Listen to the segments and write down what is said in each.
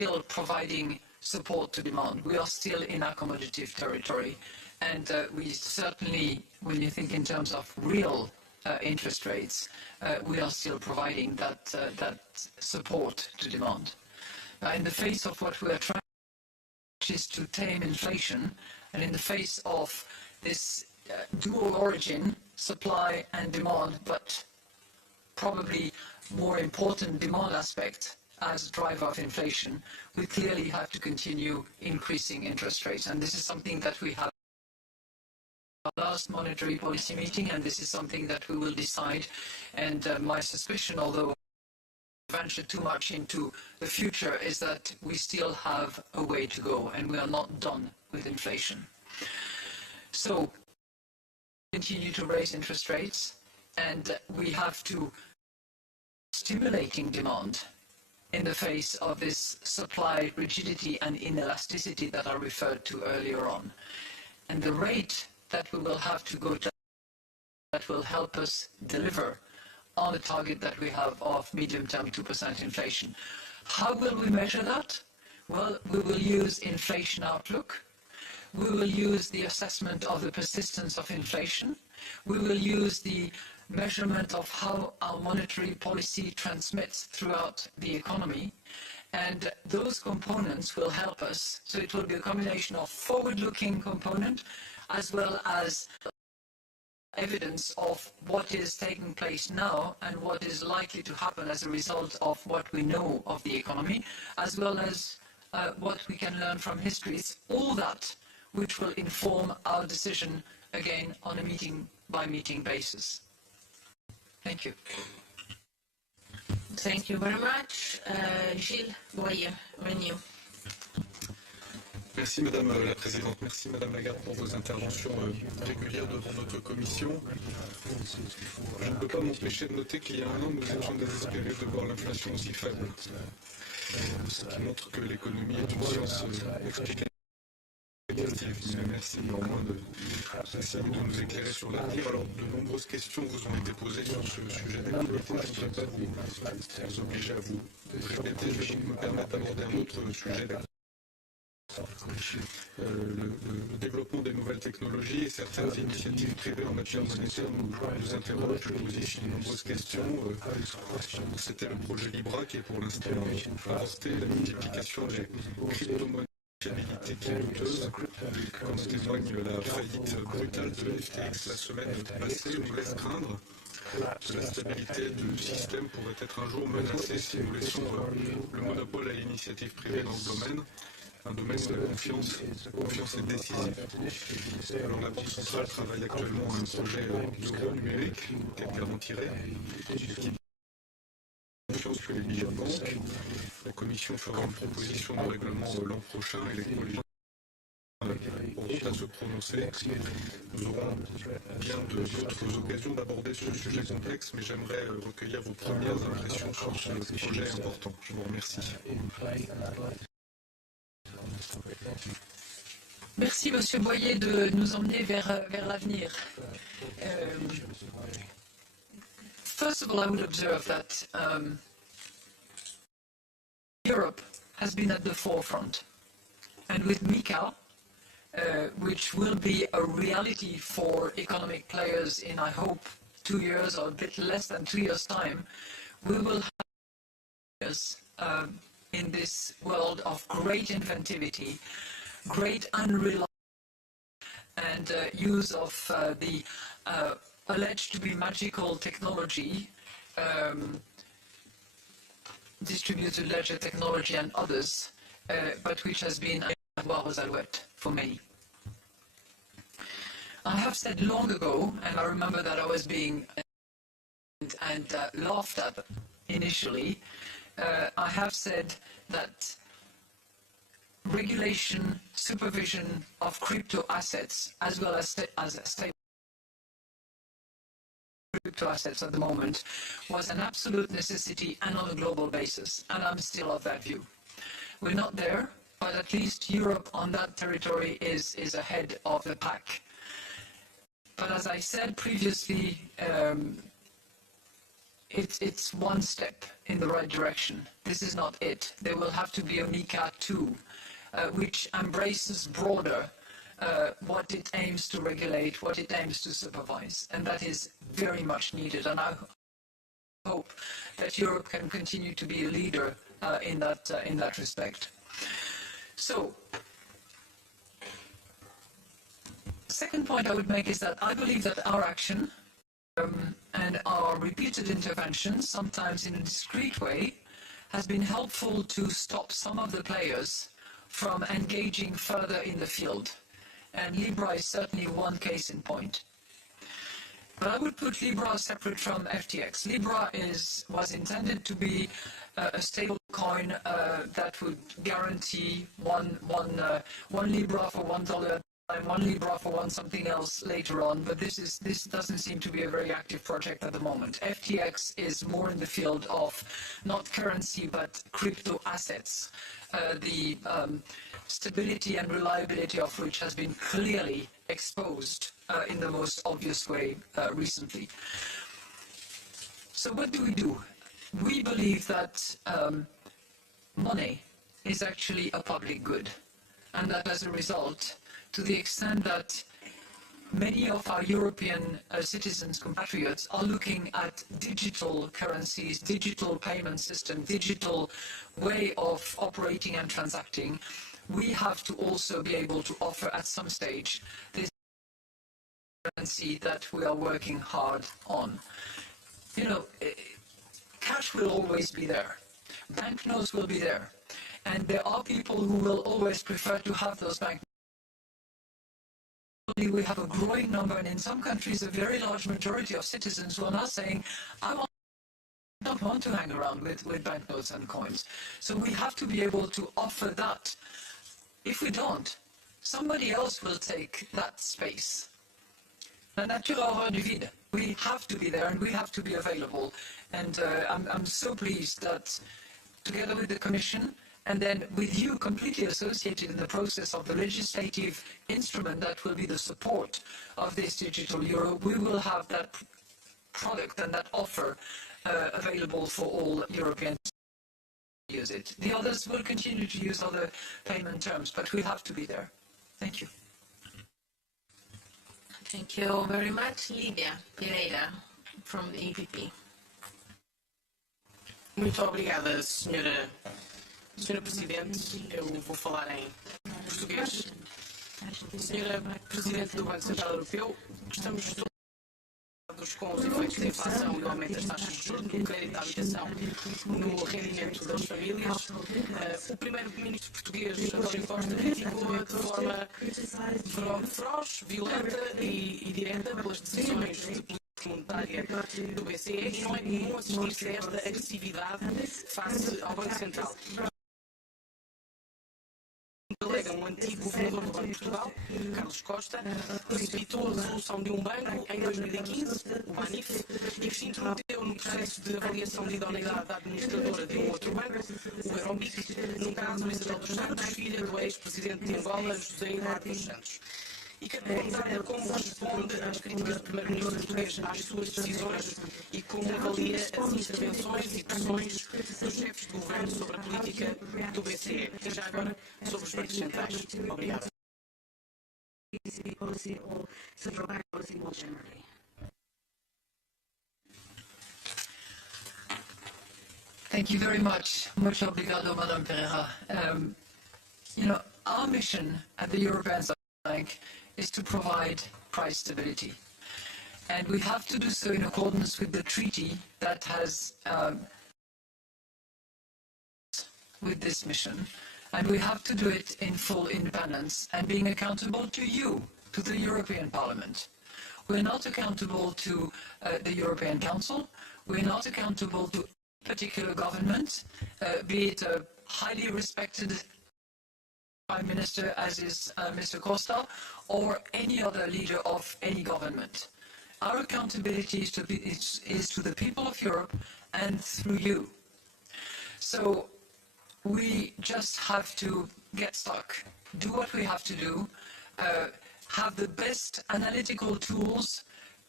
still providing support to demand. We are still in accommodative territory, and we certainly, when you think in terms of real interest rates, we are still providing that support to demand. In the face of what we are trying, which is to tame inflation, and in the face of this dual origin, supply and demand, but probably more important demand aspect as a driver of inflation, we clearly have to continue increasing interest rates. And this is something that we have our last monetary policy meeting, and this is something that we will decide. And my suspicion, although I venture too much into the future, is that we still have a way to go, and we are not done with inflation. So continue to raise interest rates, and we have to stimulating demand in the face of this supply rigidity and inelasticity that I referred to earlier on. And the rate that we will have to go down that will help us deliver on the target that we have of medium-term 2% inflation. How will we measure that? Well, we will use inflation outlook. We will use the assessment of the persistence of inflation. We will use the measurement of how our monetary policy transmits throughout the economy. And those components will help us. So it will be a combination of forward-looking component as well as evidence of what is taking place now and what is likely to happen as a result of what we know of the economy, as well as what we can learn from history. It's all that which will inform our decision, again, on a meeting-by-meeting basis. Thank you. Thank you very much. Gilles Boyer, Renew. Merci Madame la Présidente, merci Madame Lagarde pour vos interventions régulières devant notre commission. Je ne peux pas m'empêcher de noter qu'il y a un an, nous étions désespérés de voir l'inflation aussi faible, ce qui montre que l'économie est une science explicative. Mais merci néanmoins d'essayer de nous éclairer sur l'avenir. Alors, de nombreuses questions vous ont été posées sur ce sujet des priorités. Je ne vais pas vous obliger à vous répéter. Je vais donc me permettre d'aborder un autre sujet. Le développement des nouvelles technologies et certaines initiatives privées en matière monétaire nous interrogent, nous posent de nombreuses questions. C'était le projet Libra qui est pour l'instant avorté, la multiplication des crypto-monnaies. Fiabilité qui est douteuse, comme témoigne la faillite brutale de FTX la semaine passée, nous laisse craindre que la stabilité du système pourrait être un jour menacée si nous laissons le monopole à l'initiative privée dans ce domaine, un domaine où la confiance est décisive. Alors la Banque centrale travaille actuellement à un projet d'euro numérique qu'elle garantirait, confiance que les billets de banque. La Commission fera une proposition de règlement l'an prochain et les collégiens auront à se prononcer. Nous aurons bien d'autres occasions d'aborder ce sujet complexe, mais j'aimerais recueillir vos premières impressions sur ce projet important. Je vous remercie. Merci Monsieur Boyer de nous emmener vers l'avenir. First of all, I would observe that Europe has been at the forefront, and with MiCA, which will be a reality for economic players in, I hope, 2 years or a bit less than 2 years' time, we will have years in this world of great inventivity, great unreliable and use of the alleged to be magical technology, distributed ledger technology and others, but which has been a war aux alouettes for many. I have said long ago, and I remember that I was being and laughed at initially, I have said that regulation, supervision of crypto assets, as well as stable crypto assets at the moment, was an absolute necessity and on a global basis, and I'm still of that view. We're not there, but at least Europe on that territory is ahead of the pack. But as I said previously, it's one step in the right direction. This is not it. There will have to be a MiCA 2, which embraces broader what it aims to regulate, what it aims to supervise, and that is very much needed. And I hope that Europe can continue to be a leader in that respect. So, the second point I would make is that I believe that our action and our repeated interventions, sometimes in a discreet way, has been helpful to stop some of the players from engaging further in the field. And Libra is certainly one case in point. But I would put Libra separate from FTX. Libra was intended to be a stable coin that would guarantee one Libra for $1 and 1 Libra for one something else later on, but this doesn't seem to be a very active project at the moment. FTX is more in the field of not currency but crypto assets. The stability and reliability of which has been clearly exposed in the most obvious way recently. So what do? We believe that money is actually a public good, and that as a result, to the extent that many of our European citizens, compatriots, are looking at digital currencies, digital payment system, digital way of operating and transacting, we have to also be able to offer at some stage this currency that we are working hard on. You know, cash will always be there. Banknotes will be there. And there are people who will always prefer to have those banknotes. We have a growing number, and in some countries, a very large majority of citizens who are now saying, I don't want to hang around with banknotes and coins. So we have to be able to offer that. If we don't, somebody else will take that space. La nature horreur du vide. We have to be there, and we have to be available. And I'm so pleased that together with the Commission, and then with you completely associated in the process of the legislative instrument that will be the support of this digital euro, we will have that product and that offer available for all Europeans to use it. The others will continue to use other payment terms, but we have to be there. Thank you. Thank you very much. Lídia Pereira from the EPP. Muito obrigada, Senhora Presidente. Eu vou falar em português. Senhora Presidente do Banco Central Europeu, estamos preocupados com os efeitos da inflação e o aumento das taxas de juros no crédito à habitação no rendimento das famílias. O primeiro-ministro português, António Costa, criticou-a de forma feroz, violenta e direta pelas decisões de política monetária do BCE, e não é comum assistir-se a esta agressividade face ao Banco Central. Alega um antigo governador do Banco de Portugal, Carlos Costa, precipitou a dissolução de um banco em 2015, o BANIF, e que se intrometeu no processo de avaliação de idoneidade da administradora de um outro banco, o Eurombic, no caso de Isabel dos Santos, filha do ex-presidente de Angola, José Eduardo dos Santos. E quero perguntar como responde às críticas do primeiro-ministro português às suas decisões e como avalia as intervenções e pressões dos chefes de governo sobre a política do BCE, e já agora sobre os bancos centrais. Obrigado. ECB policy or central bank policy more generally? Thank you very much. Muito obrigado, Madame Pereira. You know, our mission at the European Central Bank is to provide price stability. And we have to do so in accordance with the treaty that has with this mission. And we have to do it in full independence and being accountable to you, to the European Parliament. We're not accountable to the European Council. We're not accountable to a particular government, be it a highly respected Prime Minister, as is Mr. Costa, or any other leader of any government. Our accountability is to the people of Europe and through you. So we just have to get stuck, do what we have to do, have the best analytical tools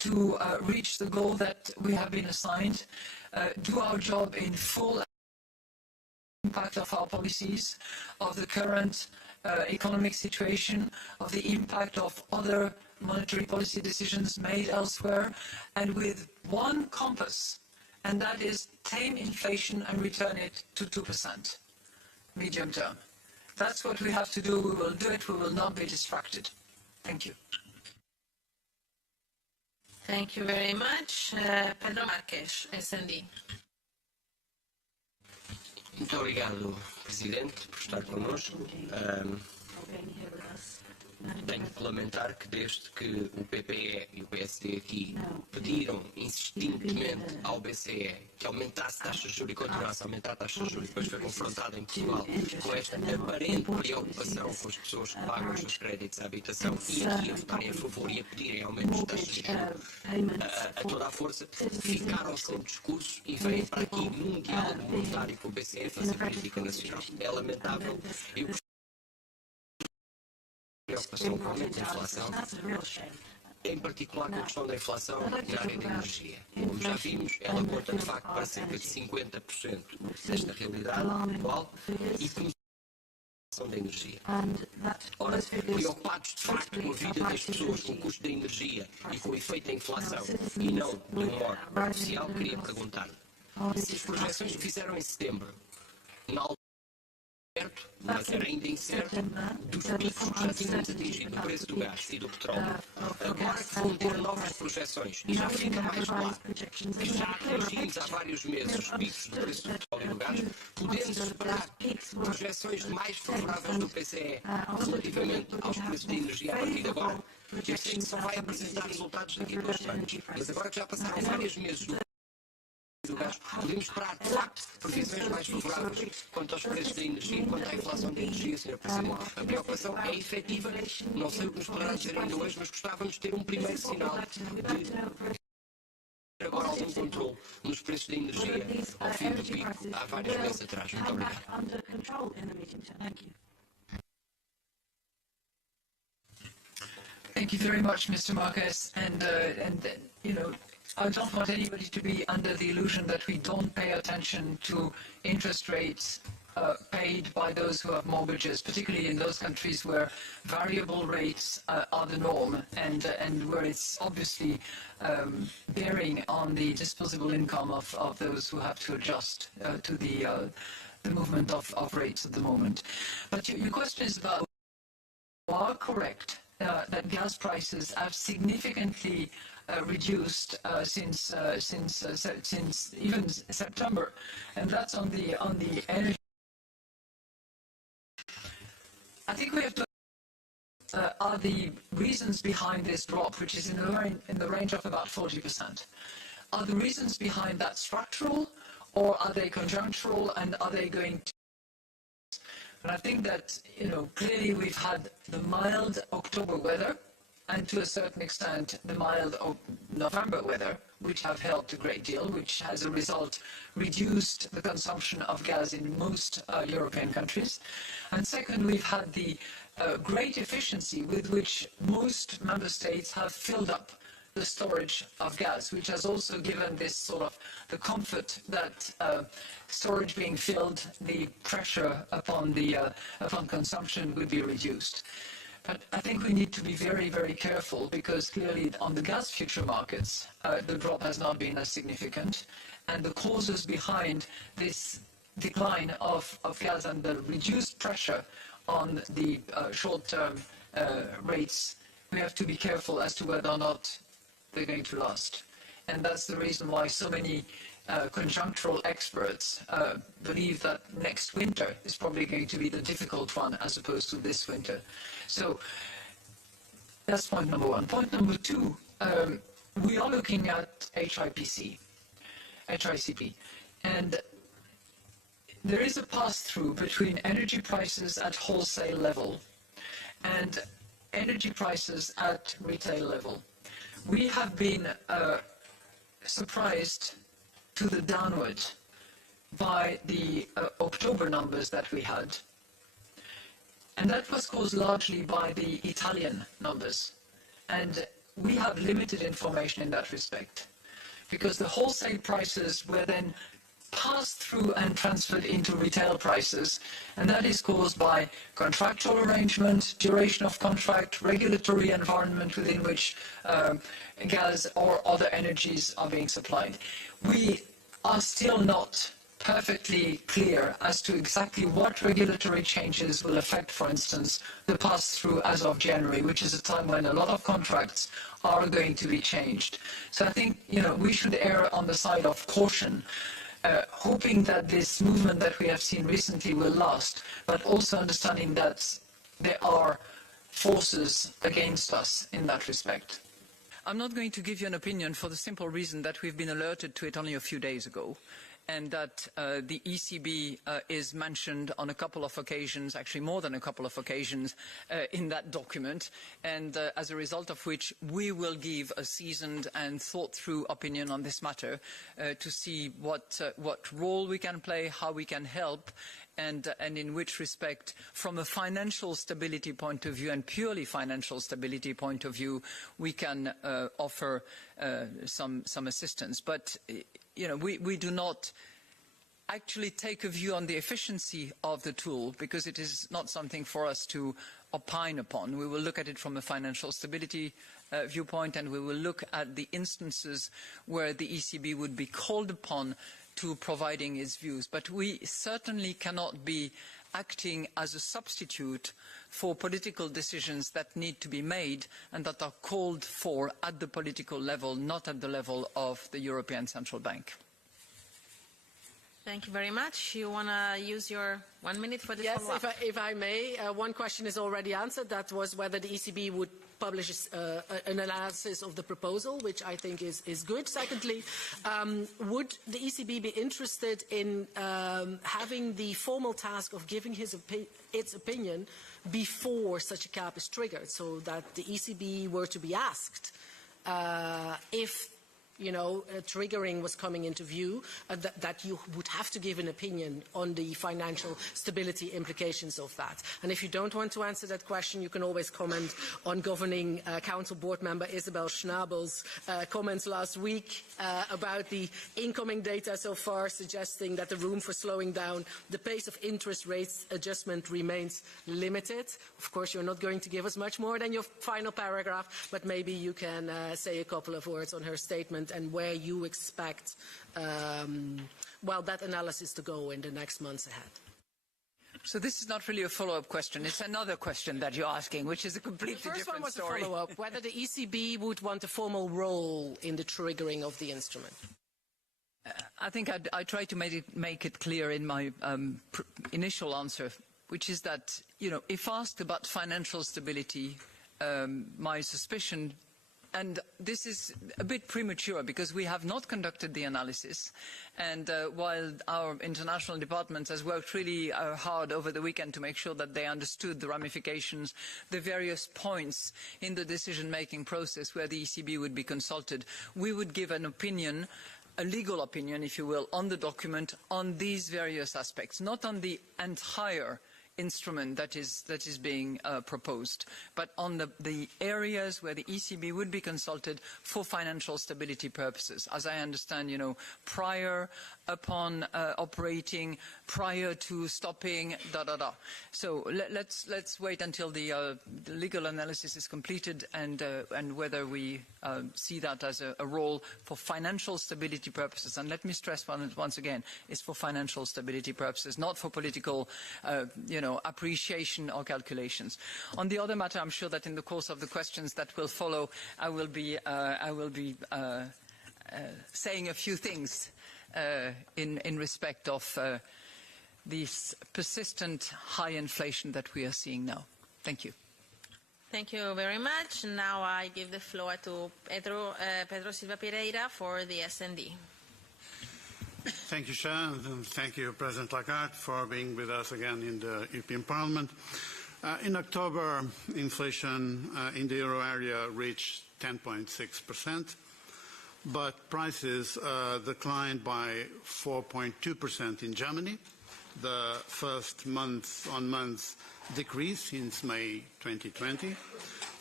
to reach the goal that we have been assigned, do our job in full impact of our policies, of the current economic situation, of the impact of other monetary policy decisions made elsewhere, and with one compass, and that is tame inflation and return it to 2%, medium term. That's what we have to do. We will do it. We will not be distracted. Thank you. Thank you very much. Pedro Marques, SND. Muito obrigado, Presidente, por estar connosco. Tenho que lamentar que desde que o PPE e o PSD aqui pediram insistentemente ao BCE que aumentasse taxas de juros e continuasse a aumentar taxas de juros, depois foi confrontado em Portugal com esta aparente preocupação com as pessoas que pagam os seus créditos à habitação e aqui a votarem a favor e a pedirem aumentos de taxas de juros a toda a força, ficaram sem discurso e vêm para aqui num diálogo monetário com o BCE fazer política nacional. É lamentável. Eu preocupação com a inflação, em particular com a questão da inflação na área da energia. Como já vimos, ela conta de facto para cerca de 50% desta realidade atual e com a questão da energia. Ora, preocupados de facto com a vida das pessoas, com o custo da energia e com o efeito da inflação e não de um modo artificial, queria perguntar-lhe se as projeções que fizeram em setembro, na certo, mas era ainda incerto, dos picos que já tínhamos atingido do preço do gás e do petróleo. Agora que vão ter novas projeções e já fica mais claro que já atingimos há vários meses os picos do preço do petróleo e do gás, podemos esperar projeções mais favoráveis do PCE relativamente aos preços de energia a partir de agora. Eu sei que só vai apresentar resultados daqui a 2 anos, mas agora que já passaram vários meses do gás, podemos esperar, de facto, previsões mais favoráveis quanto aos preços da energia e quanto à inflação da energia, Sr. Presidente. A preocupação é efetiva, não sei o que nos poderá dizer ainda hoje, mas gostávamos de ter um primeiro sinal de agora algum controle nos preços da energia ao fim do pico, há vários meses atrás. Muito obrigado. Thank you very much, Mr. Marquez. And you know, I don't want anybody to be under the illusion that we don't pay attention to interest rates paid by those who have mortgages, particularly in those countries where variable rates are the norm and where it's obviously bearing on the disposable income of those who have to adjust to the movement of rates at the moment. But your question is about, you are correct that gas prices have significantly reduced since even September, and that's on the energy. I think we have to are the reasons behind this drop, which is in the range of about 40%. Are the reasons behind that structural, or are they conjunctural, and are they going to? And I think that, you know, clearly we've had the mild October weather, and to a certain extent the mild November weather, which have helped a great deal, which as a result reduced the consumption of gas in most European countries. And second, we've had the great efficiency with which most member states have filled up the storage of gas, which has also given this sort of the comfort that storage being filled, the pressure upon consumption would be reduced. But I think we need to be very, very careful, because clearly on the gas future markets, the drop has not been as significant, and the causes behind this decline of gas and the reduced pressure on the short-term rates, we have to be careful as to whether or not they're going to last. And that's the reason why so many conjunctural experts believe that next winter is probably going to be the difficult one as opposed to this winter. So that's point number one. Point number two, we are looking at HICP, and there is a pass-through between energy prices at wholesale level and energy prices at retail level. We have been surprised to the downward by the October numbers that we had. And that was caused largely by the Italian numbers. And we have limited information in that respect, because the wholesale prices were then passed through and transferred into retail prices, and that is caused by contractual arrangement, duration of contract, regulatory environment within which gas or other energies are being supplied. We are still not perfectly clear as to exactly what regulatory changes will affect, for instance, the pass-through as of January, which is a time when a lot of contracts are going to be changed. So I think, we should err on the side of caution, hoping that this movement that we have seen recently will last, but also understanding that there are forces against us in that respect. I'm not going to give you an opinion for the simple reason that we've been alerted to it only a few days ago, and that the ECB is mentioned on a couple of occasions, actually more than a couple of occasions, in that document, and as a result of which we will give a seasoned and thought-through opinion on this matter to see what role we can play, how we can help, and in which respect, from a financial stability point of view and purely financial stability point of view, we can offer some assistance. But we do not actually take a view on the efficiency of the tool, because it is not something for us to opine upon. We will look at it from a financial stability viewpoint, and we will look at the instances where the ECB would be called upon to providing its views. But we certainly cannot be acting as a substitute for political decisions that need to be made and that are called for at the political level, not at the level of the European Central Bank. Thank you very much. You want to use your 1 minute for this follow-up? Yes, if I may. One question is already answered. That was whether the ECB would publish an analysis of the proposal, which I think is good. Secondly, would the ECB be interested in having the formal task of giving its opinion before such a cap is triggered, so that the ECB were to be asked if triggering was coming into view, that you would have to give an opinion on the financial stability implications of that. And if you don't want to answer that question, you can always comment on Governing Council Board member Isabel Schnabel's comments last week about the incoming data so far, suggesting that the room for slowing down the pace of interest rates adjustment remains limited. Of course, you're not going to give us much more than your final paragraph, but maybe you can say a couple of words on her statement and where you expect that analysis to go in the next months ahead. So this is not really a follow-up question. It's another question that you're asking, which is a completely different story. The first one was a follow-up, whether the ECB would want a formal role in the triggering of the instrument. I think I tried to make it clear in my initial answer, which is that, if asked about financial stability, my suspicion, and this is a bit premature because we have not conducted the analysis, and while our international department has worked really hard over the weekend to make sure that they understood the ramifications, the various points in the decision-making process where the ECB would be consulted, we would give an opinion, a legal opinion, if you will, on the document on these various aspects, not on the entire instrument that is being proposed, but on the areas where the ECB would be consulted for financial stability purposes. As I understand, prior, upon operating, prior to stopping, So let's wait until the legal analysis is completed and whether we see that as a role for financial stability purposes. And let me stress once again, it's for financial stability purposes, not for political, appreciation or calculations. On the other matter, I'm sure that in the course of the questions that will follow, I will be saying a few things in respect of this persistent high inflation that we are seeing now. Thank you. Thank you very much. Now I give the floor to Pedro Silva Pereira for the S&D. Thank you, Chair, and thank you, President Lagarde, for being with us again in the European Parliament. In October, inflation in the euro area reached 10.6%, but prices declined by 4.2% in Germany, the first month-on-month decrease since May 2020.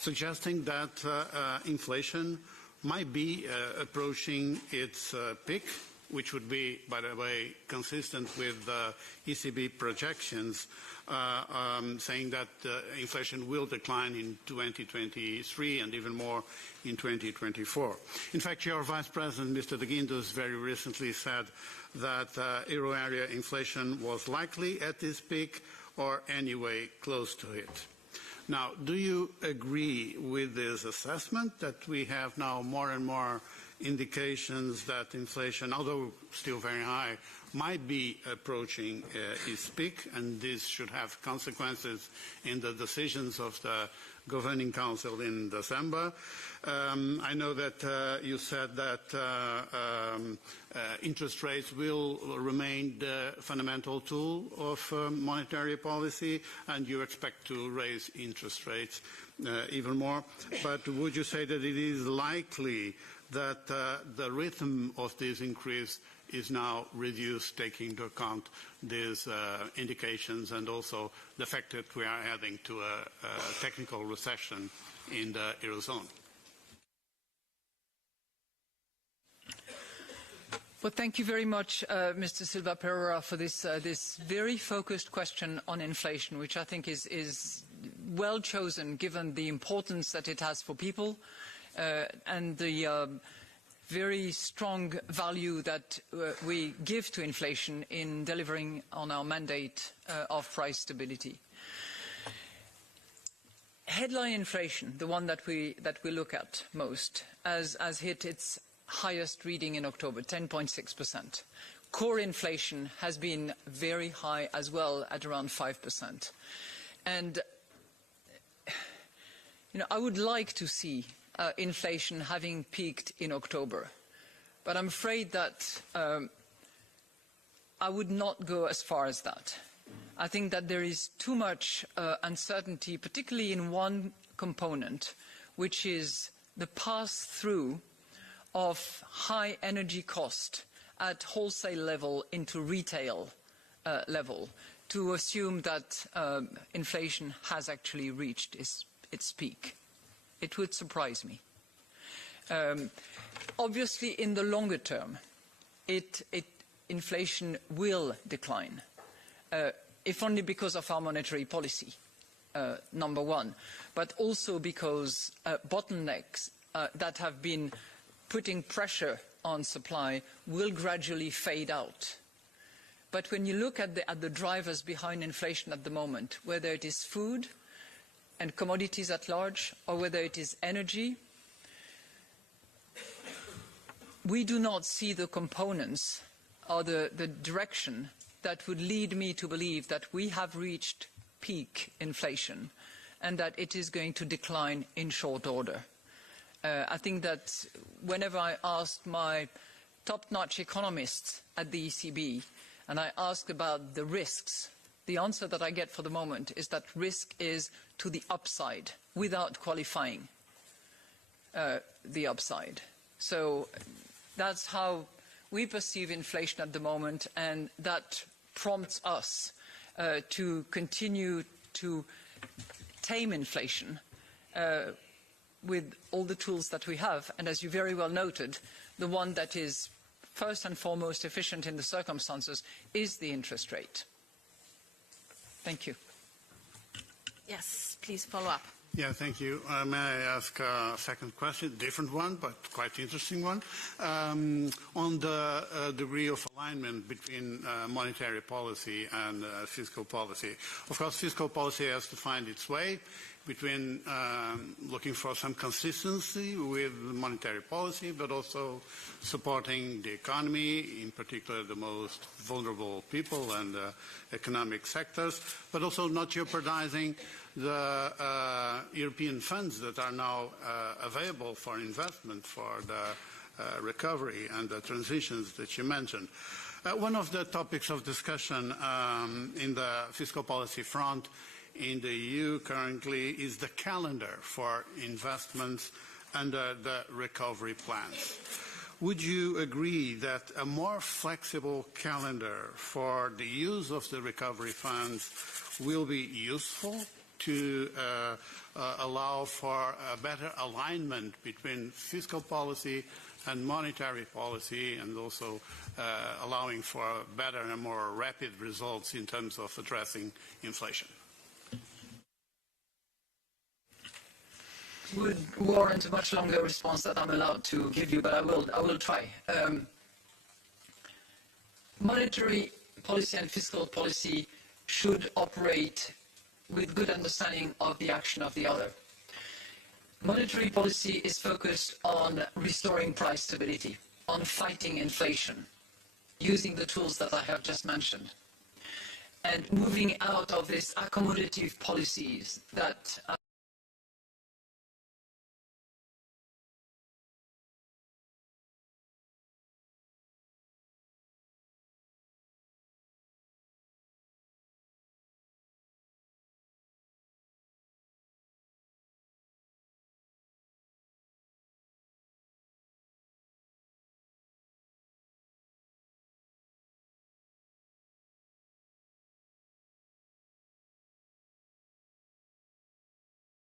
suggesting that inflation might be approaching its peak, which would be, by the way, consistent with ECB projections, saying that inflation will decline in 2023 and even more in 2024. In fact, your Vice President, Mr. de Guindos, very recently said that euro area inflation was likely at this peak or anyway close to it. Now, do you agree with this assessment that we have now more and more indications that inflation, although still very high, might be approaching its peak, and this should have consequences in the decisions of the Governing Council in December? I know that you said that interest rates will remain the fundamental tool of monetary policy, and you expect to raise interest rates even more. But would you say that it is likely that the rhythm of this increase is now reduced, taking into account these indications and also the fact that we are heading to a technical recession in the Eurozone? Well, thank you very much, Mr. Silva Pereira, for this very focused question on inflation, which I think is well chosen given the importance that it has for people and the very strong value that we give to inflation in delivering on our mandate of price stability. Headline inflation, the one that we look at most, has hit its highest reading in October, 10.6%. Core inflation has been very high as well, at around 5%. And I would like to see inflation having peaked in October, but I'm afraid that I would not go as far as that. I think that there is too much uncertainty, particularly in one component, which is the pass-through of high energy cost at wholesale level into retail level, to assume that inflation has actually reached its peak. It would surprise me. Obviously, in the longer term, inflation will decline, if only because of our monetary policy, number one, but also because bottlenecks that have been putting pressure on supply will gradually fade out. But when you look at the drivers behind inflation at the moment, whether it is food and commodities at large, or whether it is energy, we do not see the components or the direction that would lead me to believe that we have reached peak inflation and that it is going to decline in short order. I think that whenever I ask my top-notch economists at the ECB and I ask about the risks, the answer that I get for the moment is that risk is to the upside, without qualifying the upside. So that's how we perceive inflation at the moment, and that prompts us to continue to tame inflation with all the tools that we have. And as you very well noted, the one that is first and foremost efficient in the circumstances is the interest rate. Thank you. Yes, please follow up. Yeah, thank you. May I ask a second question, different one, but quite interesting one, on the degree of alignment between monetary policy and fiscal policy. Of course, fiscal policy has to find its way between looking for some consistency with monetary policy, but also supporting the economy, in particular the most vulnerable people and economic sectors, but also not jeopardizing the European funds that are now available for investment for the recovery and the transitions that you mentioned. One of the topics of discussion in the fiscal policy front in the EU currently is the calendar for investments under the recovery plans. Would you agree that a more flexible calendar for the use of the recovery funds will be useful to allow for a better alignment between fiscal policy and monetary policy, and also allowing for better and more rapid results in terms of addressing inflation. Would warrant a much longer response that I'm allowed to give you, but I will try. Monetary policy and fiscal policy should operate with good understanding of the action of the other. Monetary policy is focused on restoring price stability, on fighting inflation, using the tools that I have just mentioned, and moving out of these accommodative policies that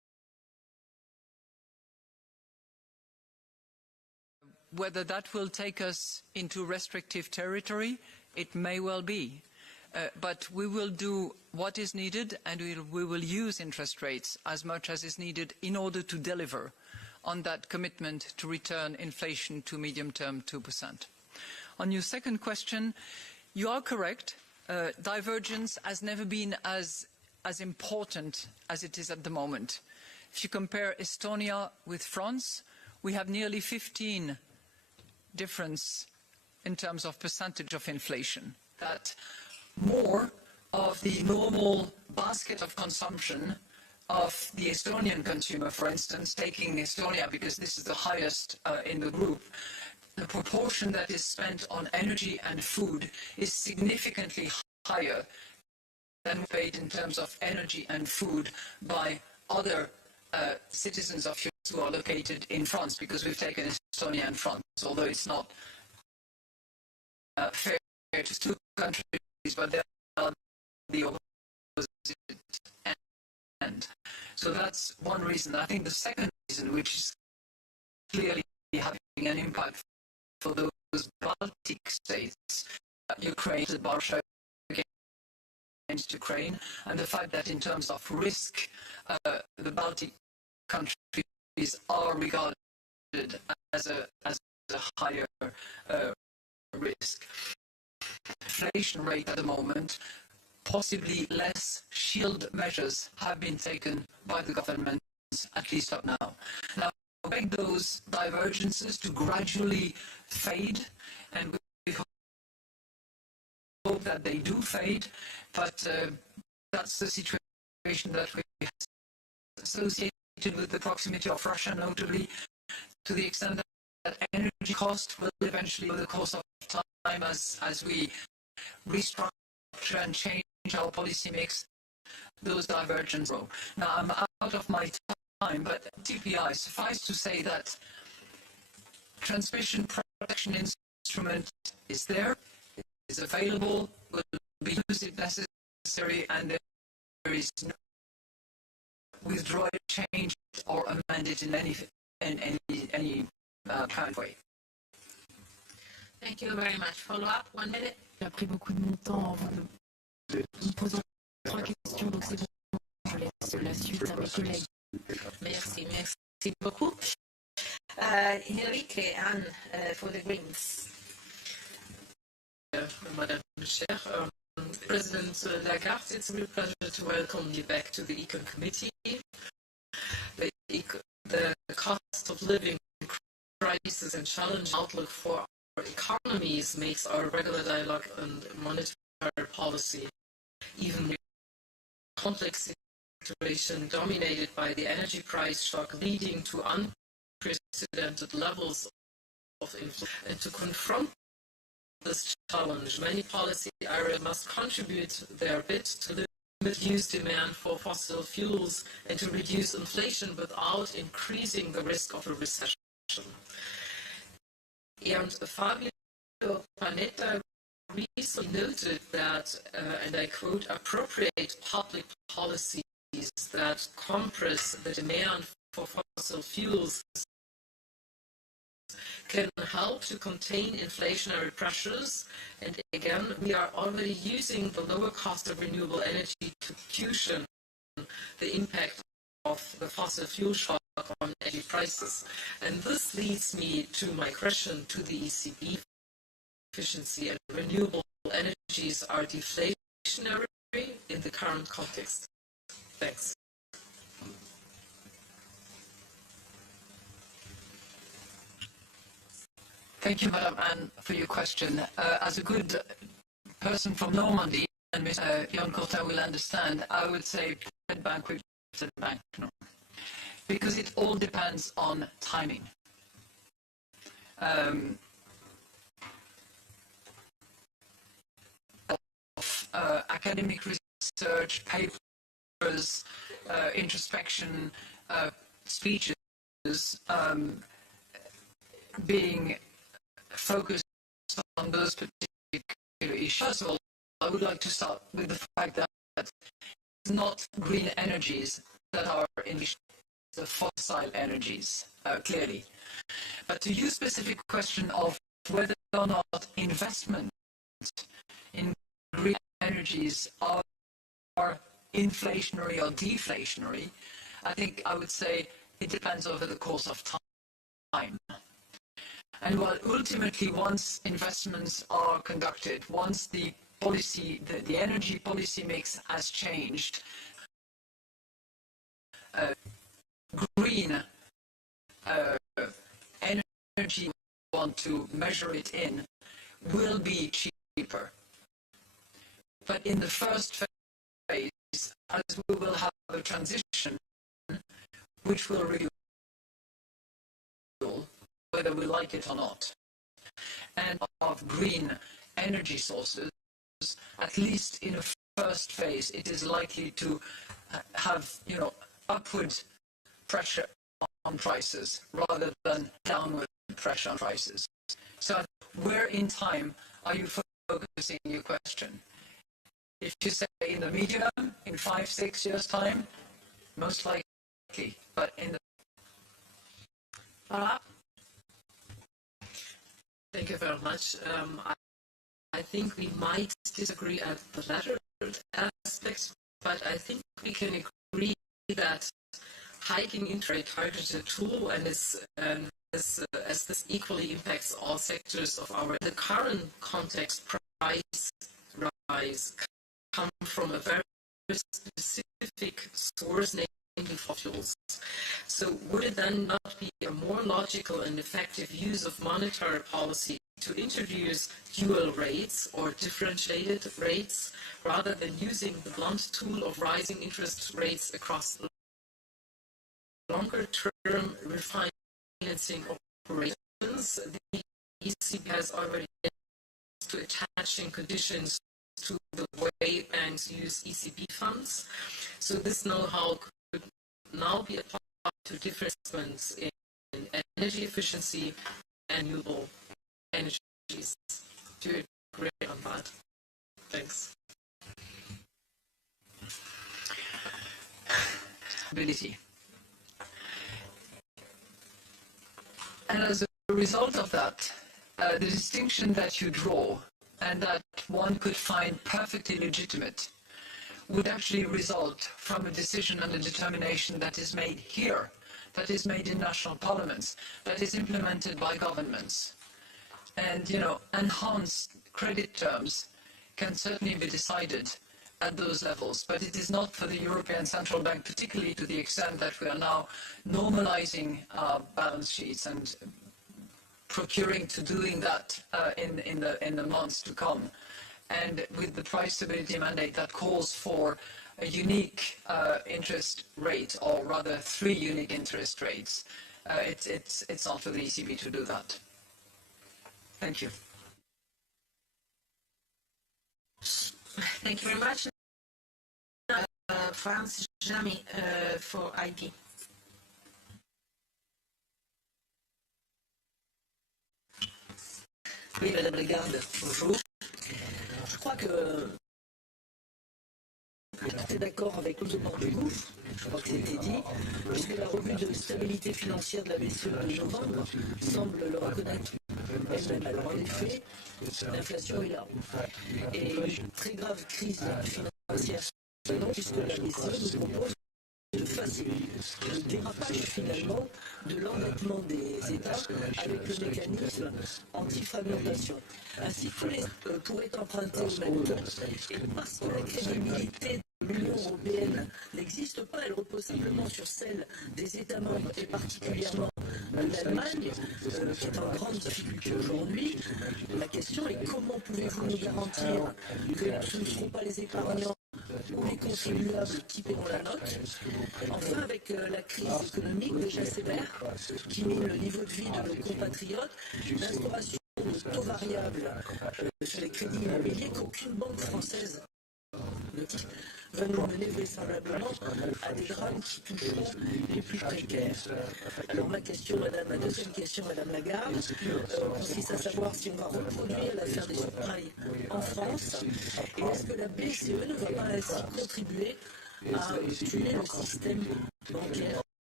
whether that will take us into restrictive territory, it may well be. But we will do what is needed, and we will use interest rates as much as is needed in order to deliver on that commitment to return inflation to medium-term 2%. On your second question, you are correct. Divergence has never been as important as it is at the moment. If you compare Estonia with France, we have nearly 15 difference in terms of percentage of inflation. That more of the normal basket of consumption of the Estonian consumer, for instance, taking Estonia because this is the highest in the group, the proportion that is spent on energy and food is significantly higher than paid in terms of energy and food by other citizens of Europe who are located in France, because we've taken Estonia and France, although it's not fair to two countries, but they are the opposite end. So that's one reason. I think the second reason, which is clearly having an impact for those Baltic states, Ukraine, Russia against Ukraine, and the fact that in terms of risk, the Baltic countries are regarded as a higher risk. Inflation rate at the moment, possibly less shield measures have been taken by the governments, at least up now. Now, we expect those divergences to gradually fade, and we hope that they do fade, but that's the situation that we have associated with the proximity of Russia, notably to the extent that energy cost will eventually, over the course of time, as we restructure and change our policy mix, those divergences grow. Now, I'm out of my time, but TPI, suffice to say that transmission protection instrument is there, is available, will be used if necessary, and there is no withdraw it, change it, or amend it in any kind of way. Thank you very much. Follow up, 1 minute. J'ai pris beaucoup de mon temps en vous posant 3 questions, donc c'est bon, je laisse la suite à mes collègues. Merci beaucoup. Enrique, Anne, for the Greens. Madam Chair, President Lagarde, it's a real pleasure to welcome you back to the ECON Committee. The cost of living crisis and challenging outlook for our economies makes our regular dialogue on monetary policy even more complex situation dominated by the energy price shock leading to unprecedented levels of inflation. And to confront this challenge, many policy areas must contribute their bit to reduce demand for fossil fuels and to reduce inflation without increasing the risk of a recession. And Fabio Panetta recently noted that, and I quote, appropriate public policies that compress the demand for fossil fuels can help to contain inflationary pressures. And again, we are already using the lower cost of renewable energy to cushion the impact of the fossil fuel shock on energy prices. And this leads me to my question to the ECB. Efficiency and renewable energies are deflationary in the current context. Thanks. Thank you, Madam Anne, for your question. As a good person from Normandy, and Mr. Jan Courtin will understand, I would say Fed Bank with Fed Bank, no. Because it all depends on timing. Academic research, papers, introspection, speeches being focused on those particular issues. First of all, I would like to start with the fact that it's not green energies that are in the fossil energies, clearly. But to your specific question of whether or not investment in green energies are inflationary or deflationary, I think I would say it depends over the course of time. And while ultimately once investments are conducted, once the policy, the energy policy mix has changed, green energy we want to measure it in will be cheaper. But in the first phase, as we will have a transition which will reduce whether we like it or not, and of green energy sources, at least in a first phase, it is likely to have, upward pressure on prices rather than downward pressure on prices. So where in time are you focusing your question? If you say in the medium, in 5-6 years' time, most likely, but in the... Thank you very much. I think we might disagree at the latter aspect, but I think we can agree that hiking interest rate targets a tool, and as this equally impacts all sectors of the current context, price rise come from a very specific source, namely fossil fuels. So would it then not be a more logical and effective use of monetary policy to introduce dual rates or differentiated rates rather than using the blunt tool of rising interest rates across longer-term refinancing operations? The ECB has already to attaching conditions to the way banks use ECB funds. So this know-how could now be applied to different investments in energy efficiency and renewable energies. Do you agree on that? Thanks. Ability. And as a result of that, the distinction that you draw and that one could find perfectly legitimate would actually result from a decision and a determination that is made here, that is made in national parliaments, that is implemented by governments. And, enhanced credit terms can certainly be decided at those levels, but it is not for the European Central Bank, particularly to the extent that we are now normalizing balance sheets and procuring to doing that in the months to come. And with the price stability mandate that calls for a unique interest rate, or rather 3 unique interest rates, it's not for the ECB to do that. Thank you. Thank you very much. France Jamy for IP. Oui, Madame Lagarde, bonjour. Je crois que tout est d'accord avec le demande du gouffre, je crois que c'était dit, puisque la revue de stabilité financière de la BCE de novembre semble le reconnaître elle-même. Alors en effet, l'inflation est là. Et une très grave crise financière, puisque la BCE nous propose de faciliter le dérapage finalement de l'endettement des États avec le mécanisme anti-fragmentation. Ainsi, tous les pourraient emprunter au même temps. Et parce que la crédibilité de l'Union européenne n'existe pas, elle repose simplement sur celle des États membres et particulièrement l'Allemagne, qui est en grande difficulté aujourd'hui. La question est comment pouvez-vous nous garantir que ce ne seront pas les épargnants ou les contribuables qui paieront la note. Enfin, avec la crise économique déjà sévère qui mine le niveau de vie de nos compatriotes, l'instauration de taux variables sur les crédits immobiliers qu'aucune banque française ne dit va nous mener vraisemblablement à des drames qui toucheront les plus précaires. Alors ma deuxième question, Madame Lagarde, consiste à savoir si on va reproduire l'affaire des subprimes en France, et est-ce que la BCE ne va pas ainsi contribuer à tuer le système bancaire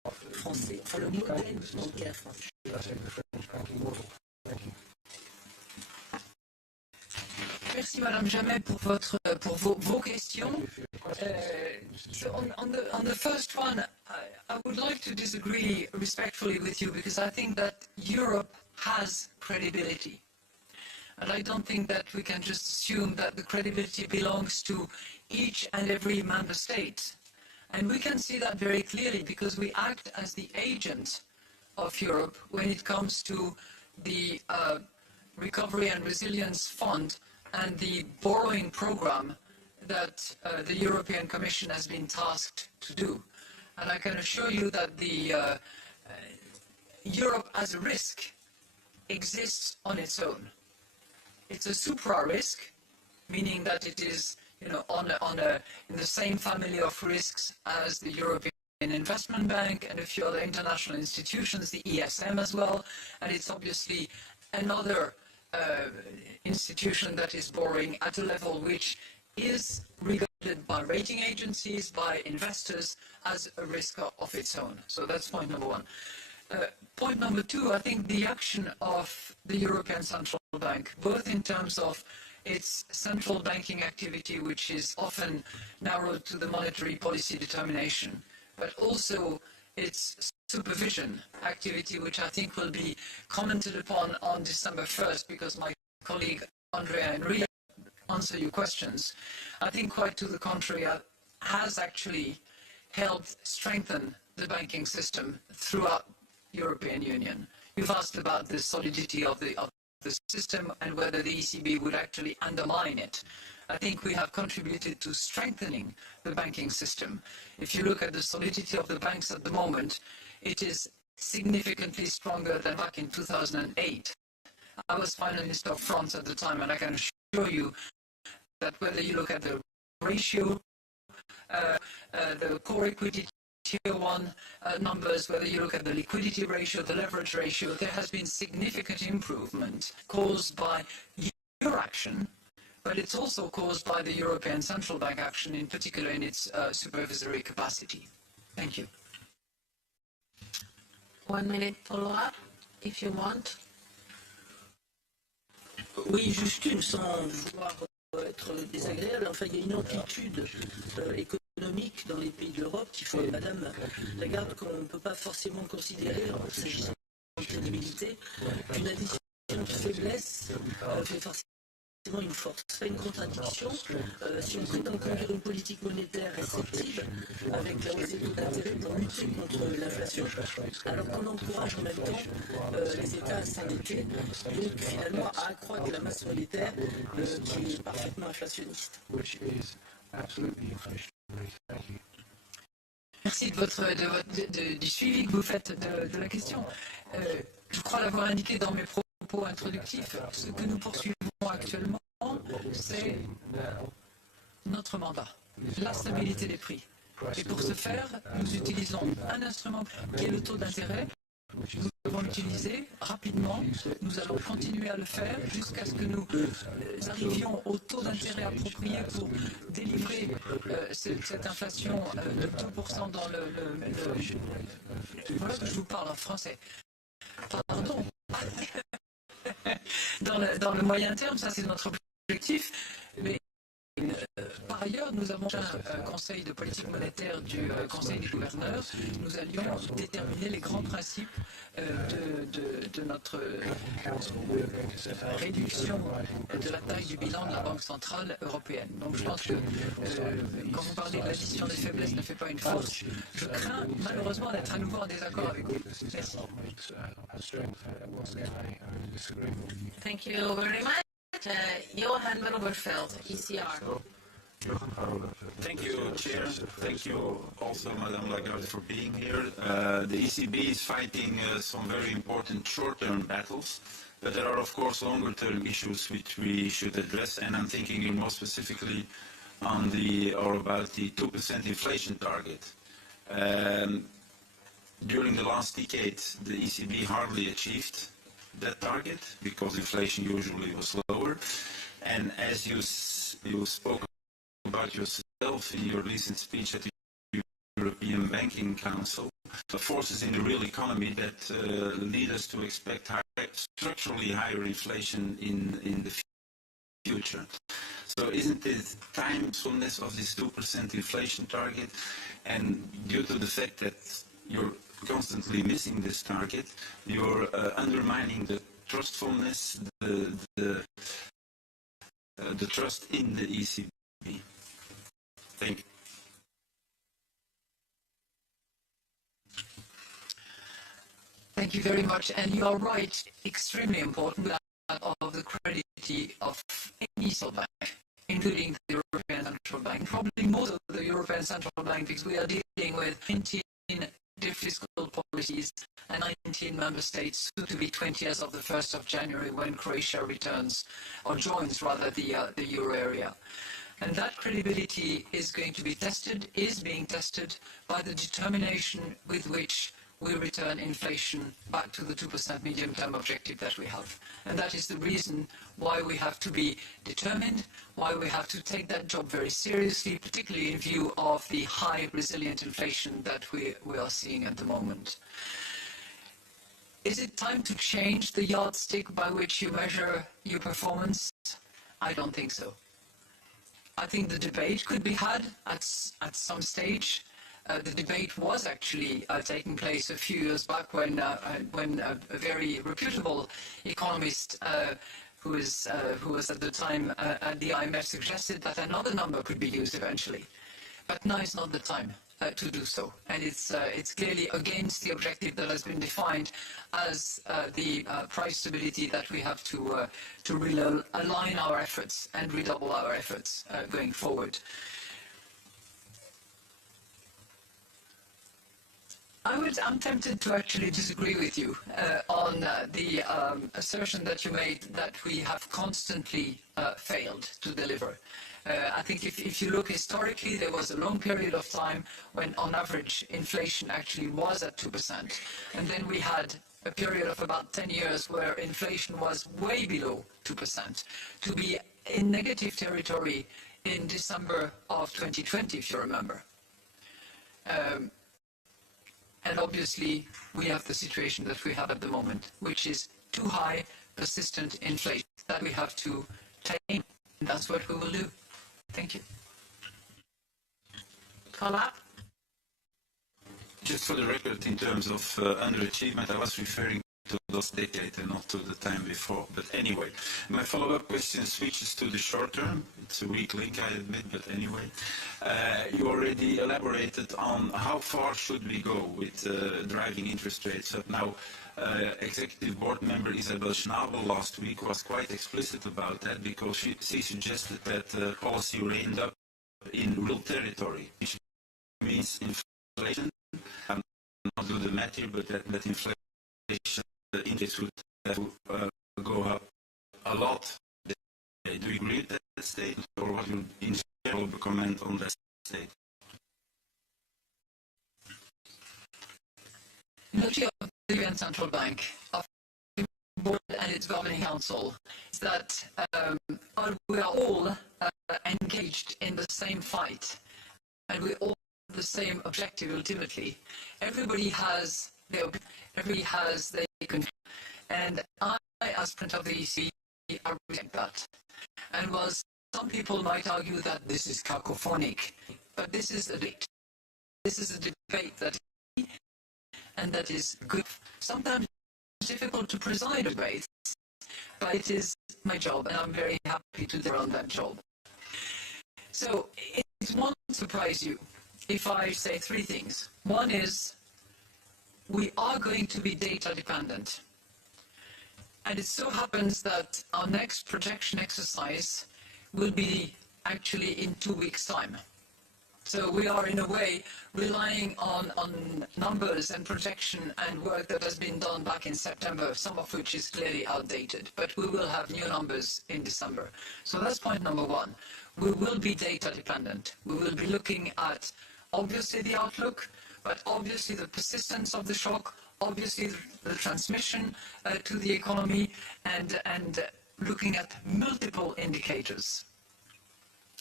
français, enfin le modèle bancaire français. Merci Madame Jamet pour vos questions. So on the first one, I would like to disagree respectfully with you because I think that Europe has credibility. And I don't think that we can just assume that the credibility belongs to each and every member state. And we can see that very clearly because we act as the agent of Europe when it comes to the Recovery and Resilience Fund and the borrowing program that the European Commission has been tasked to do. And I can assure you that the Europe as a risk exists on its own. It's a supra-risk, meaning that it is in the same family of risks as the European Investment Bank and a few other international institutions, the ESM as well, and it's obviously another institution that is borrowing at a level which is regarded by rating agencies, by investors, as a risk of its own. So that's point number one. Point number two, I think the action of the European Central Bank, both in terms of its central banking activity, which is often narrowed to the monetary policy determination, but also its supervision activity, which I think will be commented upon on December 1st, because my colleague Andrea and Ria answer your questions. I think quite to the contrary, has actually helped strengthen the banking system throughout European Union. You've asked about the solidity of the system and whether the ECB would actually undermine it. I think we have contributed to strengthening the banking system. If you look at the solidity of the banks at the moment, it is significantly stronger than back in 2008. I was Finance Minister of France at the time, and I can assure you that whether you look at the ratio, the core equity Tier 1 numbers, whether you look at the liquidity ratio, the leverage ratio, there has been significant improvement caused by your action, but it's also caused by the European Central Bank action, in particular in its supervisory capacity. Thank you. 1 minute follow-up, if you want. Oui, juste une, sans vouloir être désagréable. Enfin, il y a une amplitude économique dans les pays de l'Europe qui fait, Madame Lagarde, qu'on ne peut pas forcément considérer, s'agissant de crédibilité, qu'une addition de faiblesse fait forcément une force. C'est une contradiction. Si on prétend conduire une politique monétaire réceptive avec la hausse des taux d'intérêt pour lutter contre l'inflation, alors qu'on encourage en même temps les États à s'endetter, donc finalement à accroître la masse monétaire qui est parfaitement inflationniste. Merci du suivi que vous faites de la question. Je crois l'avoir indiqué dans mes propos introductifs. Ce que nous poursuivons actuellement, c'est notre mandat, la stabilité des prix. Et pour ce faire, nous utilisons un instrument qui est le taux d'intérêt. Nous devons l'utiliser rapidement. Nous allons continuer à le faire jusqu'à ce que nous arrivions au taux d'intérêt approprié pour délivrer cette inflation de 2% dans voilà que je vous parle en français. Pardon. Dans le moyen terme, ça c'est notre objectif. Mais par ailleurs, nous avons un conseil de politique monétaire du Conseil des gouverneurs. Nous allions déterminer les grands principes de notre réduction de la taille du bilan de la Banque centrale européenne. Donc je pense que quand vous parlez de l'addition des faiblesses ne fait pas une force, je crains malheureusement d'être à nouveau en désaccord avec vous. Merci. Thank you very much. Johan van Overveld, ECR. Thank you, Chair. Thank you also, Madame Lagarde, for being here. The ECB is fighting some very important short-term battles, but there are, of course, longer-term issues which we should address, and I'm thinking more specifically on about the 2% inflation target. During the last decade, the ECB hardly achieved that target because inflation usually was lower. And as you spoke about yourself in your recent speech at the European Banking Council, forces in the real economy that lead us to expect structurally higher inflation in the future. So isn't it timefulness of this 2% inflation target, and due to the fact that you're constantly missing this target, you're undermining the trustfulness, the trust in the ECB. Thank you. Thank you very much. And you are right, extremely important that of the credibility of any central bank, including the European Central Bank, probably more of the European Central Bank, because we are dealing with 19 fiscal policies and 19 member states, soon to be 20 as of the 1st of January when Croatia returns, or joins rather, the euro area. And that credibility is going to be tested, is being tested by the determination with which we return inflation back to the 2% medium-term objective that we have. And that is the reason why we have to be determined, why we have to take that job very seriously, particularly in view of the high resilient inflation that we are seeing at the moment. Is it time to change the yardstick by which you measure your performance? I don't think so. I think the debate could be had at some stage. The debate was actually taking place a few years back when a very reputable economist who was at the time at the IMF suggested that another number could be used eventually. But now is not the time to do so. And it's clearly against the objective that has been defined as the price stability that we have to really align our efforts and redouble our efforts going forward. I'm tempted to actually disagree with you on the assertion that you made that we have constantly failed to deliver. I think if you look historically, there was a long period of time when, on average, inflation actually was at 2%. And then we had a period of about 10 years where inflation was way below 2%. To be in negative territory in December of 2020, if you remember. And obviously, we have the situation that we have at the moment, which is too high, persistent inflation that we have to tame. And that's what we will do. Thank you. Follow-up? Just for the record, in terms of underachievement, I was referring to last decade and not to the time before. But anyway, my follow-up question switches to the short term. It's a weak link, I admit, but anyway. You already elaborated on how far should we go with driving interest rates up. Now, Executive Board member Isabel Schnabel last week was quite explicit about that because she suggested that policy will end up in real territory, which means inflation. I'm not do the math here, but that inflation index would have to go up a lot. Do you agree with that statement, or what would in general comment on that statement? The duty of the European Central Bank, of the board and its governing council, is that we are all engaged in the same fight, and we all have the same objective ultimately. Everybody has their and I, as president of the ECB, I respect that. And while some people might argue that this is cacophonic, but this is a debate. This is a debate that and that is good. Sometimes it's difficult to preside a debate, but it is my job, and I'm very happy to do on that job. So it won't surprise you if I say three things. One is we are going to be data dependent. And it so happens that our next projection exercise will be actually in 2 weeks' time. So we are in a way relying on numbers and projection and work that has been done back in September, some of which is clearly outdated, but we will have new numbers in December. So that's point number one. We will be data dependent. We will be looking at obviously the outlook, but obviously the persistence of the shock, obviously the transmission to the economy, and looking at multiple indicators.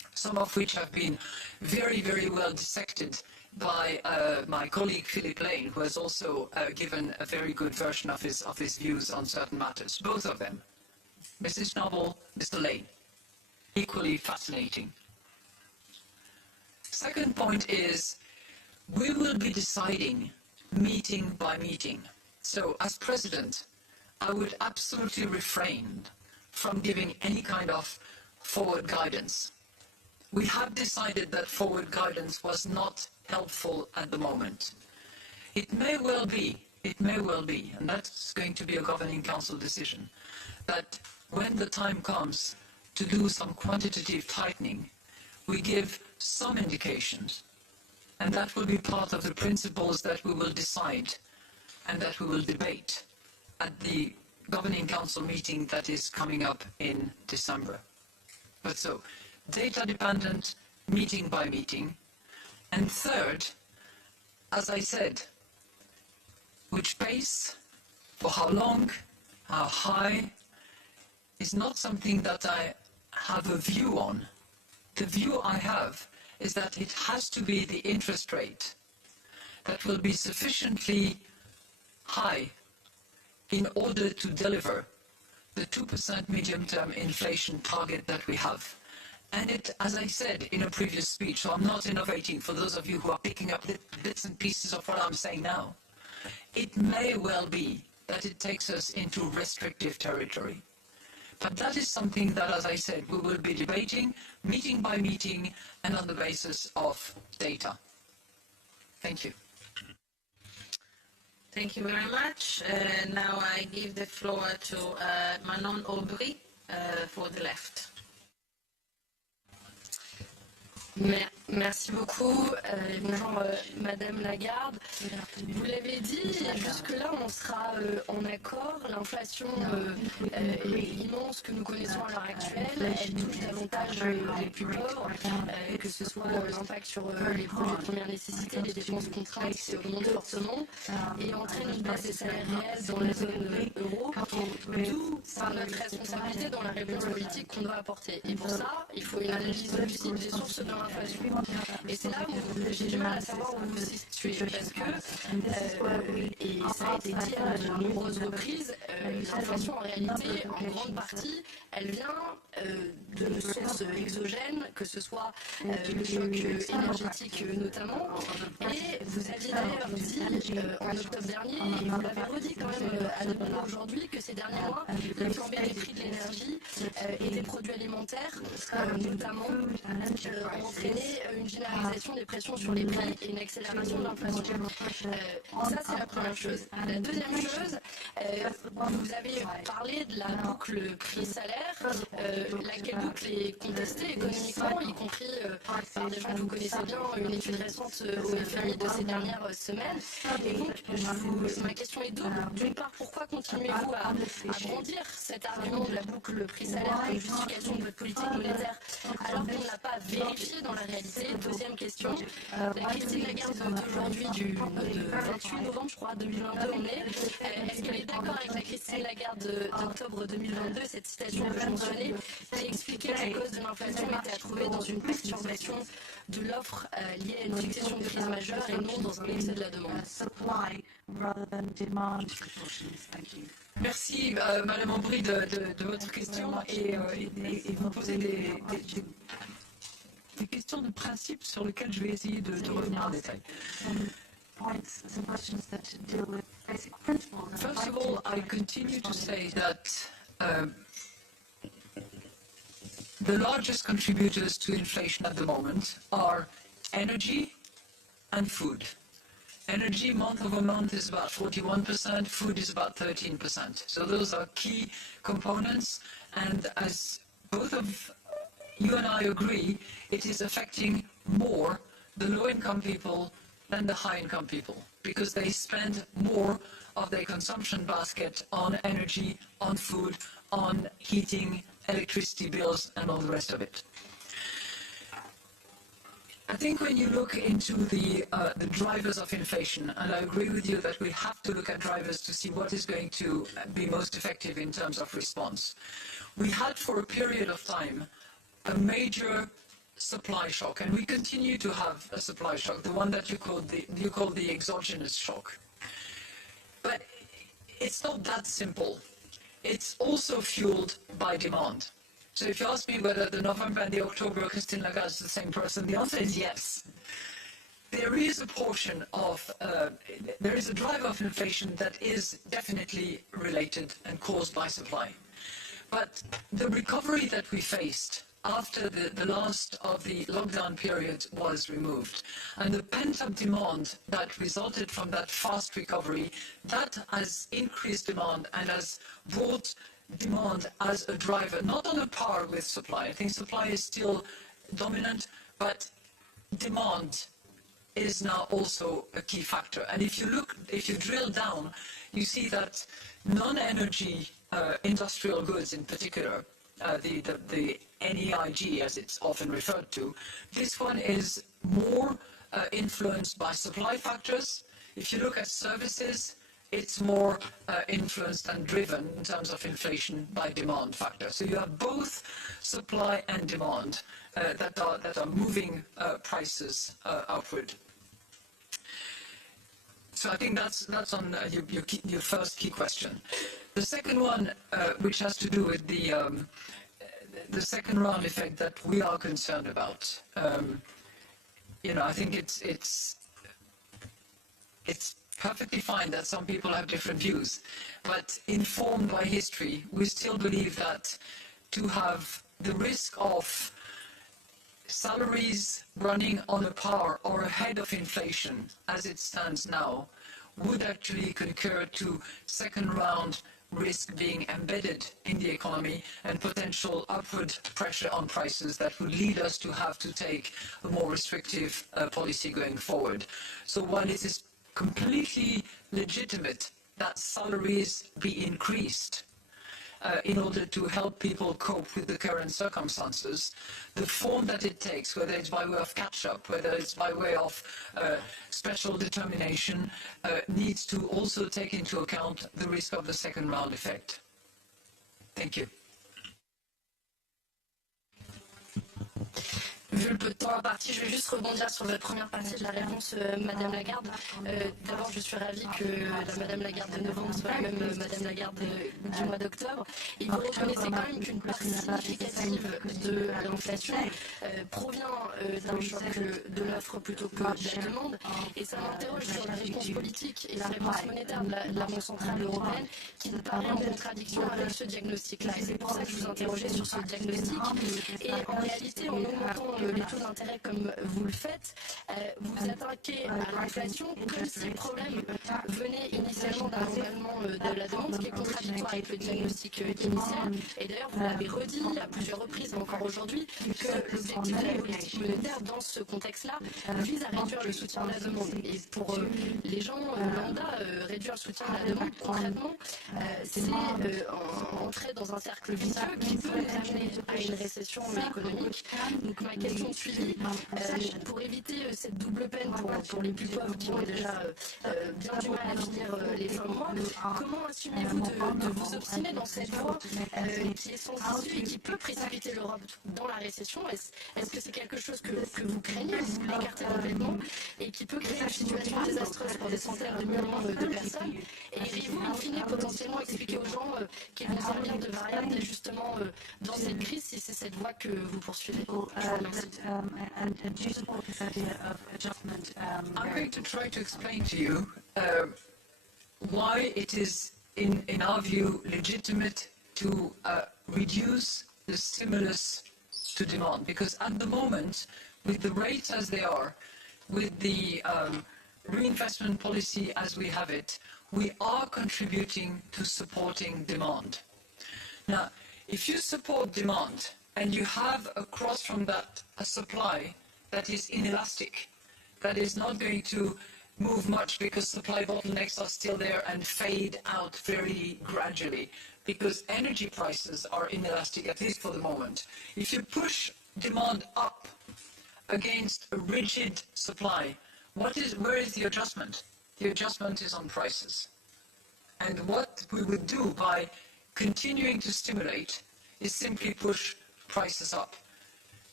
some of which have been very, very well dissected by my colleague Philip Lane, who has also given a very good version of his views on certain matters. Both of them, Mrs. Noble, Mr. Lane, equally fascinating. Second point is, we will be deciding meeting by meeting. So as President, I would absolutely refrain from giving any kind of forward guidance. We have decided that forward guidance was not helpful at the moment. It may well be, and that's going to be a Governing Council decision, that when the time comes to do some quantitative tightening, we give some indications, and that will be part of the principles that we will decide and that we will debate at the Governing Council meeting that is coming up in December. But so, data dependent, meeting by meeting. And third, as I said, which pace, for how long, how high, is not something that I have a view on. The view I have is that it has to be the interest rate that will be sufficiently high in order to deliver the 2% medium-term inflation target that we have. And it, as I said in a previous speech, so I'm not innovating for those of you who are picking up bits and pieces of what I'm saying now, it may well be that it takes us into restrictive territory. But that is something that, as I said, we will be debating, meeting by meeting, and on the basis of data. Thank you. Thank you very much. Now I give the floor to Manon Aubry for the left. Merci beaucoup. Bonjour Madame Lagarde. Vous l'avez dit, jusque-là on sera en accord. L'inflation immense que nous connaissons à l'heure actuelle, elle touche davantage les plus pauvres, que ce soit l'impact sur les produits de première nécessité, les dépenses contraintes qui augmentent fortement et entraîne une baisse des salaires réels dans la zone euro, d'où par notre responsabilité dans la réponse politique qu'on doit apporter. Et pour ça, il faut une analyse lucide des sources de l'inflation. Et c'est là où j'ai du mal à savoir où vous vous situez, parce que, et ça a été dit à de nombreuses reprises, l'inflation en réalité, en grande partie, elle vient de sources exogènes, que ce soit le choc énergétique notamment, et vous aviez d'ailleurs dit en octobre dernier, et vous l'avez redit quand même à nouveau aujourd'hui, que ces derniers mois, la flambée des prix de l'énergie et des produits alimentaires, notamment, ont entraîné une généralisation des pressions sur les prix et une accélération de l'inflation. Ça, c'est la première chose. La deuxième chose, vous avez parlé de la boucle prix-salaire, laquelle boucle est contestée économiquement, y compris par des gens que vous connaissez bien, une étude récente au FMI de ces dernières semaines. Et donc, ma question est double. D'une part, pourquoi continuez-vous à brandir cet argument de la boucle prix-salaire comme justification de votre politique monétaire alors qu'on ne l'a pas vérifié dans la réalité? Deuxième question, la Christine Lagarde d'aujourd'hui, du 28 novembre, je crois, 2022, on est. Est-ce qu'elle est d'accord avec la Christine Lagarde d'octobre 2022, cette citation que je mentionnais, qui expliquait que la cause de l'inflation était à trouver dans une perturbation de l'offre liée à une succession de crises majeures et non dans un excès de la demande? Merci, Madame Aubry, de votre question et vous posez des questions de principe sur lesquelles je vais essayer de revenir en détail. First of all, I continue to say that the largest contributors to inflation at the moment are energy and food. Energy month over month is about 41%, food is about 13%. So those are key components, and as both of you and I agree, it is affecting more the low-income people than the high-income people, because they spend more of their consumption basket on energy, on food, on heating, electricity bills, and all the rest of it. I think when you look into the drivers of inflation, and I agree with you that we have to look at drivers to see what is going to be most effective in terms of response. We had for a period of time a major supply shock, and we continue to have a supply shock, the one that you call the exogenous shock. But it's not that simple. It's also fueled by demand. So if you ask me whether the November and the October Christine Lagarde is the same person, the answer is yes. There is a portion of, there is a driver of inflation that is definitely related and caused by supply. But the recovery that we faced after the last of the lockdown period was removed, and the pent-up demand that resulted from that fast recovery, that has increased demand and has brought demand as a driver, not on a par with supply. I think supply is still dominant, but demand is now also a key factor. And if you drill down, you see that non-energy industrial goods in particular, the NEIG as it's often referred to, this one is more influenced by supply factors. If you look at services, it's more influenced and driven in terms of inflation by demand factors. So you have both supply and demand that are moving prices upward. So I think that's on your first key question. The second one, which has to do with the second round effect that we are concerned about, I think it's perfectly fine that some people have different views, but informed by history, we still believe that to have the risk of salaries running on a par or ahead of inflation as it stands now would actually concur to second round risk being embedded in the economy and potential upward pressure on prices that would lead us to have to take a more restrictive policy going forward. So while it is completely legitimate that salaries be increased in order to help people cope with the current circumstances, the form that it takes, whether it's by way of catch-up, whether it's by way of special determination, needs to also take into account the risk of the second round effect. Thank you. Vu le peu de temps imparti, je vais juste rebondir sur votre première partie de la réponse, Madame Lagarde. D'abord, je suis ravie que la Madame Lagarde de novembre soit la même Madame Lagarde du mois d'octobre. Et vous reconnaissez quand même qu'une part significative de l'inflation provient d'un choc de l'offre plutôt que de la demande. Et ça m'interroge sur la réponse politique et la réponse monétaire de la Banque centrale européenne qui me paraît en contradiction avec ce diagnostic-là. Et c'est pour ça que je vous interrogeais sur ce diagnostic. Et en réalité, en augmentant les taux d'intérêt comme vous le faites, vous attaquez à l'inflation comme si le problème venait initialement d'un engagement de la demande, ce qui est contradictoire avec le diagnostic initial. Et d'ailleurs, vous l'avez redit à plusieurs reprises, mais encore aujourd'hui, que l'objectif de la politique monétaire dans ce contexte-là vise à réduire le soutien de la demande. Et pour les gens lambda, réduire le soutien de la demande, concrètement, c'est entrer dans un cercle vicieux qui peut nous amener à une récession économique. Donc ma question de suivi, pour éviter cette double peine pour les plus pauvres qui ont déjà bien du mal à finir les fins de mois, comment assumez-vous de vous obstiner dans cette voie qui est sans issue et qui peut précipiter l'Europe dans la récession? Est-ce que c'est quelque chose que vous craignez, vous l'écartez complètement, et qui peut créer une situation désastreuse pour des centaines de millions de personnes? Et iriez-vous, in fine, potentiellement expliquer aux gens qu'ils vont servir de variable justement dans cette crise si c'est cette voie que vous poursuivez? And do you support this idea of adjustment? I'm going to try to explain to you why it is, in our view, legitimate to reduce the stimulus to demand. Because at the moment, with the rates as they are, with the reinvestment policy as we have it, we are contributing to supporting demand. Now, if you support demand, and you have across from that a supply that is inelastic, that is not going to move much because supply bottlenecks are still there and fade out very gradually because energy prices are inelastic, at least for the moment. If you push demand up against a rigid supply, where is the adjustment? The adjustment is on prices. And what we would do by continuing to stimulate is simply push prices up.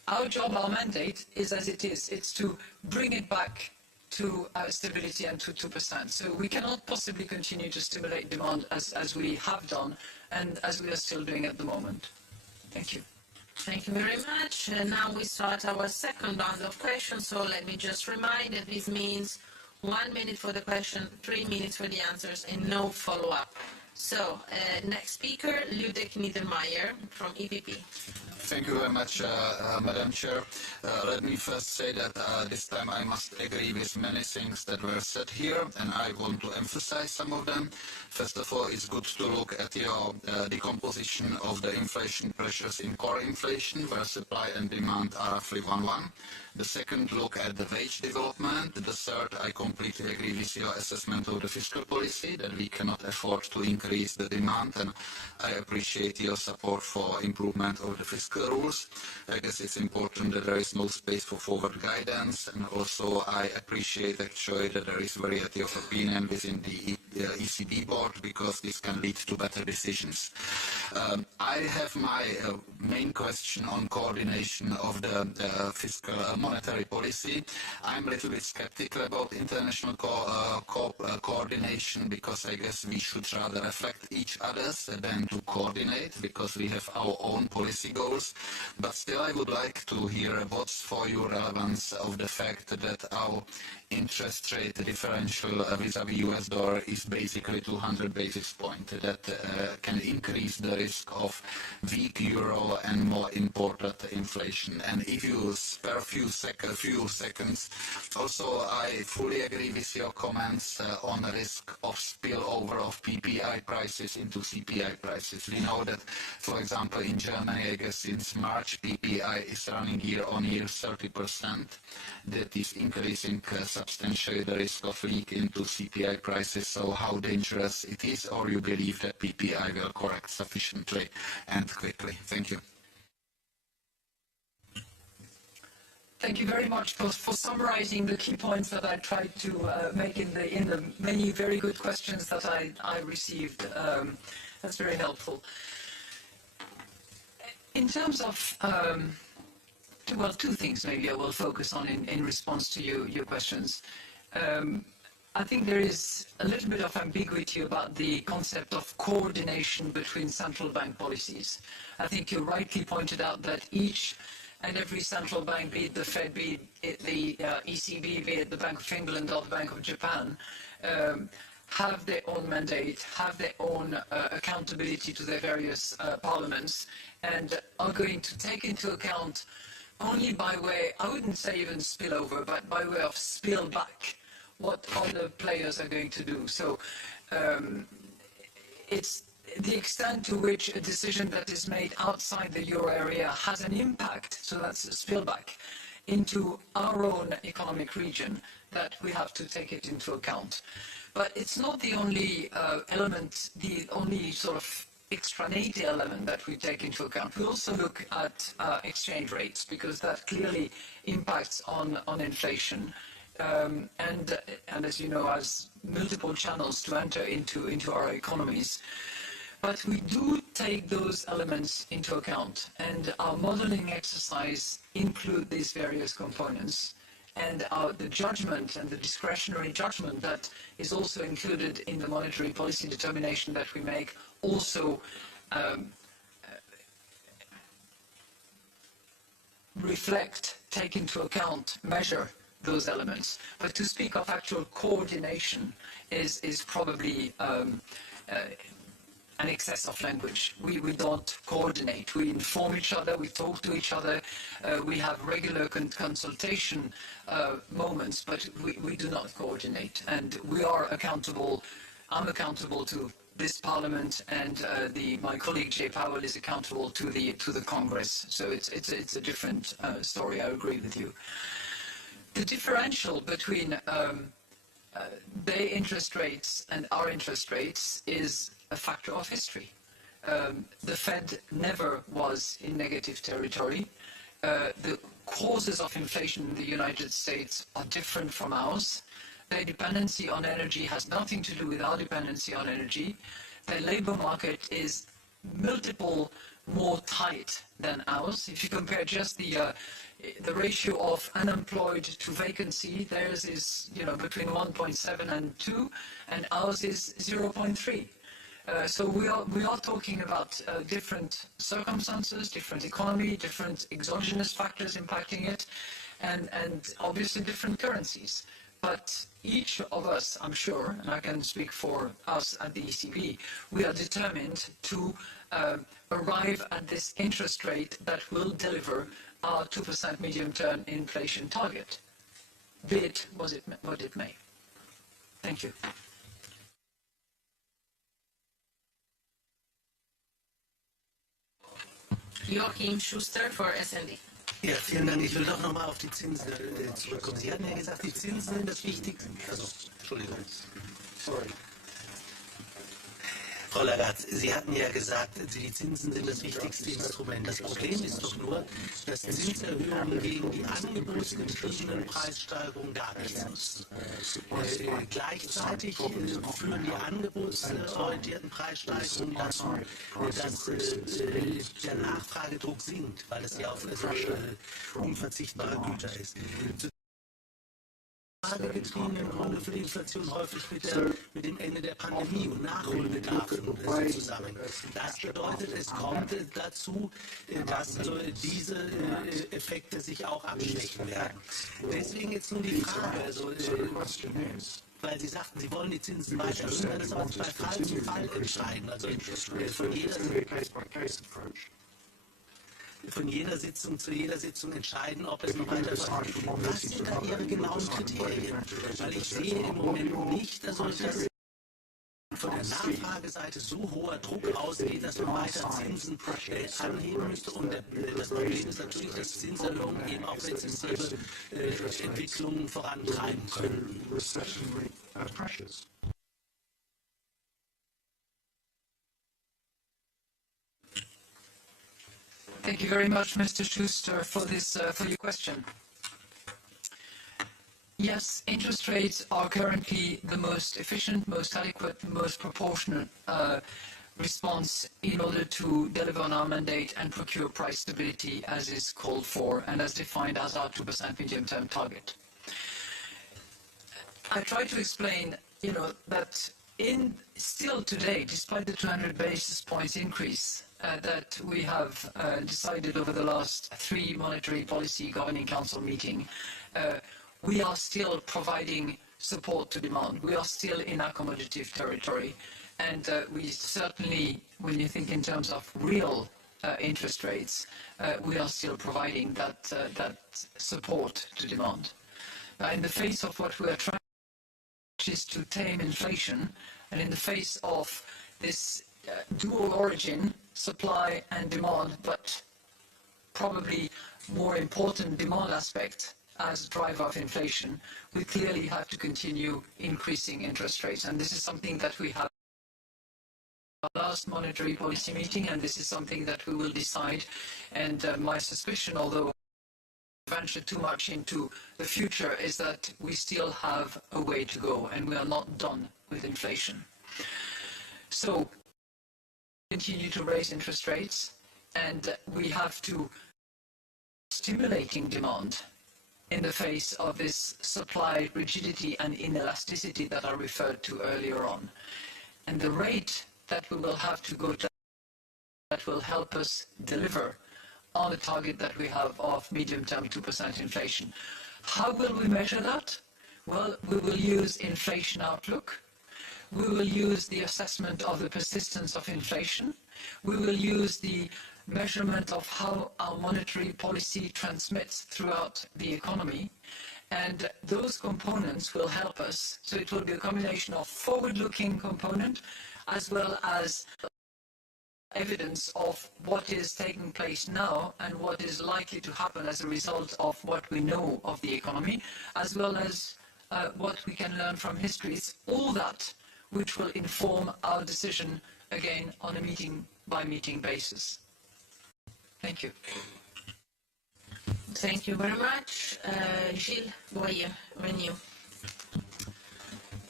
our job, our mandate is as it is. It's to bring it back to stability and to 2%. So we cannot possibly continue to stimulate demand as we have done and as we are still doing at the moment. Thank you. Thank you very much. And now we start our second round of questions. So let me just remind that this means 1 minute for the question, 3 minutes for the answers, and no follow-up. So, next speaker, Ludek Niedermayer from EPP. Thank you very much, Madam Chair. Let me first say that this time I must agree with many things that were said here, and I want to emphasize some of them. First of all, it's good to look at your decomposition of the inflation pressures in core inflation, where supply and demand are roughly 1-1. The second, look at the wage development. The third, I completely agree with your assessment of the fiscal policy, that we cannot afford to increase the demand, and I appreciate your support for improvement of the fiscal rules. I guess it's important that there is no space for forward guidance, and also I appreciate actually that there is variety of opinion within the ECB board, because this can lead to better decisions. I have my main question on coordination of the fiscal monetary policy. I'm a little bit skeptical about international coordination, because I guess we should rather reflect each other's than to coordinate, because we have our own policy goals. But still, I would like to hear what's for you relevance of the fact that our interest rate differential vis-à-vis US dollar is basically 200 basis points. That can increase the risk of weak euro and more imported inflation. And if you spare a few seconds, also I fully agree with your comments on the risk of spillover of PPI prices into CPI prices. We know that, for example, in Germany, I guess since March, PPI is running year-on-year 30%. That is increasing substantially the risk of leak into CPI prices. So how dangerous it is, or you believe that PPI will correct sufficiently and quickly? Thank you. Thank you very much for summarizing the key points that I tried to make in the many very good questions that I received. That's very helpful. In terms of well, two things maybe I will focus on in response to your questions. I think there is a little bit of ambiguity about the concept of coordination between central bank policies. I think you rightly pointed out that each and every central bank, be it the Fed, be it the ECB, be it the Bank of England or the Bank of Japan, have their own mandate, have their own accountability to their various parliaments, and are going to take into account only by way, I wouldn't say even spillover, but by way of spillback, what other players are going to do. So it's the extent to which a decision that is made outside the euro area has an impact, so that's a spillback, into our own economic region, that we have to take it into account. But it's not the only element, the only sort of extraneity element that we take into account. We also look at exchange rates, because that clearly impacts on inflation. And as you know, has multiple channels to enter into our economies. But we do take those elements into account, and our modeling exercise include these various components. And the judgment and the discretionary judgment that is also included in the monetary policy determination that we make also take into account, measure those elements. But to speak of actual coordination is probably an excess of language. We don't coordinate. We inform each other, we talk to each other, we have regular consultation moments, but we do not coordinate. And we are accountable, I'm accountable to this Parliament, and my colleague Jay Powell is accountable to the Congress. So it's a different story, I agree with you. The differential between their interest rates and our interest rates is a factor of history. The Fed never was in negative territory. The causes of inflation in the United States are different from ours. Their dependency on energy has nothing to do with our dependency on energy. Their labor market is multiple more tight than ours. If you compare just the ratio of unemployed to vacancy, theirs is between 1.7 and 2, and ours is 0.3. So we are talking about different circumstances, different economy, different exogenous factors impacting it, and obviously different currencies. But each of us, I'm sure, and I can speak for us at the ECB, we are determined to arrive at this interest rate that will deliver our 2% medium-term inflation target, be it what it may. Thank you. Joachim Schuster for SND. Ja, vielen Dank. Ich will doch nochmal auf die Zinsen zurückkommen. Sie hatten ja gesagt, die Zinsen sind das Wichtigste. Also, Entschuldigung. Sorry. Frau Lagarde, Sie hatten ja gesagt, die Zinsen sind das wichtigste Instrument. Das Problem ist doch nur, dass Zinserhöhungen gegen die angebotsgetriebenen Preissteigerungen gar nichts nutzen. Gleichzeitig führen die angebotsorientierten Preissteigerungen dazu, dass der Nachfragedruck sinkt, weil es ja auf unverzichtbare Güter ist. Getriebenen Gründe für die Inflation häufig mit dem Ende der Pandemie und Nachholbedarfen zusammen. Das bedeutet, es kommt dazu, dass diese Effekte sich auch abschwächen werden. Deswegen jetzt nun die Frage, weil Sie sagten, Sie wollen die Zinsen weiter erhöhen, dann ist aber bei Fall zu Fall entscheiden. Also von jeder Sitzung zu jeder Sitzung entscheiden, ob es noch weiter ist. Was sind da Ihre genauen Kriterien? Weil ich sehe im Moment nicht, dass von der Nachfrageseite so hoher Druck ausgeht, dass man weiter Zinsen anheben müsste. Und das Problem ist natürlich, dass Zinserhöhungen eben auch rezessive Entwicklungen vorantreiben können. Thank you very much, Mr. Schuster, for your question. Yes, interest rates are currently the most efficient, most adequate, most proportionate response in order to deliver on our mandate and procure price stability as is called for and as defined as our 2% medium-term target. I try to explain, that still today, despite the 200 basis points increase that we have decided over the last 3 monetary policy governing council meetings, we are still providing support to demand. We are still in accommodative territory, and we certainly, when you think in terms of real interest rates, we are still providing that support to demand. In the face of what we are trying, which is to tame inflation, and in the face of this dual origin, supply and demand, but probably more important demand aspect as driver of inflation, we clearly have to continue increasing interest rates. And this is something that we have our last monetary policy meeting, and this is something that we will decide. And my suspicion, although I venture too much into the future, is that we still have a way to go, and we are not done with inflation. So continue to raise interest rates, and we have to stimulating demand in the face of this supply rigidity and inelasticity that I referred to earlier on. And the rate that we will have to go to that will help us deliver on the target that we have of medium-term 2% inflation. How will we measure that? Well, we will use inflation outlook. We will use the assessment of the persistence of inflation. We will use the measurement of how our monetary policy transmits throughout the economy. And those components will help us. So it will be a combination of forward-looking component as well as evidence of what is taking place now and what is likely to happen as a result of what we know of the economy, as well as what we can learn from history. It's all that which will inform our decision, again, on a meeting-by-meeting basis. Thank you. Thank you very much. Gilles Boyer, Renew.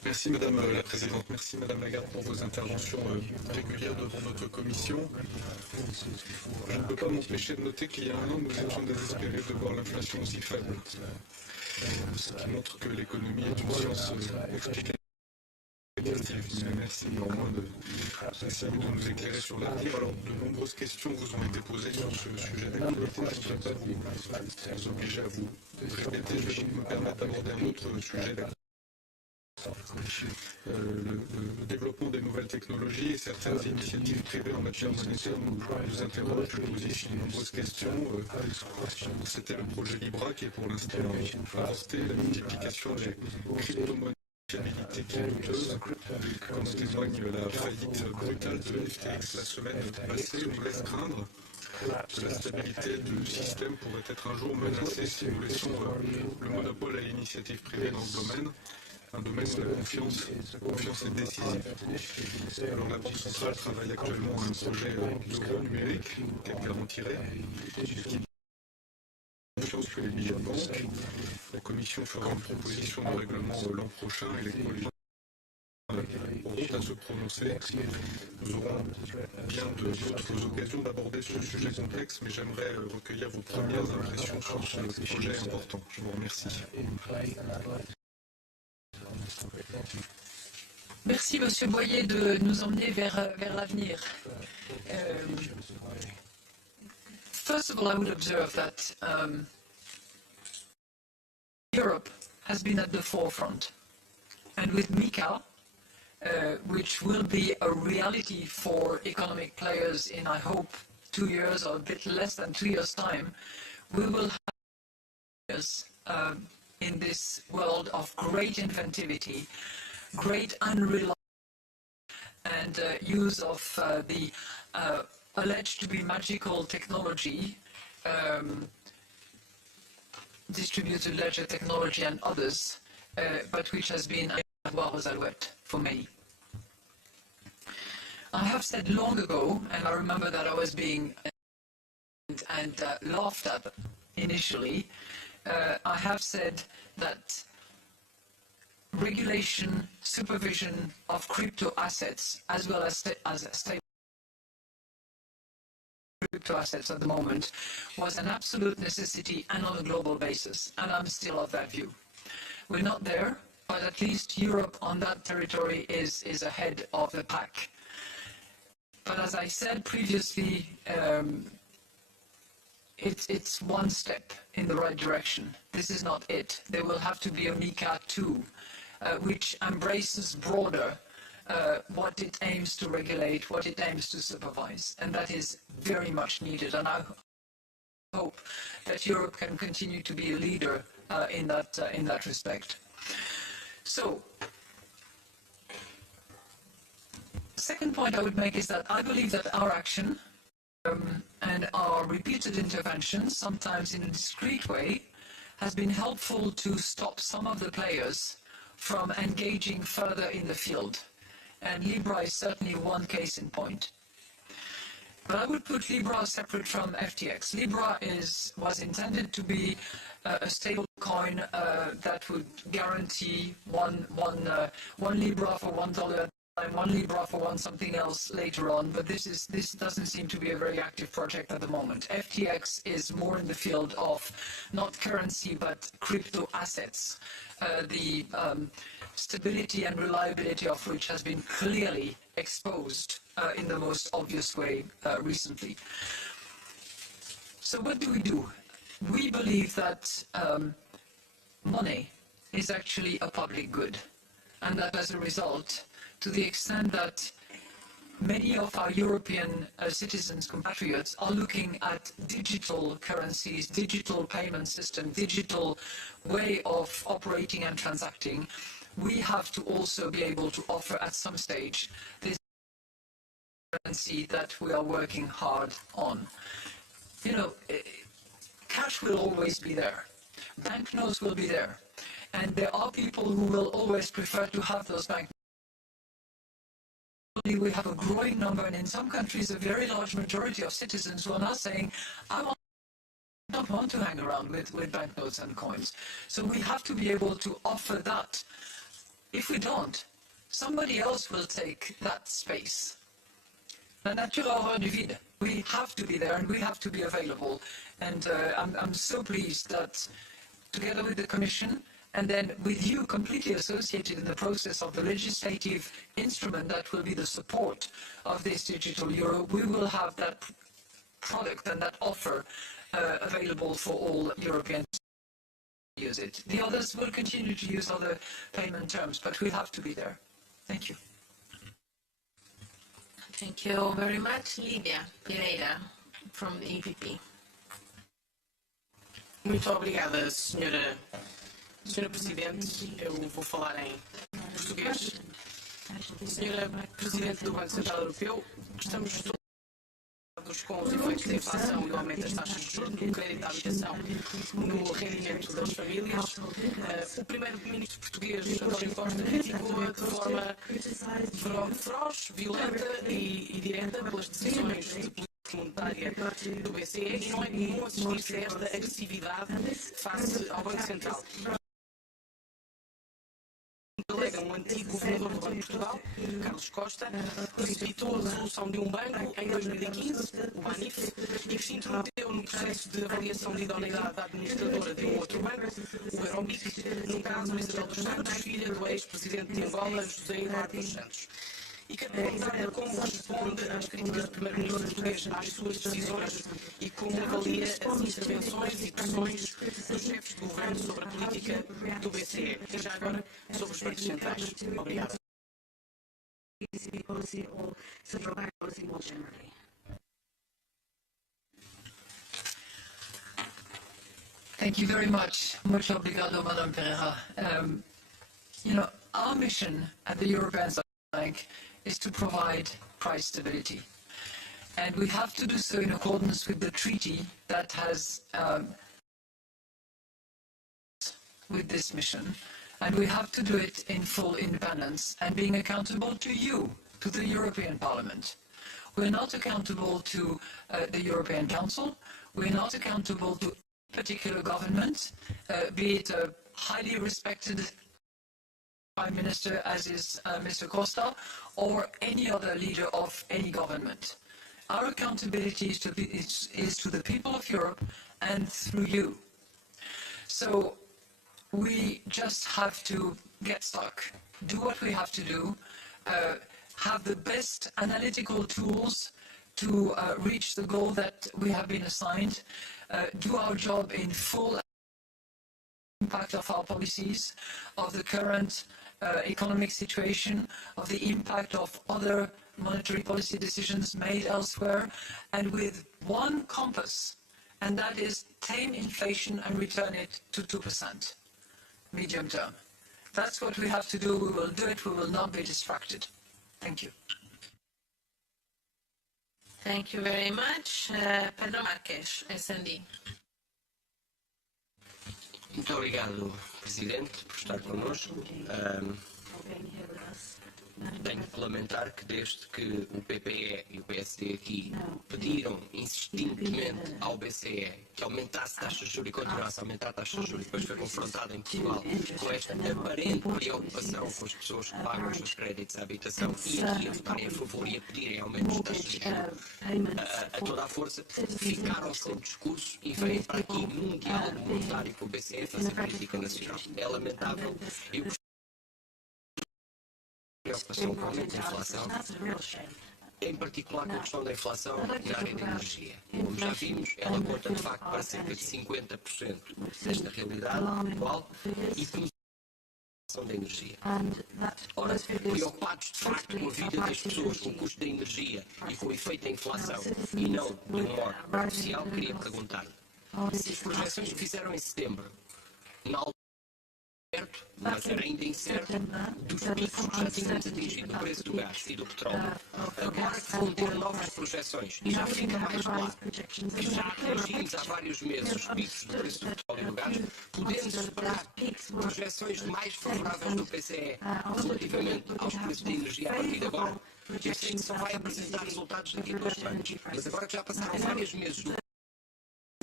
Merci Madame la Présidente, merci Madame Lagarde pour vos interventions régulières devant notre commission. Je ne peux pas m'empêcher de noter qu'il y a un an, nous étions désespérés de voir l'inflation aussi faible. Ce qui montre que l'économie est une science explicative. Mais merci néanmoins d'essayer de nous éclairer sur l'avenir. Alors, de nombreuses questions vous ont été posées sur ce sujet d'actualité. Je ne vais pas vous obliger à vous répéter. Je vais me permettre d'aborder un autre sujet d'actualité. Le développement des nouvelles technologies et certaines initiatives privées en matière monétaire nous interrogent, nous posent de nombreuses questions. C'était le projet Libra qui est pour l'instant avorté, la multiplication des crypto-monnaies qui est douteuse, comme en témoigne la faillite brutale de FTX la semaine passée, nous laisse craindre que la stabilité du système pourrait être un jour menacée si nous laissons le monopole à l'initiative privée dans ce domaine. Un domaine où la confiance est décisive. Alors la Banque centrale travaille actuellement à un projet d'euro numérique qu'elle garantirait, qui confiance que les billets de banque. La Commission fera une proposition de règlement l'an prochain et les collègues auront à se prononcer. Nous aurons bien d'autres occasions d'aborder ce sujet complexe, mais j'aimerais recueillir vos premières impressions sur ce projet important. Je vous remercie. Merci Monsieur Boyer de nous emmener vers l'avenir. First of all, I would observe that Europe has been at the forefront, and with MiCA, which will be a reality for economic players in, I hope, 2 years or a bit less than 2 years' time, we will have years in this world of great inventivity, great unreliable and use of the alleged to be magical technology, distributed ledger technology and others, but which has been a war aux alouettes for many. I have said long ago, and I remember that I was being and laughed at initially, I have said that regulation, supervision of crypto assets, as well as stable crypto assets at the moment, was an absolute necessity and on a global basis, and I'm still of that view. We're not there, but at least Europe on that territory is ahead of the pack. But as I said previously, it's one step in the right direction. This is not it. There will have to be a MiCA 2, which embraces broader what it aims to regulate, what it aims to supervise, and that is very much needed. And I hope that Europe can continue to be a leader in that respect. So, the second point I would make is that I believe that our action and our repeated interventions, sometimes in a discreet way, has been helpful to stop some of the players from engaging further in the field. And Libra is certainly one case in point. But I would put Libra separate from FTX. Libra was intended to be a stable coin that would guarantee one Libra for $1 and 1 Libra for one something else later on, but this doesn't seem to be a very active project at the moment. FTX is more in the field of not currency but crypto assets, the stability and reliability of which has been clearly exposed in the most obvious way recently. So what do? We believe that money is actually a public good, and that as a result, to the extent that many of our European citizens, compatriots, are looking at digital currencies, digital payment system, digital way of operating and transacting, we have to also be able to offer at some stage this currency that we are working hard on. You know, cash will always be there. Banknotes will be there. And there are people who will always prefer to have those banknotes. We have a growing number, and in some countries, a very large majority of citizens who are now saying, I don't want to hang around with banknotes and coins. So we have to be able to offer that If we don't, somebody else will take that space. La nature a horreur du vide. We have to be there and we have to be available. And I'm so pleased that together with the Commission and then with you completely associated in the process of the legislative instrument that will be the support of this digital euro, we will have that product and that offer available for all Europeans to use it. The others will continue to use other payment terms, but we have to be there. Thank you. Thank you very much. Lídia Pereira, from the EPP. Muito obrigada, Senhora Presidente. Eu vou falar em português. Senhora Presidente do Banco Central Europeu, estamos todos com os efeitos da inflação e o aumento das taxas de juros no crédito à habitação no rendimento das famílias. O primeiro-ministro português, António Costa, criticou de forma feroz, violenta e direta pelas decisões de política monetária do BCE e não é comum assistir-se a esta agressividade face ao Banco Central. Alega um antigo governador do Banco de Portugal, Carlos Costa, precipitou a dissolução de um banco em 2015, o BANIF, e que se intrometeu no processo de avaliação de idoneidade da administradora de um outro banco, o Eurobic, no caso Isabel dos Santos, filha do ex-presidente de Angola, José Eduardo dos Santos. E quero perguntar como responde às críticas do primeiro-ministro português às suas decisões e como avalia as intervenções e pressões dos chefes de governo sobre a política do BCE e já agora sobre os bancos centrais. Obrigado. ECB policy or central bank policy more generally. Thank you very much. Muito obrigado, Madame Pereira. Our mission at the European Central Bank is to provide price stability. And we have to do so in accordance with the treaty that has with this mission. And we have to do it in full independence and being accountable to you, to the European Parliament. We're not accountable to the European Council. We're not accountable to a particular government, be it a highly respected Prime Minister, as is Mr. Costa, or any other leader of any government. Our accountability is to the people of Europe and through you. So we just have to get stuck, do what we have to do, have the best analytical tools to reach the goal that we have been assigned, do our job in full impact of our policies, of the current economic situation, of the impact of other monetary policy decisions made elsewhere, and with one compass, and that is tame inflation and return it to 2%, medium term. That's what we have to do. We will do it. We will not be distracted. Thank you. Thank you very much. Pedro Marques, SND. Muito obrigado, Presidente, por estar connosco. Tenho que lamentar que desde que o PPE e o PSD aqui pediram insistentemente ao BCE que aumentasse taxas de juros e continuasse a aumentar taxas de juros, depois foi confrontado em Portugal com esta aparente preocupação com as pessoas que pagam os seus créditos à habitação e aqui a votarem a favor e a pedirem aumentos de taxas de juros a toda a força, ficaram sem discurso e vêm para aqui num diálogo monetário com o BCE fazer política nacional. É lamentável. Preocupação com a inflação, em particular com a questão da inflação na área da energia. Como já vimos, ela conta de facto para cerca de 50% desta realidade atual e com a inflação da energia. Ora, preocupados de facto com a vida das pessoas, com o custo da energia e com o efeito da inflação e não de um modo oficial, queria perguntar-lhe se as projeções que fizeram em setembro, na certo, mas era ainda incerto, dos picos que já tínhamos atingido do preço do gás e do petróleo. Agora que vão ter novas projeções e já fica mais claro que já atingimos há vários meses os picos do preço do petróleo e do gás, podemos esperar projeções mais favoráveis do PCE relativamente aos preços da energia a partir de agora. Este só vai apresentar resultados daqui a 2 anos. Mas agora que já passaram vários meses do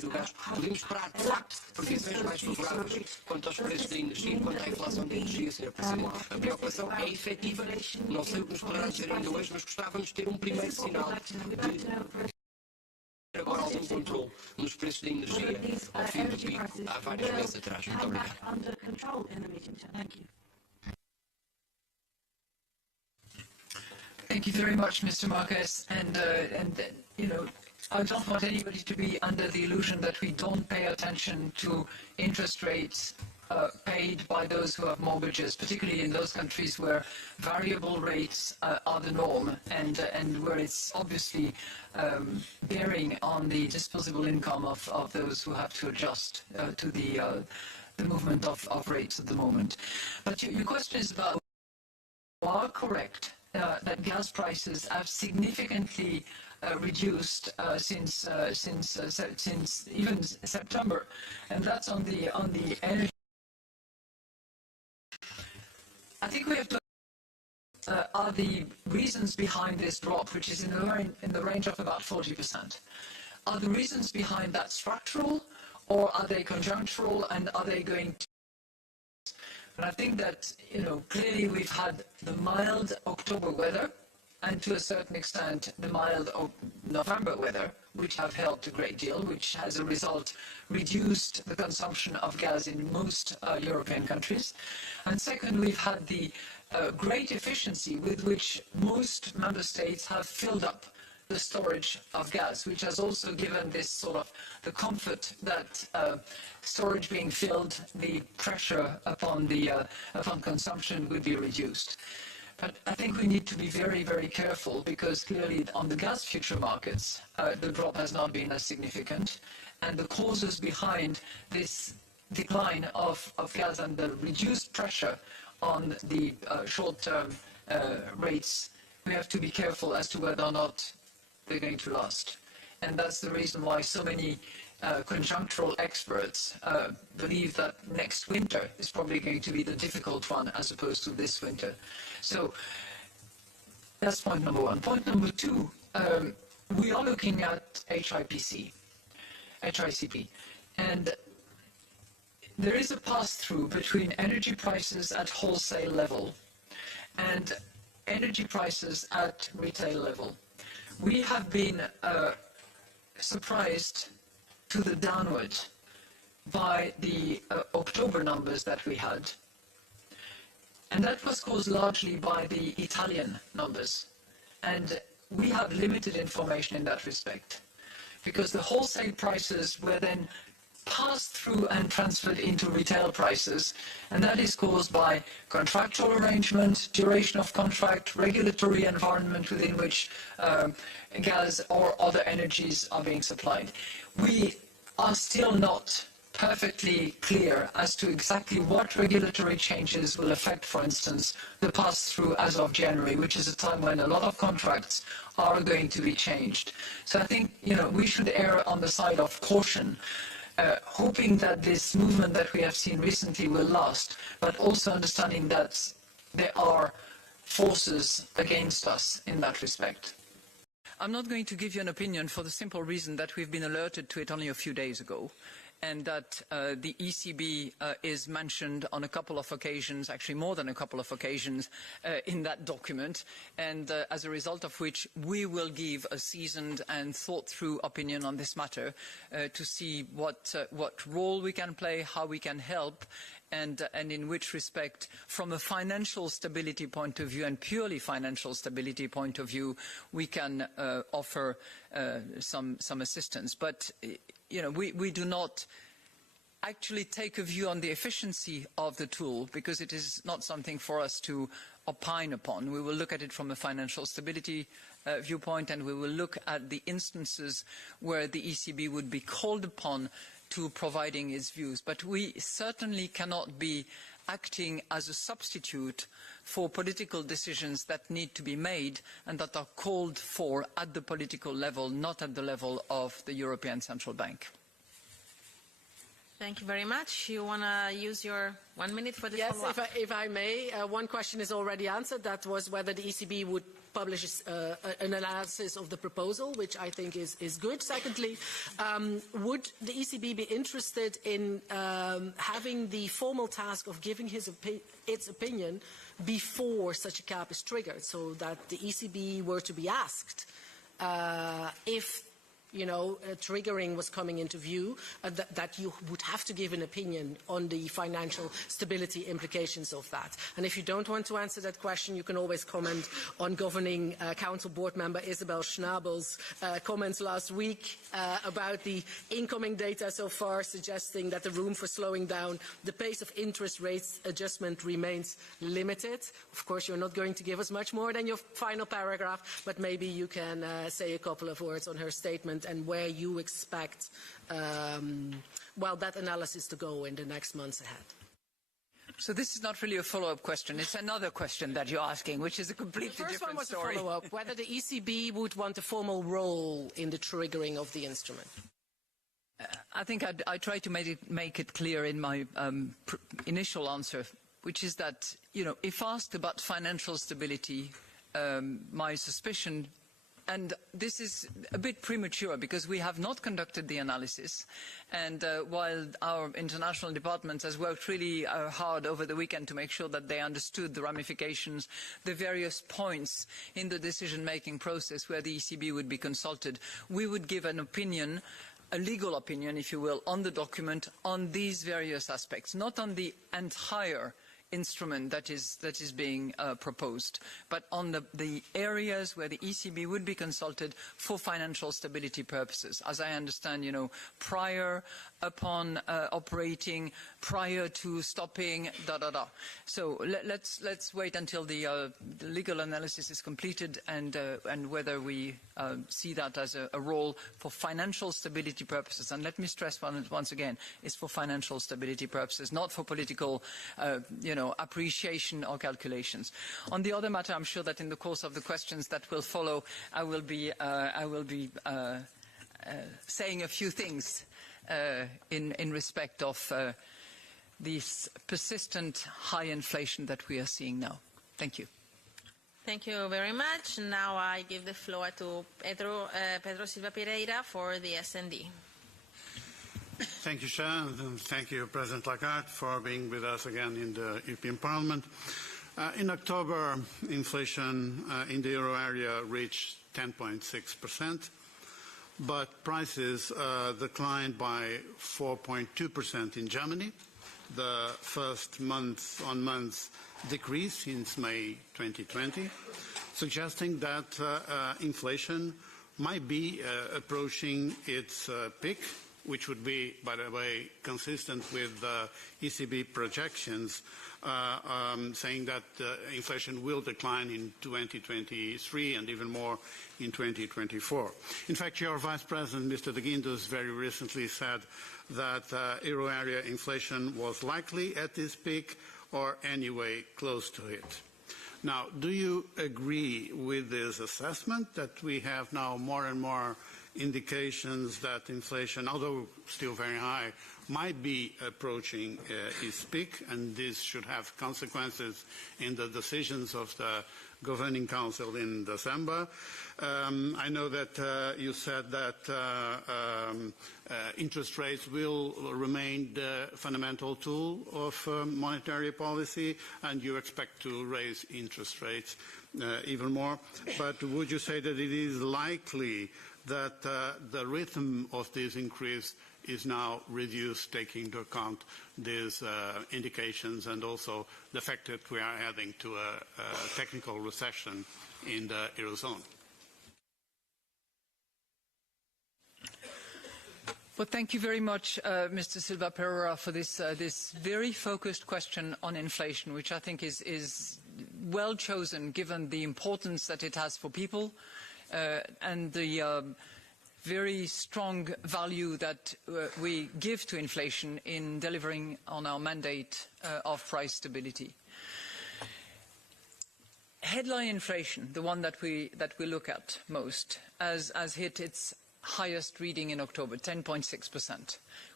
do gás, podemos esperar previsões mais favoráveis quanto aos preços da energia, quanto à inflação da energia, Sr. Presidente. A preocupação é efetiva. Não sei o que nos poderá dizer ainda hoje, mas gostávamos de ter um primeiro sinal de agora algum controle nos preços da energia ao fim do pico, há vários meses atrás. Muito obrigado. Thank you very much, Mr. Marquez. And you know, I don't want anybody to be under the illusion that we don't pay attention to interest rates paid by those who have mortgages, particularly in those countries where variable rates are the norm and where it's obviously bearing on the disposable income of those who have to adjust to the movement of rates at the moment. But your question is about, you are correct that gas prices have significantly reduced since even September, and that's on the energy. I think we have to are the reasons behind this drop, which is in the range of about 40%. Are the reasons behind that structural, or are they conjunctural, and are they going to? And I think that, you know, clearly we've had the mild October weather, and to a certain extent the mild November weather, which have helped a great deal, which as a result reduced the consumption of gas in most European countries. And second, we've had the great efficiency with which most member states have filled up the storage of gas, which has also given this sort of the comfort that storage being filled, the pressure upon consumption would be reduced. But I think we need to be very, very careful, because clearly on the gas future markets, the drop has not been as significant, and the causes behind this decline of gas and the reduced pressure on the short-term rates, we have to be careful as to whether or not they're going to last. And that's the reason why so many conjunctural experts believe that next winter is probably going to be the difficult one as opposed to this winter. So that's point number one. Point number two, we are looking at HICP, and there is a pass-through between energy prices at wholesale level and energy prices at retail level. We have been surprised to the downward by the October numbers that we had. And that was caused largely by the Italian numbers. And we have limited information in that respect, because the wholesale prices were then passed through and transferred into retail prices, and that is caused by contractual arrangement, duration of contract, regulatory environment within which gas or other energies are being supplied. We are still not perfectly clear as to exactly what regulatory changes will affect, for instance, the pass-through as of January, which is a time when a lot of contracts are going to be changed. So I think, you know, we should err on the side of caution, hoping that this movement that we have seen recently will last, but also understanding that there are forces against us in that respect. I'm not going to give you an opinion for the simple reason that we've been alerted to it only a few days ago, and that the ECB is mentioned on a couple of occasions, actually more than a couple of occasions, in that document, and as a result of which we will give a seasoned and thought-through opinion on this matter to see what role we can play, how we can help, and in which respect, from a financial stability point of view and purely financial stability point of view, we can offer some assistance. But you know, we do not actually take a view on the efficiency of the tool, because it is not something for us to opine upon. We will look at it from a financial stability viewpoint, and we will look at the instances where the ECB would be called upon to providing its views. But we certainly cannot be acting as a substitute for political decisions that need to be made and that are called for at the political level, not at the level of the European Central Bank. Thank you very much. You want to use your 1 minute for the follow-up? Yes, if I may. One question is already answered. That was whether the ECB would publish an analysis of the proposal, which I think is good. Secondly, would the ECB be interested in having the formal task of giving its opinion before such a cap is triggered, so that the ECB were to be asked if triggering was coming into view, that you would have to give an opinion on the financial stability implications of that. And if you don't want to answer that question, you can always comment on Governing Council Board member Isabel Schnabel's comments last week about the incoming data so far, suggesting that the room for slowing down the pace of interest rates adjustment remains limited. Of course, you're not going to give us much more than your final paragraph, but maybe you can say a couple of words on her statement and where you expect that analysis to go in the next months ahead. So this is not really a follow-up question. It's another question that you're asking, which is a completely different story. The first one was a follow-up, whether the ECB would want a formal role in the triggering of the instrument. I think I tried to make it clear in my initial answer, which is that, if asked about financial stability, my suspicion, and this is a bit premature because we have not conducted the analysis, and while our international department has worked really hard over the weekend to make sure that they understood the ramifications, the various points in the decision-making process where the ECB would be consulted, we would give an opinion, a legal opinion, if you will, on the document on these various aspects, not on the entire instrument that is being proposed, but on the areas where the ECB would be consulted for financial stability purposes. As I understand, prior, upon operating, prior to stopping, So let's wait until the legal analysis is completed and whether we see that as a role for financial stability purposes. And let me stress once again, it's for financial stability purposes, not for political, appreciation or calculations. On the other matter, I'm sure that in the course of the questions that will follow, I will be saying a few things in respect of this persistent high inflation that we are seeing now. Thank you. Thank you very much. Now I give the floor to Pedro Silva Pereira for the S&D. Thank you, Chair, and thank you, President Lagarde, for being with us again in the European Parliament. In October, inflation in the euro area reached 10.6%, but prices declined by 4.2% in Germany, the first month-on-month decrease since May 2020, suggesting that inflation might be approaching its peak, which would be, by the way, consistent with ECB projections, saying that inflation will decline in 2023 and even more in 2024. In fact, your Vice President, Mr. de Guindos, very recently said that euro area inflation was likely at this peak or anyway close to it. Now, do you agree with this assessment that we have now more and more indications that inflation, although still very high, might be approaching its peak, and this should have consequences in the decisions of the Governing Council in December? I know that you said that interest rates will remain the fundamental tool of monetary policy, and you expect to raise interest rates even more. But would you say that it is likely that the rhythm of this increase is now reduced, taking into account these indications and also the fact that we are heading to a technical recession in the Eurozone? Well, thank you very much, Mr. Silva Pereira, for this very focused question on inflation, which I think is well chosen given the importance that it has for people and the very strong value that we give to inflation in delivering on our mandate of price stability. Headline inflation, the one that we look at most, has hit its highest reading in October, 10.6%,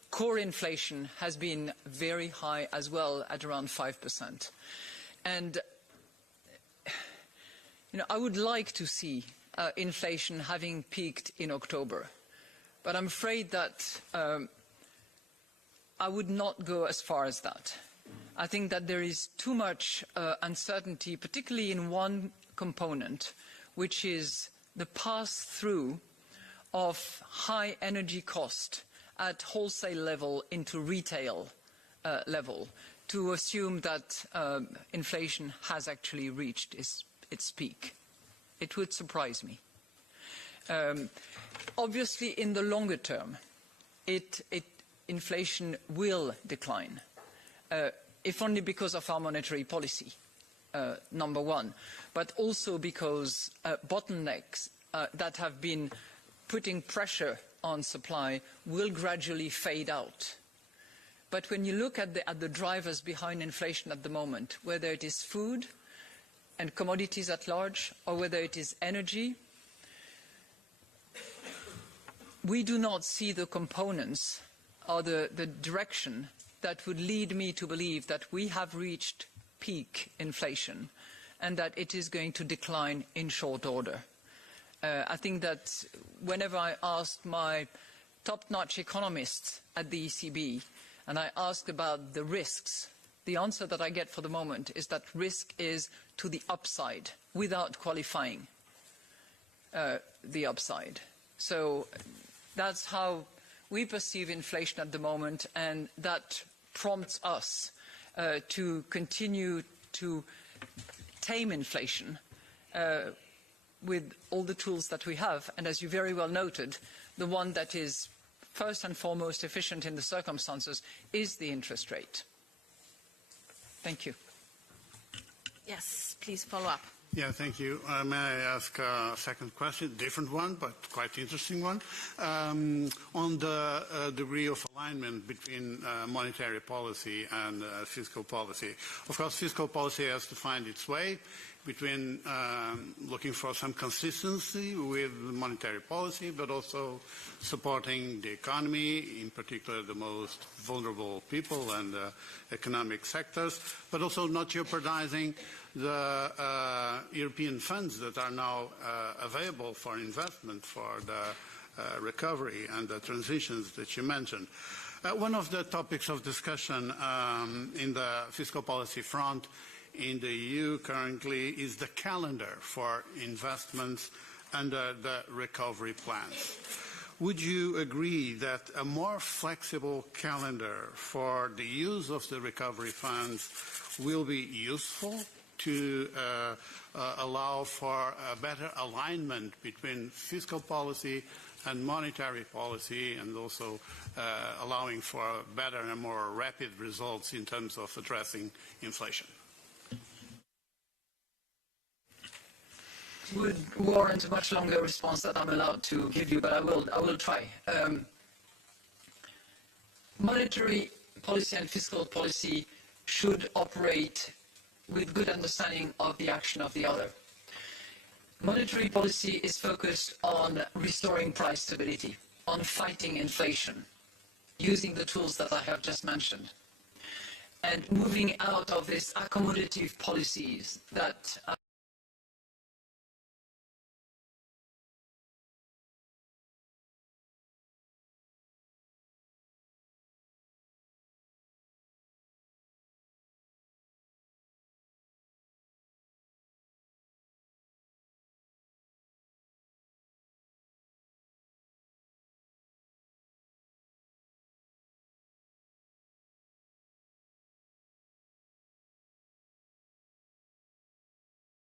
core inflation has been very high as well, at around 5%. And I would like to see inflation having peaked in October, but I'm afraid that I would not go as far as that. I think that there is too much uncertainty, particularly in one component, which is the pass-through of high energy cost at wholesale level into retail level, to assume that inflation has actually reached its peak. It would surprise me. Obviously, in the longer term, inflation will decline, if only because of our monetary policy, number one, but also because bottlenecks that have been putting pressure on supply will gradually fade out. But when you look at the drivers behind inflation at the moment, whether it is food and commodities at large, or whether it is energy, we do not see the components or the direction that would lead me to believe that we have reached peak inflation and that it is going to decline in short order. I think that whenever I ask my top-notch economists at the ECB and I ask about the risks, the answer that I get for the moment is that risk is to the upside, without qualifying the upside. So that's how we perceive inflation at the moment, and that prompts us to continue to tame inflation with all the tools that we have. And as you very well noted, the one that is first and foremost efficient in the circumstances is the interest rate. Thank you. Yes, please follow up. Yeah, thank you. May I ask a second question, different one, but quite interesting one, on the degree of alignment between monetary policy and fiscal policy. Of course, fiscal policy has to find its way between looking for some consistency with monetary policy, but also supporting the economy, in particular the most vulnerable people and economic sectors, but also not jeopardizing the European funds that are now available for investment for the recovery and the transitions that you mentioned. One of the topics of discussion in the fiscal policy front in the EU currently is the calendar for investments under the recovery plans. Would you agree that a more flexible calendar for the use of the recovery funds will be useful to allow for a better alignment between fiscal policy and monetary policy, and also allowing for better and more rapid results in terms of addressing inflation? Would warrant a much longer response that I'm allowed to give you, but I will try. Monetary policy and fiscal policy should operate with good understanding of the action of the other. Monetary policy is focused on restoring price stability, on fighting inflation, using the tools that I have just mentioned, and moving out of these accommodative policies that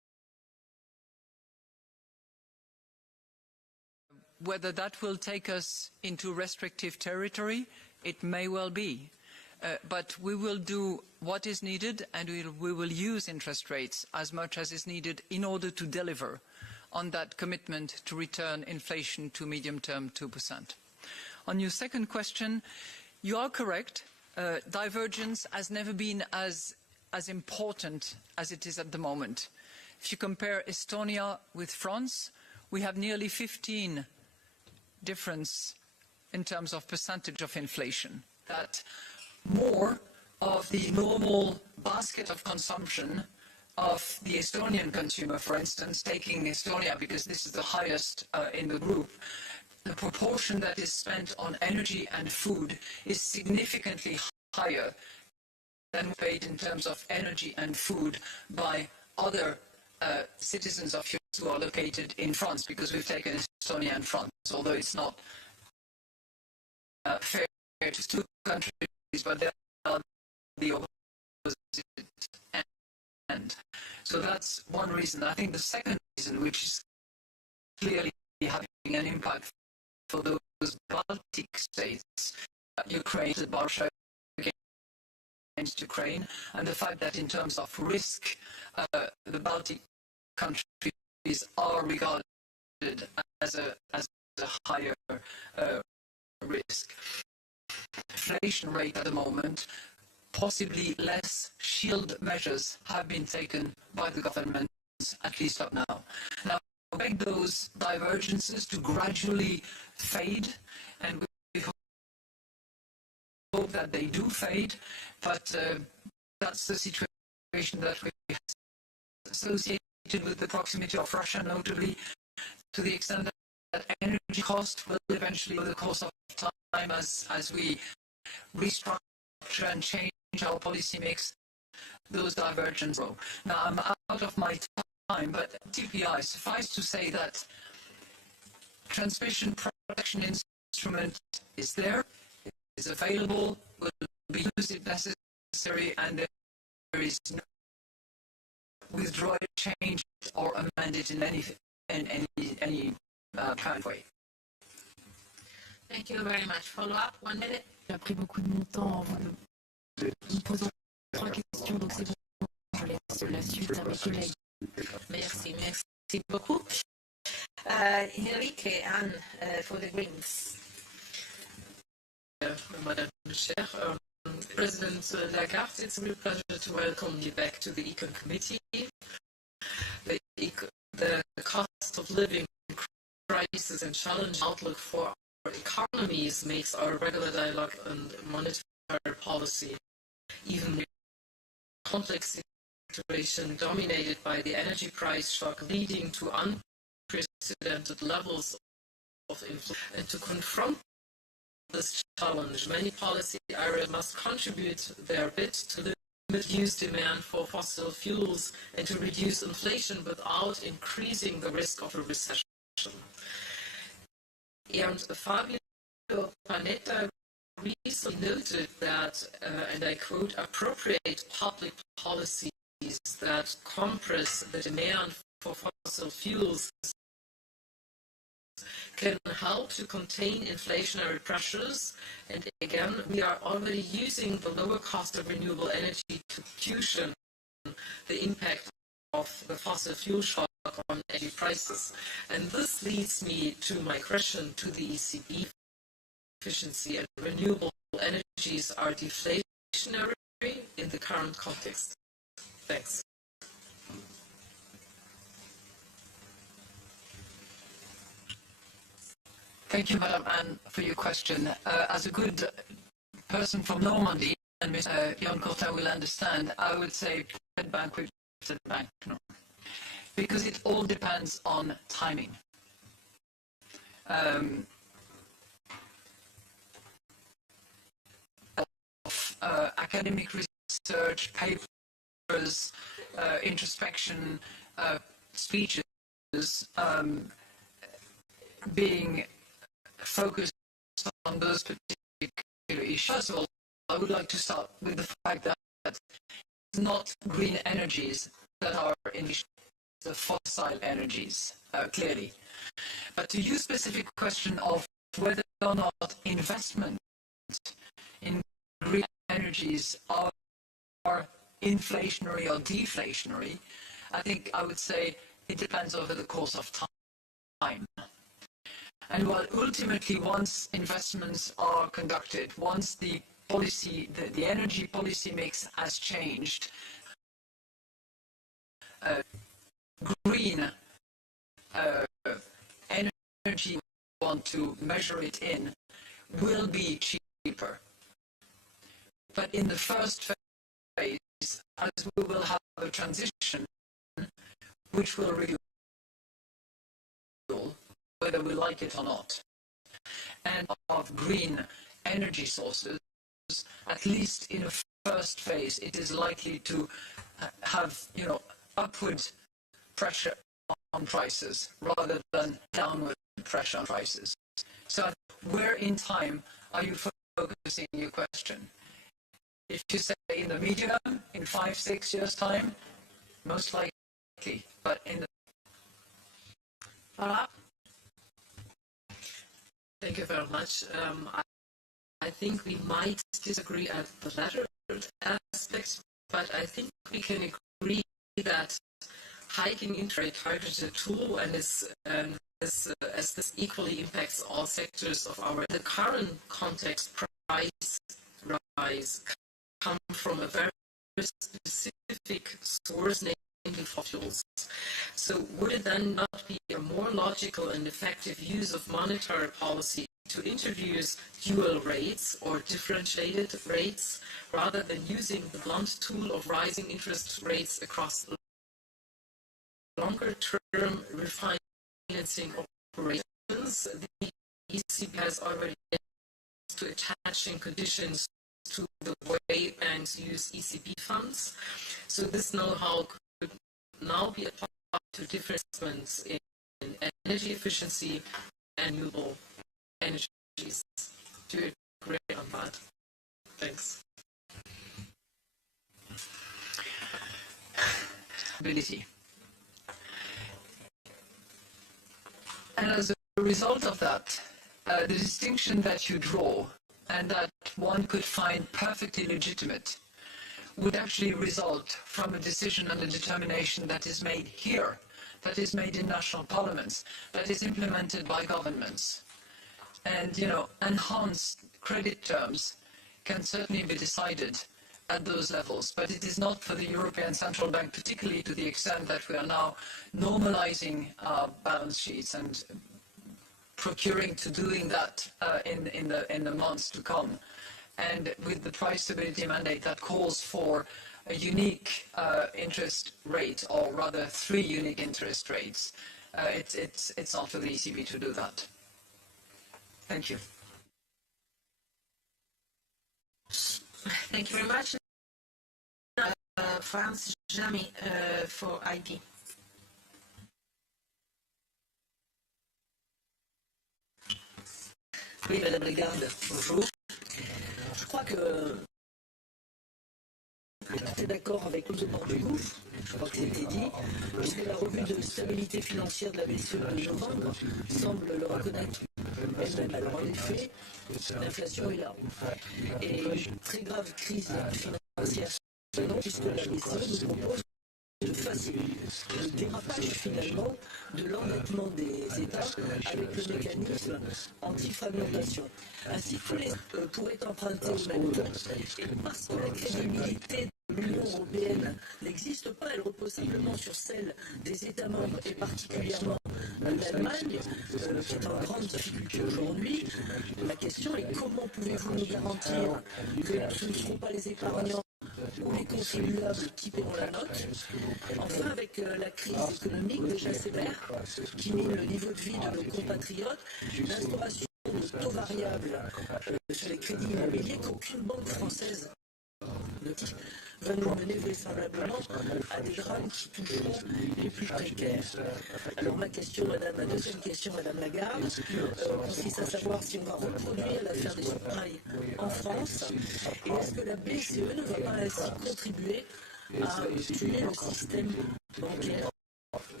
whether that will take us into restrictive territory, it may well be. But we will do what is needed, and we will use interest rates as much as is needed in order to deliver on that commitment to return inflation to medium-term 2%. On your second question, you are correct. Divergence has never been as important as it is at the moment. If you compare Estonia with France, we have nearly 15 difference in terms of percentage of inflation. That more of the normal basket of consumption of the Estonian consumer, for instance, taking Estonia because this is the highest in the group, the proportion that is spent on energy and food is significantly higher than paid in terms of energy and food by other citizens of Europe who are located in France, because we've taken Estonia and France, although it's not fair to two countries, but they are the opposite end. So that's one reason. I think the second reason, which is clearly having an impact for those Baltic states, Ukraine, Russia against Ukraine, and the fact that in terms of risk, the Baltic countries are regarded as a higher risk. Inflation rate at the moment, possibly less shield measures have been taken by the governments, at least up now. Now, we expect those divergences to gradually fade, and we hope that they do fade, but that's the situation that we have associated with the proximity of Russia, notably to the extent that energy cost will eventually, over the course of time, as we restructure and change our policy mix, those divergences grow. Now, I'm out of my time, but TPI, suffice to say that transmission protection instrument is there, is available, will be used if necessary, and there is no withdraw it, change it, or amend it in any kind of way. Thank you very much. Follow up, 1 minute. J'ai pris beaucoup de mon temps en vous posant 3 questions, donc c'est bon, je laisse la suite à mes collègues. Merci beaucoup. Enrique, Anne, for the Greens. Madam Chair, President Lagarde, it's a real pleasure to welcome you back to the ECON Committee. The cost of living crisis and challenging outlook for our economies makes our regular dialogue on monetary policy even more complex situation dominated by the energy price shock leading to unprecedented levels of inflation. And to confront this challenge, many policy areas must contribute their bit to reduce demand for fossil fuels and to reduce inflation without increasing the risk of a recession. And Fabio Panetta recently noted that, and I quote, appropriate public policies that compress the demand for fossil fuels can help to contain inflationary pressures. And again, we are already using the lower cost of renewable energy to cushion the impact of the fossil fuel shock on energy prices. And this leads me to my question to the ECB. Efficiency and renewable energies are deflationary in the current context. Thanks. Thank you, Madam Anne, for your question. As a good person from Normandy, and Mr. Jan Cortin will understand, I would say Fed Bank with Fed Bank, no. Because it all depends on timing. Academic research, papers, introspection, speeches being focused on those particular issues. First of all, I would like to start with the fact that it's not green energies that are in issue. the fossil energies, clearly. But to your specific question of whether or not investment in green energies are inflationary or deflationary, I think I would say it depends over the course of time. And while ultimately once investments are conducted, once the policy, the energy policy mix has changed, green energy we want to measure it in will be cheaper. But in the first phase, as we will have a transition which will reduce whether we like it or not, and of green energy sources, at least in a first phase, it is likely to have, upward pressure on prices rather than downward pressure on prices. So where in time are you focusing your question? If you say in the medium, in 5-6 years' time, most likely, but in the... Thank you very much. I think we might disagree at the latter aspect, but I think we can agree that hiking interest rate targets a tool, and as this equally impacts all sectors of the current context, price rise come from a very specific source, namely fossil fuels. So would it then not be a more logical and effective use of monetary policy to introduce dual rates or differentiated rates rather than using the blunt tool of rising interest rates across longer-term refinancing operations? The ECB has already to attaching conditions to the way banks use ECB funds. So this know-how could now be applied to different investments in energy efficiency and renewable energies. Do you agree on that? Thanks. Ability. And as a result of that, the distinction that you draw and that one could find perfectly legitimate would actually result from a decision and a determination that is made here, that is made in national parliaments, that is implemented by governments. And, enhanced credit terms can certainly be decided at those levels, but it is not for the European Central Bank, particularly to the extent that we are now normalizing balance sheets and procuring to doing that in the months to come. And with the price stability mandate that calls for a unique interest rate, or rather 3 unique interest rates, it's not for the ECB to do that. Thank you. Thank you very much. France Jamy for IP. Oui, Madame Lagarde, bonjour. Je crois que tout est d'accord avec le support du gouffre, je crois que c'était dit, puisque la revue de stabilité financière de la BCE de novembre semble le reconnaître elle-même. Alors en effet, l'inflation est là. Et une très grave crise financière, puisque la BCE nous propose de faciliter le dérapage finalement de l'endettement des États avec le mécanisme anti-fragmentation. Ainsi, tous les pourraient emprunter au même temps. Et parce que la crédibilité de l'Union européenne n'existe pas, elle repose simplement sur celle des États membres et particulièrement l'Allemagne, qui est en grande difficulté aujourd'hui. La question est comment pouvez-vous nous garantir que ce ne seront pas les épargnants ou les contribuables qui paieront la note. Enfin, avec la crise économique déjà sévère qui mine le niveau de vie de nos compatriotes, l'instauration de taux variables sur les crédits immobiliers qu'aucune banque française ne va nous mener vraisemblablement à des drames qui toucheront les plus précaires. Alors ma deuxième question, Madame Lagarde, consiste à savoir si on va reproduire l'affaire des subprimes en France, et est-ce que la BCE ne va pas ainsi contribuer à tuer le système bancaire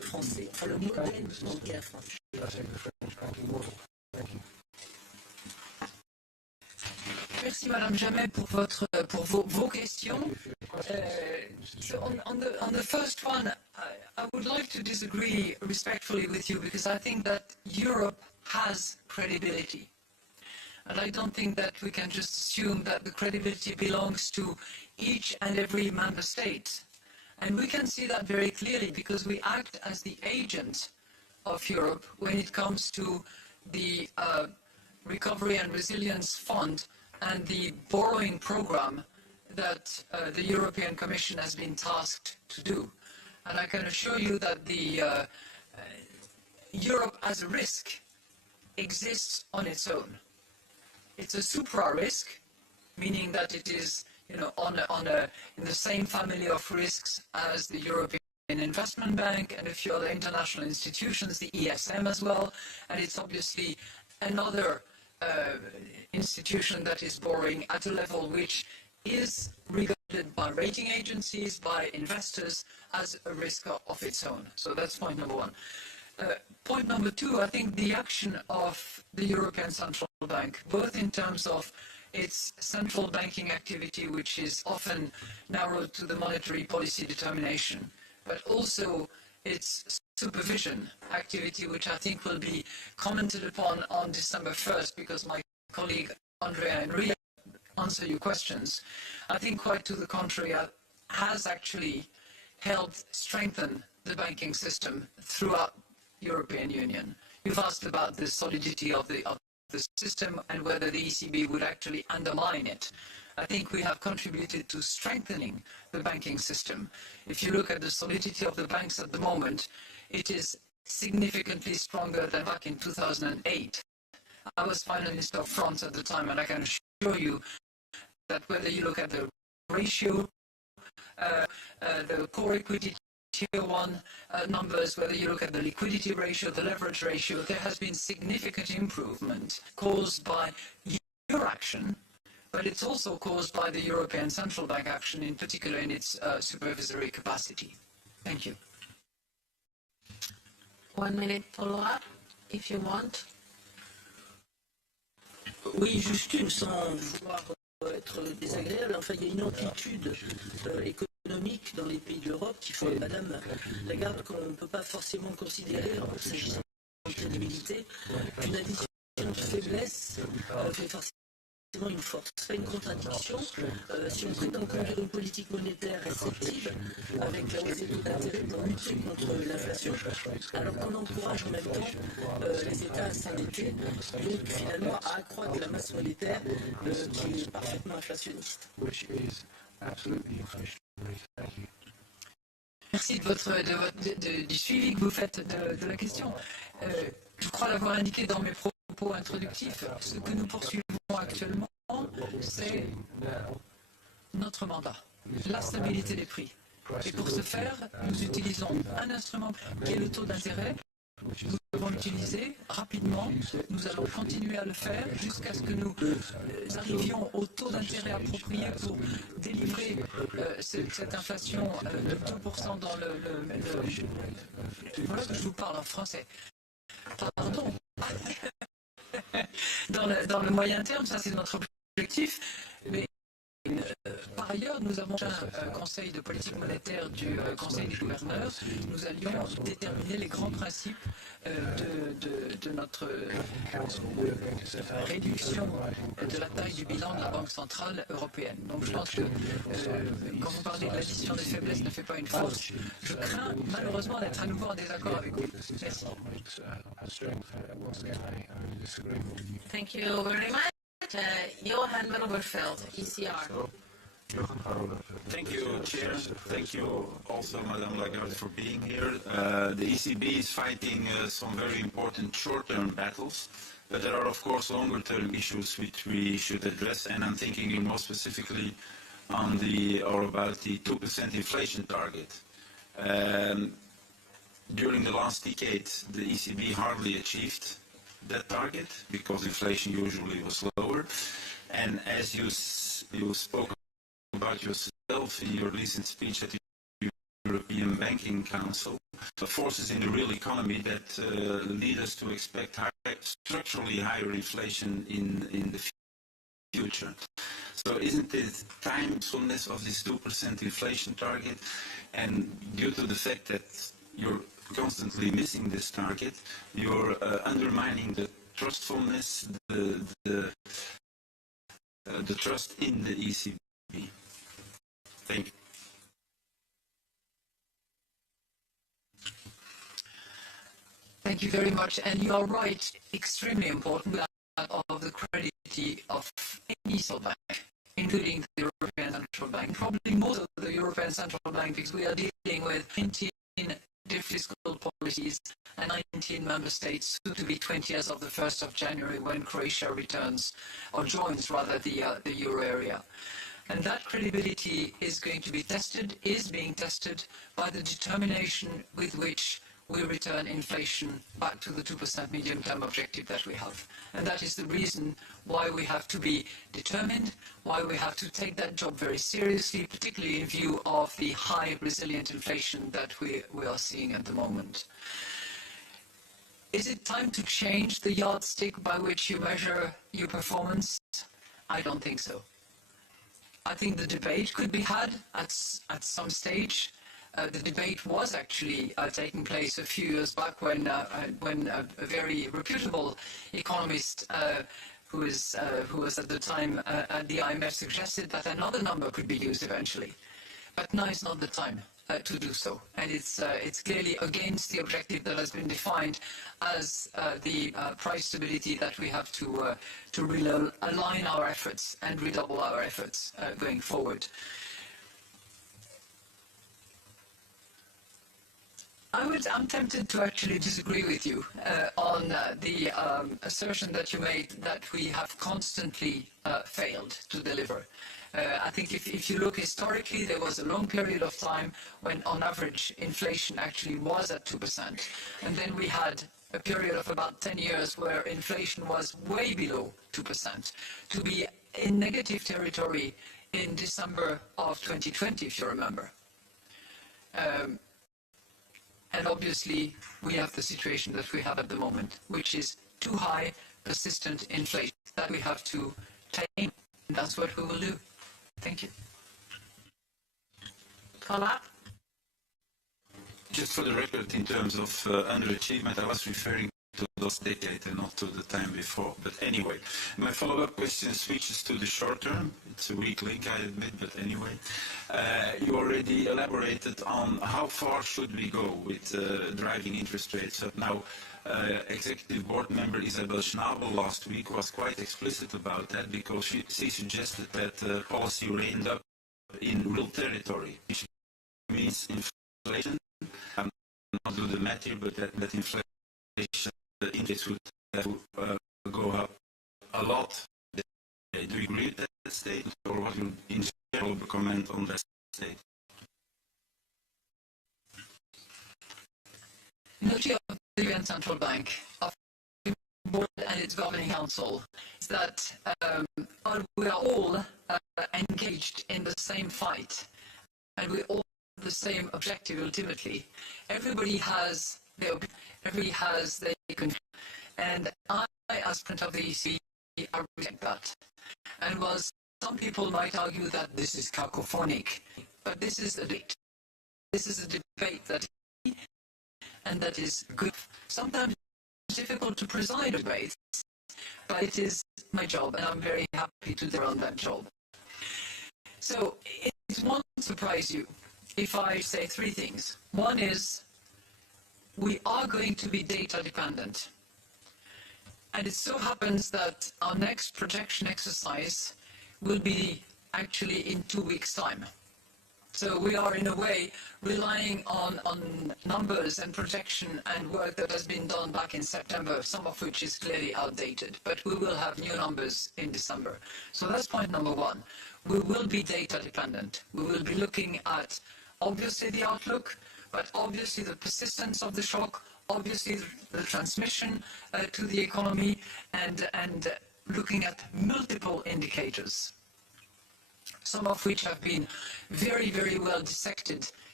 français, enfin le modèle bancaire français. Merci Madame Jamet pour vos questions. So on the first one, I would like to disagree respectfully with you because I think that Europe has credibility. And I don't think that we can just assume that the credibility belongs to each and every member state. And we can see that very clearly because we act as the agent of Europe when it comes to the Recovery and Resilience Fund and the borrowing program that the European Commission has been tasked to do. And I can assure you that the Europe as a risk exists on its own. It's a supra-risk, meaning that it is, in the same family of risks as the European Investment Bank and a few other international institutions, the ESM as well, and it's obviously another institution that is borrowing at a level which is regarded by rating agencies, by investors, as a risk of its own. So that's point number one. Point number two, I think the action of the European Central Bank, both in terms of its central banking activity, which is often narrowed to the monetary policy determination, but also its supervision activity, which I think will be commented upon on December 1st, because my colleague Andrea and Ria answer your questions. I think quite to the contrary, has actually helped strengthen the banking system throughout the European Union. You've asked about the solidity of the system and whether the ECB would actually undermine it. I think we have contributed to strengthening the banking system. If you look at the solidity of the banks at the moment, it is significantly stronger than back in 2008. I was Finance Minister of France at the time, and I can assure you that whether you look at the ratio, the core equity Tier 1 numbers, whether you look at the liquidity ratio, the leverage ratio, there has been significant improvement caused by your action, but it's also caused by the European Central Bank action, in particular in its supervisory capacity. Thank you. 1 minute follow-up, if you want. Oui, juste une, sans vouloir être désagréable. Enfin, il y a une amplitude économique dans les pays de l'Europe qui fait, Madame Lagarde, qu'on ne peut pas forcément considérer, s'agissant de crédibilité, qu'une addition de faiblesse fait forcément une force. C'est une contradiction si on prétend conduire une politique monétaire réceptive avec la hausse des taux d'intérêt pour lutter contre l'inflation, alors qu'on encourage en même temps les États à s'endetter, donc finalement à accroître la masse monétaire qui est parfaitement inflationniste. Merci du suivi que vous faites de la question. Je crois l'avoir indiqué dans mes propos introductifs. Ce que nous poursuivons actuellement, c'est notre mandat, la stabilité des prix. Et pour ce faire, nous utilisons un instrument qui est le taux d'intérêt. Nous devons l'utiliser rapidement. Nous allons continuer à le faire jusqu'à ce que nous arrivions au taux d'intérêt approprié pour délivrer cette inflation de 2% dans voilà que je vous parle en français. Pardon. Dans le moyen terme, ça c'est notre objectif. Mais par ailleurs, nous avons un conseil de politique monétaire du Conseil des gouverneurs. Nous allions déterminer les grands principes de notre réduction de la taille du bilan de la Banque centrale européenne. Donc je pense que quand vous parlez de l'addition des faiblesses ne fait pas une force, je crains malheureusement d'être à nouveau en désaccord avec vous. Merci. Thank you very much. Johan Milberfeld, ECR. Thank you, Chair. Thank you also, Madame Lagarde, for being here. The ECB is fighting some very important short-term battles, but there are, of course, longer-term issues which we should address, and I'm thinking more specifically on about the 2% inflation target. During the last decade, the ECB hardly achieved that target because inflation usually was lower. And as you spoke about yourself in your recent speech at the European European Banking Council, forces in the real economy that lead us to expect structurally higher inflation in the future. So isn't it timefulness of this 2% inflation target, and due to the fact that you're constantly missing this target, you're undermining the trustfulness, the trust in the ECB. Thank you. Thank you very much. And you are right, extremely important of the credibility of any central bank, including the European Central Bank, probably more of the European Central Bank, because we are dealing with 19 fiscal policies and 19 member states, soon to be 20 as of the 1st of January when Croatia returns, or joins rather, the euro area. And that credibility is going to be tested, is being tested by the determination with which we return inflation back to the 2% medium-term objective that we have. And that is the reason why we have to be determined, why we have to take that job very seriously, particularly in view of the high resilient inflation that we are seeing at the moment. Is it time to change the yardstick by which you measure your performance? I don't think so. I think the debate could be had at some stage. The debate was actually taking place a few years back when a very reputable economist who was at the time at the IMF suggested that another number could be used eventually. But now is not the time to do so. And it's clearly against the objective that has been defined as the price stability that we have to really align our efforts and redouble our efforts going forward. I'm tempted to actually disagree with you on the assertion that you made that we have constantly failed to deliver. I think if you look historically, there was a long period of time when, on average, inflation actually was at 2%. And then we had a period of about 10 years where inflation was way below 2%. To be in negative territory in December of 2020, if you remember. And obviously, we have the situation that we have at the moment, which is too high, persistent inflation that we have to tame. And that's what we will do. Thank you. Follow-up? Just for the record, in terms of underachievement, I was referring to those decades and not to the time before. But anyway, my follow-up question switches to the short term. It's a weak link, I admit, but anyway. You already elaborated on how far should we go with driving interest rates up. Now, Executive Board member Isabel Schnabel last week was quite explicit about that because she suggested that policy will end up in real territory, which means inflation. I'm not do the math here, but that inflation interest would have to go up a lot. Do you agree with that statement, or what you in general comment on that statement? The duty of the European Central Bank, of the board and its governing council, is that we are all engaged in the same fight, and we all have the same objective ultimately. Everybody has their control, and I, as president of the ECB, I respect that. And while some people might argue that this is cacophonic, but this is a debate. This is a debate that and that is good. Sometimes it's difficult to preside over debates, but it is my job, and I'm very happy to do on that job. So it won't surprise you if I say three things. One is we are going to be data dependent. And it so happens that our next projection exercise will be actually in 2 weeks' time. So we are, in a way, relying on numbers and projection and work that has been done back in September, some of which is clearly outdated. But we will have new numbers in December. So that's point number one. We will be data dependent. We will be looking at, obviously, the outlook, but obviously the persistence of the shock, obviously the transmission to the economy, and looking at multiple indicators, some of which have been very, very well dissected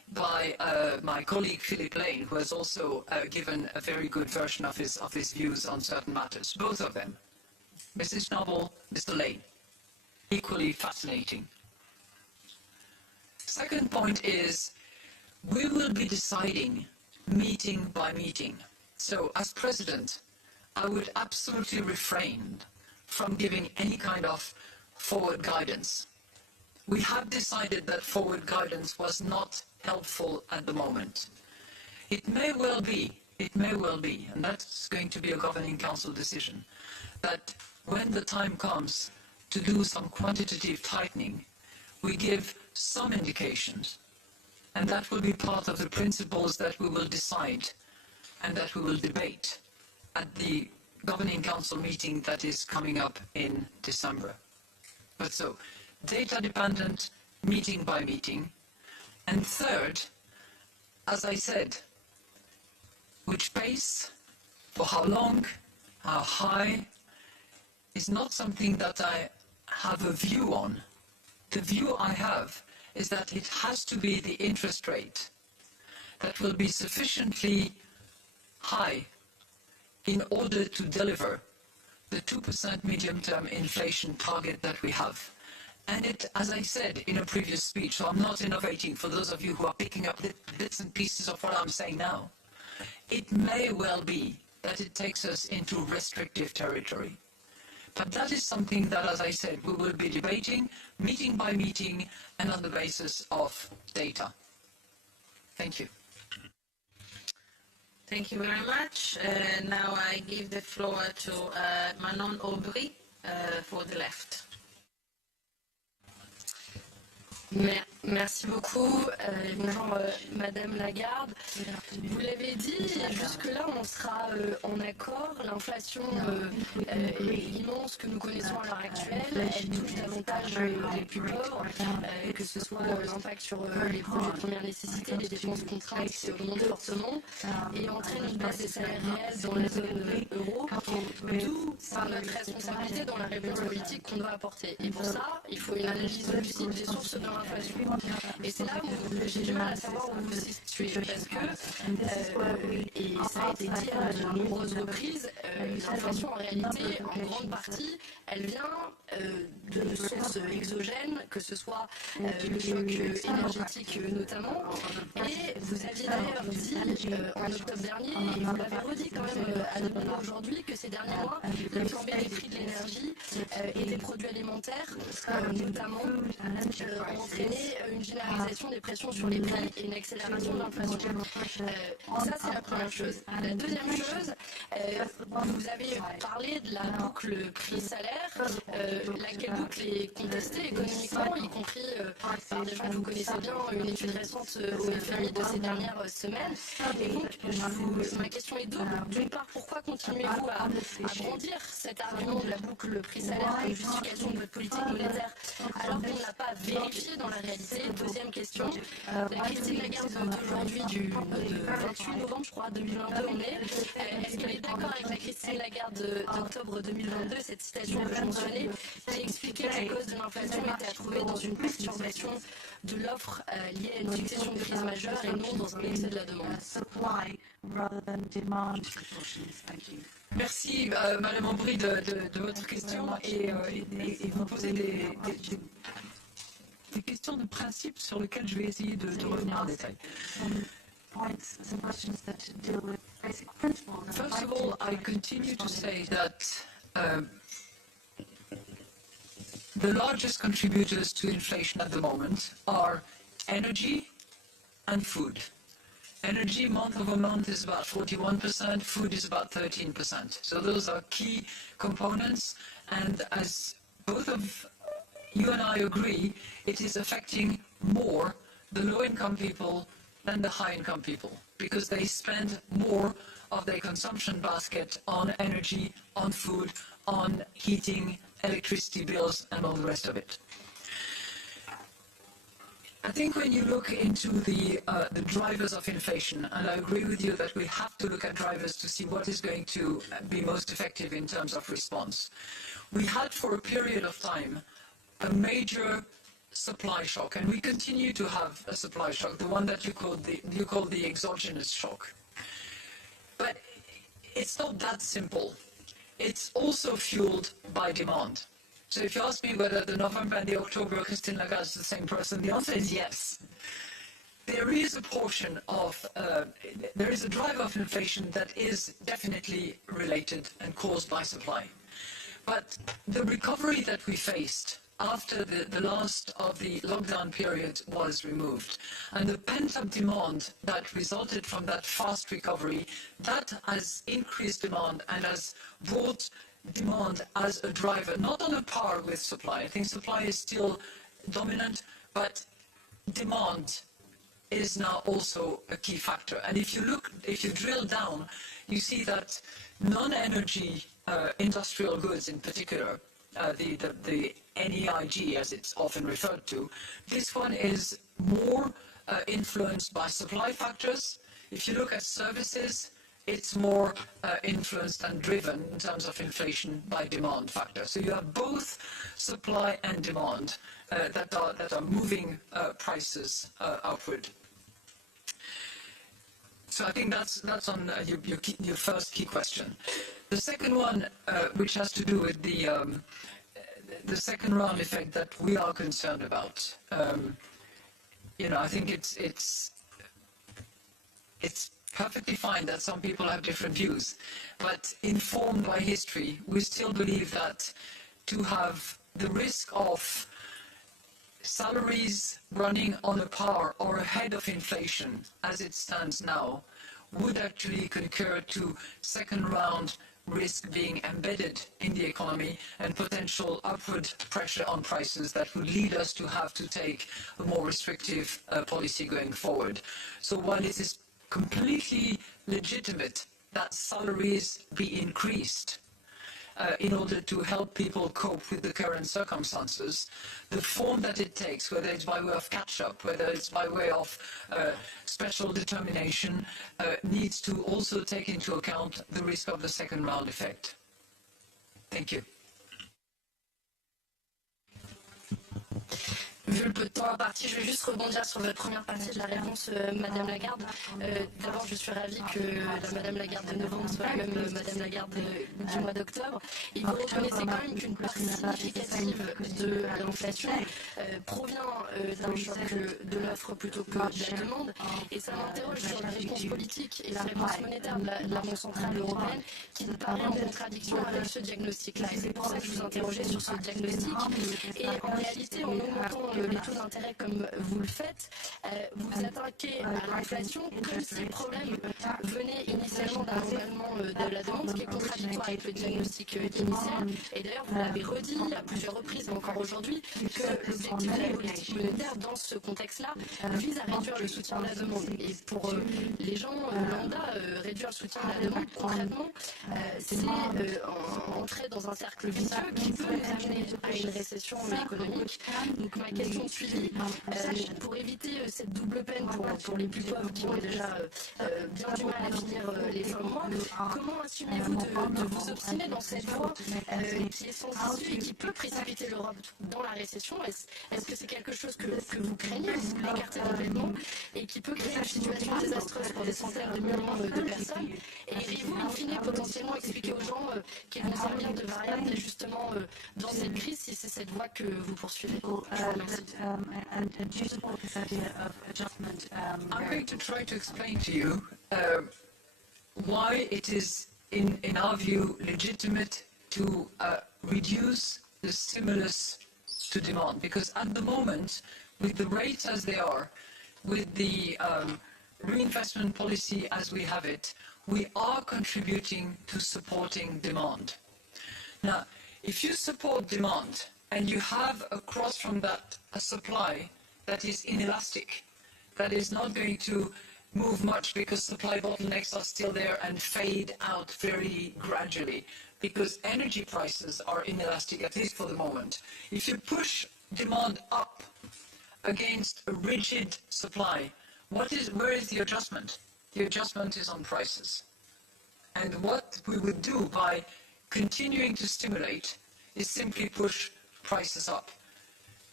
by my colleague Philip Lane, who has also given a very good version of his views on certain matters. Both of them, Mrs. Noble, Mr. Lane, equally fascinating. Second point is, we will be deciding meeting by meeting. So as President, I would absolutely refrain from giving any kind of forward guidance. We have decided that forward guidance was not helpful at the moment. It may well be, and that's going to be a Governing Council decision, that when the time comes to do some quantitative tightening, we give some indications, and that will be part of the principles that we will decide and that we will debate at the Governing Council meeting that is coming up in December. But so, data dependent, meeting by meeting. And third, as I said, which pace, for how long, how high, is not something that I have a view on. The view I have is that it has to be the interest rate that will be sufficiently high in order to deliver the 2% medium-term inflation target that we have. And it, as I said in a previous speech, so I'm not innovating for those of you who are picking up bits and pieces of what I'm saying now, it may well be that it takes us into restrictive territory. But that is something that, as I said, we will be debating, meeting by meeting, and on the basis of data. Thank you. Thank you very much. Now I give the floor to Manon Aubry for the left. Merci beaucoup. Bonjour Madame Lagarde. Vous l'avez dit, jusque-là on sera en accord. L'inflation immense que nous connaissons à l'heure actuelle, elle touche davantage les plus pauvres, que ce soit l'impact sur les produits de première nécessité, les dépenses contraintes qui augmentent fortement et entraîne une baisse des salaires réels dans la zone euro, d'où notre responsabilité dans la réponse politique qu'on doit apporter. Et pour ça, il faut une analyse lucide des sources de l'inflation. Et c'est là où j'ai du mal à savoir où vous vous situez, parce que, et ça a été dit à de nombreuses reprises, l'inflation en réalité, en grande partie, elle vient de sources exogènes, que ce soit le choc énergétique notamment. Et vous aviez d'ailleurs dit en octobre dernier, et vous l'avez redit quand même à nouveau aujourd'hui, que ces derniers mois, la flambée des prix de l'énergie et des produits alimentaires, notamment, ont entraîné une généralisation des pressions sur les prix et une accélération de l'inflation. Ça, c'est la première chose. La deuxième chose, vous avez parlé de la boucle prix-salaire, laquelle boucle est contestée économiquement, y compris par des gens que vous connaissez bien, une étude récente au FMI de ces dernières semaines. Et donc, ma question est double. D'une part, pourquoi continuez-vous à brandir cet argument de la boucle prix-salaire comme justification de votre politique monétaire alors qu'on ne l'a pas vérifié dans la réalité? Deuxième question, la Christine Lagarde d'aujourd'hui, du 28 novembre, je crois, 2022, on est. Est-ce qu'elle est d'accord avec la Christine Lagarde d'octobre 2022, cette citation que je mentionnais, qui expliquait que la cause de l'inflation était à trouver dans une perturbation de l'offre liée à une succession de crises majeures et non dans un excès de la demande? Merci Madame Aubry de votre question et vous posez des questions de principe sur lesquelles je vais essayer de revenir en détail. First of all, I continue to say that the largest contributors to inflation at the moment are energy and food. Energy month over month is about 41%, food is about 13%. So those are key components, and as both of you and I agree, it is affecting more the low-income people than the high-income people, because they spend more of their consumption basket on energy, on food, on heating, electricity bills, and all the rest of it. I think when you look into the drivers of inflation, and I agree with you that we have to look at drivers to see what is going to be most effective in terms of response. We had for a period of time a major supply shock, and we continue to have a supply shock, the one that you call the exogenous shock. But it's not that simple. It's also fueled by demand. So if you ask me whether the November and the October Christine Lagarde is the same person, the answer is yes. There is a portion of, there is a drive of inflation that is definitely related and caused by supply. But the recovery that we faced after the last of the lockdown period was removed, and the pent-up demand that resulted from that fast recovery, that has increased demand and has brought demand as a driver, not on a par with supply. I think supply is still dominant, but demand is now also a key factor. And if you drill down, you see that non-energy industrial goods in particular, the NEIG as it's often referred to, this one is more influenced by supply factors. If you look at services, it's more influenced and driven in terms of inflation by demand factors. So you have both supply and demand that are moving prices upward. So I think that's on your first key question. The second one, which has to do with the second round effect that we are concerned about, I think it's perfectly fine that some people have different views, but informed by history, we still believe that to have the risk of salaries running on a par or ahead of inflation as it stands now would actually concur to second round risk being embedded in the economy and potential upward pressure on prices that would lead us to have to take a more restrictive policy going forward. So while it is completely legitimate that salaries be increased in order to help people cope with the current circumstances, the form that it takes, whether it's by way of catch-up, whether it's by way of special determination, needs to also take into account the risk of the second round effect. Thank you. Vu le peu de temps imparti, je vais juste rebondir sur votre première partie de la réponse, Madame Lagarde. D'abord, je suis ravie que la Madame Lagarde de novembre soit la même Madame Lagarde du mois d'octobre. Et vous reconnaissez quand même qu'une part significative de l'inflation provient d'un choc de l'offre plutôt que de la demande. Et ça m'interroge sur la réponse politique et la réponse monétaire de la Banque centrale européenne qui me paraît en contradiction avec ce diagnostic-là. Et c'est pour ça que je vous interrogeais sur ce diagnostic. Et en réalité, en augmentant les taux d'intérêt comme vous le faites, vous attaquez à l'inflation comme si le problème venait initialement d'un engagement de la demande, ce qui est contradictoire avec le diagnostic initial. Et d'ailleurs, vous l'avez redit à plusieurs reprises, mais encore aujourd'hui, que l'objectif de la politique monétaire dans ce contexte-là vise à réduire le soutien de la demande. Et pour les gens lambda, réduire le soutien de la demande, concrètement, c'est entrer dans un cercle vicieux qui peut nous amener à une récession économique. Donc ma question de suivi, pour éviter cette double peine pour les plus pauvres qui ont déjà bien du mal à finir les fins de mois, comment assumez-vous de vous obstiner dans cette voie qui est sans issue et qui peut précipiter l'Europe dans la récession? Est-ce que c'est quelque chose que vous craignez, vous l'écartez complètement, et qui peut créer une situation désastreuse pour des centaines de millions de personnes? Et irez-vous, in fine, potentiellement expliquer aux gens qu'ils vont servir de variable d'ajustement dans cette crise si c'est cette voie que vous poursuivez? And do you support this idea of adjustment? I'm going to try to explain to you why it is, in our view, legitimate to reduce the stimulus to demand. Because at the moment, with the rates as they are, with the reinvestment policy as we have it, we are contributing to supporting demand. Now, if you support demand, and you have across from that a supply that is inelastic, that is not going to move much because supply bottlenecks are still there and fade out very gradually because energy prices are inelastic, at least for the moment. If you push demand up against a rigid supply, where is the adjustment? The adjustment is on prices. And what we would do by continuing to stimulate is simply push prices up.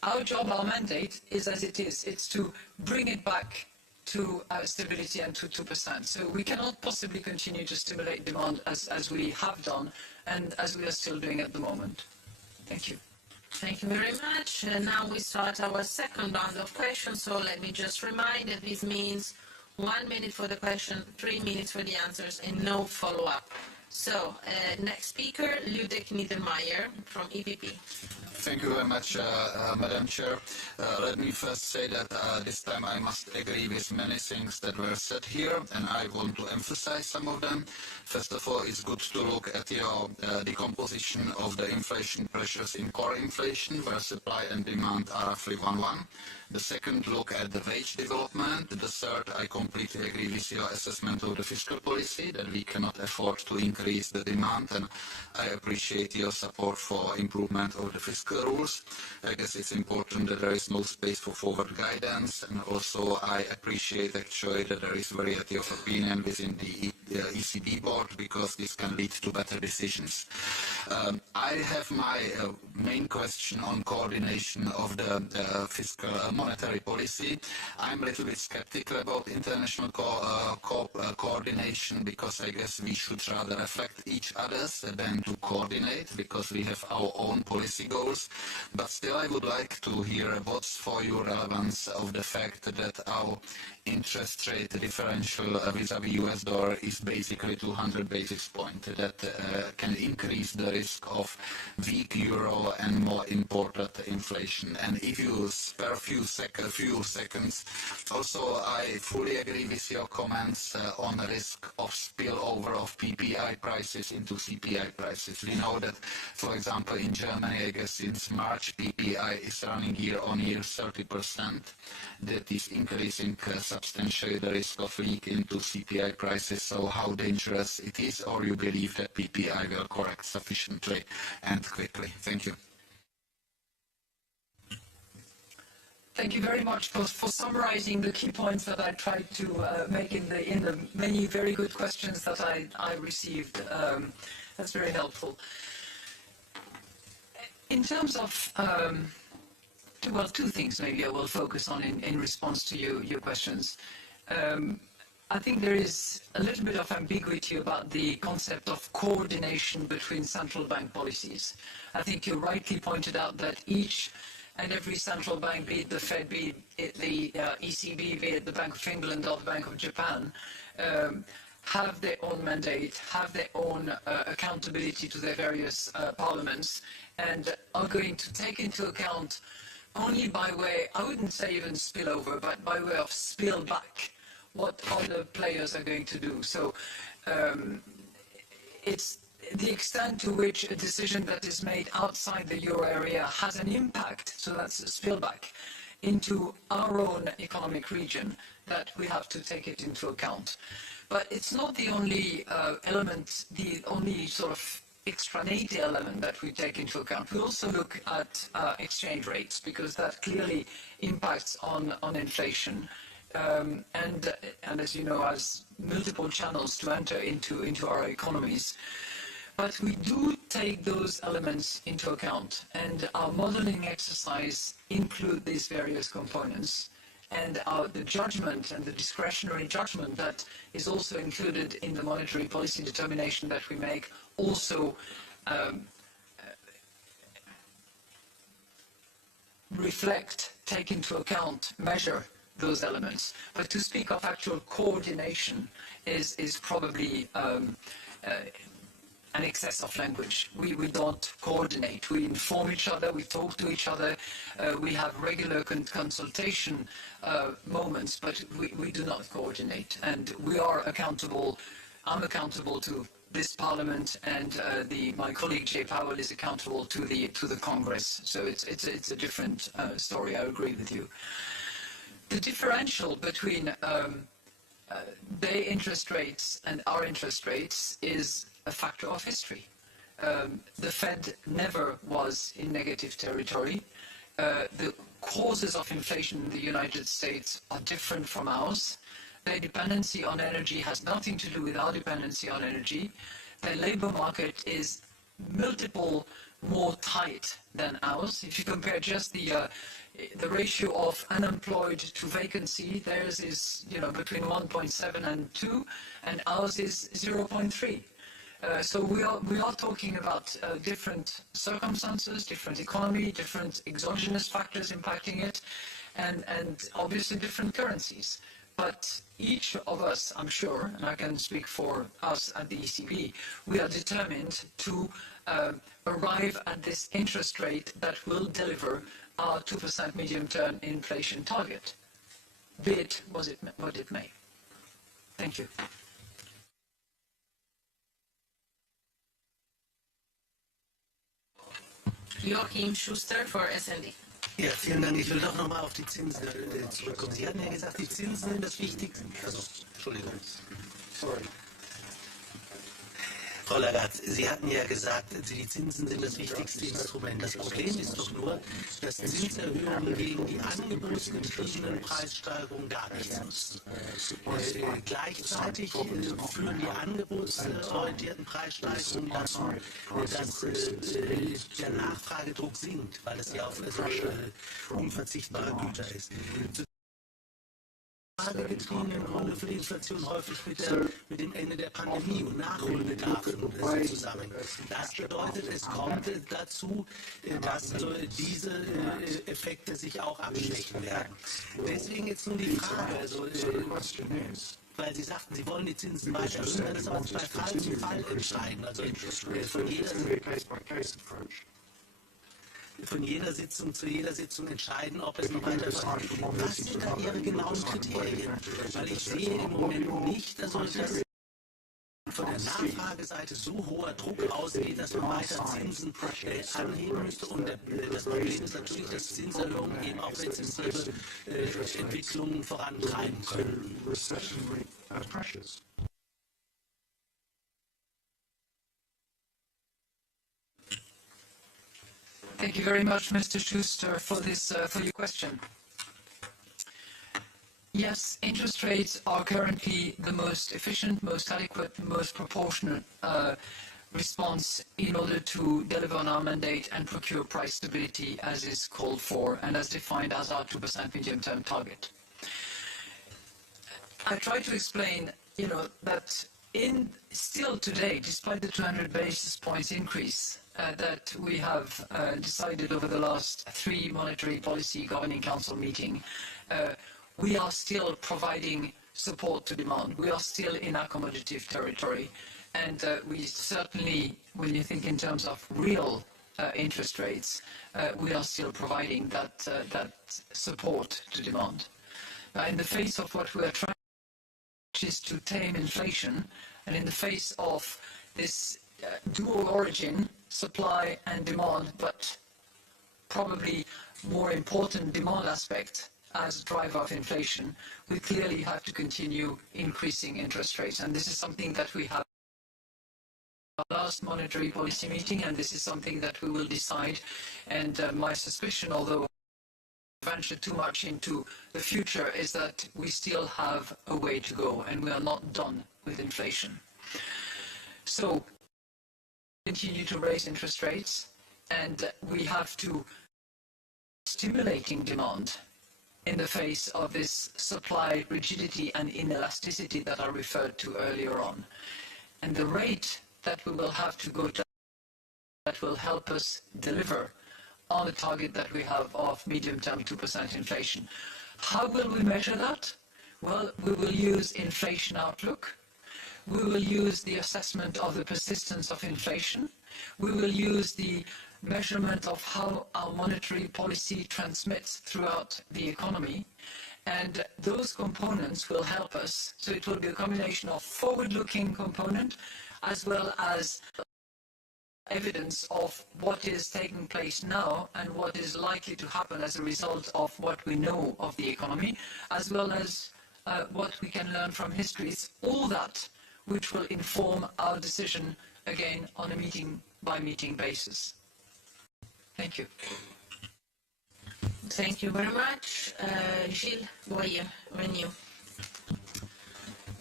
our job, our mandate is as it is. It's to bring it back to stability and to 2%. So we cannot possibly continue to stimulate demand as we have done and as we are still doing at the moment. Thank you. Thank you very much. Now we start our second round of questions. So let me just remind that this means 1 minute for the question, 3 minutes for the answers, and no follow-up. So, next speaker, Ludek Niedermayer from EPP. Thank you very much, Madam Chair. Let me first say that this time I must agree with many things that were said here, and I want to emphasize some of them. First of all, it's good to look at your decomposition of the inflation pressures in core inflation, where supply and demand are roughly 1-1. The second, look at the wage development. The third, I completely agree with your assessment of the fiscal policy, that we cannot afford to increase the demand, and I appreciate your support for improvement of the fiscal rules. I guess it's important that there is no space for forward guidance, and also I appreciate actually that there is variety of opinion within the ECB board, because this can lead to better decisions. I have my main question on coordination of the fiscal monetary policy. I'm a little bit skeptical about international coordination, because I guess we should rather reflect each other's than to coordinate, because we have our own policy goals. But still, I would like to hear what's for you relevance of the fact that our interest rate differential vis-à-vis US dollar is basically 200 basis points. That can increase the risk of weak euro and more imported inflation. And if you spare a few seconds, also I fully agree with your comments on the risk of spillover of PPI prices into CPI prices. We know that, for example, in Germany, I guess since March, PPI is running year-on-year 30%. That is increasing substantially the risk of leak into CPI prices. So how dangerous it is, or you believe that PPI will correct sufficiently and quickly? Thank you. Thank you very much for summarizing the key points that I tried to make in the many very good questions that I received. That's very helpful. In terms of well, two things maybe I will focus on in response to your questions. I think there is a little bit of ambiguity about the concept of coordination between central bank policies. I think you rightly pointed out that each and every central bank, be it the Fed, be it the ECB, be it the Bank of England or the Bank of Japan, have their own mandate, have their own accountability to their various parliaments, and are going to take into account only by way, I wouldn't say even spillover, but by way of spill back, what other players are going to do. So it's the extent to which a decision that is made outside the euro area has an impact, so that's a spillback, into our own economic region, that we have to take it into account. But it's not the only element, the only sort of extraneity element that we take into account. We also look at exchange rates, because that clearly impacts on inflation. And as you know, has multiple channels to enter into our economies. But we do take those elements into account, and our modeling exercise include these various components. And the judgment and the discretionary judgment that is also included in the monetary policy determination that we make also take into account, measure those elements. But to speak of actual coordination is probably an excess of language. We don't coordinate. We inform each other, we talk to each other, we have regular consultation moments, but we do not coordinate. And we are accountable, I'm accountable to this Parliament, and my colleague Jay Powell is accountable to the Congress. So it's a different story, I agree with you. The differential between their interest rates and our interest rates is a factor of history. The Fed never was in negative territory. The causes of inflation in the United States are different from ours. Their dependency on energy has nothing to do with our dependency on energy. Their labor market is multiple more tight than ours. If you compare just the ratio of unemployed to vacancy, theirs is between 1.7 and 2, and ours is 0.3. So we are talking about different circumstances, different economy, different exogenous factors impacting it, and obviously different currencies. But each of us, I'm sure, and I can speak for us at the ECB, we are determined to arrive at this interest rate that will deliver our 2% medium-term inflation target, be it what it may. Thank you. Joachim Schuster for SND. Ja, vielen Dank. Ich will doch nochmal auf die Zinsen zurückkommen. Sie hatten ja gesagt, die Zinsen sind das Wichtigste. Entschuldigung. Sorry. Frau Lagarde, Sie hatten ja gesagt, die Zinsen sind das wichtigste Instrument. Das Problem ist doch nur, dass Zinserhöhungen gegen die angebotsgetriebenen Preissteigerungen gar nichts nutzen. Gleichzeitig führen die angebotsorientierten Preissteigerungen dazu, dass der Nachfragedruck sinkt, weil es ja auf unverzichtbare Güter ist. Getriebenen Gründe für die Inflation häufig mit dem Ende der Pandemie und Nachholbedarfen zusammen. Das bedeutet, es kommt dazu, dass diese Effekte sich auch abschwächen werden. Deswegen jetzt nun die Frage, weil Sie sagten, Sie wollen die Zinsen weiter erhöhen, dann ist aber bei Fall zu Fall entscheiden. Also von jeder Sitzung zu jeder Sitzung entscheiden, ob es noch weiter weitergeht. Was sind da Ihre genauen Kriterien? Weil ich sehe im Moment nicht, dass von der Nachfrageseite so hoher Druck ausgeht, dass man weiter Zinsen anheben müsste. Und das Problem ist natürlich, dass Zinserhöhungen eben auch rezessive Entwicklungen vorantreiben können. Thank you very much, Mr. Schuster, for your question. Yes, interest rates are currently the most efficient, most adequate, most proportionate response in order to deliver on our mandate and procure price stability as is called for and as defined as our 2% medium-term target. I try to explain, that still today, despite the 200 basis points increase that we have decided over the last 3 monetary policy governing council meetings, we are still providing support to demand. We are still in accommodative territory. And we certainly, when you think in terms of real interest rates, we are still providing that support to demand. In the face of what we are trying, which is to tame inflation, and in the face of this dual origin, supply and demand, but probably more important demand aspect as driver of inflation, we clearly have to continue increasing interest rates. And this is something that we have our last monetary policy meeting, and this is something that we will decide. And my suspicion, although I venture too much into the future, is that we still have a way to go, and we are not done with inflation. So continue to raise interest rates, and we have to stimulating demand in the face of this supply rigidity and inelasticity that I referred to earlier on. And the rate that we will have to go to that will help us deliver on the target that we have of medium-term 2% inflation. How will we measure that? Well, we will use inflation outlook. We will use the assessment of the persistence of inflation. We will use the measurement of how our monetary policy transmits throughout the economy. And those components will help us. So it will be a combination of forward-looking component as well as evidence of what is taking place now and what is likely to happen as a result of what we know of the economy, as well as what we can learn from history. It's all that which will inform our decision, again, on a meeting-by-meeting basis. Thank you. Thank you very much. Gilles Boyer, Renew.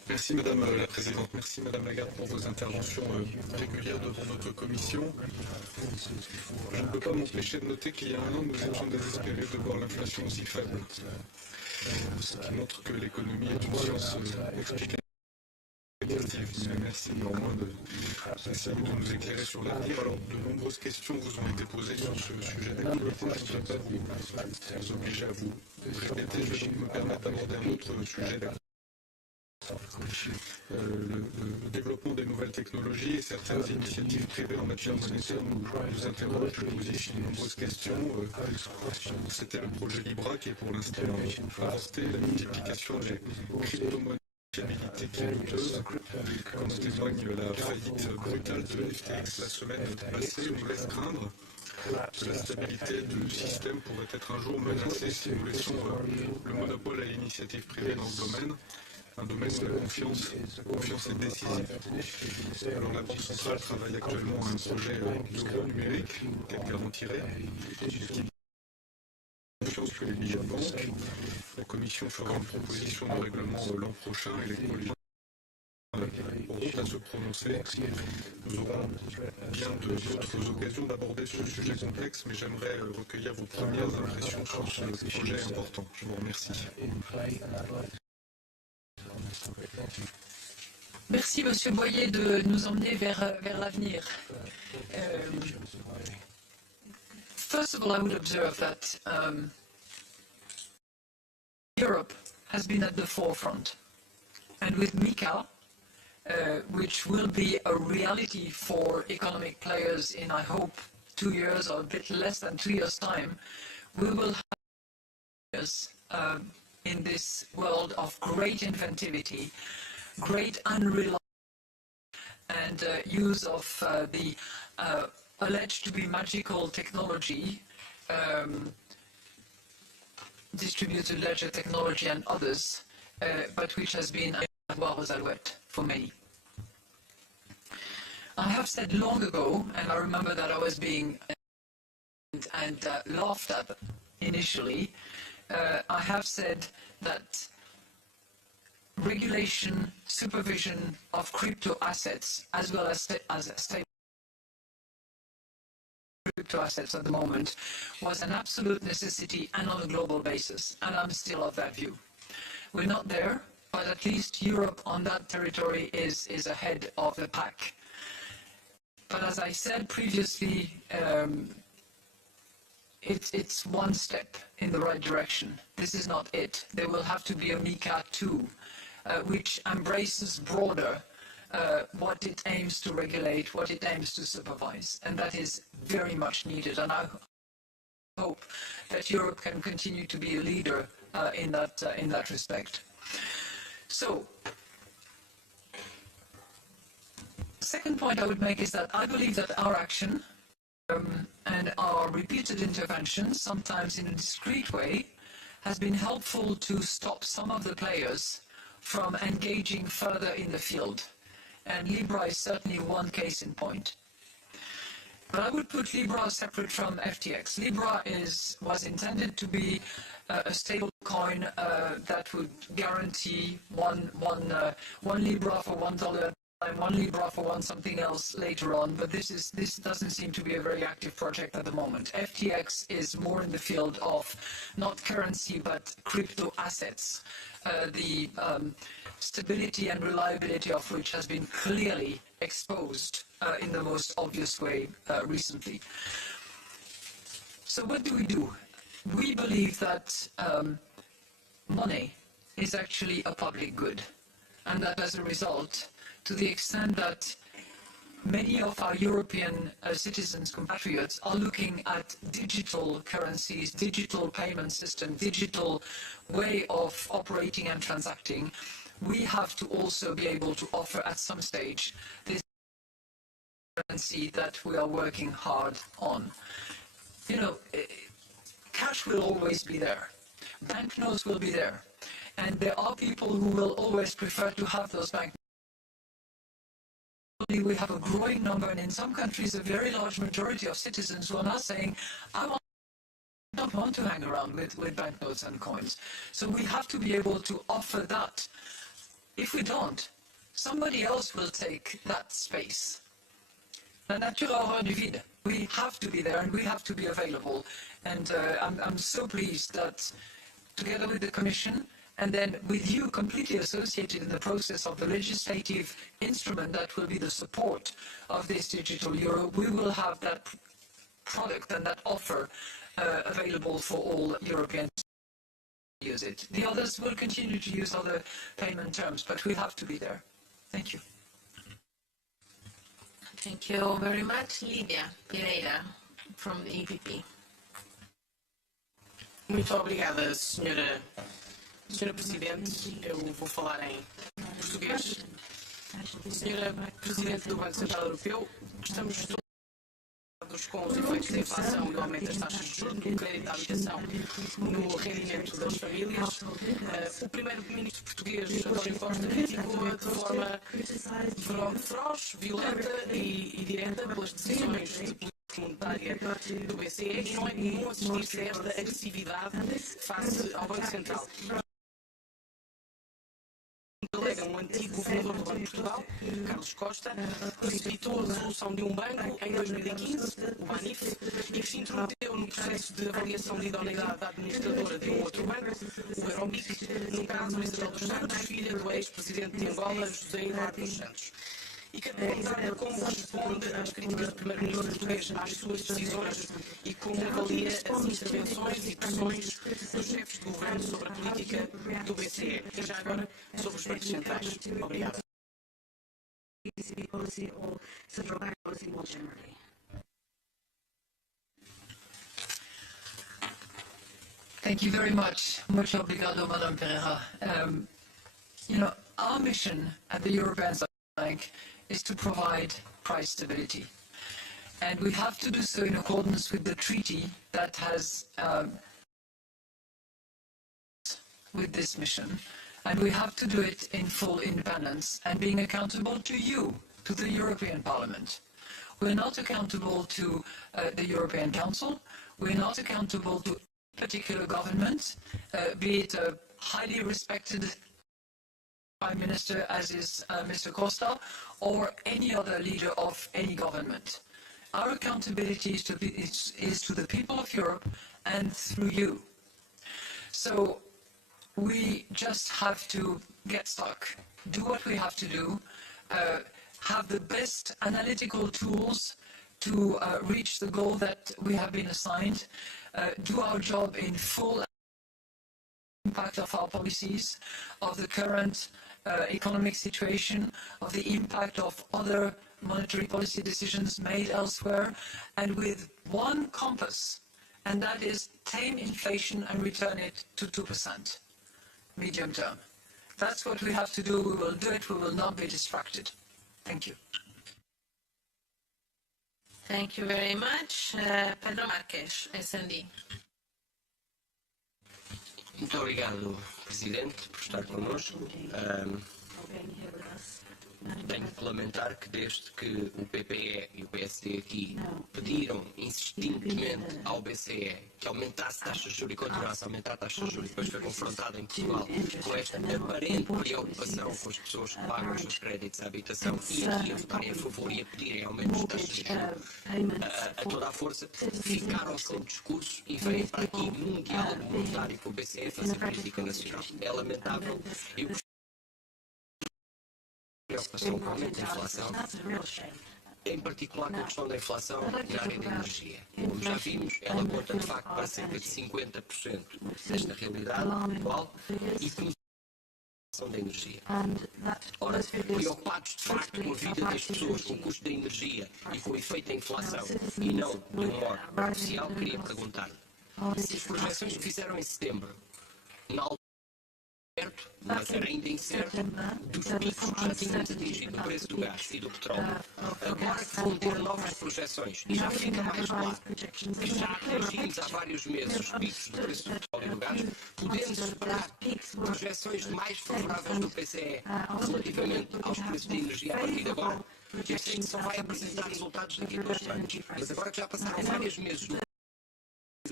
Merci Madame la Présidente, merci Madame Lagarde pour vos interventions régulières devant notre commission. Je ne peux pas m'empêcher de noter qu'il y a un an, nous étions désespérés de voir l'inflation aussi faible, ce qui montre que l'économie est une science explicative. Mais merci néanmoins d'essayer de nous éclairer sur l'avenir. Alors, de nombreuses questions vous ont été posées sur ce sujet d'activité. Je ne vais pas vous obliger à vous répéter. Je vais donc me permettre d'aborder un autre sujet d'activité. Le développement des nouvelles technologies et certaines initiatives privées en matière monétaire nous interrogent, nous posent de nombreuses questions. C'était le projet Libra qui est pour l'instant avorté, la multiplication des crypto-monnaies qui est douteuse, comme en témoigne la faillite brutale de FTX la semaine passée, nous laisse craindre que la stabilité du système pourrait être un jour menacée si nous laissons le monopole à l'initiative privée dans ce domaine. Un domaine où la confiance est décisive. Alors la Banque centrale travaille actuellement à un projet d'euro numérique qu'elle garantirait, qui confiance que les billets de banque. La Commission fera une proposition de règlement l'an prochain et les collégiens auront à se prononcer. Nous aurons bien d'autres occasions d'aborder ce sujet complexe, mais j'aimerais recueillir vos premières impressions sur ce projet important. Je vous remercie. Merci Monsieur Boyer de nous emmener vers l'avenir. First of all, I would observe that Europe has been at the forefront, and with MiCA, which will be a reality for economic players in, I hope, 2 years or a bit less than 2 years' time, we will have years in this world of great inventivity, great unreliable and use of the alleged to be magical technology, distributed ledger technology and others, but which has been a war aux alouettes for many. I have said long ago, and I remember that I was being and laughed at initially, I have said that regulation, supervision of crypto assets, as well as stable crypto assets at the moment, was an absolute necessity and on a global basis, and I'm still of that view. We're not there, but at least Europe on that territory is ahead of the pack. But as I said previously, it's one step in the right direction. This is not it. There will have to be a MiCA 2, which embraces broader what it aims to regulate, what it aims to supervise, and that is very much needed. And I hope that Europe can continue to be a leader in that respect. So, second point I would make is that I believe that our action and our repeated interventions, sometimes in a discreet way, has been helpful to stop some of the players from engaging further in the field. And Libra is certainly one case in point. But I would put Libra separate from FTX. Libra was intended to be a stable coin that would guarantee one Libra for $1 and 1 Libra for one something else later on, but this doesn't seem to be a very active project at the moment. FTX is more in the field of not currency but crypto assets, the stability and reliability of which has been clearly exposed in the most obvious way recently. So what do? We believe that money is actually a public good, and that as a result, to the extent that many of our European citizens, compatriots, are looking at digital currencies, digital payment system, digital way of operating and transacting, we have to also be able to offer at some stage this currency that we are working hard on. You know, cash will always be there. Banknotes will be there. And there are people who will always prefer to have those banknotes. We have a growing number, and in some countries, a very large majority of citizens who are now saying, I don't want to hang around with banknotes and coins. So we have to be able to offer that If we don't, somebody else will take that space. La nature a horreur du vide. We have to be there and we have to be available. And I'm so pleased that together with the Commission and then with you completely associated in the process of the legislative instrument that will be the support of this digital euro, we will have that product and that offer available for all Europeans to use it. The others will continue to use other payment terms, but we have to be there. Thank you. Thank you very much. Lídia Pereira, from the EPP. Muito obrigada, Senhora Presidente. Eu vou falar em português. Senhora Presidente do Banco Central Europeu, estamos preocupados com os efeitos da inflação e o aumento das taxas de juros no crédito à habitação no rendimento das famílias. O primeiro-ministro português, António Costa, criticou de forma feroz, violenta e direta pelas decisões de política monetária do BCE e não é comum assistir-se a esta agressividade face ao Banco Central. Alega um antigo governador do Banco de Portugal, Carlos Costa, precipitou a resolução de um banco em 2015, o BANIF, e que se intrometeu no processo de avaliação de idoneidade da administradora de um outro banco, o Eurobic, no caso Isabel dos Santos, filha do ex-presidente de Angola, José Eduardo dos Santos. E perguntar como responde às críticas do primeiro-ministro português às suas decisões e como avalia as intervenções e pressões dos chefes de governo sobre a política do BCE e já agora sobre os bancos centrais. Obrigado. ECB policy or central bank policy more generally. Thank you very much. Muito obrigado, Madame Pereira. Our mission at the European Central Bank is to provide price stability. And we have to do so in accordance with the treaty that has with this mission. And we have to do it in full independence and being accountable to you, to the European Parliament. We're not accountable to the European Council. We're not accountable to a particular government, be it a highly respected Prime Minister, as is Mr. Costa, or any other leader of any government. Our accountability is to the people of Europe and through you. So we just have to get stuck, do what we have to do, have the best analytical tools to reach the goal that we have been assigned, do our job in full impact of our policies, of the current economic situation, of the impact of other monetary policy decisions made elsewhere, and with one compass, and that is tame inflation and return it to 2%, medium term. That's what we have to do. We will do it. We will not be distracted. Thank you. Thank you very much. Pedro Marques, SND. Muito obrigado, Presidente, por estar connosco. Tenho que lamentar que desde que o PPE e o PSD aqui pediram insistentemente ao BCE que aumentasse taxas de juros e continuasse a aumentar taxas de juros, depois foi confrontado em Portugal com esta aparente preocupação com as pessoas que pagam os seus créditos à habitação e aqui a votarem a favor e a pedirem aumentos de taxas de juros a toda a força, ficaram sem discurso e vêm para aqui num diálogo monetário com o BCE fazer política nacional. É lamentável. Preocupação com o aumento da inflação, em particular com a questão da inflação na área da energia. Como já vimos, ela conta de facto para cerca de 50% desta realidade atual e com a inflação da energia. Ora, preocupados de facto com a vida das pessoas, com o custo da energia e com o efeito da inflação e não de um modo oficial, queria perguntar-lhe se as projeções que fizeram em setembro, na altura certo, mas era ainda incerto, dos picos que já tínhamos atingido no preço do gás e do petróleo. Agora que vão ter novas projeções e já fica mais claro que já atingimos há vários meses os picos do preço do petróleo e do gás, podemos esperar projeções mais favoráveis do PCE relativamente aos preços de energia a partir de agora. Que esta instituição vai apresentar resultados daqui a 2 anos. Mas agora que já passaram vários meses do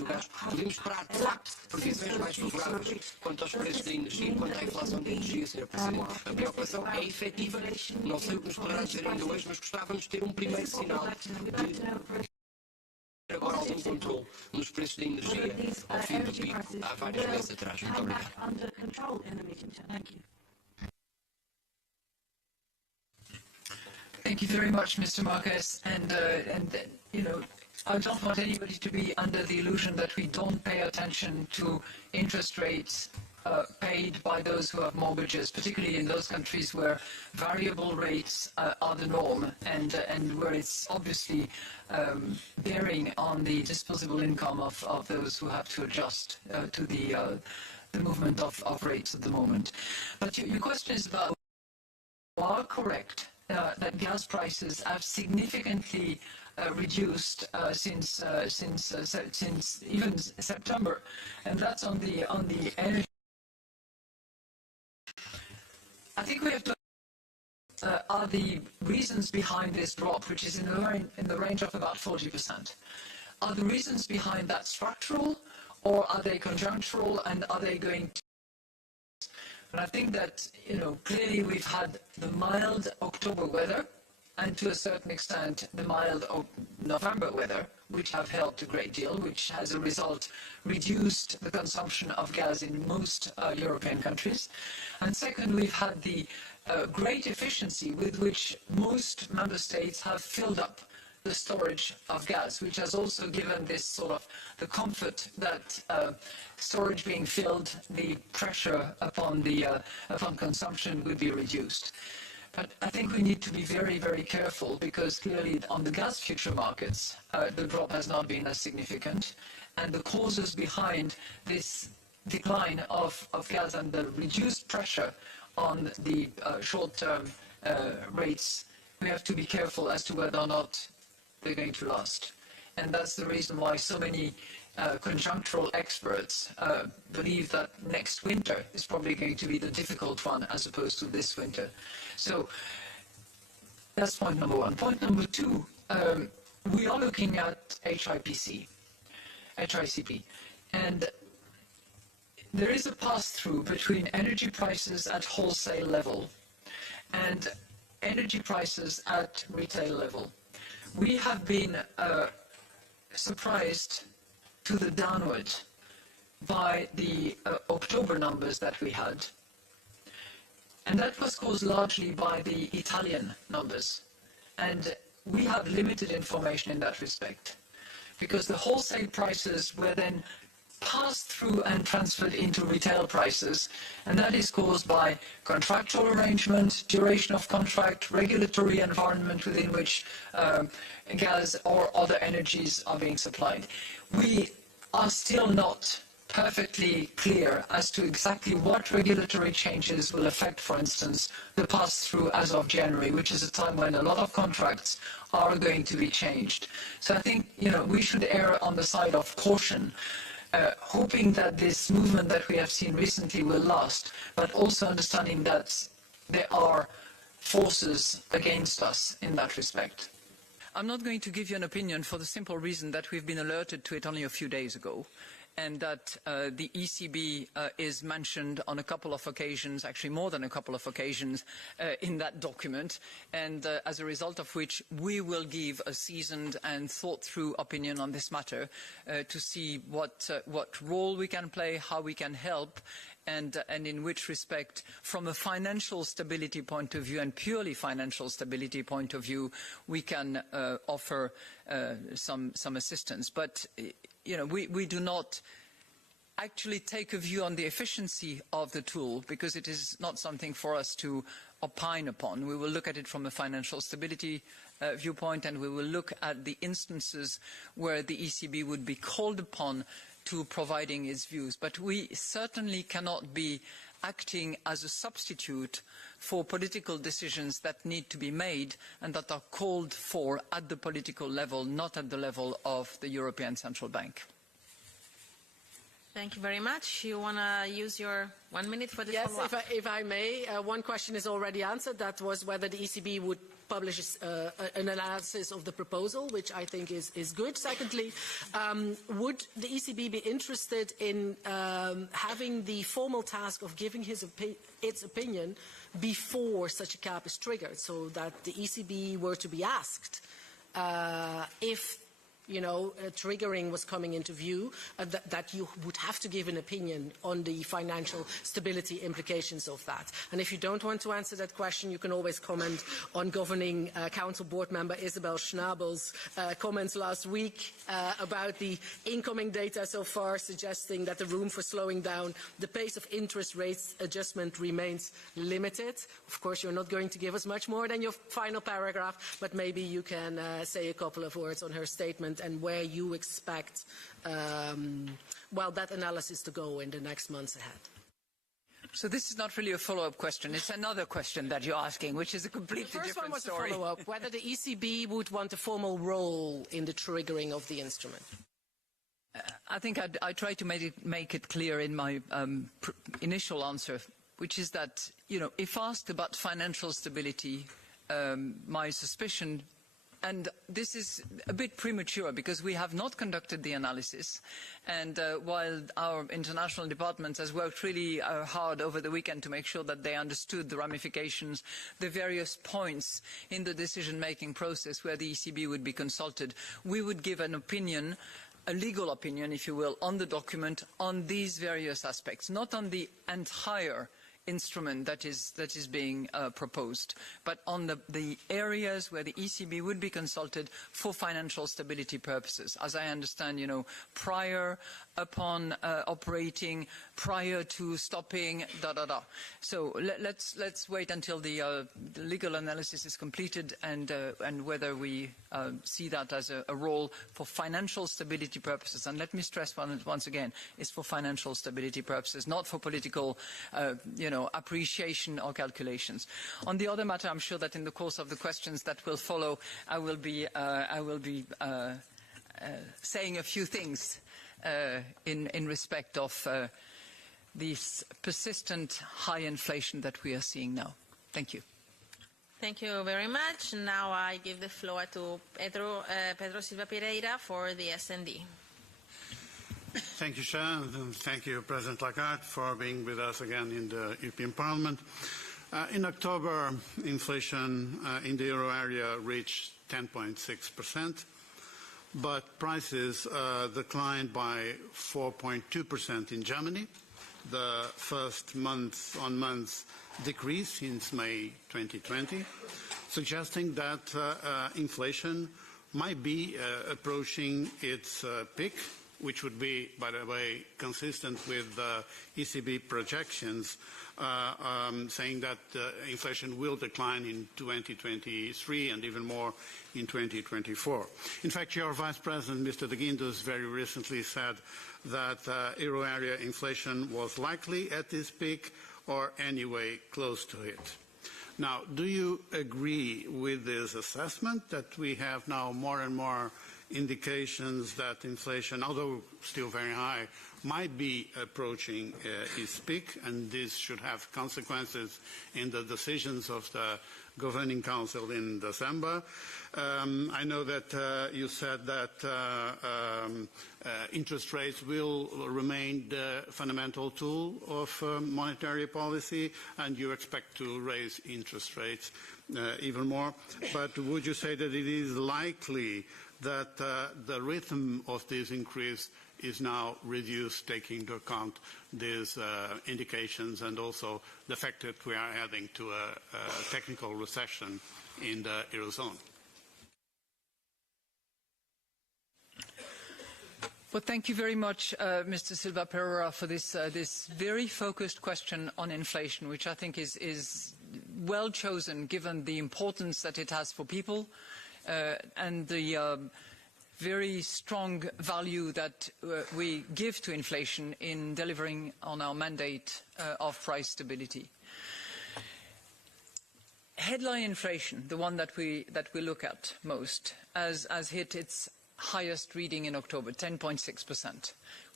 mas podemos esperar, de facto, previsões mais favoráveis quanto aos preços da energia e quanto à inflação da energia, Sr. Presidente. A preocupação é efetiva. Não sei o que nos poderá dizer ainda hoje, mas gostávamos de ter um primeiro sinal de agora algum controle nos preços da energia ao fim do pico, há vários meses atrás. Muito obrigado. Thank you very much, Mr. Marquez. And you know, I don't want anybody to be under the illusion that we don't pay attention to interest rates paid by those who have mortgages, particularly in those countries where variable rates are the norm and where it's obviously bearing on the disposable income of those who have to adjust to the movement of rates at the moment. But your question is about, you are correct that gas prices have significantly reduced since even September, and that's on the energy. I think we have to are the reasons behind this drop, which is in the range of about 40%. Are the reasons behind that structural, or are they conjunctural, and are they going to? And I think that, you know, clearly we've had the mild October weather, and to a certain extent the mild November weather, which have helped a great deal, which as a result reduced the consumption of gas in most European countries. And second, we've had the great efficiency with which most member states have filled up the storage of gas, which has also given this sort of the comfort that storage being filled, the pressure upon consumption would be reduced. But I think we need to be very, very careful, because clearly on the gas future markets, the drop has not been as significant, and the causes behind this decline of gas and the reduced pressure on the short-term rates, we have to be careful as to whether or not they're going to last. And that's the reason why so many conjunctural experts believe that next winter is probably going to be the difficult one as opposed to this winter. So that's point number one. Point number two, we are looking at HICP, and there is a pass-through between energy prices at wholesale level and energy prices at retail level. We have been surprised to the downward by the October numbers that we had. And that was caused largely by the Italian numbers. And we have limited information in that respect, because the wholesale prices were then passed through and transferred into retail prices, and that is caused by contractual arrangement, duration of contract, regulatory environment within which gas or other energies are being supplied. We are still not perfectly clear as to exactly what regulatory changes will affect, for instance, the pass-through as of January, which is a time when a lot of contracts are going to be changed. So I think, you know, we should err on the side of caution, hoping that this movement that we have seen recently will last, but also understanding that there are forces against us in that respect. I'm not going to give you an opinion for the simple reason that we've been alerted to it only a few days ago, and that the ECB is mentioned on a couple of occasions, actually more than a couple of occasions, in that document, and as a result of which we will give a seasoned and thought-through opinion on this matter to see what role we can play, how we can help, and in which respect, from a financial stability point of view and purely financial stability point of view, we can offer some assistance. But you know, we do not actually take a view on the efficiency of the tool, because it is not something for us to opine upon. We will look at it from a financial stability viewpoint, and we will look at the instances where the ECB would be called upon to providing its views. But we certainly cannot be acting as a substitute for political decisions that need to be made and that are called for at the political level, not at the level of the European Central Bank. Thank you very much. You want to use your 1 minute for the follow-up? Yes, if I may. One question is already answered. That was whether the ECB would publish an analysis of the proposal, which I think is good. Secondly, would the ECB be interested in having the formal task of giving its opinion before such a cap is triggered, so that the ECB were to be asked if triggering was coming into view, that you would have to give an opinion on the financial stability implications of that. And if you don't want to answer that question, you can always comment on Governing Council Board member Isabel Schnabel's comments last week about the incoming data so far, suggesting that the room for slowing down the pace of interest rates adjustment remains limited. Of course, you're not going to give us much more than your final paragraph, but maybe you can say a couple of words on her statement and where you expect that analysis to go in the next months ahead. So this is not really a follow-up question. It's another question that you're asking, which is a completely different story. The first one was a follow-up, whether the ECB would want a formal role in the triggering of the instrument. I think I tried to make it clear in my initial answer, which is that, if asked about financial stability, my suspicion, and this is a bit premature because we have not conducted the analysis, and while our international department has worked really hard over the weekend to make sure that they understood the ramifications, the various points in the decision-making process where the ECB would be consulted, we would give an opinion, a legal opinion, if you will, on the document on these various aspects, not on the entire instrument that is being proposed, but on the areas where the ECB would be consulted for financial stability purposes. As I understand, prior, upon operating, prior to stopping, So let's wait until the legal analysis is completed and whether we see that as a role for financial stability purposes. And let me stress once again, it's for financial stability purposes, not for political, appreciation or calculations. On the other matter, I'm sure that in the course of the questions that will follow, I will be saying a few things in respect of this persistent high inflation that we are seeing now. Thank you. Thank you very much. Now I give the floor to Pedro Silva Pereira for the S&D. Thank you, Chair, and thank you, President Lagarde, for being with us again in the European Parliament. In October, inflation in the euro area reached 10.6%, but prices declined by 4.2% in Germany, the first month-on-month decrease since May 2020, suggesting that inflation might be approaching its peak, which would be, by the way, consistent with ECB projections, saying that inflation will decline in 2023 and even more in 2024. In fact, your Vice President, Mr. de Guindos, very recently said that euro area inflation was likely at this peak or anyway close to it. Now, do you agree with this assessment that we have now more and more indications that inflation, although still very high, might be approaching its peak, and this should have consequences in the decisions of the Governing Council in December? I know that you said that interest rates will remain the fundamental tool of monetary policy, and you expect to raise interest rates even more. But would you say that it is likely that the rhythm of this increase is now reduced, taking into account these indications and also the fact that we are heading to a technical recession in the Eurozone? Well, thank you very much, Mr. Silva Pereira, for this very focused question on inflation, which I think is well chosen given the importance that it has for people and the very strong value that we give to inflation in delivering on our mandate of price stability. Headline inflation, the one that we look at most, has hit its highest reading in October, 10.6%.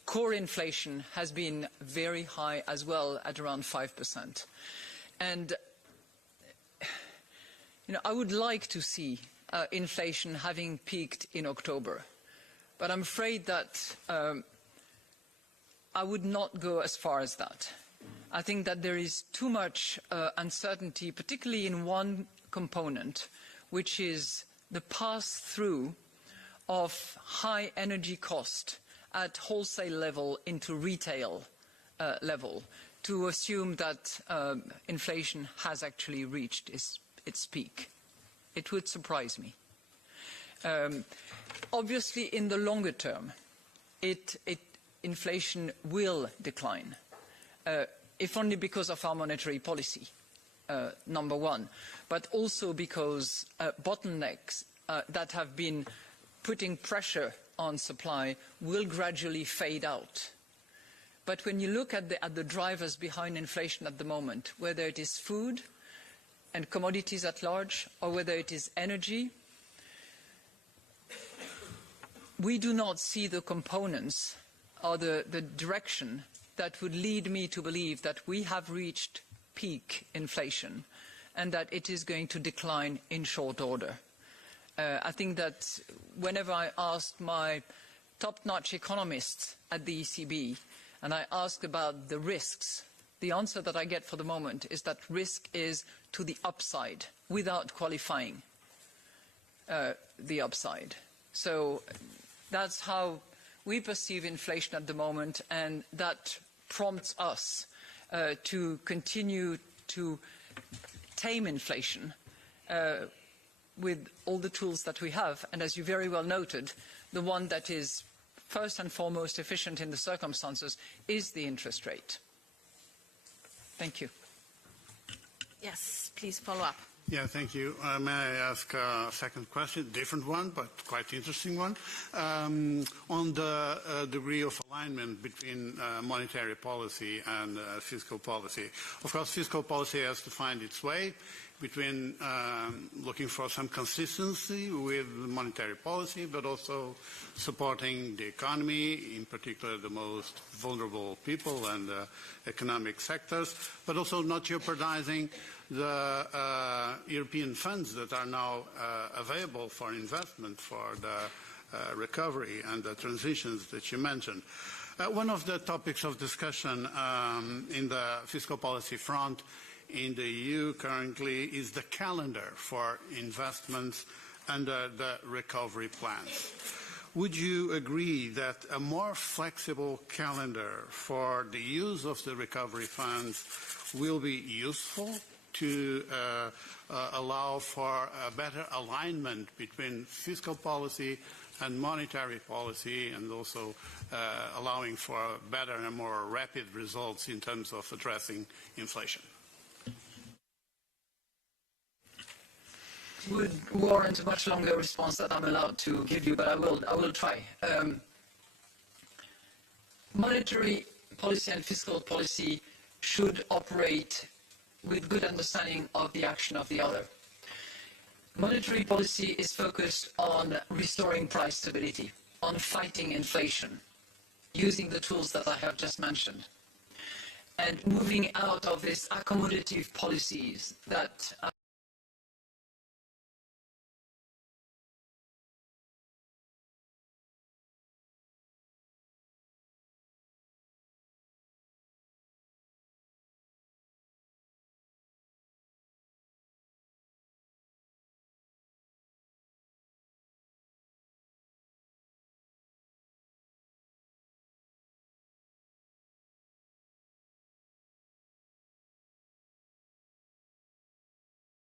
core inflation has been very high as well, at around 5%. And I would like to see inflation having peaked in October, but I'm afraid that I would not go as far as that. I think that there is too much uncertainty, particularly in one component, which is the pass-through of high energy cost at wholesale level into retail level, to assume that inflation has actually reached its peak. It would surprise me. Obviously, in the longer term, inflation will decline, if only because of our monetary policy, number one, but also because bottlenecks that have been putting pressure on supply will gradually fade out. But when you look at the drivers behind inflation at the moment, whether it is food and commodities at large, or whether it is energy, we do not see the components or the direction that would lead me to believe that we have reached peak inflation and that it is going to decline in short order. I think that whenever I ask my top-notch economists at the ECB and I ask about the risks, the answer that I get for the moment is that risk is to the upside, without qualifying the upside. So that's how we perceive inflation at the moment, and that prompts us to continue to tame inflation with all the tools that we have. And as you very well noted, the one that is first and foremost efficient in the circumstances is the interest rate. Thank you. Yes, please follow up. Yeah, thank you. May I ask a second question, different one, but quite interesting one, on the degree of alignment between monetary policy and fiscal policy. Of course, fiscal policy has to find its way between looking for some consistency with monetary policy, but also supporting the economy, in particular the most vulnerable people and economic sectors, but also not jeopardizing the European funds that are now available for investment for the recovery and the transitions that you mentioned. One of the topics of discussion in the fiscal policy front in the EU currently is the calendar for investments under the recovery plans. Would you agree that a more flexible calendar for the use of the recovery funds will be useful to allow for a better alignment between fiscal policy and monetary policy, and also allowing for better and more rapid results in terms of addressing inflation? Would warrant a much longer response than I'm allowed to give you, but I will try. Monetary policy and fiscal policy should operate with good understanding of the action of the other. Monetary policy is focused on restoring price stability, on fighting inflation, using the tools that I have just mentioned, and moving out of these accommodative policies that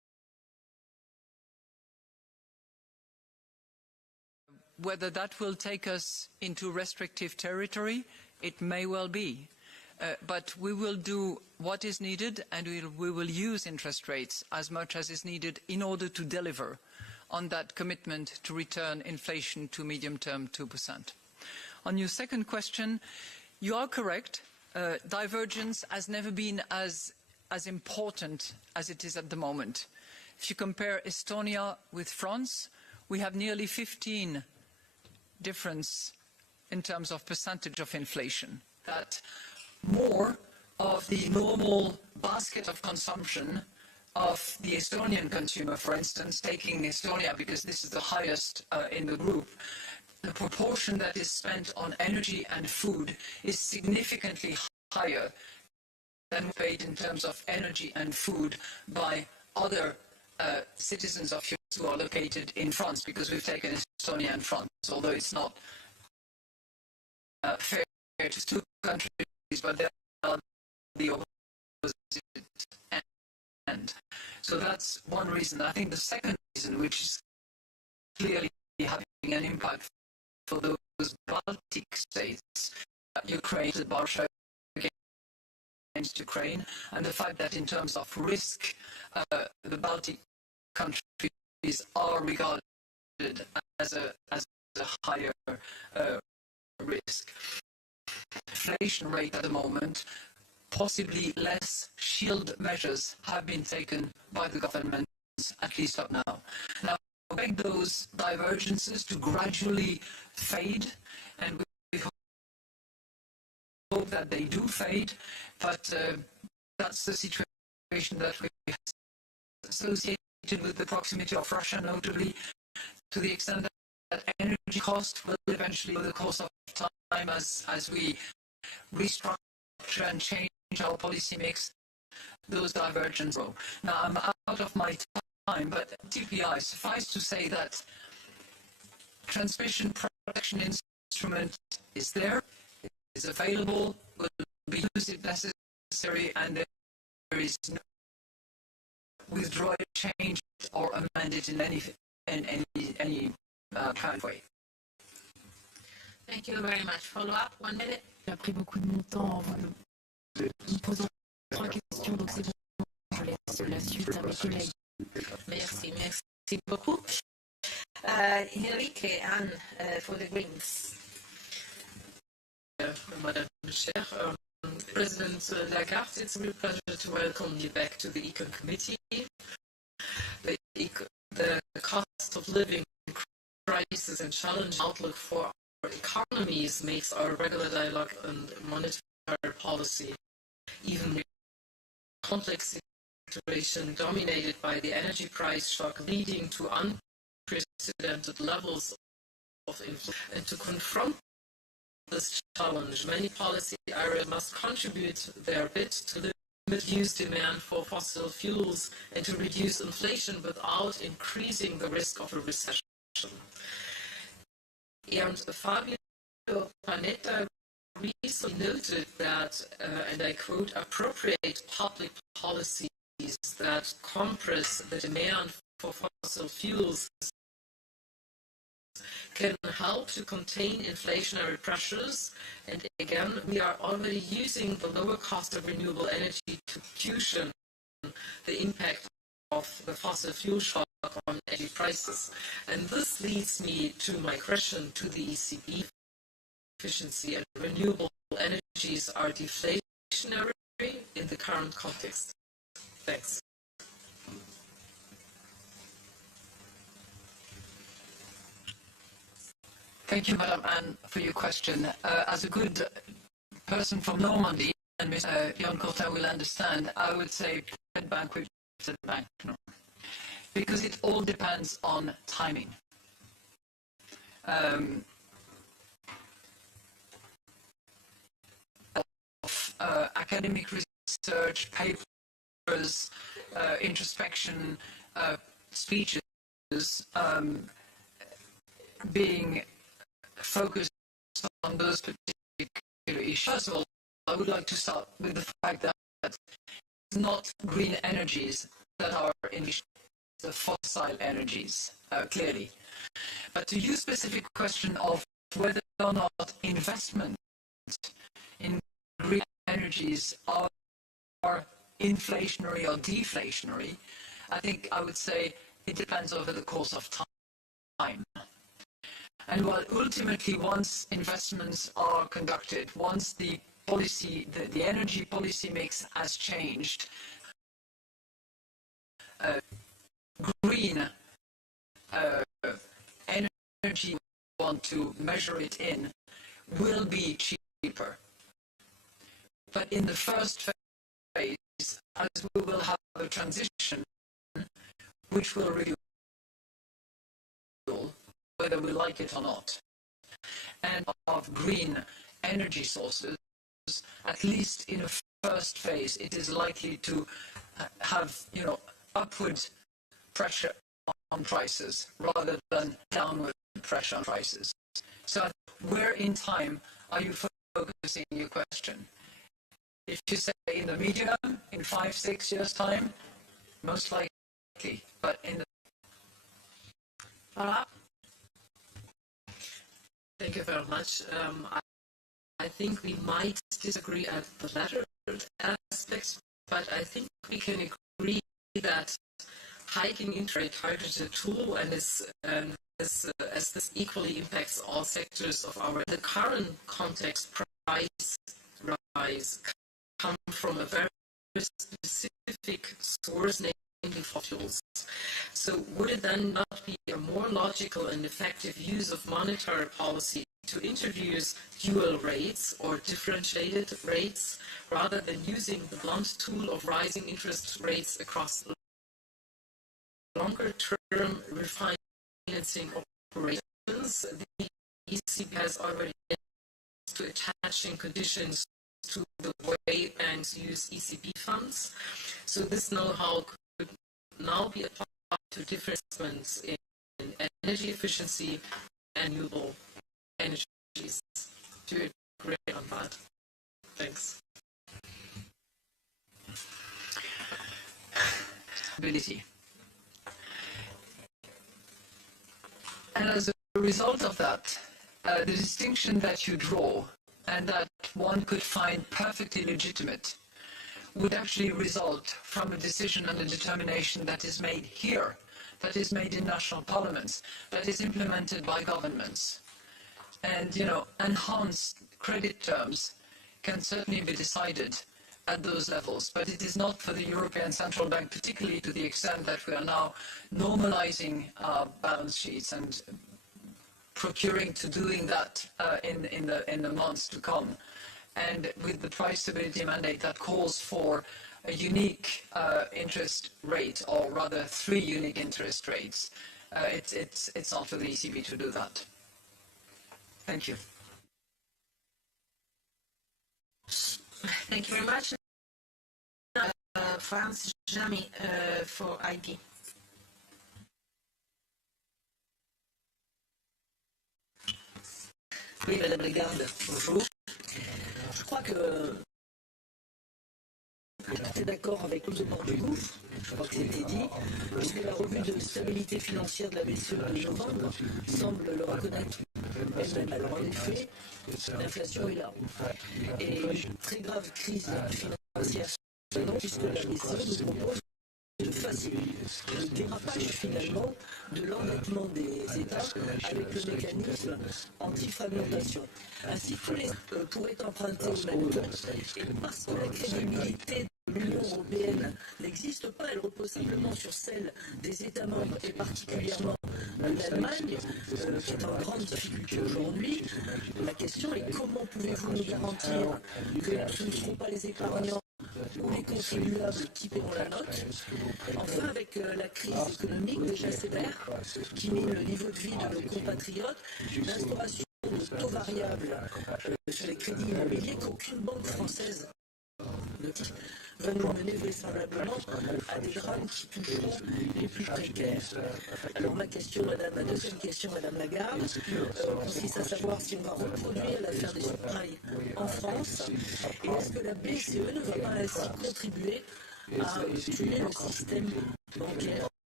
whether that will take us into restrictive territory, it may well be. But we will do what is needed, and we will use interest rates as much as is needed in order to deliver on that commitment to return inflation to medium-term 2%. On your second question, you are correct. Divergence has never been as important as it is at the moment. If you compare Estonia with France, we have nearly 15 difference in terms of percentage of inflation. That more of the normal basket of consumption of the Estonian consumer, for instance, taking Estonia because this is the highest in the group, the proportion that is spent on energy and food is significantly higher than paid in terms of energy and food by other citizens of Europe who are located in France, because we've taken Estonia and France, although it's not fair to two countries, but they are the opposite end. So that's one reason. I think the second reason, which is clearly having an impact for those Baltic states, Ukraine, Russia against Ukraine, and the fact that in terms of risk, the Baltic countries are regarded as a higher risk. Inflation rate at the moment, possibly less shield measures have been taken by the governments, at least up now. Now, we expect those divergences to gradually fade, and we hope that they do fade, but that's the situation that we have associated with the proximity of Russia, notably to the extent that energy cost will eventually, over the course of time, as we restructure and change our policy mix, those divergences grow. Now, I'm out of my time, but TPI, suffice to say that transmission protection instrument is there, is available, will be used if necessary, and there is no withdraw it, change it, or amend it in any kind of way. Thank you very much. Follow up, 1 minute. J'ai pris beaucoup de mon temps en vous posant 3 questions, donc c'est bon, je laisse la suite à mes collègues. Merci beaucoup. Enrique, Anne, for the Greens. Madam Chair, President Lagarde, it's a real pleasure to welcome you back to the ECON Committee. The cost of living crisis and challenging outlook for our economies makes our regular dialogue on monetary policy even more complex situation dominated by the energy price shock leading to unprecedented levels of inflation. And to confront this challenge, many policy areas must contribute their bit to reduce demand for fossil fuels and to reduce inflation without increasing the risk of a recession. And Fabio Panetta recently noted that, and I quote, appropriate public policies that compress the demand for fossil fuels can help to contain inflationary pressures, and again, we are already using the lower cost of renewable energy to cushion the impact of the fossil fuel shock on energy prices. And this leads me to my question to the ECB. Efficiency and renewable energies are deflationary in the current context. Thanks. Thank you, Madam Anne, for your question. As a good person from Normandy, and Mr. Jan Courtin will understand, I would say bank with the bank, no. Because it all depends on timing. Academic research, papers, introspection, speeches being focused on those particular issues. First of all, I would like to start with the fact that it's not green energies that are in issue. the fossil energies, clearly. But to your specific question of whether or not investment in green energies are inflationary or deflationary, I think I would say it depends over the course of time. And while ultimately once investments are conducted, once the policy, the energy policy mix has changed, green energy we want to measure it in will be cheaper. But in the first phase, as we will have a transition which will reduce whether we like it or not, and of green energy sources, at least in a first phase, it is likely to have, upward pressure on prices rather than downward pressure on prices. So where in time are you focusing your question? If you say in the medium, in 5-6 years' time, most likely, but in the... Thank you very much. I think we might disagree at the latter aspects, but I think we can agree that hiking interest rate targets a tool, and as this equally impacts all sectors of the current context, price rise come from a very specific source, namely fuels. So would it then not be a more logical and effective use of monetary policy to introduce dual rates or differentiated rates rather than using the blunt tool of rising interest rates across longer-term refinancing operations? The ECB has already to attaching conditions to the way banks use ECB funds. So this know-how could now be applied to different investments in energy efficiency and renewable energies. Do you agree on that? Thanks. Ability. And as a result of that, the distinction that you draw and that one could find perfectly legitimate would actually result from a decision and a determination that is made here, that is made in national parliaments, that is implemented by governments. And, enhanced credit terms can certainly be decided at those levels, but it is not for the European Central Bank, particularly to the extent that we are now normalizing balance sheets and procuring to doing that in the months to come. And with the price stability mandate that calls for a unique interest rate, or rather 3 unique interest rates, it's not for the ECB to do that. Thank you. Thank you very much. France Jamy for ID. Oui, Madame Lagarde, bonjour. Je crois que tout est d'accord avec nous au bord du gouffre, je crois que c'était dit, puisque la revue de stabilité financière de la BCE de novembre semble le reconnaître elle-même. Alors en effet, l'inflation est là. Et une très grave crise financière, puisque la BCE nous propose de faciliter le dérapage finalement de l'endettement des États avec le mécanisme anti-fragmentation. Ainsi, tous les pourraient emprunter au même taux, et parce que la crédibilité de l'Union européenne n'existe pas, elle repose simplement sur celle des États membres et particulièrement l'Allemagne, qui est en grande difficulté aujourd'hui. La question est comment pouvez-vous nous garantir que ce ne seront pas les épargnants ou les contribuables qui paieront la note. Enfin, avec la crise économique déjà sévère qui mine le niveau de vie de nos compatriotes, l'instauration de taux variables sur les crédits immobiliers qu'aucune banque française va nous mener vraisemblablement à des drames qui toucheront les plus précaires. Alors ma deuxième question, Madame Lagarde, consiste à savoir si on va reproduire l'affaire des subprimes en France, et est-ce que la BCE ne va pas ainsi contribuer à tuer le système bancaire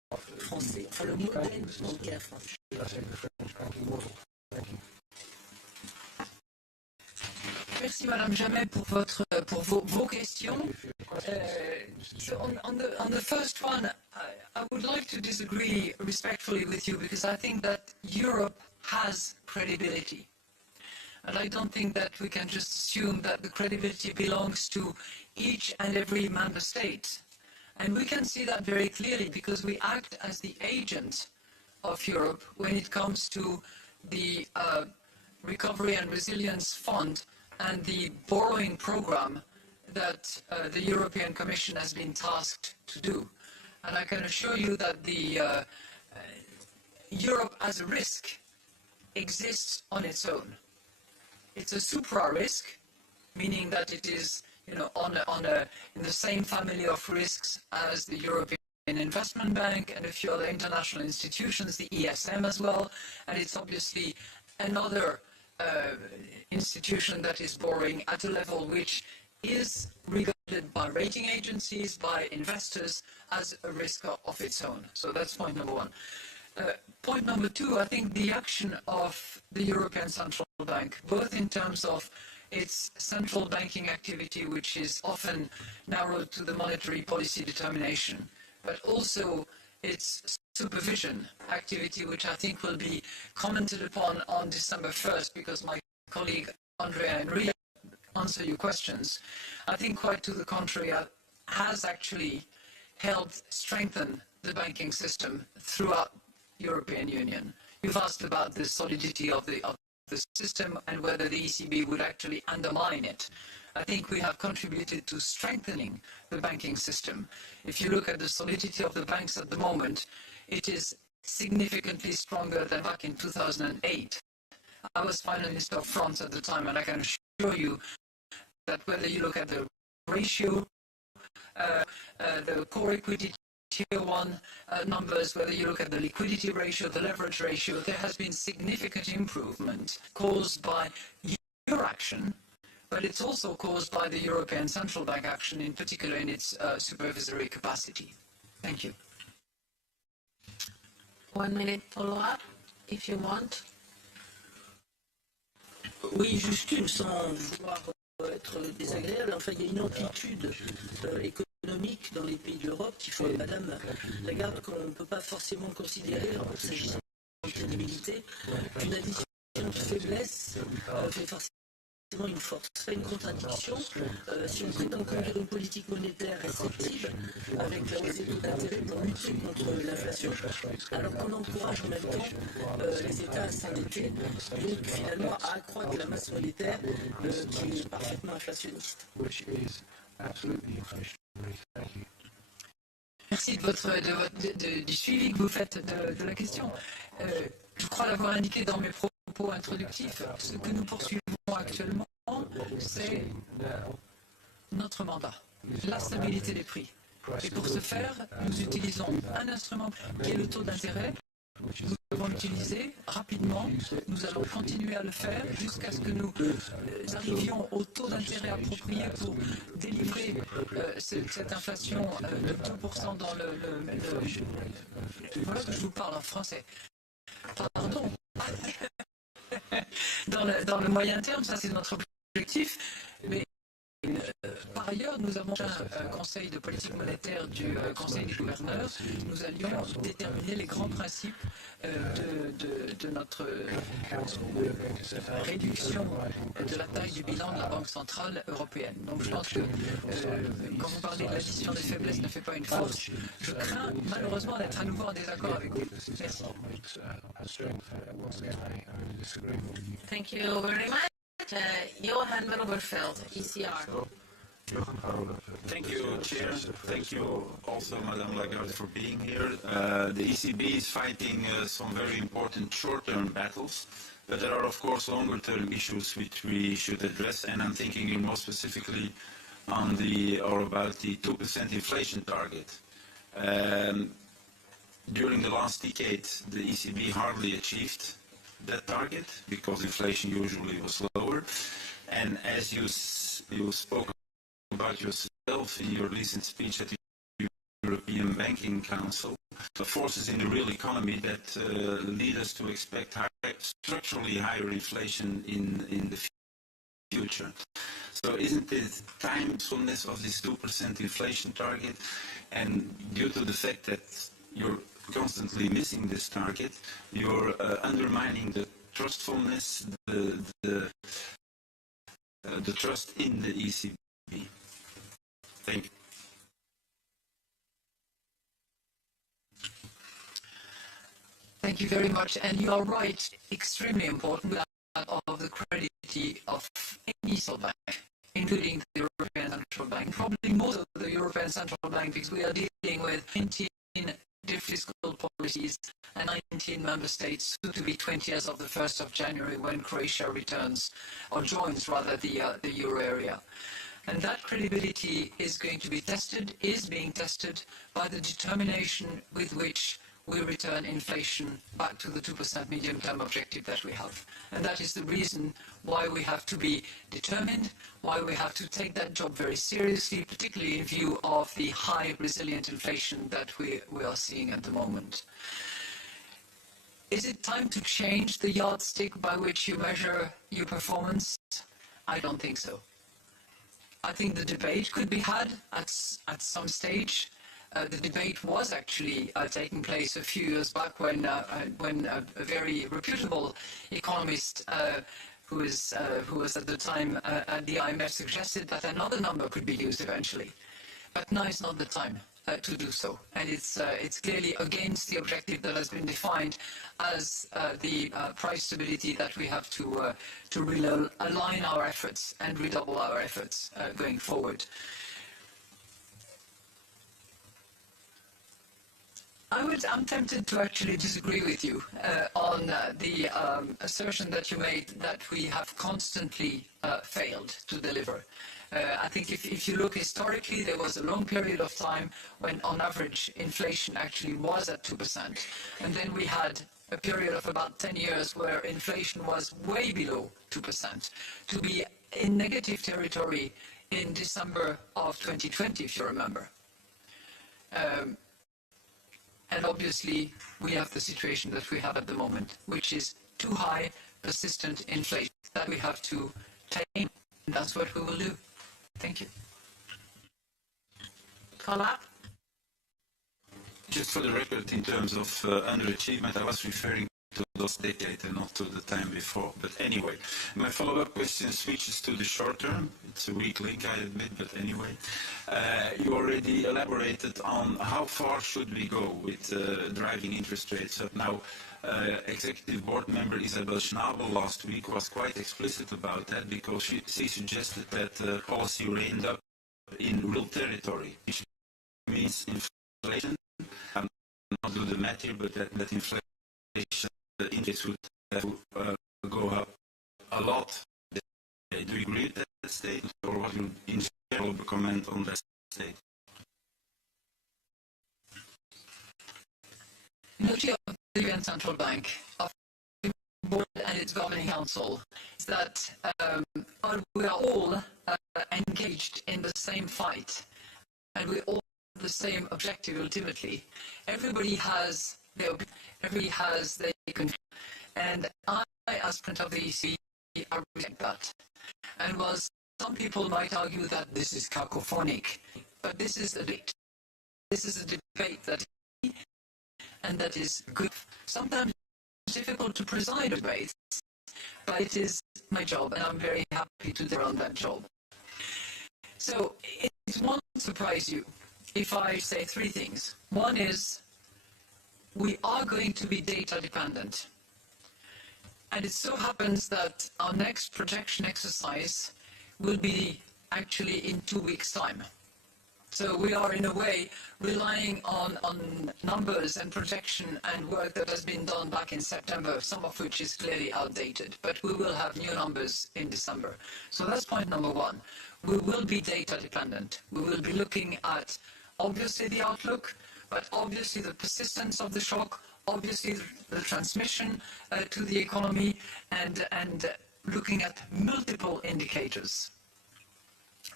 français, enfin le modèle bancaire français. Merci Madame Jamet pour vos questions. So on the first one, I would like to disagree respectfully with you because I think that Europe has credibility. And I don't think that we can just assume that the credibility belongs to each and every member state. And we can see that very clearly because we act as the agent of Europe when it comes to the Recovery and Resilience Fund and the borrowing program that the European Commission has been tasked to do. And I can assure you that the Europe as a risk exists on its own. It's a supra-risk, meaning that it is, in the same family of risks as the European Investment Bank and a few other international institutions, the ESM as well, and it's obviously another institution that is borrowing at a level which is regarded by rating agencies, by investors, as a risk of its own. So that's point number one. Point number two, I think the action of the European Central Bank, both in terms of its central banking activity, which is often narrowed to the monetary policy determination, but also its supervision activity, which I think will be commented upon on December 1st, because my colleague Andrea and Ria answer your questions. I think quite to the contrary, has actually helped strengthen the banking system throughout European Union. You've asked about the solidity of the system and whether the ECB would actually undermine it. I think we have contributed to strengthening the banking system. If you look at the solidity of the banks at the moment, it is significantly stronger than back in 2008. I was Finance Minister of France at the time, and I can assure you that whether you look at the ratio, the core equity Tier 1 numbers, whether you look at the liquidity ratio, the leverage ratio, there has been significant improvement caused by your action, but it's also caused by the European Central Bank action, in particular in its supervisory capacity. Thank you. 1 minute follow-up, if you want. Oui, juste une, sans vouloir être désagréable. Enfin, il y a une amplitude économique dans les pays de l'Europe qui fait, Madame Lagarde, qu'on ne peut pas forcément considérer, s'agissant de crédibilité, qu'une addition de faiblesse fait forcément une force. C'est une contradiction. Si on prétend conduire une politique monétaire réceptive avec la hausse des taux d'intérêt pour lutter contre l'inflation, alors qu'on encourage en même temps les États à s'endetter, donc finalement à accroître la masse monétaire qui est parfaitement inflationniste. Merci du suivi que vous faites de la question. Je crois l'avoir indiqué dans mes propos introductifs. Ce que nous poursuivons actuellement, c'est notre mandat, la stabilité des prix. Et pour ce faire, nous utilisons un instrument qui est le taux d'intérêt. Nous devons l'utiliser rapidement. Nous allons continuer à le faire jusqu'à ce que nous arrivions au taux d'intérêt approprié pour délivrer cette inflation de 2% dans voilà que je vous parle en français. Pardon. Dans le moyen terme, ça c'est notre objectif. Mais par ailleurs, nous avons un conseil de politique monétaire du Conseil des gouverneurs. Nous allions déterminer les grands principes de notre réduction de la taille du bilan de la Banque centrale européenne. Donc je pense que quand vous parlez de l'addition des faiblesses ne fait pas une force, je crains malheureusement d'être à nouveau en désaccord avec vous. Merci. Thank you very much. Johan Overveld, ECR. Thank you, Chair. Thank you also, Madame Lagarde, for being here. The ECB is fighting some very important short-term battles, but there are, of course, longer-term issues which we should address, and I'm thinking more specifically on about the 2% inflation target. During the last decade, the ECB hardly achieved that target because inflation usually was lower. And as you spoke about yourself in your recent speech at the European Banking Council, forces in the real economy that lead us to expect structurally higher inflation in the future. So isn't it timefulness of this 2% inflation target? And due to the fact that you're constantly missing this target, you're undermining the trustfulness, the trust in the ECB. Thank you. Thank you very much. And you are right, extremely important of the credibility of any central bank, including the European Central Bank, probably most of the European Central Bank, because we are dealing with 19 fiscal policies and 19 member states, soon to be 20 as of the 1st of January when Croatia returns, or joins rather, the euro area. And that credibility is going to be tested, is being tested by the determination with which we return inflation back to the 2% medium-term objective that we have. And that is the reason why we have to be determined, why we have to take that job very seriously, particularly in view of the high resilient inflation that we are seeing at the moment. Is it time to change the yardstick by which you measure your performance? I don't think so. I think the debate could be had at some stage. The debate was actually taking place a few years back when a very reputable economist who was at the time at the IMF suggested that another number could be used eventually. But now is not the time to do so. And it's clearly against the objective that has been defined as the price stability that we have to really align our efforts and redouble our efforts going forward. I'm tempted to actually disagree with you on the assertion that you made that we have constantly failed to deliver. I think if you look historically, there was a long period of time when on average inflation actually was at 2%. And then we had a period of about 10 years where inflation was way below 2%. To be in negative territory in December of 2020, if you remember. And obviously, we have the situation that we have at the moment, which is too high, persistent inflation that we have to tame, and that's what we will do. Thank you. Follow-up? Just for the record, in terms of underachievement, I was referring to those decades and not to the time before. But anyway, my follow-up question switches to the short term. It's a weak link, I admit, but anyway. You already elaborated on how far should we go with driving interest rates up. Now, Executive Board member Isabel Schnabel last week was quite explicit about that because she suggested that policy reigned up in real territory, which means inflation. I'm not do the math here, but that inflation interest would have to go up a lot. Do you agree with that statement, or what you in general comment on that statement? The duty of the European Central Bank, of the board and its governing council, is that we are all engaged in the same fight, and we all have the same objective ultimately. Everybody has their and I, as president of the ECB, I respect that. And while some people might argue that this is cacophonic, but this is a debate. This is a debate that is good. Sometimes it's difficult to preside debates, but it is my job, and I'm very happy to do on that job. So it won't surprise you if I say three things. One is, we are going to be data dependent. And it so happens that our next projection exercise will be actually in 2 weeks' time. So we are in a way relying on numbers and projection and work that has been done back in September, some of which is clearly outdated. But we will have new numbers in December. So that's point number one. We will be data dependent. We will be looking at obviously the outlook, but obviously the persistence of the shock, obviously the transmission to the economy, and looking at multiple indicators.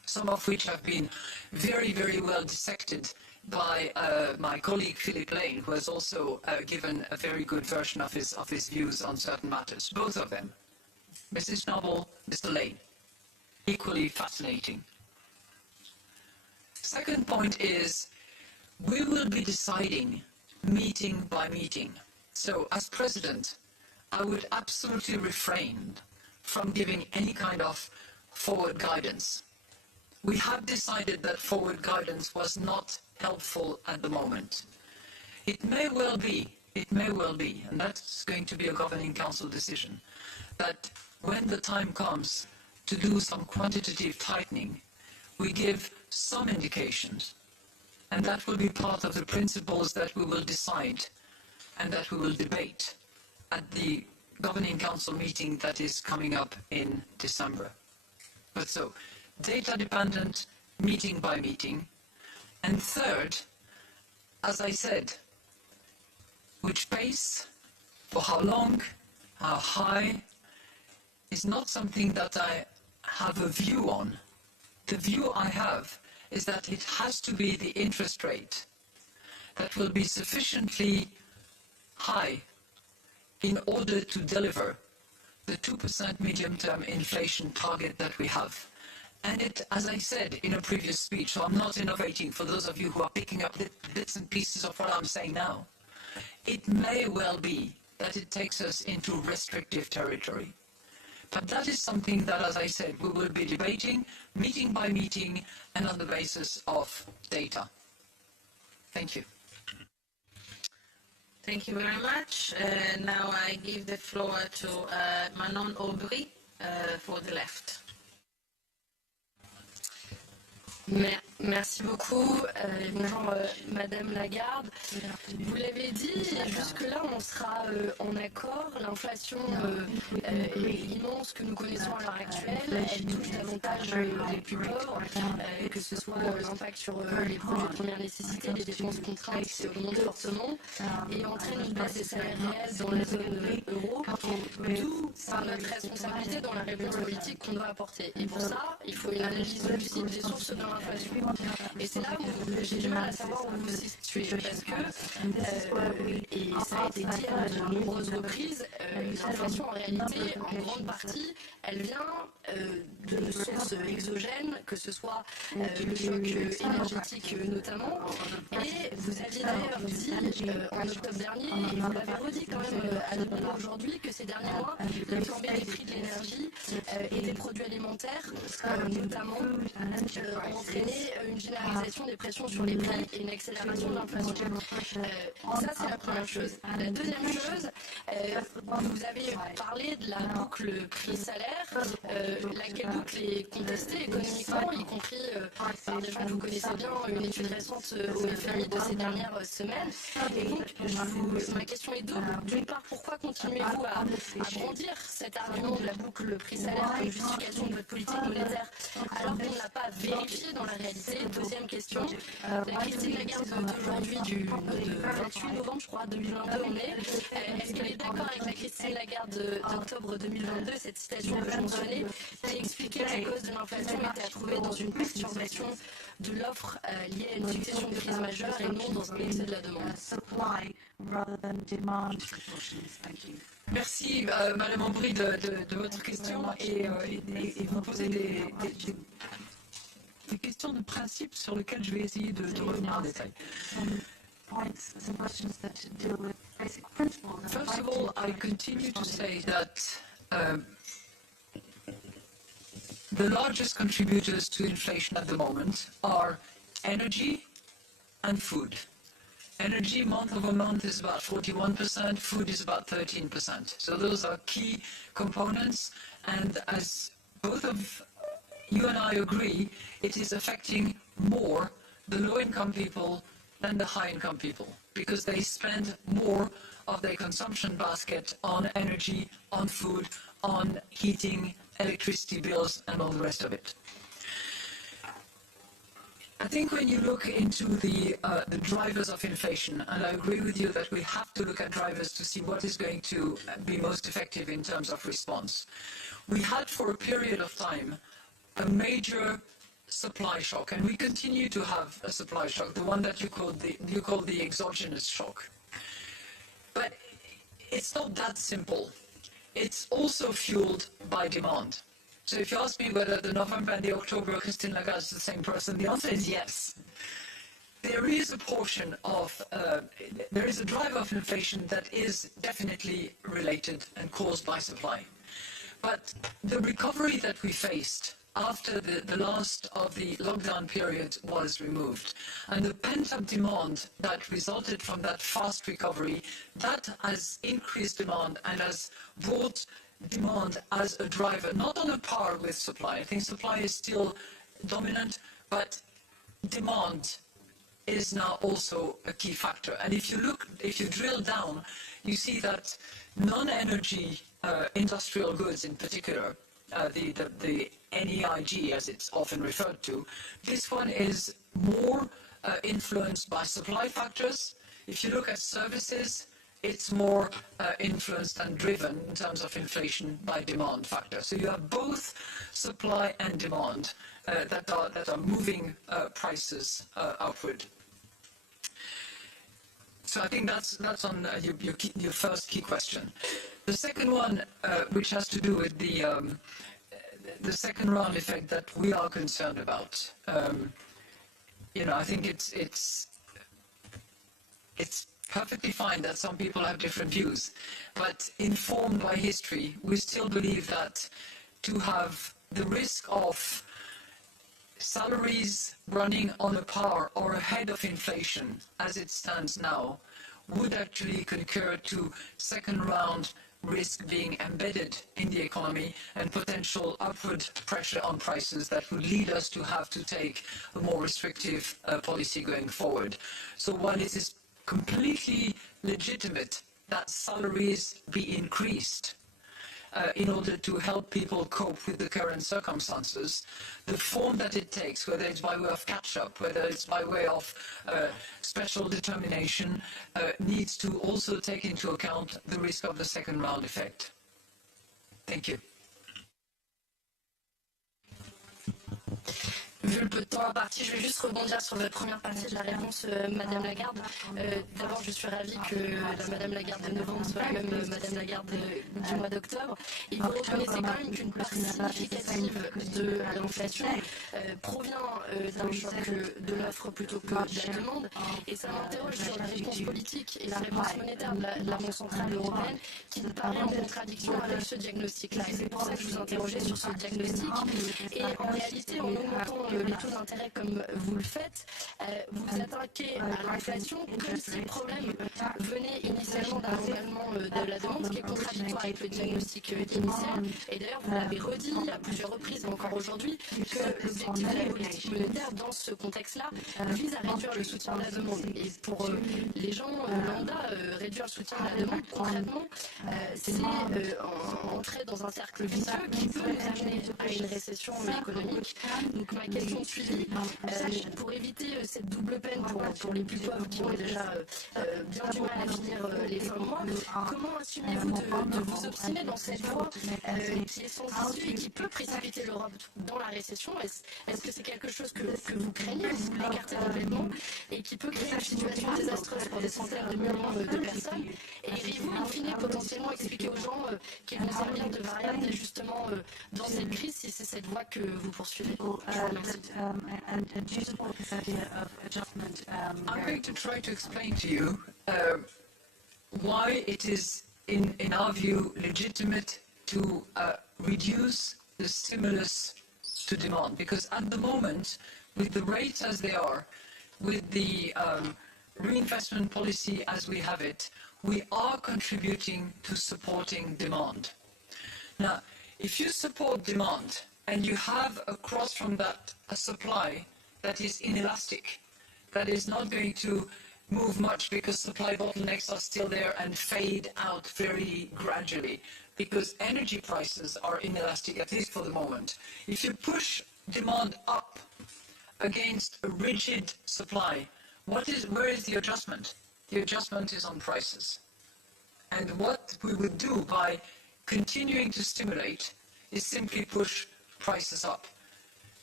some of which have been very, very well dissected by my colleague Philip Lane, who has also given a very good version of his views on certain matters. Both of them, Mrs. Noble, Mr. Lane, equally fascinating. Second point is, we will be deciding meeting by meeting. So as President, I would absolutely refrain from giving any kind of forward guidance. We have decided that forward guidance was not helpful at the moment. It may well be, and that's going to be a Governing Council decision, that when the time comes to do some quantitative tightening, we give some indications, and that will be part of the principles that we will decide and that we will debate at the Governing Council meeting that is coming up in December. But so, data dependent, meeting by meeting. And third, as I said, which pace, for how long, how high, is not something that I have a view on. The view I have is that it has to be the interest rate that will be sufficiently high in order to deliver the 2% medium-term inflation target that we have. And it, as I said in a previous speech, so I'm not innovating for those of you who are picking up bits and pieces of what I'm saying now, it may well be that it takes us into restrictive territory. But that is something that, as I said, we will be debating, meeting by meeting, and on the basis of data. Thank you. Thank you very much. Now I give the floor to Manon Aubry for the left. Merci beaucoup. Bonjour Madame Lagarde. Vous l'avez dit, jusque-là on sera en accord. L'inflation immense que nous connaissons à l'heure actuelle, elle touche davantage les plus pauvres, que ce soit l'impact sur les produits de première nécessité, les dépenses contraintes qui augmentent fortement et entraîne une baisse des salaires réels dans la zone euro. D'où notre responsabilité dans la réponse politique qu'on doit apporter. Et pour ça, il faut une analyse lucide des sources de l'inflation. Et c'est là où j'ai du mal à savoir où vous vous situez, parce que, et ça a été dit à de nombreuses reprises, l'inflation en réalité, en grande partie, elle vient de sources exogènes, que ce soit le choc énergétique notamment. Et vous aviez d'ailleurs dit en octobre dernier, et vous l'avez redit quand même à nouveau aujourd'hui, que ces derniers mois, la flambée des prix de l'énergie et des produits alimentaires, notamment, ont entraîné une généralisation des pressions sur les prix et une accélération de l'inflation. Ça, c'est la première chose. La deuxième chose, vous avez parlé de la boucle prix-salaire, laquelle boucle est contestée économiquement, y compris par des gens que vous connaissez bien, une étude récente au FMI de ces dernières semaines. Et donc, ma question est double. D'une part, pourquoi continuez-vous à brandir cet argument de la boucle prix-salaire comme justification de votre politique monétaire alors qu'on ne l'a pas vérifié dans la réalité? Deuxième question, la Christine Lagarde d'aujourd'hui, du 28 novembre, je crois, 2022, on est. Est-ce qu'elle est d'accord avec la Christine Lagarde d'octobre 2022, cette citation que je mentionnais, qui expliquait que la cause de l'inflation était à trouver dans une perturbation de l'offre liée à une succession de crises majeures et non dans un excès de la demande? Merci Madame Aubry de votre question et vous posez des questions de principe sur lesquelles je vais essayer de revenir en détail. First of all, I continue to say that the largest contributors to inflation at the moment are energy and food. Energy month over month is about 41%, food is about 13%. So those are key components, and as both of you and I agree, it is affecting more the low-income people than the high-income people, because they spend more of their consumption basket on energy, on food, on heating, electricity bills, and all the rest of it. I think when you look into the drivers of inflation, and I agree with you that we have to look at drivers to see what is going to be most effective in terms of response. We had for a period of time a major supply shock, and we continue to have a supply shock, the one that you call the exogenous shock. But it's not that simple. It's also fueled by demand. So if you ask me whether the November and the October Christine Lagarde is the same person, the answer is yes. There is a portion of, there is a driver of inflation that is definitely related and caused by supply. But the recovery that we faced after the last of the lockdown period was removed, and the pent-up demand that resulted from that fast recovery, that has increased demand and has brought demand as a driver, not on a par with supply. I think supply is still dominant, but demand is now also a key factor. And if you drill down, you see that non-energy industrial goods in particular, the NEIG as it's often referred to, this one is more influenced by supply factors. If you look at services, it's more influenced and driven in terms of inflation by demand factors. So you have both supply and demand that are moving prices upward. So I think that's on your first key question. The second one, which has to do with the second round effect that we are concerned about, I think it's perfectly fine that some people have different views, but informed by history, we still believe that to have the risk of salaries running on a par or ahead of inflation as it stands now would actually concur to second round risk being embedded in the economy and potential upward pressure on prices that would lead us to have to take a more restrictive policy going forward. So while it is completely legitimate that salaries be increased in order to help people cope with the current circumstances, the form that it takes, whether it's by way of catch-up, whether it's by way of special determination, needs to also take into account the risk of the second round effect. Thank you. Vu le peu de temps imparti, je vais juste rebondir sur votre première partie de la réponse, Madame Lagarde. D'abord, je suis ravie que la Madame Lagarde de novembre soit la même Madame Lagarde du mois d'octobre. Et vous reconnaissez quand même qu'une part significative de l'inflation provient d'un choc de l'offre plutôt que de la demande. Et ça m'interroge sur la réponse politique et la réponse monétaire de la Banque centrale européenne qui me paraît en contradiction avec ce diagnostic-là. Et c'est pour ça que je vous interrogeais sur ce diagnostic. Et en réalité, en augmentant les taux d'intérêt comme vous le faites, vous attaquez à l'inflation comme si le problème venait initialement d'un engagement de la demande, ce qui est contradictoire avec le diagnostic initial. Et d'ailleurs, vous l'avez redit à plusieurs reprises, encore aujourd'hui, que l'objectif de la politique monétaire dans ce contexte-là vise à réduire le soutien de la demande. Et pour les gens lambda, réduire le soutien de la demande, concrètement, c'est entrer dans un cercle vicieux qui peut nous amener à une récession économique. Donc ma question de suivi, pour éviter cette double peine pour les plus pauvres qui ont déjà bien du mal à finir les fins de mois, comment assumez-vous de vous obstiner dans cette voie qui est sans issue et qui peut précipiter l'Europe dans la récession? Est-ce que c'est quelque chose que vous craignez, vous l'écartez complètement, et qui peut créer une situation désastreuse pour des centaines de millions de personnes? Et iriez-vous, in fine, potentiellement expliquer aux gens qu'ils vont servir de variable d'ajustement dans cette crise si c'est cette voie que vous poursuivez? And do you support this idea of adjustment? I'm going to try to explain to you why it is, in our view, legitimate to reduce the stimulus to demand. Because at the moment, with the rates as they are, with the reinvestment policy as we have it, we are contributing to supporting demand. Now, if you support demand, and you have across from that a supply that is inelastic, that is not going to move much because supply bottlenecks are still there and fade out very gradually because energy prices are inelastic, at least for the moment. If you push demand up against a rigid supply, where is the adjustment? The adjustment is on prices. And what we would do by continuing to stimulate is simply push prices up.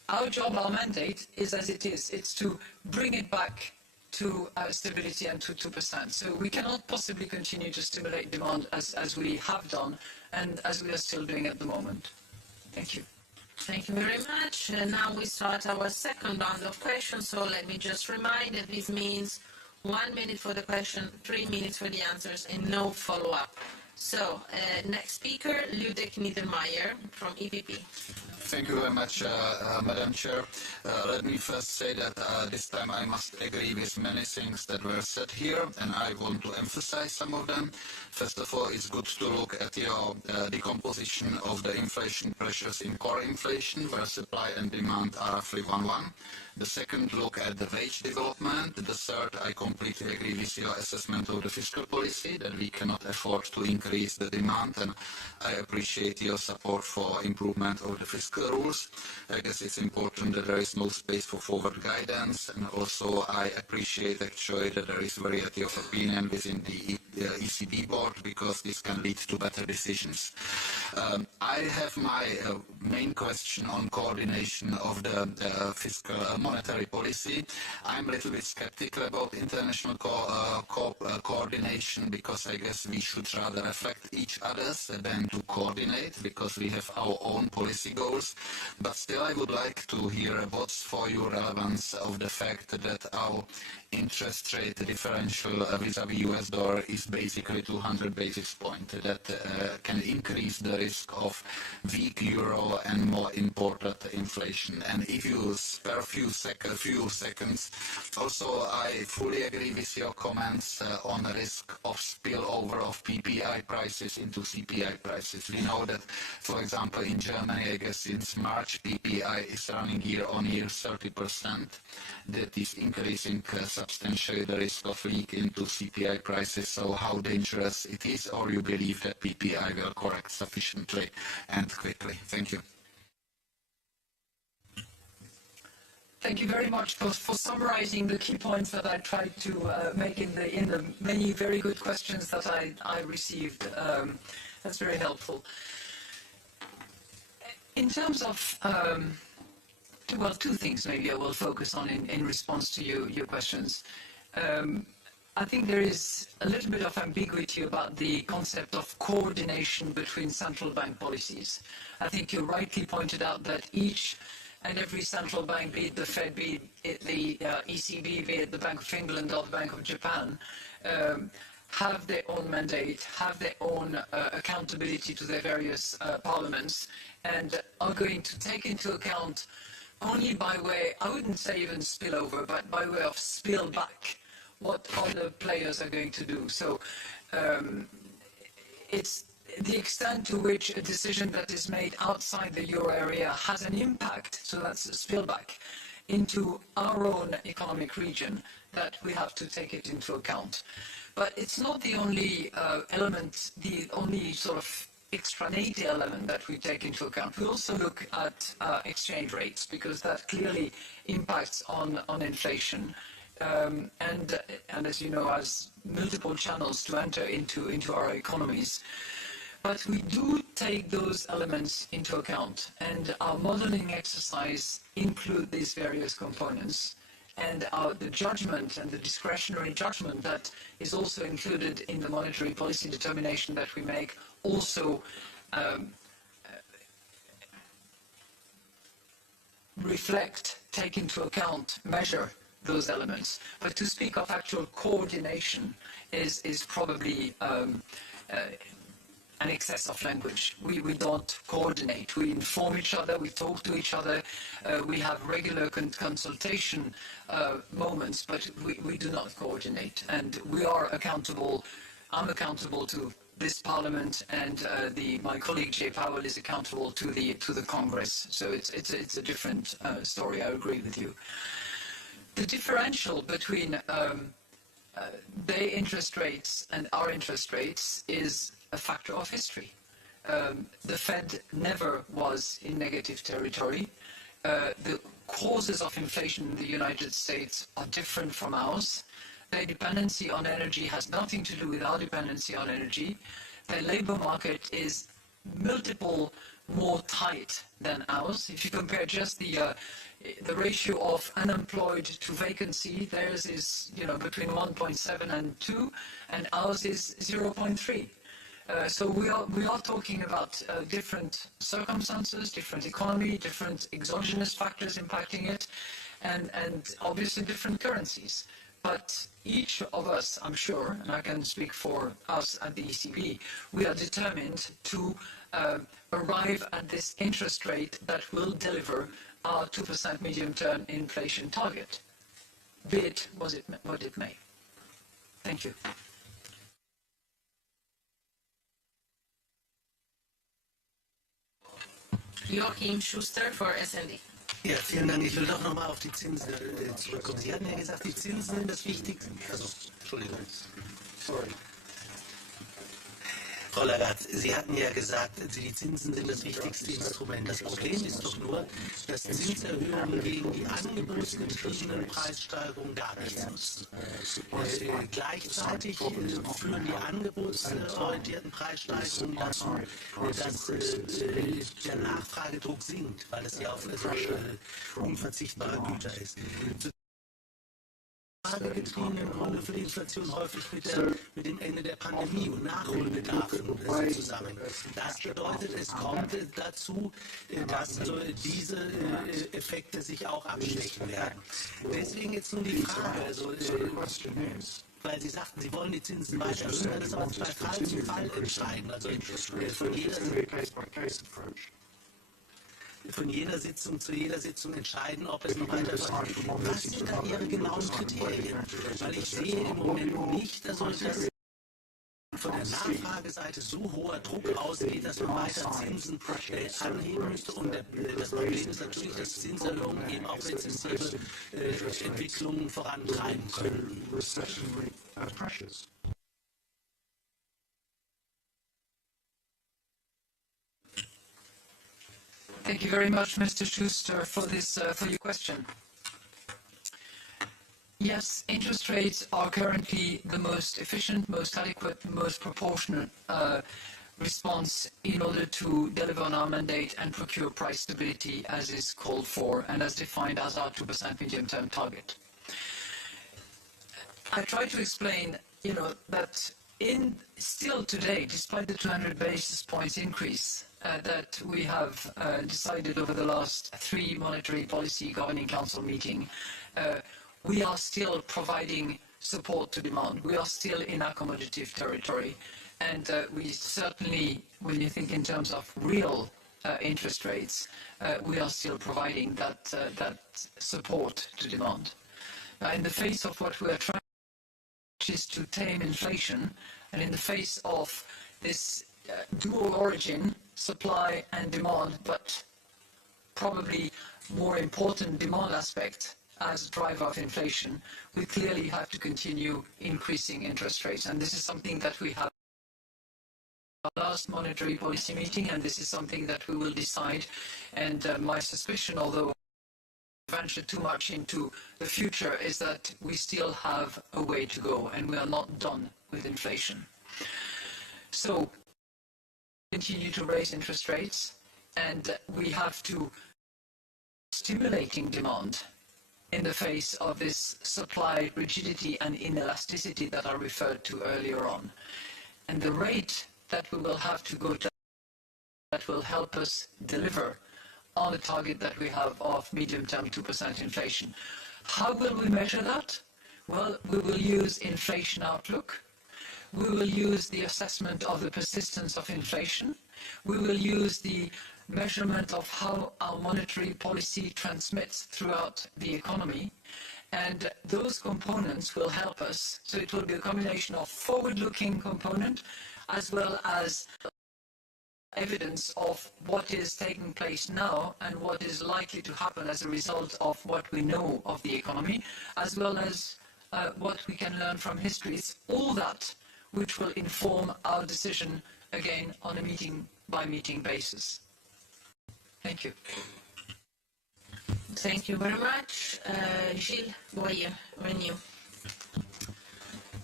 our job, our mandate is as it is. It's to bring it back to stability and to 2%. So we cannot possibly continue to stimulate demand as we have done and as we are still doing at the moment. Thank you. Thank you very much. Now we start our second round of questions. So let me just remind that this means 1 minute for the question, 3 minutes for the answers, and no follow-up. So, next speaker, Ludek Niedermayer from EPP. Thank you very much, Madam Chair. Let me first say that this time I must agree with many things that were said here, and I want to emphasize some of them. First of all, it's good to look at your decomposition of the inflation pressures in core inflation, where supply and demand are roughly 1-1. The second, look at the wage development. The third, I completely agree with your assessment of the fiscal policy, that we cannot afford to increase the demand, and I appreciate your support for improvement of the fiscal rules. I guess it's important that there is no space for forward guidance, and also I appreciate actually that there is variety of opinion within the ECB board, because this can lead to better decisions. I have my main question on coordination of the fiscal monetary policy. I'm a little bit skeptical about international coordination, because I guess we should rather affect each other's than to coordinate, because we have our own policy goals. But still, I would like to hear what's for you relevance of the fact that our interest rate differential vis-à-vis US dollar is basically 200 basis points. That can increase the risk of weak euro and more imported inflation. And if you spare a few seconds, also I fully agree with your comments on the risk of spillover of PPI prices into CPI prices. We know that, for example, in Germany, I guess since March, PPI is running year-on-year 30%. That is increasing substantially the risk of leak into CPI prices. So how dangerous it is, or you believe that PPI will correct sufficiently and quickly? Thank you. Thank you very much for summarizing the key points that I tried to make in the many very good questions that I received. That's very helpful. In terms of, well, two things maybe I will focus on in response to your questions. I think there is a little bit of ambiguity about the concept of coordination between central bank policies. I think you rightly pointed out that each and every central bank, be it the Fed, be it the ECB, be it the Bank of England or the Bank of Japan, have their own mandate, have their own accountability to their various parliaments, and are going to take into account only by way, I wouldn't say even spillover, but by way of spill back, what other players are going to do. So it's the extent to which a decision that is made outside the euro area has an impact, so that's a spillback, into our own economic region, that we have to take it into account. But it's not the only element, the only sort of extraneity element that we take into account. We also look at exchange rates, because that clearly impacts on inflation. And as you know, has multiple channels to enter into our economies. But we do take those elements into account, and our modeling exercise include these various components. And the judgment and the discretionary judgment that is also included in the monetary policy determination that we make also take into account, measure those elements. But to speak of actual coordination is probably an excess of language. We don't coordinate. We inform each other, we talk to each other, we have regular consultation moments, but we do not coordinate. And we are accountable, I'm accountable to this Parliament, and my colleague Jay Powell is accountable to the Congress. So it's a different story, I agree with you. The differential between their interest rates and our interest rates is a factor of history. The Fed never was in negative territory. The causes of inflation in the United States are different from ours. Their dependency on energy has nothing to do with our dependency on energy. Their labor market is multiple more tight than ours. If you compare just the ratio of unemployed to vacancy, theirs is between 1.7 and 2, and ours is 0.3. So we are talking about different circumstances, different economy, different exogenous factors impacting it, and obviously different currencies. But each of us, I'm sure, and I can speak for us at the ECB, we are determined to arrive at this interest rate that will deliver our 2% medium-term inflation target, be it what it may. Thank you. Joachim Schuster for SND. Ja, vielen Dank. Ich will doch nochmal auf die Zinsen zurückkommen. Sie hatten ja gesagt, die Zinsen sind das Wichtigste. Entschuldigung. Sorry. Frau Lagarde, Sie hatten ja gesagt, die Zinsen sind das wichtigste Instrument. Das Problem ist doch nur, dass Zinserhöhungen gegen die angebotsgetriebenen Preissteigerungen gar nichts nutzen. Gleichzeitig führen die angebotsorientierten Preissteigerungen dazu, dass der Nachfragedruck sinkt, weil es ja auf unverzichtbare Güter ist. Getriebenen Gründe für die Inflation häufig mit dem Ende der Pandemie und Nachholbedarfen zusammen. Das bedeutet, es kommt dazu, dass diese Effekte sich auch abschwächen werden. Deswegen jetzt nun die Frage, weil Sie sagten, Sie wollen die Zinsen weiter erhöhen, das ist aber bei Fall zu Fall entscheiden. Also von jeder Sitzung zu jeder Sitzung entscheiden, ob es noch weiter ist. Was sind da Ihre genauen Kriterien? Weil ich sehe im Moment nicht, dass von der Nachfrageseite so hoher Druck ausgeht, dass man weiter Zinsen anheben müsste. Und das Problem ist natürlich, dass Zinserhöhungen eben auch rezessive Entwicklungen vorantreiben können. Thank you very much, Mr. Schuster, for your question. Yes, interest rates are currently the most efficient, most adequate, most proportionate response in order to deliver on our mandate and procure price stability as is called for and as defined as our 2% medium-term target. I try to explain, that still today, despite the 200 basis points increase that we have decided over the last 3 monetary policy governing council meetings, we are still providing support to demand. We are still in accommodative territory. And we certainly, when you think in terms of real interest rates, we are still providing that support to demand. In the face of what we are trying, which is to tame inflation, and in the face of this dual origin, supply and demand, but probably more important demand aspect as a driver of inflation, we clearly have to continue increasing interest rates. And this is something that we have at our last monetary policy meeting, and this is something that we will decide. And my suspicion, although I venture too much into the future, is that we still have a way to go, and we are not done with inflation. So continue to raise interest rates, and we have to stimulating demand in the face of this supply rigidity and inelasticity that I referred to earlier on. And the rate that we will have to go down that will help us deliver on the target that we have of medium-term 2% inflation. How will we measure that? Well, we will use inflation outlook. We will use the assessment of the persistence of inflation. We will use the measurement of how our monetary policy transmits throughout the economy. And those components will help us. So it will be a combination of forward-looking component as well as evidence of what is taking place now and what is likely to happen as a result of what we know of the economy, as well as what we can learn from history. It's all that which will inform our decision, again, on a meeting-by-meeting basis. Thank you. Thank you very much. Gilles Boyer, Renew.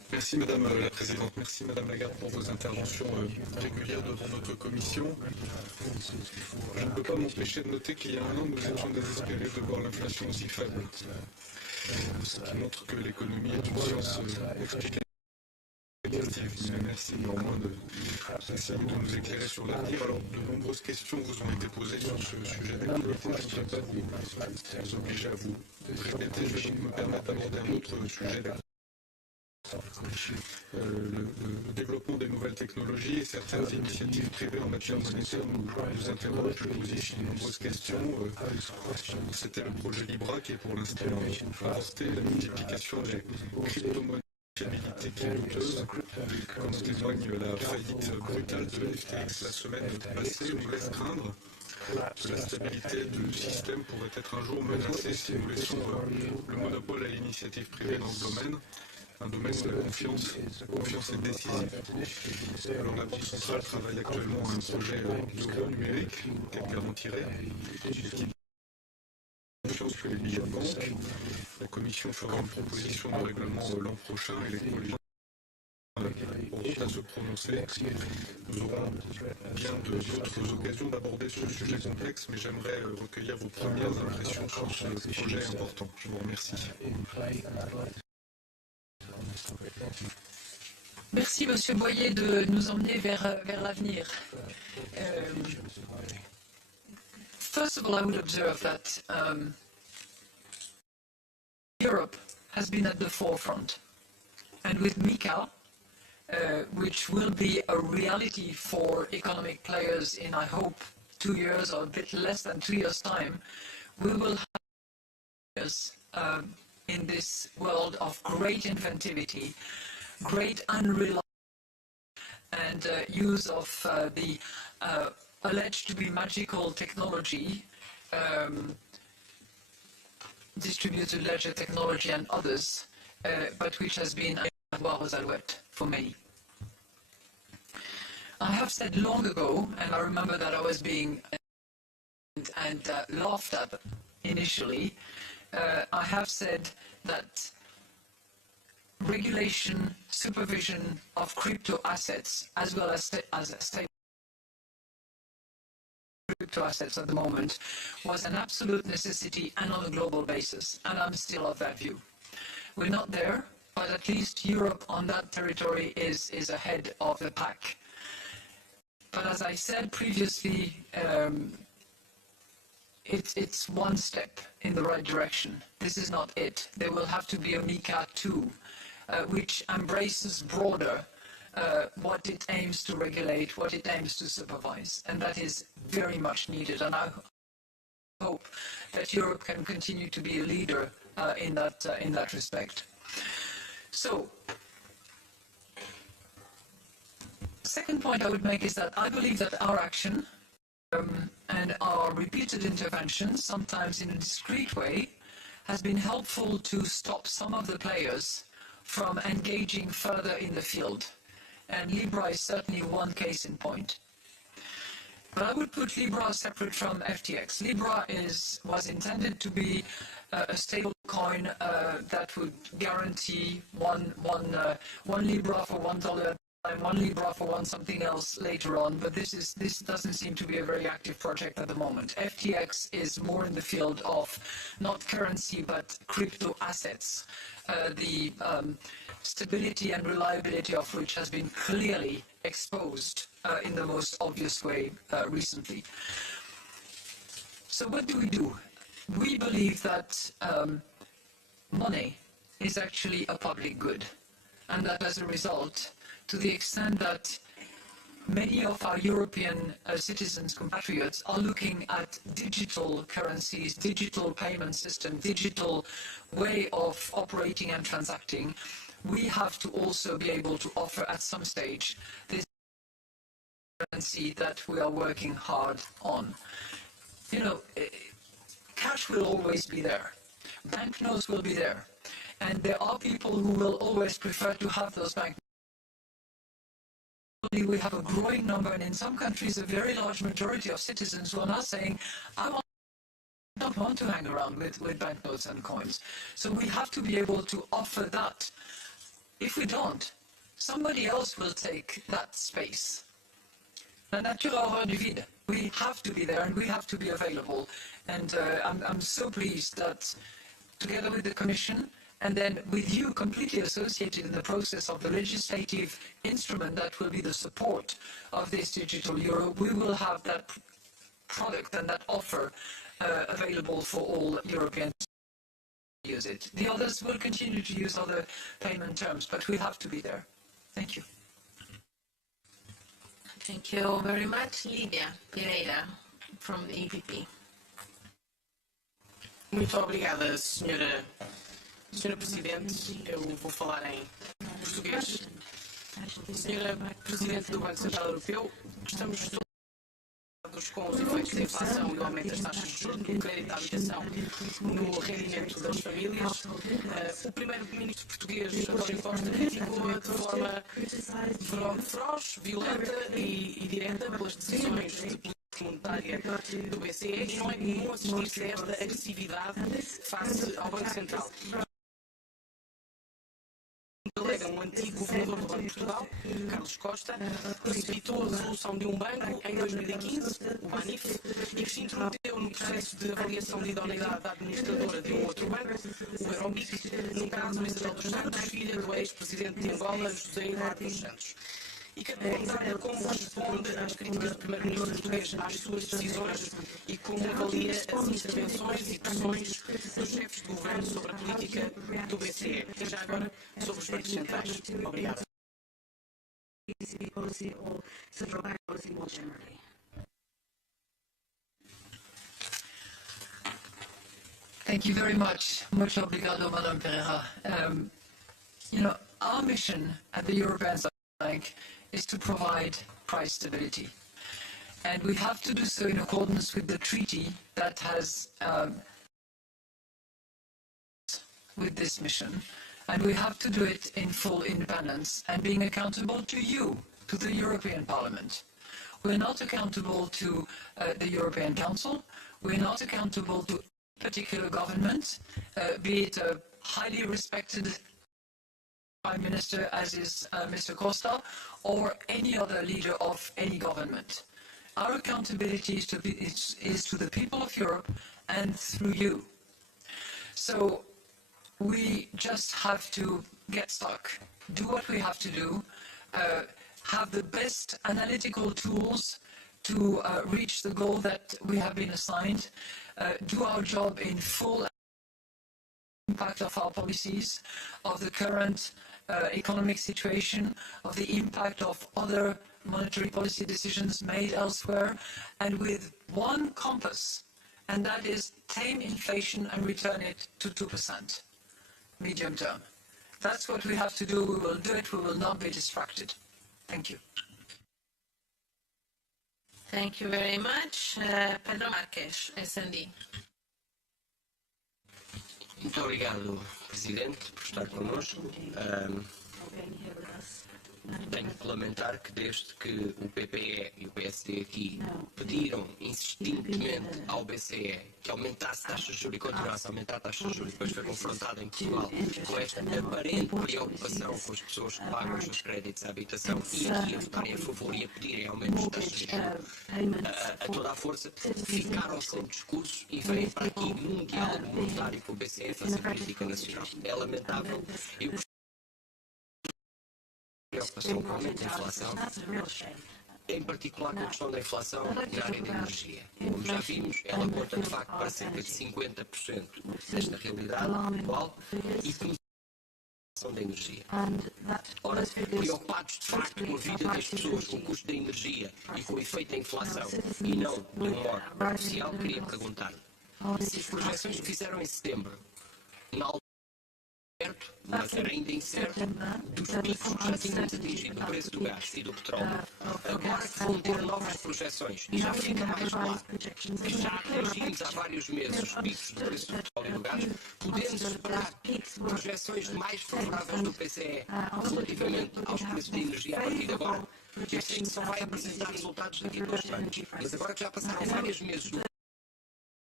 Merci Madame la Présidente, merci Madame Lagarde pour vos interventions régulières devant notre commission. Je ne peux pas m'empêcher de noter qu'il y a un an, nous étions désespérés de voir l'inflation aussi faible, ce qui montre que l'économie est une science explicative. Mais merci néanmoins d'essayer de nous éclairer sur l'avenir. Alors, de nombreuses questions vous ont été posées sur ce sujet d'activité. Je ne vais pas vous obliger à vous répéter. Je vais donc me permettre d'aborder un autre sujet d'activité. Le développement des nouvelles technologies et certaines initiatives privées en matière monétaire nous interrogent, nous posent de nombreuses questions. C'était le projet Libra qui est pour l'instant avorté, la multiplication des crypto-monnaies qui est douteuse, comme en témoigne la faillite brutale de FTX la semaine passée, nous laisse craindre que la stabilité du système pourrait être un jour menacée si nous laissons le monopole à l'initiative privée dans ce domaine. Un domaine où la confiance est décisive. Alors la Banque centrale travaille actuellement à un projet d'euro numérique qu'elle garantirait, qui confiance que les billets de banque. La Commission fera une proposition de règlement l'an prochain et les collégiens auront à se prononcer. Nous aurons bien d'autres occasions d'aborder ce sujet complexe, mais j'aimerais recueillir vos premières impressions sur ce projet important. Je vous remercie. Merci Monsieur Boyer de nous emmener vers l'avenir. First of all, I would observe that Europe has been at the forefront, and with MiCA, which will be a reality for economic players in, I hope, 2 years or a bit less than 2 years' time, we will have years in this world of great inventivity, great unreliable and use of the alleged to be magical technology, distributed ledger technology and others, but which has been a war aux alouettes for many. I have said long ago, and I remember that I was being and laughed at initially, I have said that regulation, supervision of crypto assets, as well as stable crypto assets at the moment, was an absolute necessity and on a global basis, and I'm still of that view. We're not there, but at least Europe on that territory is ahead of the pack. But as I said previously, it's one step in the right direction. This is not it. There will have to be a MiCA 2, which embraces broader what it aims to regulate, what it aims to supervise, and that is very much needed. And I hope that Europe can continue to be a leader in that respect. So, second point I would make is that I believe that our action and our repeated interventions, sometimes in a discreet way, has been helpful to stop some of the players from engaging further in the field. And Libra is certainly one case in point. But I would put Libra separate from FTX. Libra was intended to be a stable coin that would guarantee one Libra for $1 and 1 Libra for one something else later on, but this doesn't seem to be a very active project at the moment. FTX is more in the field of not currency but crypto assets, the stability and reliability of which has been clearly exposed in the most obvious way recently. So what do? We believe that money is actually a public good, and that as a result, to the extent that many of our European citizens, compatriots, are looking at digital currencies, digital payment system, digital way of operating and transacting, we have to also be able to offer at some stage this currency that we are working hard on. You know, cash will always be there. Banknotes will be there. And there are people who will always prefer to have those banknotes. We have a growing number, and in some countries, a very large majority of citizens who are now saying, I don't want to hang around with banknotes and coins. So we have to be able to offer that If we don't, somebody else will take that space. La nature a horreur du vide. We have to be there and we have to be available. And I'm so pleased that together with the Commission and then with you completely associated in the process of the legislative instrument that will be the support of this digital euro, we will have that product and that offer available for all Europeans to use it. The others will continue to use other payment terms, but we have to be there. Thank you. Thank you very much. Lídia Pereira, from the EPP. Muito obrigada, Senhora Presidente. Eu vou falar em português. Senhora Presidente do Banco Central Europeu, estamos todos com os efeitos da inflação e o aumento das taxas de juros no crédito à habitação no rendimento das famílias. O primeiro-ministro português, António Costa, criticou de forma feroz, violenta e direta pelas decisões de política monetária do BCE e não é comum assistir-se a esta agressividade face ao Banco Central. Alega um antigo governador do Banco de Portugal, Carlos Costa, precipitou a resolução de um banco em 2015, o BANIF, e que se intrometeu no processo de avaliação de idoneidade da administradora de um outro banco, o Eurobic, no caso de Isabel dos Santos, filha do ex-presidente de Angola, José Eduardo dos Santos. E quero perguntar como responde às críticas do primeiro-ministro português às suas decisões e como avalia as intervenções e pressões dos chefes de governo sobre a política do BCE e já agora sobre os bancos centrais. Obrigado. ECB policy or central bank policy more generally. Thank you very much. Muito obrigado, Madame Pereira. Our mission at the European Central Bank is to provide price stability. And we have to do so in accordance with the treaty that has with this mission. And we have to do it in full independence and being accountable to you, to the European Parliament. We're not accountable to the European Council. We're not accountable to a particular government, be it a highly respected Prime Minister, as is Mr. Costa, or any other leader of any government. Our accountability is to the people of Europe and through you. So we just have to get stuck, do what we have to do, have the best analytical tools to reach the goal that we have been assigned, do our job in full impact of our policies, of the current economic situation, of the impact of other monetary policy decisions made elsewhere, and with one compass, and that is tame inflation and return it to 2%, medium term. That's what we have to do. We will do it. We will not be distracted. Thank you. Thank you very much. Pedro Marques, S&D. Muito obrigado, Presidente, por estar connosco. Tenho que lamentar que desde que o PPE e o PSD aqui pediram insistentemente ao BCE que aumentasse taxas de juros e continuasse a aumentar taxas de juros, depois foi confrontado em Portugal com esta aparente preocupação com as pessoas que pagam os seus créditos à habitação e aqui a votarem a favor e a pedirem aumentos de taxas de juros a toda a força, ficaram sem discursos e vêm para aqui num diálogo monetário com o BCE fazer política nacional. É lamentável. Eu preocupação com a aumento da inflação, em particular com a questão da inflação na área da energia. Como já vimos, ela aponta de facto para cerca de 50% desta realidade atual e com a inflação da energia. Ora, preocupados de facto com a vida das pessoas, com o custo da energia e com o efeito da inflação e não de um modo oficial, queria perguntar-lhe se as projeções que fizeram em setembro, na certo, mas era ainda incerto, dos picos que já tínhamos atingido do preço do gás e do petróleo. Agora que vão ter novas projeções e já fica mais claro que já atingimos há vários meses os picos do preço do petróleo e do gás, podemos esperar projeções mais favoráveis do PCE relativamente aos preços de energia a partir de agora. Este ano só vai apresentar resultados daqui a 2 anos, mas agora que já passaram vários meses do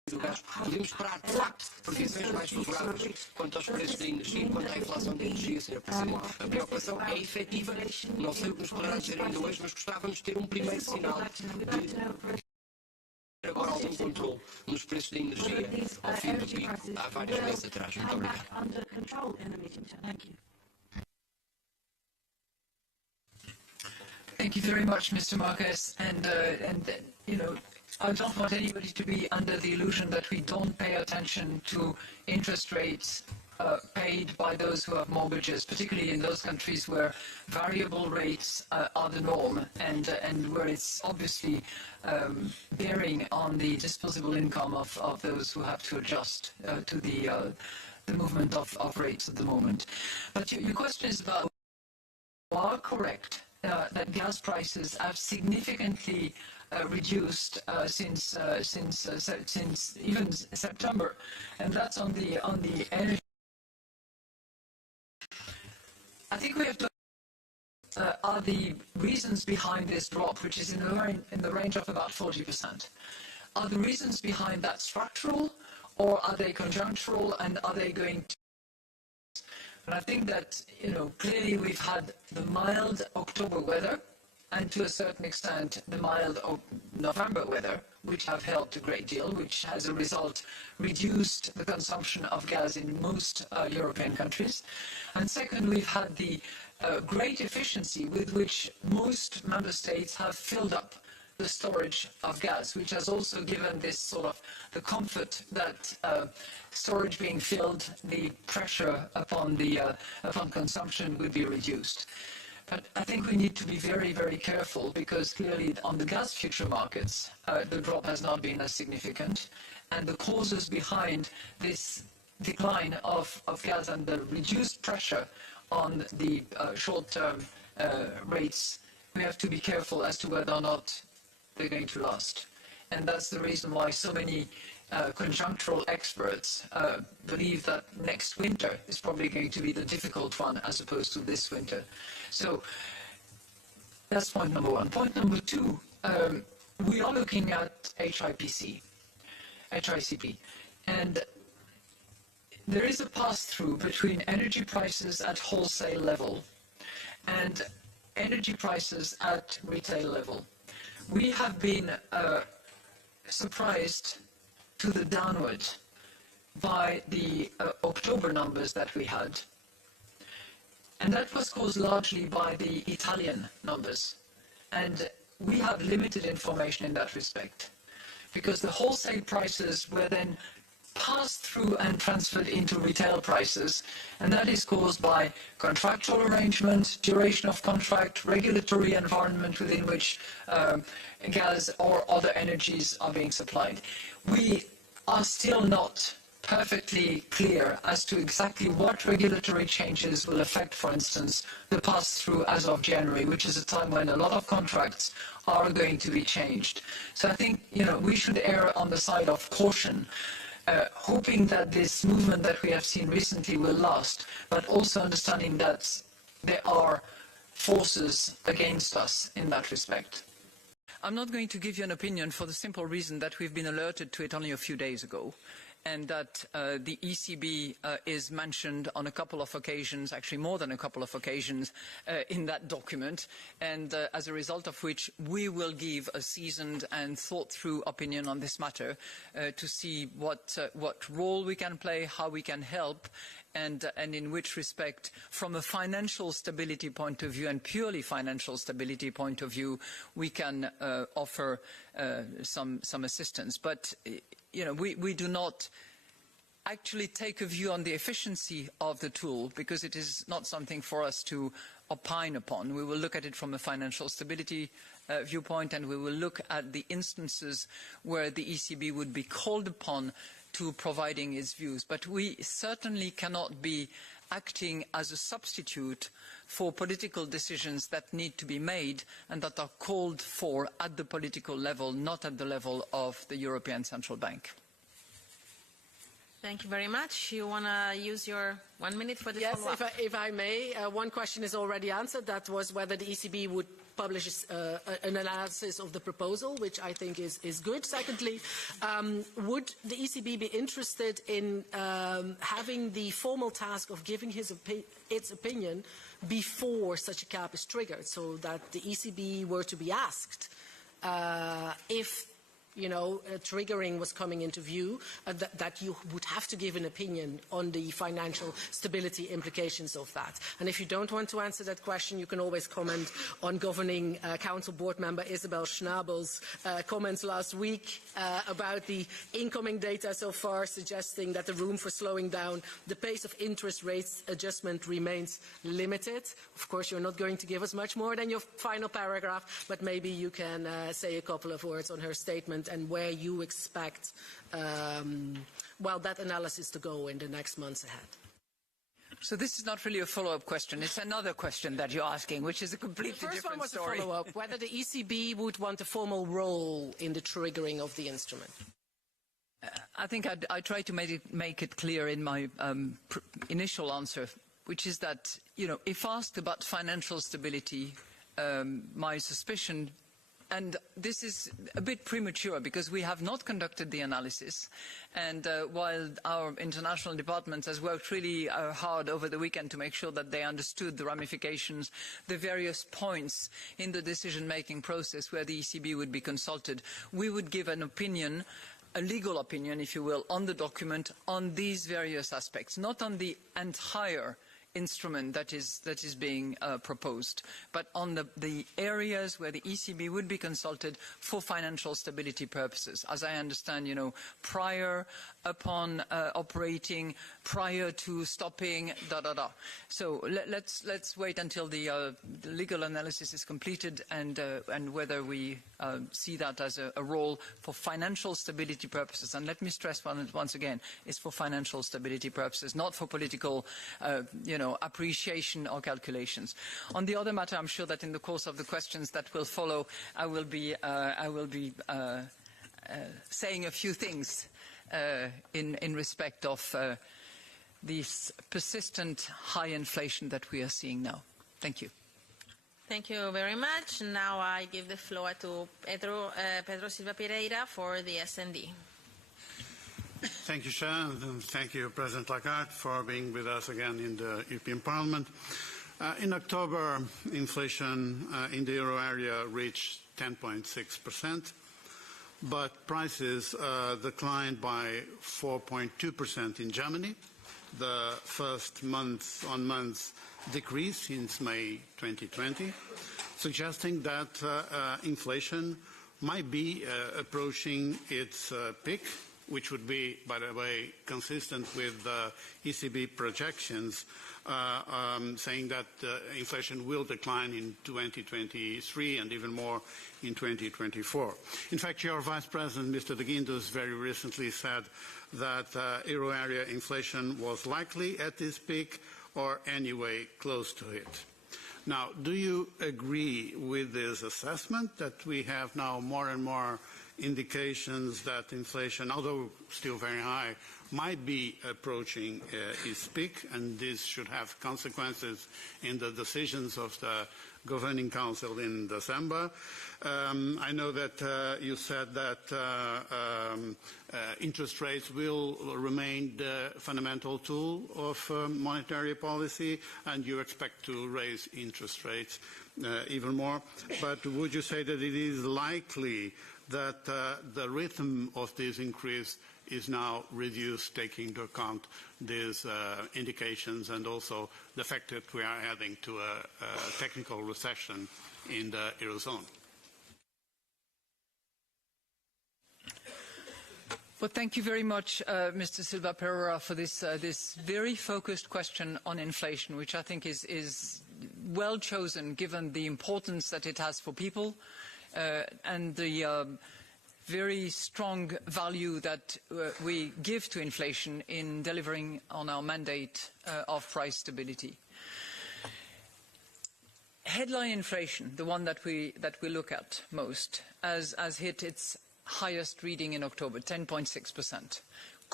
do gás, podemos esperar, de facto, previsões mais favoráveis quanto aos preços da energia e quanto à inflação da energia, Sr. Presidente. A preocupação é efetiva, não sei o que nos poderá dizer ainda hoje, mas gostávamos de ter um primeiro sinal de agora algum controle nos preços da energia ao fim do pico, há vários meses atrás. Muito obrigado. Thank you very much, Mr. Marquez. And you know, I don't want anybody to be under the illusion that we don't pay attention to interest rates paid by those who have mortgages, particularly in those countries where variable rates are the norm and where it's obviously bearing on the disposable income of those who have to adjust to the movement of rates at the moment. But your question is about, you are correct that gas prices have significantly reduced since even September, and that's on the energy. I think we have to are the reasons behind this drop, which is in the range of about 40%. Are the reasons behind that structural, or are they conjunctural, and are they going to? And I think that, you know, clearly we've had the mild October weather, and to a certain extent the mild November weather, which have helped a great deal, which as a result reduced the consumption of gas in most European countries. And second, we've had the great efficiency with which most member states have filled up the storage of gas, which has also given this sort of the comfort that storage being filled, the pressure upon consumption would be reduced. But I think we need to be very, very careful, because clearly on the gas future markets, the drop has not been as significant, and the causes behind this decline of gas and the reduced pressure on the short-term rates, we have to be careful as to whether or not they're going to last. And that's the reason why so many conjunctural experts believe that next winter is probably going to be the difficult one as opposed to this winter. So that's point number one. Point number two, we are looking at HICP, and there is a pass-through between energy prices at wholesale level and energy prices at retail level. We have been surprised to the downward by the October numbers that we had. And that was caused largely by the Italian numbers. And we have limited information in that respect, because the wholesale prices were then passed through and transferred into retail prices, and that is caused by contractual arrangement, duration of contract, regulatory environment within which gas or other energies are being supplied. We are still not perfectly clear as to exactly what regulatory changes will affect, for instance, the pass-through as of January, which is a time when a lot of contracts are going to be changed. So I think, you know, we should err on the side of caution, hoping that this movement that we have seen recently will last, but also understanding that there are forces against us in that respect. I'm not going to give you an opinion for the simple reason that we've been alerted to it only a few days ago, and that the ECB is mentioned on a couple of occasions, actually more than a couple of occasions, in that document, and as a result of which we will give a seasoned and thought-through opinion on this matter to see what role we can play, how we can help, and in which respect, from a financial stability point of view and purely financial stability point of view, we can offer some assistance. But you know, we do not actually take a view on the efficiency of the tool, because it is not something for us to opine upon. We will look at it from a financial stability viewpoint, and we will look at the instances where the ECB would be called upon to providing its views. But we certainly cannot be acting as a substitute for political decisions that need to be made and that are called for at the political level, not at the level of the European Central Bank. Thank you very much. You want to use your 1 minute for this follow-up? Yes, if I may. One question is already answered. That was whether the ECB would publish an analysis of the proposal, which I think is good. Secondly, would the ECB be interested in having the formal task of giving its opinion before such a cap is triggered, so that the ECB were to be asked if triggering was coming into view, that you would have to give an opinion on the financial stability implications of that. And if you don't want to answer that question, you can always comment on Governing Council Board Member Isabel Schnabel's comments last week about the incoming data so far, suggesting that the room for slowing down the pace of interest rates adjustment remains limited. Of course, you're not going to give us much more than your final paragraph, but maybe you can say a couple of words on her statement and where you expect that analysis to go in the next months ahead. So this is not really a follow-up question. It's another question that you're asking, which is a completely different story. The first one was a follow-up, whether the ECB would want a formal role in the triggering of the instrument. I think I tried to make it clear in my initial answer, which is that, if asked about financial stability, my suspicion, and this is a bit premature because we have not conducted the analysis, and while our international department has worked really hard over the weekend to make sure that they understood the ramifications, the various points in the decision-making process where the ECB would be consulted, we would give an opinion, a legal opinion, if you will, on the document on these various aspects, not on the entire instrument that is being proposed, but on the areas where the ECB would be consulted for financial stability purposes. As I understand, prior, upon operating, prior to stopping, So let's wait until the legal analysis is completed and whether we see that as a role for financial stability purposes. And let me stress once again, it's for financial stability purposes, not for political, appreciation or calculations. On the other matter, I'm sure that in the course of the questions that will follow, I will be saying a few things in respect of this persistent high inflation that we are seeing now. Thank you. Thank you very much. Now I give the floor to Pedro Silva Pereira for the S&D. Thank you, Chair, and thank you, President Lagarde, for being with us again in the European Parliament. In October, inflation in the euro area reached 10.6%, but prices declined by 4.2% in Germany, the first month-on-month decrease since May 2020, suggesting that inflation might be approaching its peak, which would be, by the way, consistent with the ECB projections, saying that inflation will decline in 2023 and even more in 2024. In fact, your Vice President, Mr. de Guindos, very recently said that euro area inflation was likely at this peak or anyway close to it. Now, do you agree with this assessment that we have now more and more indications that inflation, although still very high, might be approaching its peak, and this should have consequences in the decisions of the Governing Council in December? I know that you said that interest rates will remain the fundamental tool of monetary policy, and you expect to raise interest rates even more. But would you say that it is likely that the rhythm of this increase is now reduced, taking into account these indications and also the fact that we are heading to a technical recession in the Eurozone? Well, thank you very much, Mr. Silva Pereira, for this very focused question on inflation, which I think is well chosen given the importance that it has for people and the very strong value that we give to inflation in delivering on our mandate of price stability. Headline inflation, the one that we look at most, has hit its highest reading in October, 10.6%.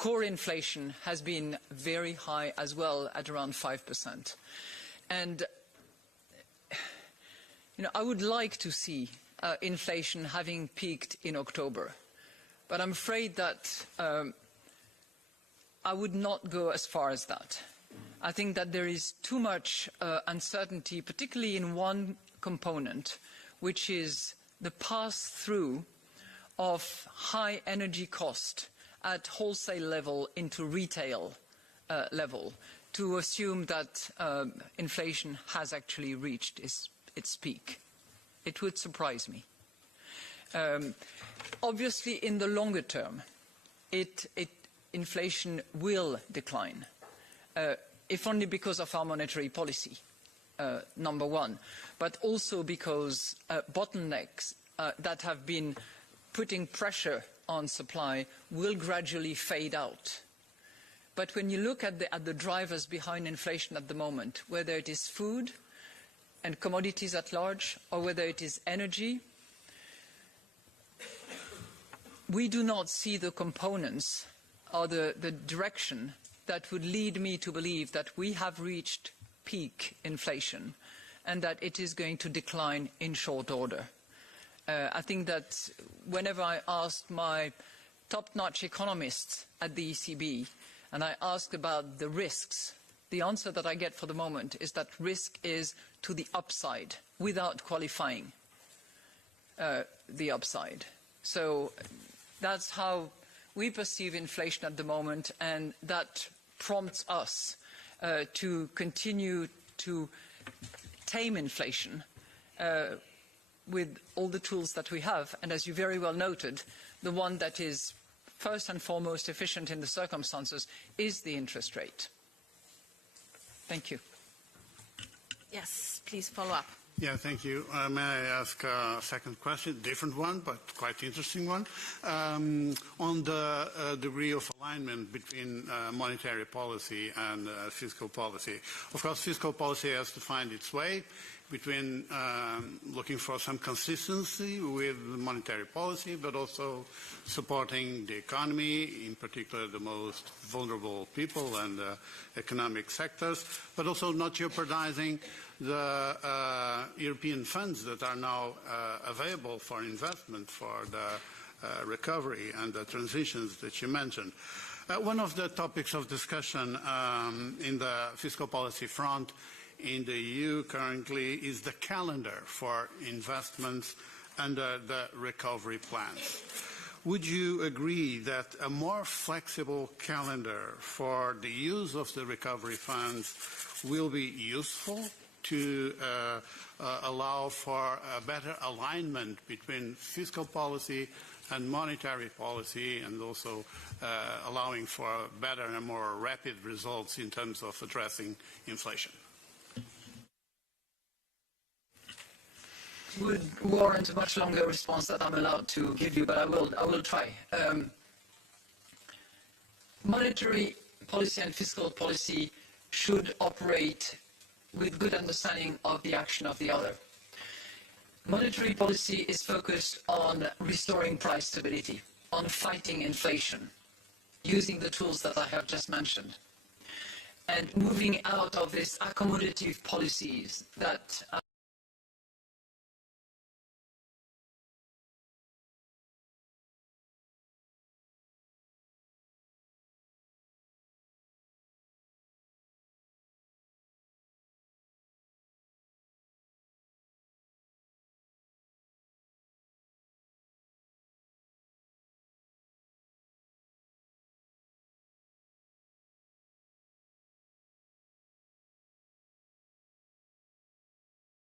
core inflation has been very high as well, at around 5%. And I would like to see inflation having peaked in October, but I'm afraid that I would not go as far as that. I think that there is too much uncertainty, particularly in one component, which is the pass-through of high energy cost at wholesale level into retail level, to assume that inflation has actually reached its peak. It would surprise me. Obviously, in the longer term, inflation will decline, if only because of our monetary policy, number one, but also because bottlenecks that have been putting pressure on supply will gradually fade out. But when you look at the drivers behind inflation at the moment, whether it is food and commodities at large, or whether it is energy, we do not see the components or the direction that would lead me to believe that we have reached peak inflation and that it is going to decline in short order. I think that whenever I ask my top-notch economists at the ECB and I ask about the risks, the answer that I get for the moment is that risk is to the upside, without qualifying the upside. So that's how we perceive inflation at the moment, and that prompts us to continue to tame inflation with all the tools that we have. And as you very well noted, the one that is first and foremost efficient in the circumstances is the interest rate. Thank you. Yes, please follow up. Yeah, thank you. May I ask a second question, different one, but quite interesting one, on the degree of alignment between monetary policy and fiscal policy. Of course, fiscal policy has to find its way between looking for some consistency with monetary policy, but also supporting the economy, in particular the most vulnerable people and economic sectors, but also not jeopardizing the European funds that are now available for investment for the recovery and the transitions that you mentioned. One of the topics of discussion in the fiscal policy front in the EU currently is the calendar for investments under the recovery plans. Would you agree that a more flexible calendar for the use of the recovery funds will be useful to allow for a better alignment between fiscal policy and monetary policy, and also allowing for better and more rapid results in terms of addressing inflation? Would warrant a much longer response that I'm allowed to give you, but I will try. Monetary policy and fiscal policy should operate with good understanding of the action of the other. Monetary policy is focused on restoring price stability, on fighting inflation, using the tools that I have just mentioned, and moving out of these accommodative policies that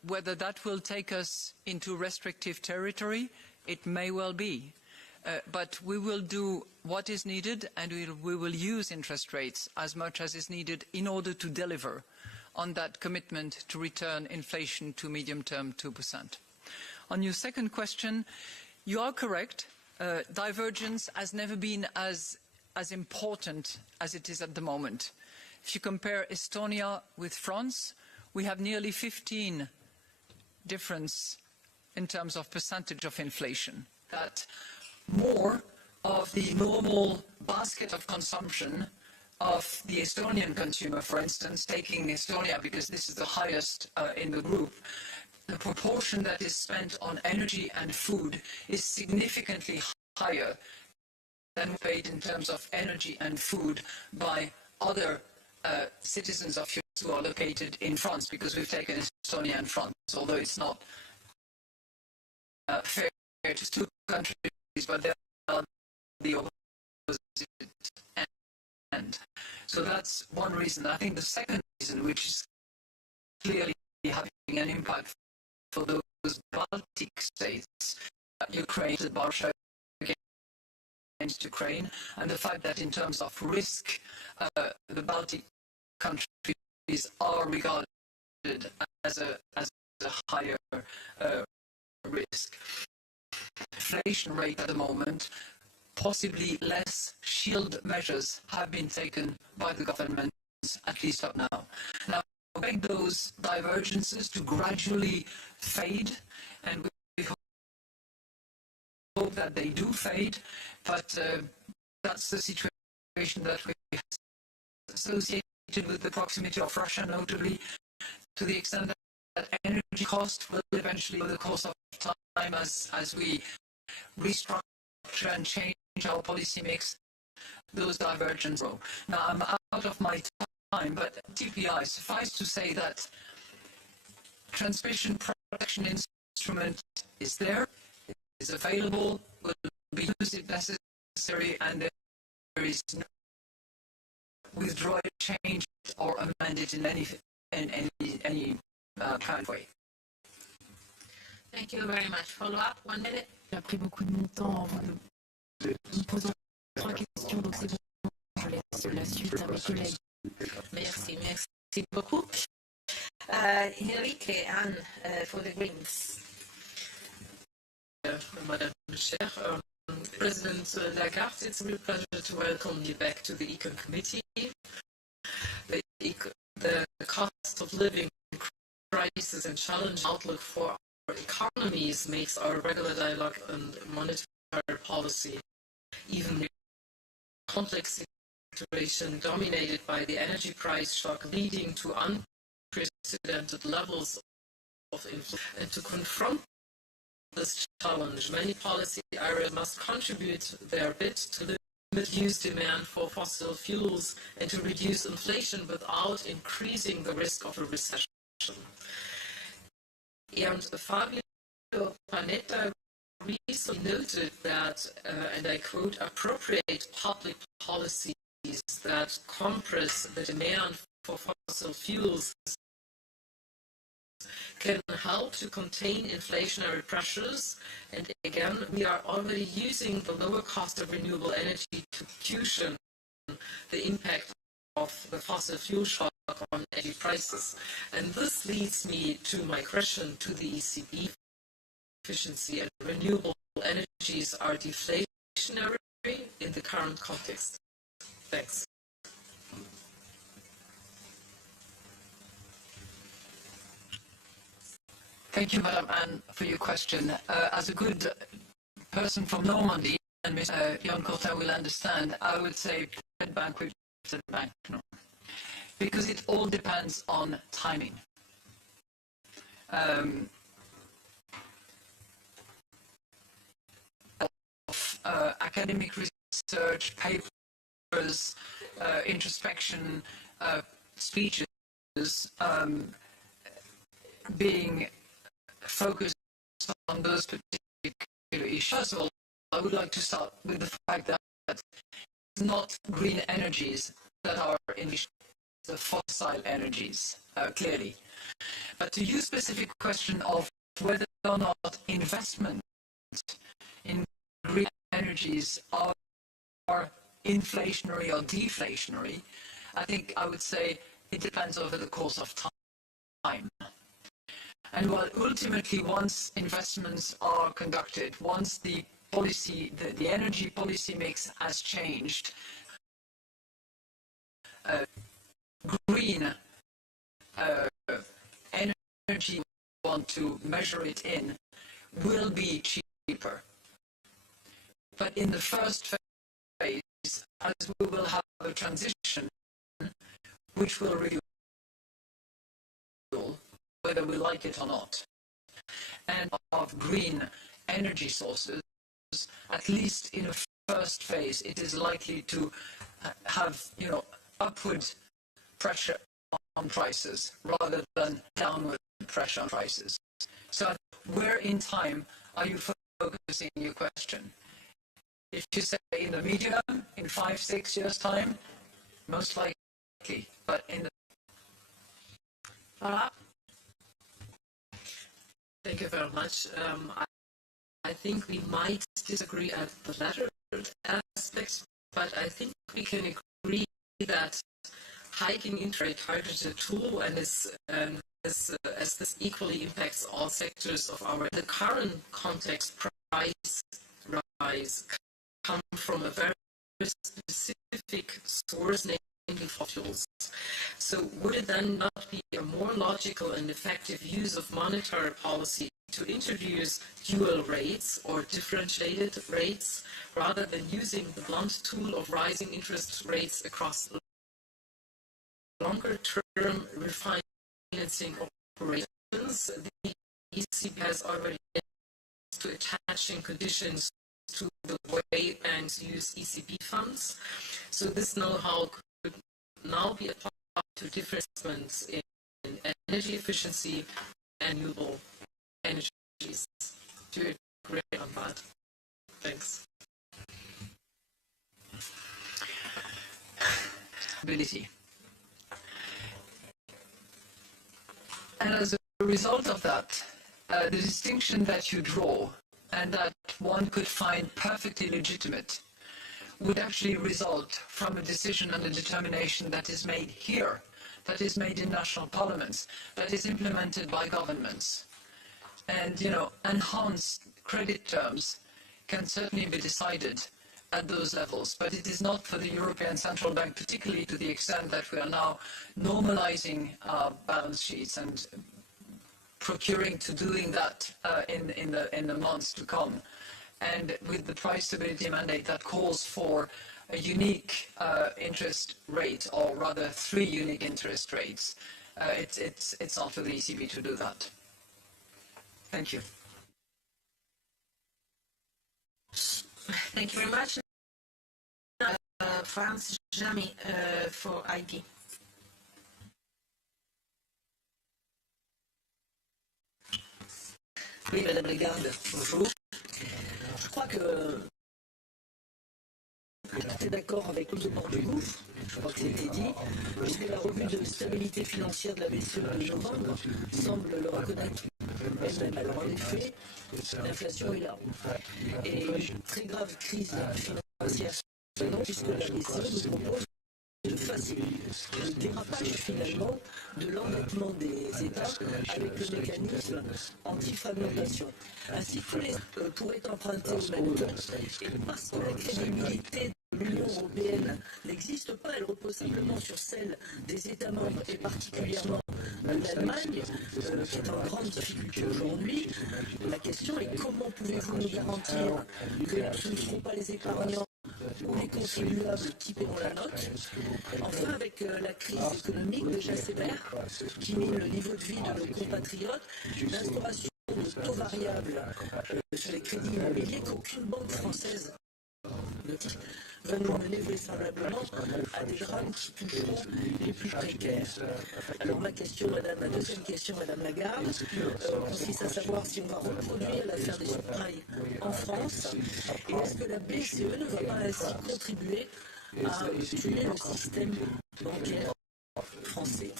whether that will take us into restrictive territory, it may well be. But we will do what is needed, and we will use interest rates as much as is needed in order to deliver on that commitment to return inflation to medium-term 2%. On your second question, you are correct. Divergence has never been as important as it is at the moment. If you compare Estonia with France, we have nearly 15 difference in terms of percentage of inflation. That more of the normal basket of consumption of the Estonian consumer, for instance, taking Estonia because this is the highest in the group, the proportion that is spent on energy and food is significantly higher than paid in terms of energy and food by other citizens of Europe who are located in France, because we've taken Estonia and France, although it's not fair to two countries, but they are the opposite end. So that's one reason. I think the second reason, which is clearly having an impact for those Baltic states, Ukraine, Russia against Ukraine, and the fact that in terms of risk, the Baltic countries are regarded as a higher risk. Inflation rate at the moment, possibly less shield measures have been taken by the governments, at least up now. Now, we expect those divergences to gradually fade, and we hope that they do fade, but that's the situation that we have associated with the proximity of Russia, notably, to the extent that energy cost will eventually, over the course of time, as we restructure and change our policy mix, those divergences grow. Now, I'm out of my time, but TPI, suffice to say that transmission protection instrument is there, is available, will be used if necessary, and there is no withdraw it, change it, or amend it in any kind of way. Thank you very much. Follow up, 1 minute. J'ai pris beaucoup de mon temps en vous posant 3 questions, donc c'est bon, je laisse la suite à mes collègues. Merci beaucoup. Enrique Anne for the Greens. Madam Chair, President Lagarde, it's a real pleasure to welcome you back to the ECON Committee. The cost of living crisis and challenge outlook for our economies makes our regular dialogue on monetary policy even more complex situation dominated by the energy price shock leading to unprecedented levels of inflation. And to confront this challenge, many policy areas must contribute their bit to reduce demand for fossil fuels and to reduce inflation without increasing the risk of a recession. And Fabio Panetta recently noted that, and I quote, appropriate public policies that compress the demand for fossil fuels can help to contain inflationary pressures, and again, we are already using the lower cost of renewable energy to cushion the impact of the fossil fuel shock on energy prices. And this leads me to my question to the ECB. Efficiency and renewable energies are deflationary in the current context. Thanks. Thank you, Madam Anne, for your question. As a good person from Normandy, and Mr. Jan Cortin will understand, I would say bank with bank, no. Because it all depends on timing. Academic research, papers, introspection, speeches being focused on those particular issues. First of all, I would like to start with the fact that it's not green energies that are in the fossil energies, clearly. To your specific question of whether or not investment in green energies are inflationary or deflationary, I think I would say it depends over the course of time. And while ultimately once investments are conducted, once the policy, the energy policy mix has changed, green energy we want to measure it in will be cheaper. But in the first phase, as we will have a transition which will reveal whether we like it or not, and of green energy sources, at least in a first phase, it is likely to have, upward pressure on prices rather than downward pressure on prices. So where in time are you focusing your question? If you say in the medium, in 5-6 years' time, most likely, but in the... Thank you very much. I think we might disagree at the latter aspects, but I think we can agree that hiking interest rate is a tool, and as this equally impacts all sectors of the current context, price rise come from a very specific source, namely fossil fuels. So would it then not be a more logical and effective use of monetary policy to introduce dual rates or differentiated rates rather than using the blunt tool of rising interest rates across longer-term refinancing operations? The ECB has already to attaching conditions to the way banks use ECB funds. So this know-how could now be applied to different investments in energy efficiency and renewable energies. Do you agree on that? Thanks. Ability. And as a result of that, the distinction that you draw and that one could find perfectly legitimate would actually result from a decision and a determination that is made here, that is made in national parliaments, that is implemented by governments. And, enhanced credit terms can certainly be decided at those levels, but it is not for the European Central Bank, particularly to the extent that we are now normalizing our balance sheets and procuring to doing that in the months to come. And with the price stability mandate that calls for a unique interest rate, or rather 3 unique interest rates, it's not for the ECB to do that. Thank you. Thank you very much. France Jamy for ID. Oui, Madame Lagarde, bonjour. Je crois que tout est d'accord avec nous au bord du gouffre, je crois que c'était dit, puisque la revue de stabilité financière de la BCE de novembre semble le reconnaître elle-même. Alors en effet, l'inflation est là. Et une très grave crise financière, puisque la BCE nous propose de faciliter le dérapage finalement de l'endettement des États avec le mécanisme anti-fragmentation. Ainsi, tous les pourraient emprunter au même temps, et parce que la crédibilité de l'Union européenne n'existe pas, elle repose simplement sur celle des États membres et particulièrement l'Allemagne, qui est en grande difficulté aujourd'hui. La question est comment pouvez-vous nous garantir que ce ne seront pas les épargnants ou les contribuables qui paieront la note. Enfin, avec la crise économique déjà sévère qui mine le niveau de vie de nos compatriotes, l'instauration de taux variables sur les crédits immobiliers qu'aucune banque française va nous mener vraisemblablement à des drames qui toucheront les plus précaires. Alors ma deuxième question, Madame Lagarde, consiste à savoir si on va reproduire l'affaire des subprimes en France, et est-ce que la BCE ne va pas ainsi contribuer à tuer le système bancaire français.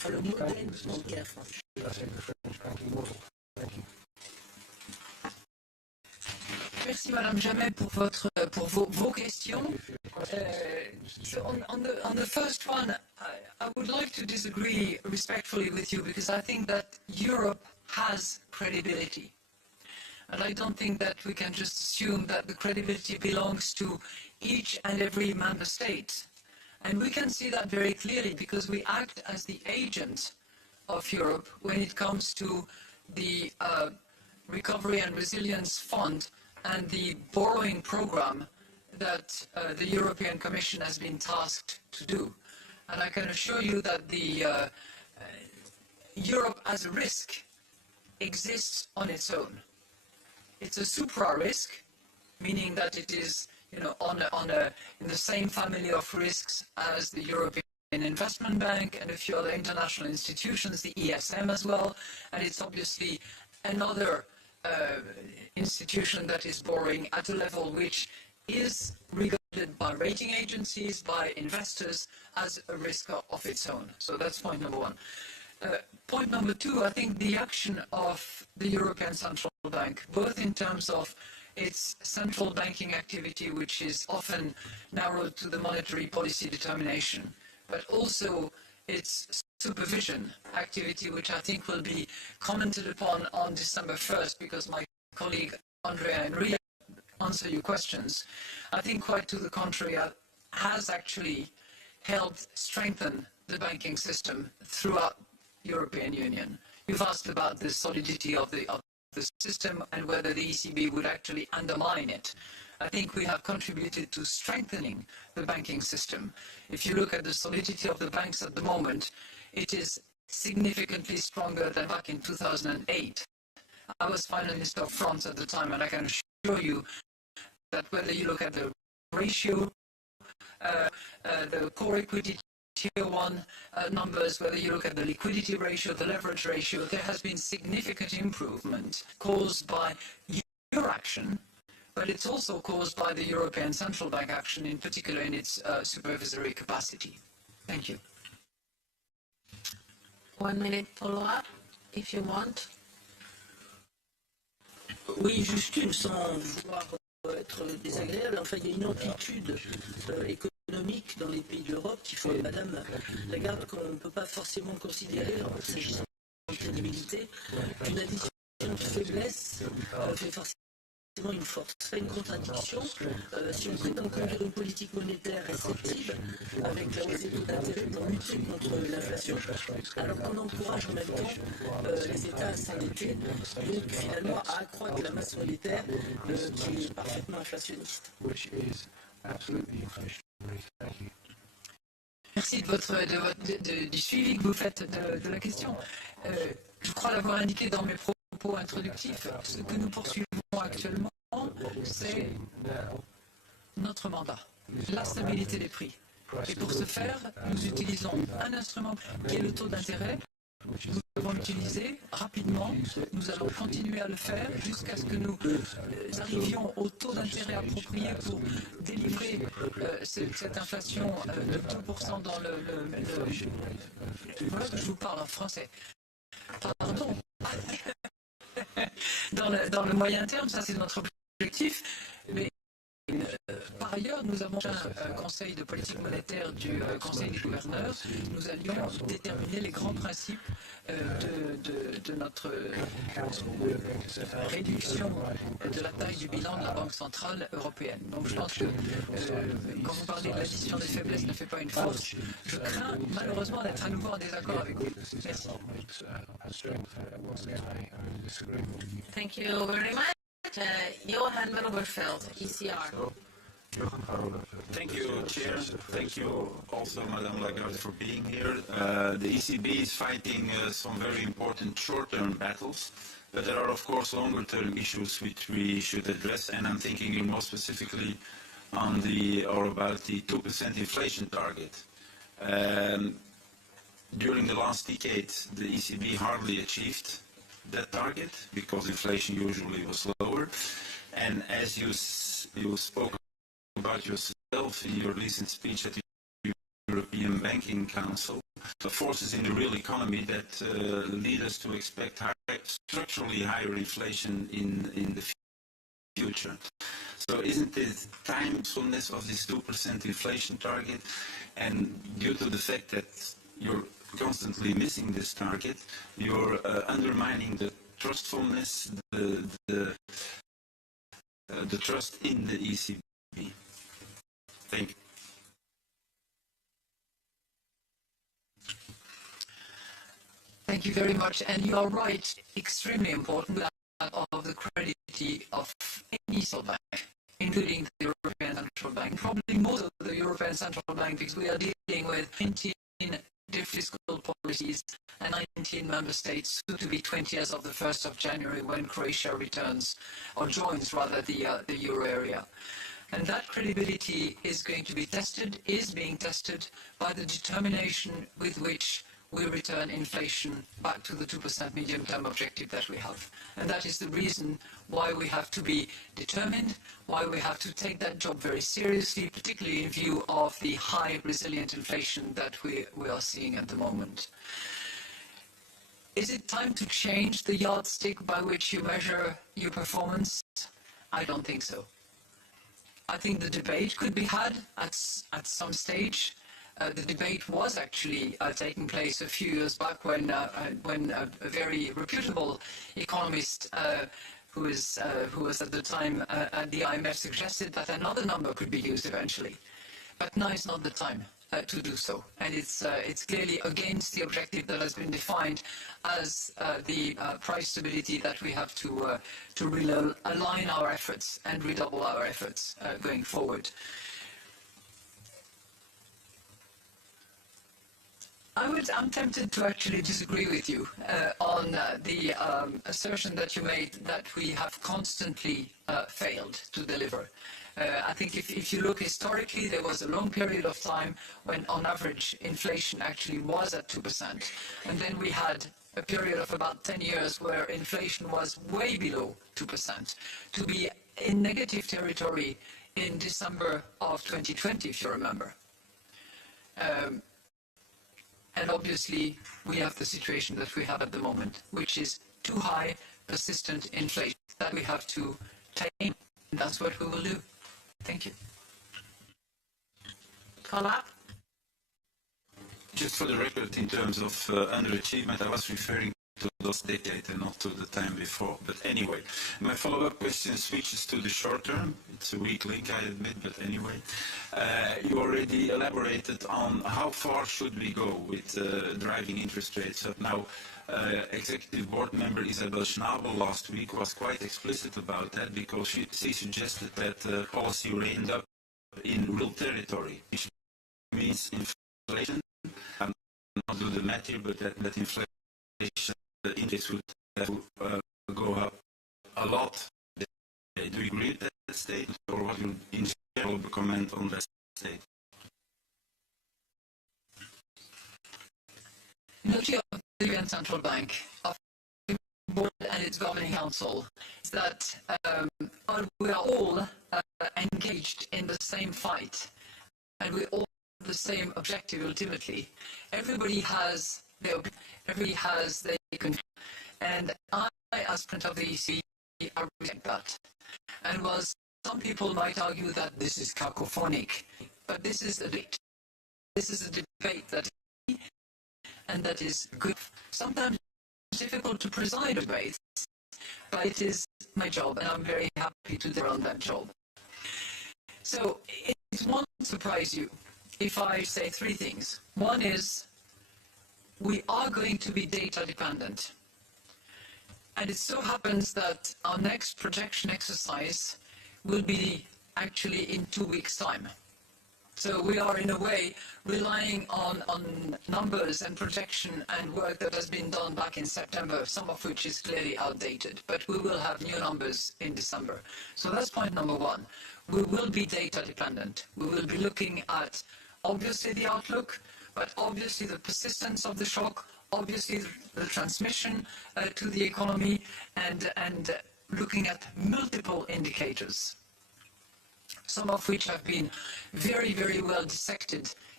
enfin le modèle bancaire français. Merci Madame Jamet pour vos questions. So on the first one, I would like to disagree respectfully with you because I think that Europe has credibility. And I don't think that we can just assume that the credibility belongs to each and every member state. And we can see that very clearly because we act as the agent of Europe when it comes to the Recovery and Resilience Fund and the borrowing program that the European Commission has been tasked to do. And I can assure you that the Europe as a risk exists on its own. It's a supra-risk, meaning that it is, in the same family of risks as the European Investment Bank and a few other international institutions, the ESM as well, and it's obviously another institution that is borrowing at a level which is regarded by rating agencies, by investors, as a risk of its own. So that's point number one. Point number two, I think the action of the European Central Bank, both in terms of its central banking activity, which is often narrowed to the monetary policy determination, but also its supervision activity, which I think will be commented upon on December 1st, because my colleague Andrea and Ria answer your questions. I think quite to the contrary, has actually helped strengthen the banking system throughout European Union. You've asked about the solidity of the system and whether the ECB would actually undermine it. I think we have contributed to strengthening the banking system. If you look at the solidity of the banks at the moment, it is significantly stronger than back in 2008. I was Finance Minister of France at the time, and I can assure you that whether you look at the ratio, the core equity Tier 1 numbers, whether you look at the liquidity ratio, the leverage ratio, there has been significant improvement caused by your action, but it's also caused by the European Central Bank action, in particular in its supervisory capacity. Thank you. 1 minute follow-up, if you want. Oui, juste une, sans vouloir être désagréable. Enfin, il y a une amplitude économique dans les pays de l'Europe qui fait, Madame Lagarde, qu'on ne peut pas forcément considérer, s'agissant de crédibilité, qu'une addition de faiblesse fait forcément une force. C'est une contradiction. Si on prétend conduire une politique monétaire restrictive avec la hausse des taux d'intérêt pour lutter contre l'inflation, alors qu'on encourage en même temps les États à s'endetter, donc finalement à accroître la masse monétaire qui est parfaitement inflationniste. Merci du suivi que vous faites de la question. Je crois l'avoir indiqué dans mes propos introductifs. Ce que nous poursuivons actuellement, c'est notre mandat, la stabilité des prix. Et pour ce faire, nous utilisons un instrument qui est le taux d'intérêt. Nous devons l'utiliser rapidement. Nous allons continuer à le faire jusqu'à ce que nous arrivions au taux d'intérêt approprié pour délivrer cette inflation de 2% dans voilà que je vous parle en français. Pardon. Dans le moyen terme, ça c'est notre objectif. Mais par ailleurs, nous avons un conseil de politique monétaire du Conseil des gouverneurs. Nous allions déterminer les grands principes de notre réduction de la taille du bilan de la Banque centrale européenne. Donc je pense que quand vous parlez de l'addition des faiblesses ne fait pas une force, je crains malheureusement d'être à nouveau en désaccord avec vous. Merci. Thank you very much. Johan Verhofstadt, ECR. Thank you, Chair. Thank you also, Madame Lagarde, for being here. The ECB is fighting some very important short-term battles, but there are, of course, longer-term issues which we should address, and I'm thinking more specifically on about the 2% inflation target. During the last decade, the ECB hardly achieved that target because inflation usually was lower. And as you spoke about yourself in your recent speech at the European Banking Council, forces in the real economy that lead us to expect structurally higher inflation in the future. So isn't it timefulness of this 2% inflation target, and due to the fact that you're constantly missing this target, you're undermining the trustfulness, the trust in the ECB. Thank you. Thank you very much. And you are right, extremely important that of the credibility of any central bank, including the European Central Bank, probably most of the European Central Bank, because we are dealing with 19 fiscal policies and 19 member states, soon to be 20 as of the 1st of January when Croatia returns, or joins rather, the euro area. And that credibility is going to be tested, is being tested by the determination with which we return inflation back to the 2% medium-term objective that we have. And that is the reason why we have to be determined, why we have to take that job very seriously, particularly in view of the high resilient inflation that we are seeing at the moment. Is it time to change the yardstick by which you measure your performance? I don't think so. I think the debate could be had at some stage. The debate was actually taking place a few years back when a very reputable economist who was at the time at the IMF suggested that another number could be used eventually. But now is not the time to do so. And it's clearly against the objective that has been defined as the price stability that we have to really align our efforts and redouble our efforts going forward. I'm tempted to actually disagree with you on the assertion that you made that we have constantly failed to deliver. I think if you look historically, there was a long period of time when on average inflation actually was at 2%. And then we had a period of about 10 years where inflation was way below 2%. To be in negative territory in December of 2020, if you remember. And obviously, we have the situation that we have at the moment, which is too high, persistent inflation that we have to tame. And that's what we will do. Thank you. Follow-up? Just for the record, in terms of underachievement, I was referring to those decades and not to the time before. But anyway, my follow-up question switches to the short term. It's a weak link, I admit, but anyway. You already elaborated on how far should we go with driving interest rates up. Now, Executive Board member Isabel Schnabel last week was quite explicit about that because she suggested that policy will end up in real territory, which means inflation. I'm not do the math here, but that inflation index would have to go up a lot. Do you agree with that statement, or what you in general comment on that statement? The duty of the European Central Bank, of the board and its governing council, is that we are all engaged in the same fight, and we all have the same objective ultimately. Everybody has their and I, as president of the EC, I respect that. And while some people might argue that this is cacophonic, but this is a debate. This is a debate that is good. Sometimes it's difficult to preside a debate, but it is my job, and I'm very happy to do on that job. So it won't surprise you if I say three things. One is, we are going to be data dependent. And it so happens that our next projection exercise will be actually in 2 weeks' time. So we are, in a way, relying on numbers and projection and work that has been done back in September, some of which is clearly outdated. But we will have new numbers in December. So that's point number one. We will be data dependent. We will be looking at, obviously, the outlook, but obviously the persistence of the shock, obviously the transmission to the economy, and looking at multiple indicators, some of which have been very, very well dissected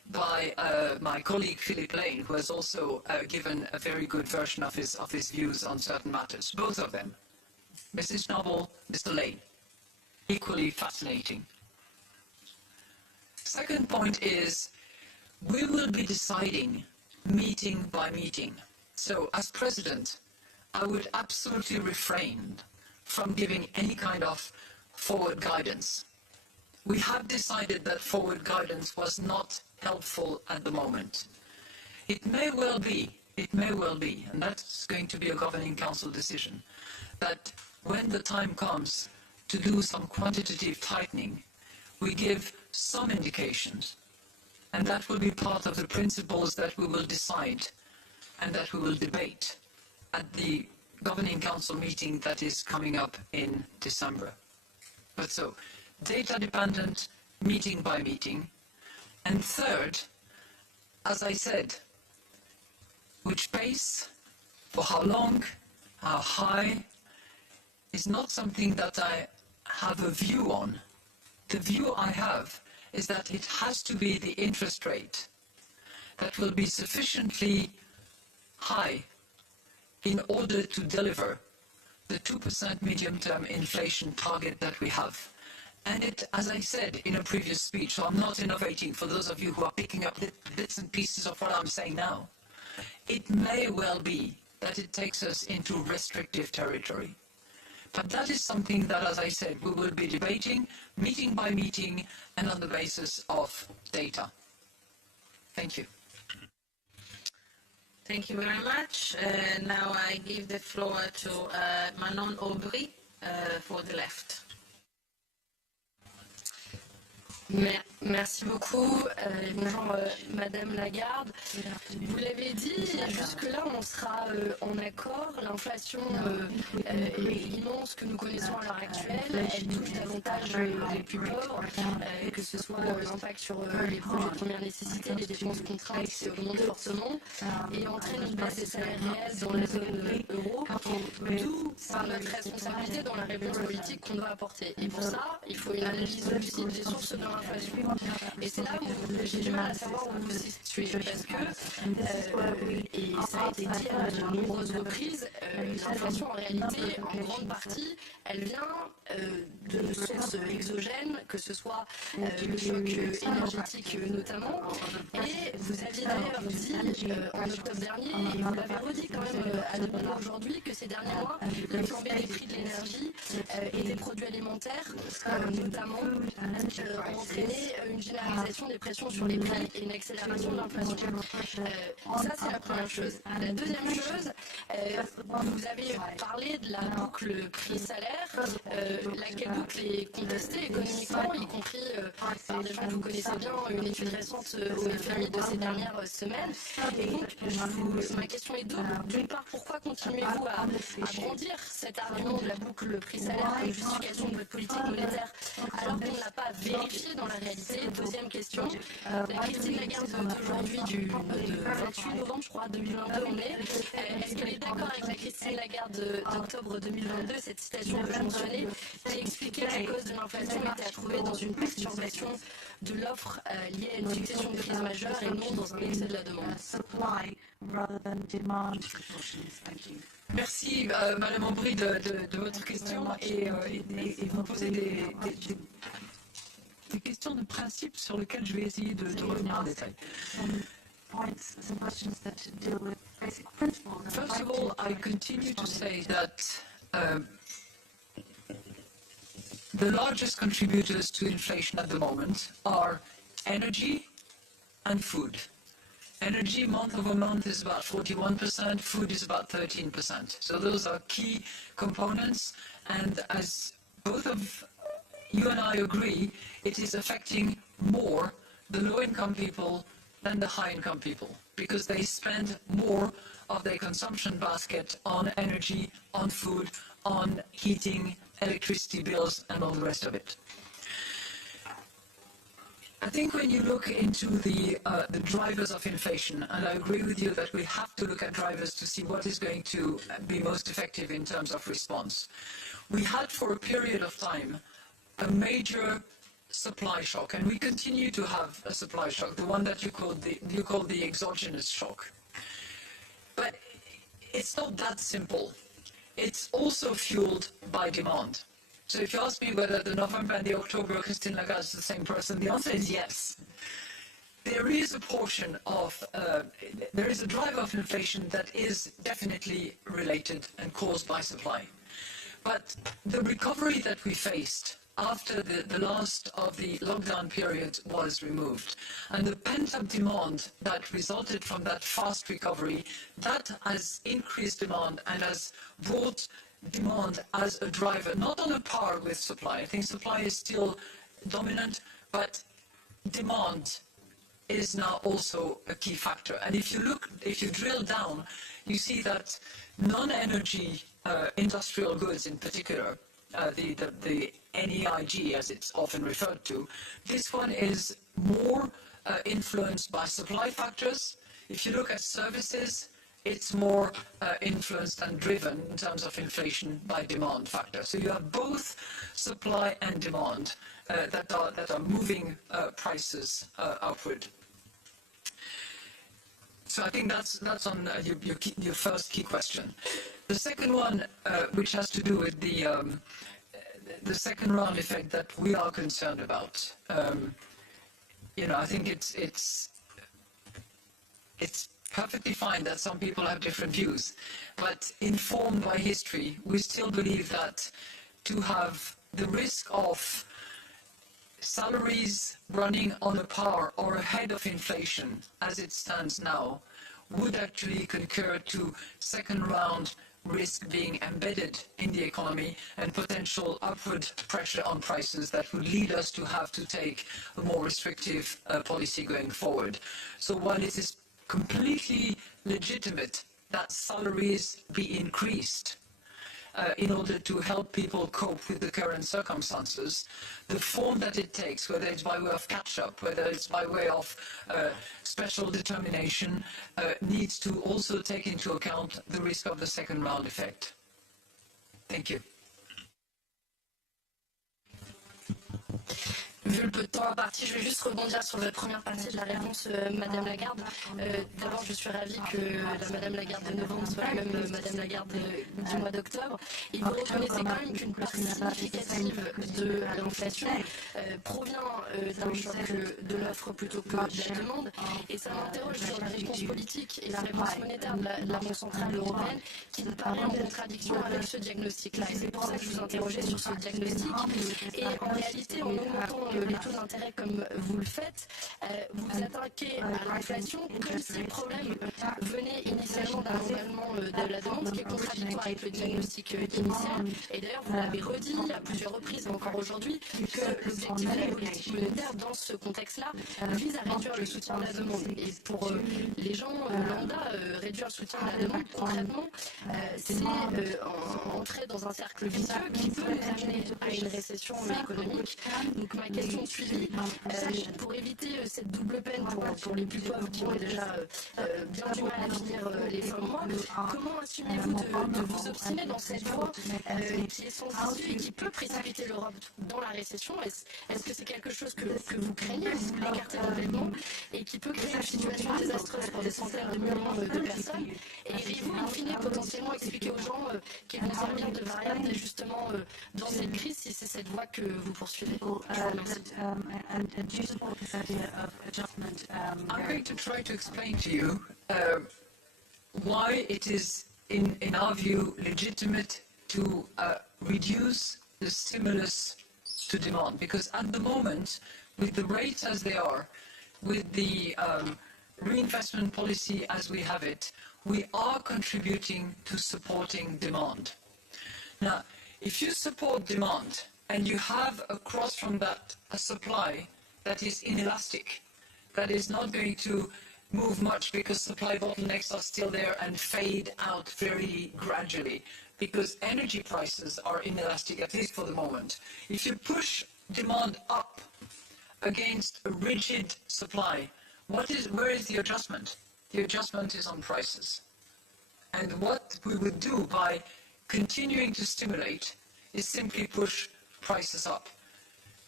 by my colleague Philip Lane, who has also given a very good version of his views on certain matters. Both of them, Mrs. Noble, Mr. Lane, equally fascinating. Second point is, we will be deciding meeting by meeting. So as President, I would absolutely refrain from giving any kind of forward guidance. We have decided that forward guidance was not helpful at the moment. It may well be, and that's going to be a Governing Council decision, that when the time comes to do some quantitative tightening, we give some indications, and that will be part of the principles that we will decide and that we will debate at the Governing Council meeting that is coming up in December. But so, data dependent, meeting by meeting. And third, as I said, which pace, for how long, how high, is not something that I have a view on. The view I have is that it has to be the interest rate that will be sufficiently high in order to deliver the 2% medium-term inflation target that we have. And it, as I said in a previous speech, so I'm not innovating for those of you who are picking up bits and pieces of what I'm saying now, it may well be that it takes us into restrictive territory. But that is something that, as I said, we will be debating, meeting by meeting, and on the basis of data. Thank you. Thank you very much. Now I give the floor to Manon Aubry for the left. Merci beaucoup. Bonjour Madame Lagarde. Vous l'avez dit, jusque-là on sera en accord. L'inflation immense que nous connaissons à l'heure actuelle, elle touche davantage les plus pauvres, que ce soit l'impact sur les produits de première nécessité, les dépenses contraintes qui augmentent fortement et entraîne une baisse des salaires réels dans la zone euro, d'où par notre responsabilité dans la réponse politique qu'on doit apporter. Et pour ça, il faut une analyse lucide des sources de l'inflation. Et c'est là où j'ai du mal à savoir où vous vous situez, parce que, et ça a été dit à de nombreuses reprises, l'inflation en réalité, en grande partie, elle vient de sources exogènes, que ce soit le choc énergétique notamment. Et vous aviez d'ailleurs dit en octobre dernier, et vous l'avez redit quand même à nouveau aujourd'hui, que ces derniers mois, la flambée des prix de l'énergie et des produits alimentaires, notamment, ont entraîné une généralisation des pressions sur les prix et une accélération de l'inflation. Ça, c'est la première chose. La deuxième chose, vous avez parlé de la boucle prix-salaire, laquelle boucle est contestée économiquement, y compris par des gens que vous connaissez bien, une étude récente au FMI de ces dernières semaines. Et donc, ma question est double. D'une part, pourquoi continuez-vous à brandir cet argument de la boucle prix-salaire comme justification de votre politique monétaire alors qu'on ne l'a pas vérifié dans la réalité? Deuxième question, la Christine Lagarde d'aujourd'hui, du 28 novembre, je crois, 2022, on est. Est-ce qu'elle est d'accord avec la Christine Lagarde d'octobre 2022, cette citation que je mentionnais, qui expliquait que la cause de l'inflation était à trouver dans une perturbation de l'offre liée à une succession de crises majeures et non dans un excès de la demande? Merci Madame Aubry de votre question et vous posez des questions de principe sur lesquelles je vais essayer de revenir en détail. First of all, I continue to say that the largest contributors to inflation at the moment are energy and food. Energy month over month is about 41%, food is about 13%. So those are key components, and as both of you and I agree, it is affecting more the low-income people than the high-income people, because they spend more of their consumption basket on energy, on food, on heating, electricity bills, and all the rest of it. I think when you look into the drivers of inflation, and I agree with you that we have to look at drivers to see what is going to be most effective in terms of response. We had for a period of time a major supply shock, and we continue to have a supply shock, the one that you call the exogenous shock. But it's not that simple. It's also fueled by demand. So if you ask me whether the November and the October Christine Lagarde is the same person, the answer is yes. There is a portion of, there is a drive of inflation that is definitely related and caused by supply. But the recovery that we faced after the last of the lockdown period was removed, and the pent-up demand that resulted from that fast recovery, that has increased demand and has brought demand as a driver, not on a par with supply. I think supply is still dominant, but demand is now also a key factor. And if you drill down, you see that non-energy industrial goods in particular, the NEIG as it's often referred to, this one is more influenced by supply factors. If you look at services, it's more influenced and driven in terms of inflation by demand factors. So you have both supply and demand that are moving prices upward. So I think that's on your first key question. The second one, which has to do with the second round effect that we are concerned about. I think it's perfectly fine that some people have different views, but informed by history, we still believe that to have the risk of salaries running on a par or ahead of inflation as it stands now would actually concur to second round risk being embedded in the economy and potential upward pressure on prices that would lead us to have to take a more restrictive policy going forward. So while it is completely legitimate that salaries be increased in order to help people cope with the current circumstances, the form that it takes, whether it's by way of catch-up, whether it's by way of special determination, needs to also take into account the risk of the second round effect. Thank you. Vu le peu de temps imparti, je vais juste rebondir sur la première partie de la réponse, Madame Lagarde. D'abord, je suis ravie que la Madame Lagarde de novembre soit la même Madame Lagarde du mois d'octobre. Et vous reconnaissez quand même qu'une partie significative de l'inflation provient d'un choc de l'offre plutôt que de la demande. Et ça m'interroge sur la réponse politique et la réponse monétaire de la Banque centrale européenne qui me paraît en contradiction avec ce diagnostic-là. Et c'est pour ça que je vous interrogeais sur ce diagnostic. Et en réalité, en augmentant les taux d'intérêt comme vous le faites, vous vous attaquez à l'inflation comme si le problème venait initialement d'un engagement de la demande, ce qui est contradictoire avec le diagnostic initial. Et d'ailleurs, vous l'avez redit à plusieurs reprises, encore aujourd'hui, que l'objectif de la politique monétaire dans ce contexte-là vise à réduire le soutien de la demande. Et pour les gens lambda, réduire le soutien de la demande, concrètement, c'est entrer dans un cercle vicieux qui peut nous amener à une récession économique. Donc ma question de suivi, pour éviter cette double peine pour les plus pauvres qui ont déjà bien du mal à finir les fins de mois, comment assumez-vous de vous obstiner dans cette voie qui est sans issue et qui peut précipiter l'Europe dans la récession? Est-ce que c'est quelque chose que vous craignez, vous l'écartez complètement, et qui peut créer une situation désastreuse pour des centaines de millions de personnes? Et iriez-vous, in fine, potentiellement expliquer aux gens qu'ils vont servir de variable d'ajustement dans cette crise si c'est cette voie que vous poursuivez? And do you support this idea of adjustment? I'm going to try to explain to you why it is, in our view, legitimate to reduce the stimulus to demand. Because at the moment, with the rates as they are, with the reinvestment policy as we have it, we are contributing to supporting demand. Now, if you support demand, and you have across from that a supply that is inelastic, that is not going to move much because supply bottlenecks are still there and fade out very gradually because energy prices are inelastic, at least for the moment. If you push demand up against a rigid supply, where is the adjustment? The adjustment is on prices. And what we would do by continuing to stimulate is simply push prices up.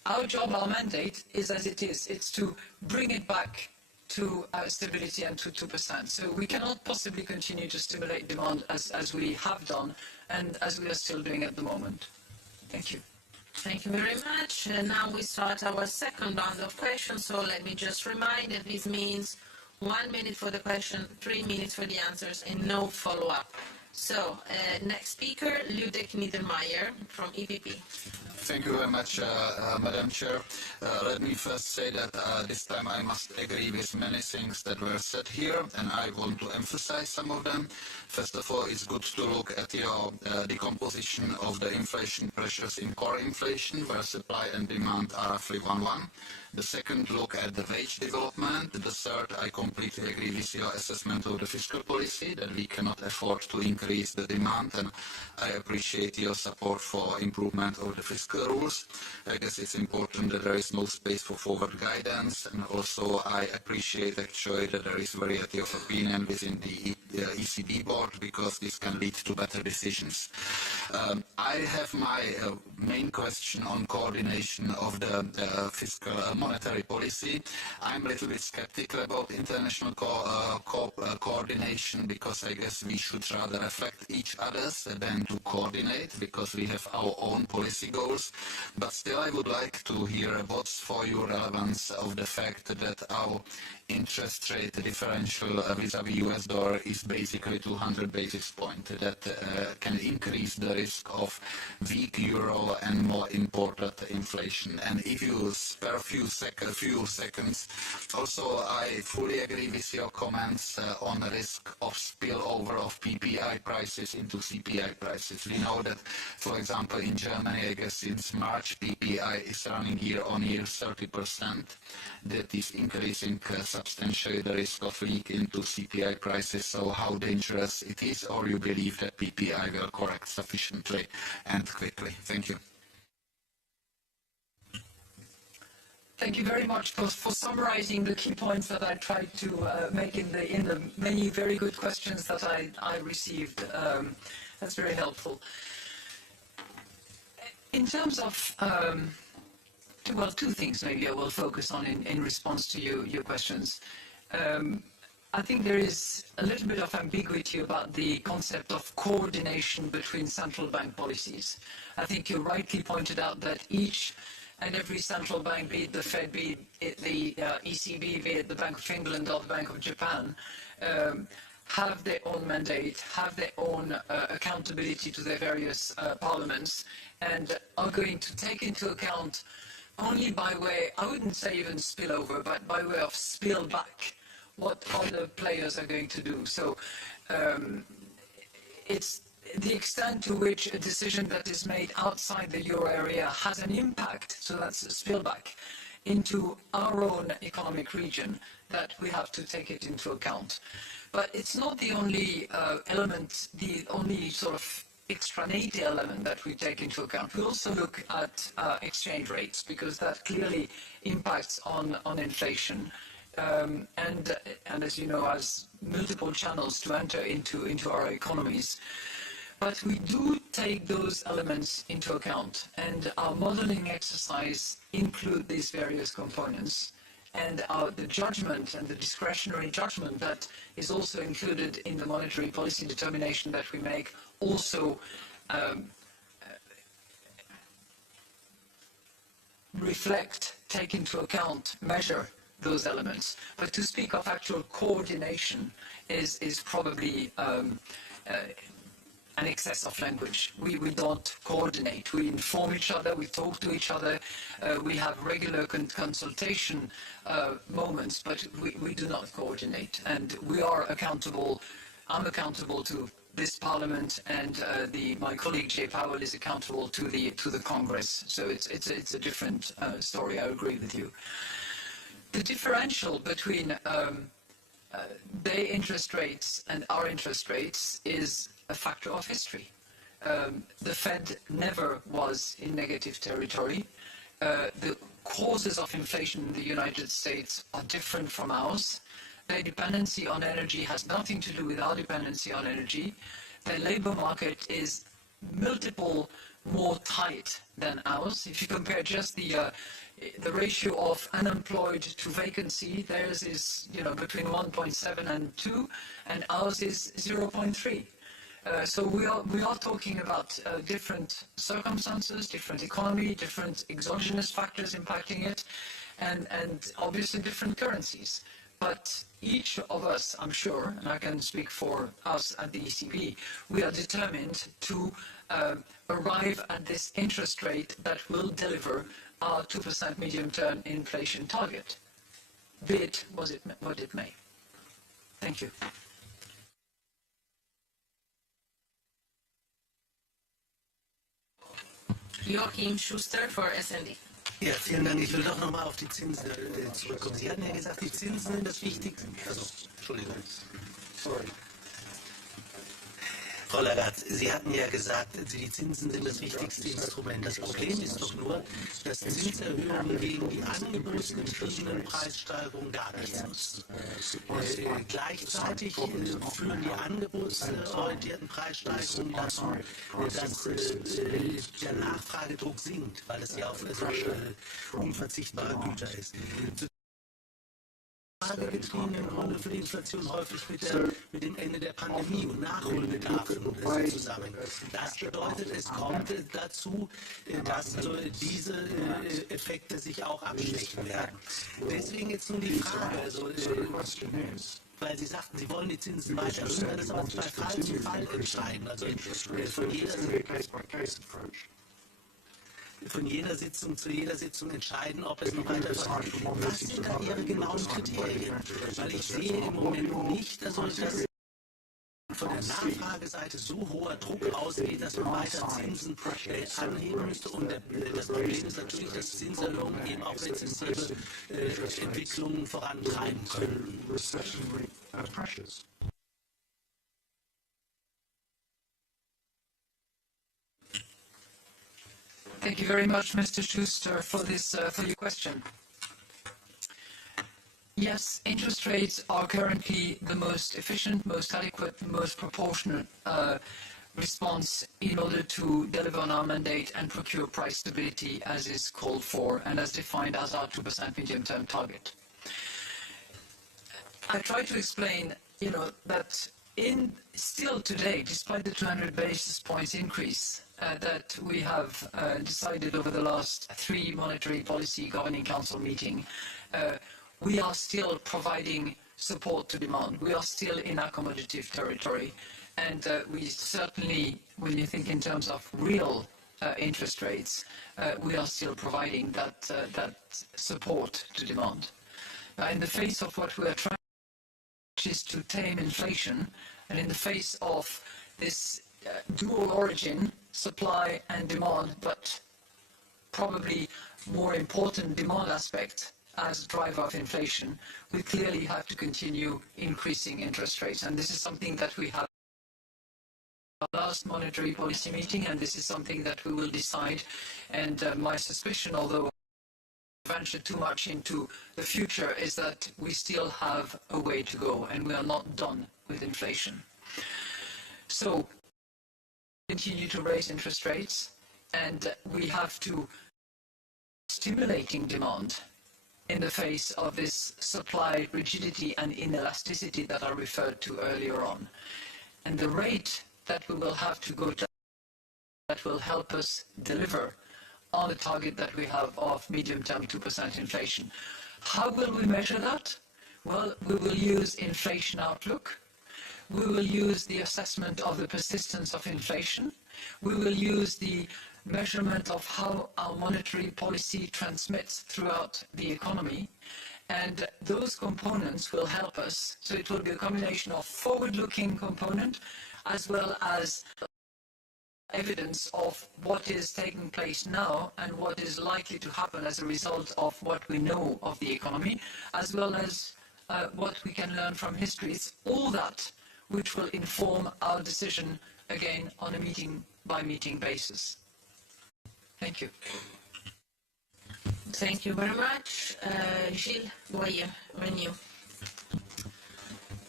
our job, our mandate is as it is. It's to bring it back to stability and to 2%. So we cannot possibly continue to stimulate demand as we have done and as we are still doing at the moment. Thank you. Thank you very much. Now we start our second round of questions. So let me just remind that this means 1 minute for the question, 3 minutes for the answers, and no follow-up. So, next speaker, Ludek Niedermayer from EPP. Thank you very much, Madam Chair. Let me first say that this time I must agree with many things that were said here, and I want to emphasize some of them. First of all, it's good to look at your decomposition of the inflation pressures in core inflation, where supply and demand are roughly 1-1. The second, look at the wage development. The third, I completely agree with your assessment of the fiscal policy, that we cannot afford to increase the demand, and I appreciate your support for improvement of the fiscal rules. I guess it's important that there is no space for forward guidance, and also I appreciate actually that there is variety of opinion within the ECB board, because this can lead to better decisions. I have my main question on coordination of the fiscal monetary policy. I'm a little bit skeptical about international coordination, because I guess we should rather reflect each other's than to coordinate, because we have our own policy goals. But still, I would like to hear what's for you relevance of the fact that our interest rate differential vis-à-vis US dollar is basically 200 basis points. That can increase the risk of weak euro and more imported inflation. And if you spare a few seconds, also I fully agree with your comments on the risk of spillover of PPI prices into CPI prices. We know that, for example, in Germany, I guess since March, PPI is running year-on-year 30%. That is increasing substantially the risk of leak into CPI prices. So how dangerous it is, or you believe that PPI will correct sufficiently and quickly? Thank you. Thank you very much for summarizing the key points that I tried to make in the many very good questions that I received. That's very helpful. In terms of well, two things maybe I will focus on in response to your questions. I think there is a little bit of ambiguity about the concept of coordination between central bank policies. I think you rightly pointed out that each and every central bank, be it the Fed, be it the ECB, be it the Bank of England or the Bank of Japan, have their own mandate, have their own accountability to their various parliaments, and are going to take into account only by way, I wouldn't say even spillover, but by way of spillback, what other players are going to do. So it's the extent to which a decision that is made outside the euro area has an impact, so that's a spillback, into our own economic region, that we have to take it into account. But it's not the only element, the only sort of extraneity element that we take into account. We also look at exchange rates, because that clearly impacts on inflation. And as you know, has multiple channels to enter into our economies. But we do take those elements into account, and our modeling exercise include these various components. And the judgment and the discretionary judgment that is also included in the monetary policy determination that we make also take into account, measure those elements. But to speak of actual coordination is probably an excess of language. We don't coordinate. We inform each other, we talk to each other, we have regular consultation moments, but we do not coordinate. And we are accountable, I'm accountable to this Parliament, and my colleague Jay Powell is accountable to the Congress. So it's a different story, I agree with you. The differential between their interest rates and our interest rates is a factor of history. The Fed never was in negative territory. The causes of inflation in the United States are different from ours. Their dependency on energy has nothing to do with our dependency on energy. Their labor market is multiple more tight than ours. If you compare just the ratio of unemployed to vacancy, theirs is between 1.7 and 2, and ours is 0.3. So we are talking about different circumstances, different economy, different exogenous factors impacting it, and obviously different currencies. But each of us, I'm sure, and I can speak for us at the ECB, we are determined to arrive at this interest rate that will deliver our 2% medium-term inflation target, be it what it may. Thank you. Joachim Schuster for SND. Ja, vielen Dank. Ich will doch nochmal auf die Zinsen zurückkommen. Sie hatten ja gesagt, die Zinsen sind das Wichtigste. Also, Entschuldigung. Sorry. Frau Lagarde, Sie hatten ja gesagt, die Zinsen sind das wichtigste Instrument. Das Problem ist doch nur, dass Zinserhöhungen gegen die angebotsgetriebenen Preissteigerungen gar nichts nutzen. Gleichzeitig führen die angebotsorientierten Preissteigerungen dazu, dass der Nachfragedruck sinkt, weil es ja auf unverzichtbare Güter ist. Getriebenen Gründe für die Inflation häufig mit dem Ende der Pandemie und Nachholbedarfen zusammen. Das bedeutet, es kommt dazu, dass diese Effekte sich auch abschwächen werden. Deswegen jetzt nun die Frage, weil Sie sagten, Sie wollen die Zinsen weiter erhöhen, das ist aber bei Fall zu Fall entscheiden. Also von jeder Sitzung zu jeder Sitzung entscheiden, ob es noch weiter ist. Was sind da Ihre genauen Kriterien? Weil ich sehe im Moment nicht, dass von der Nachfrageseite so hoher Druck ausgeht, dass man weiter Zinsen anheben müsste. Und das Problem ist natürlich, dass Zinserhöhungen eben auch rezessive Entwicklungen vorantreiben können. Thank you very much, Mr. Schuster, for your question. Yes, interest rates are currently the most efficient, most adequate, most proportionate response in order to deliver on our mandate and procure price stability as is called for and as defined as our 2% medium-term target. I try to explain, that still today, despite the 200 basis points increase that we have decided over the last 3 monetary policy governing council meetings, we are still providing support to demand. We are still in accommodative territory. And we certainly, when you think in terms of real interest rates, we are still providing that support to demand. In the face of what we are trying, which is to tame inflation, and in the face of this dual origin, supply and demand, but probably more important demand aspect as a driver of inflation, we clearly have to continue increasing interest rates. And this is something that we have our last monetary policy meeting, and this is something that we will decide. And my suspicion, although I venture too much into the future, is that we still have a way to go, and we are not done with inflation. So continue to raise interest rates, and we have to stimulating demand in the face of this supply rigidity and inelasticity that I referred to earlier on. And the rate that we will have to go to that will help us deliver on the target that we have of medium-term 2% inflation. How will we measure that? Well, we will use inflation outlook. We will use the assessment of the persistence of inflation. We will use the measurement of how our monetary policy transmits throughout the economy. And those components will help us. So it will be a combination of forward-looking component as well as evidence of what is taking place now and what is likely to happen as a result of what we know of the economy, as well as what we can learn from history. It's all that which will inform our decision, again, on a meeting-by-meeting basis. Thank you. Thank you very much. Gilles Boyer, Renew.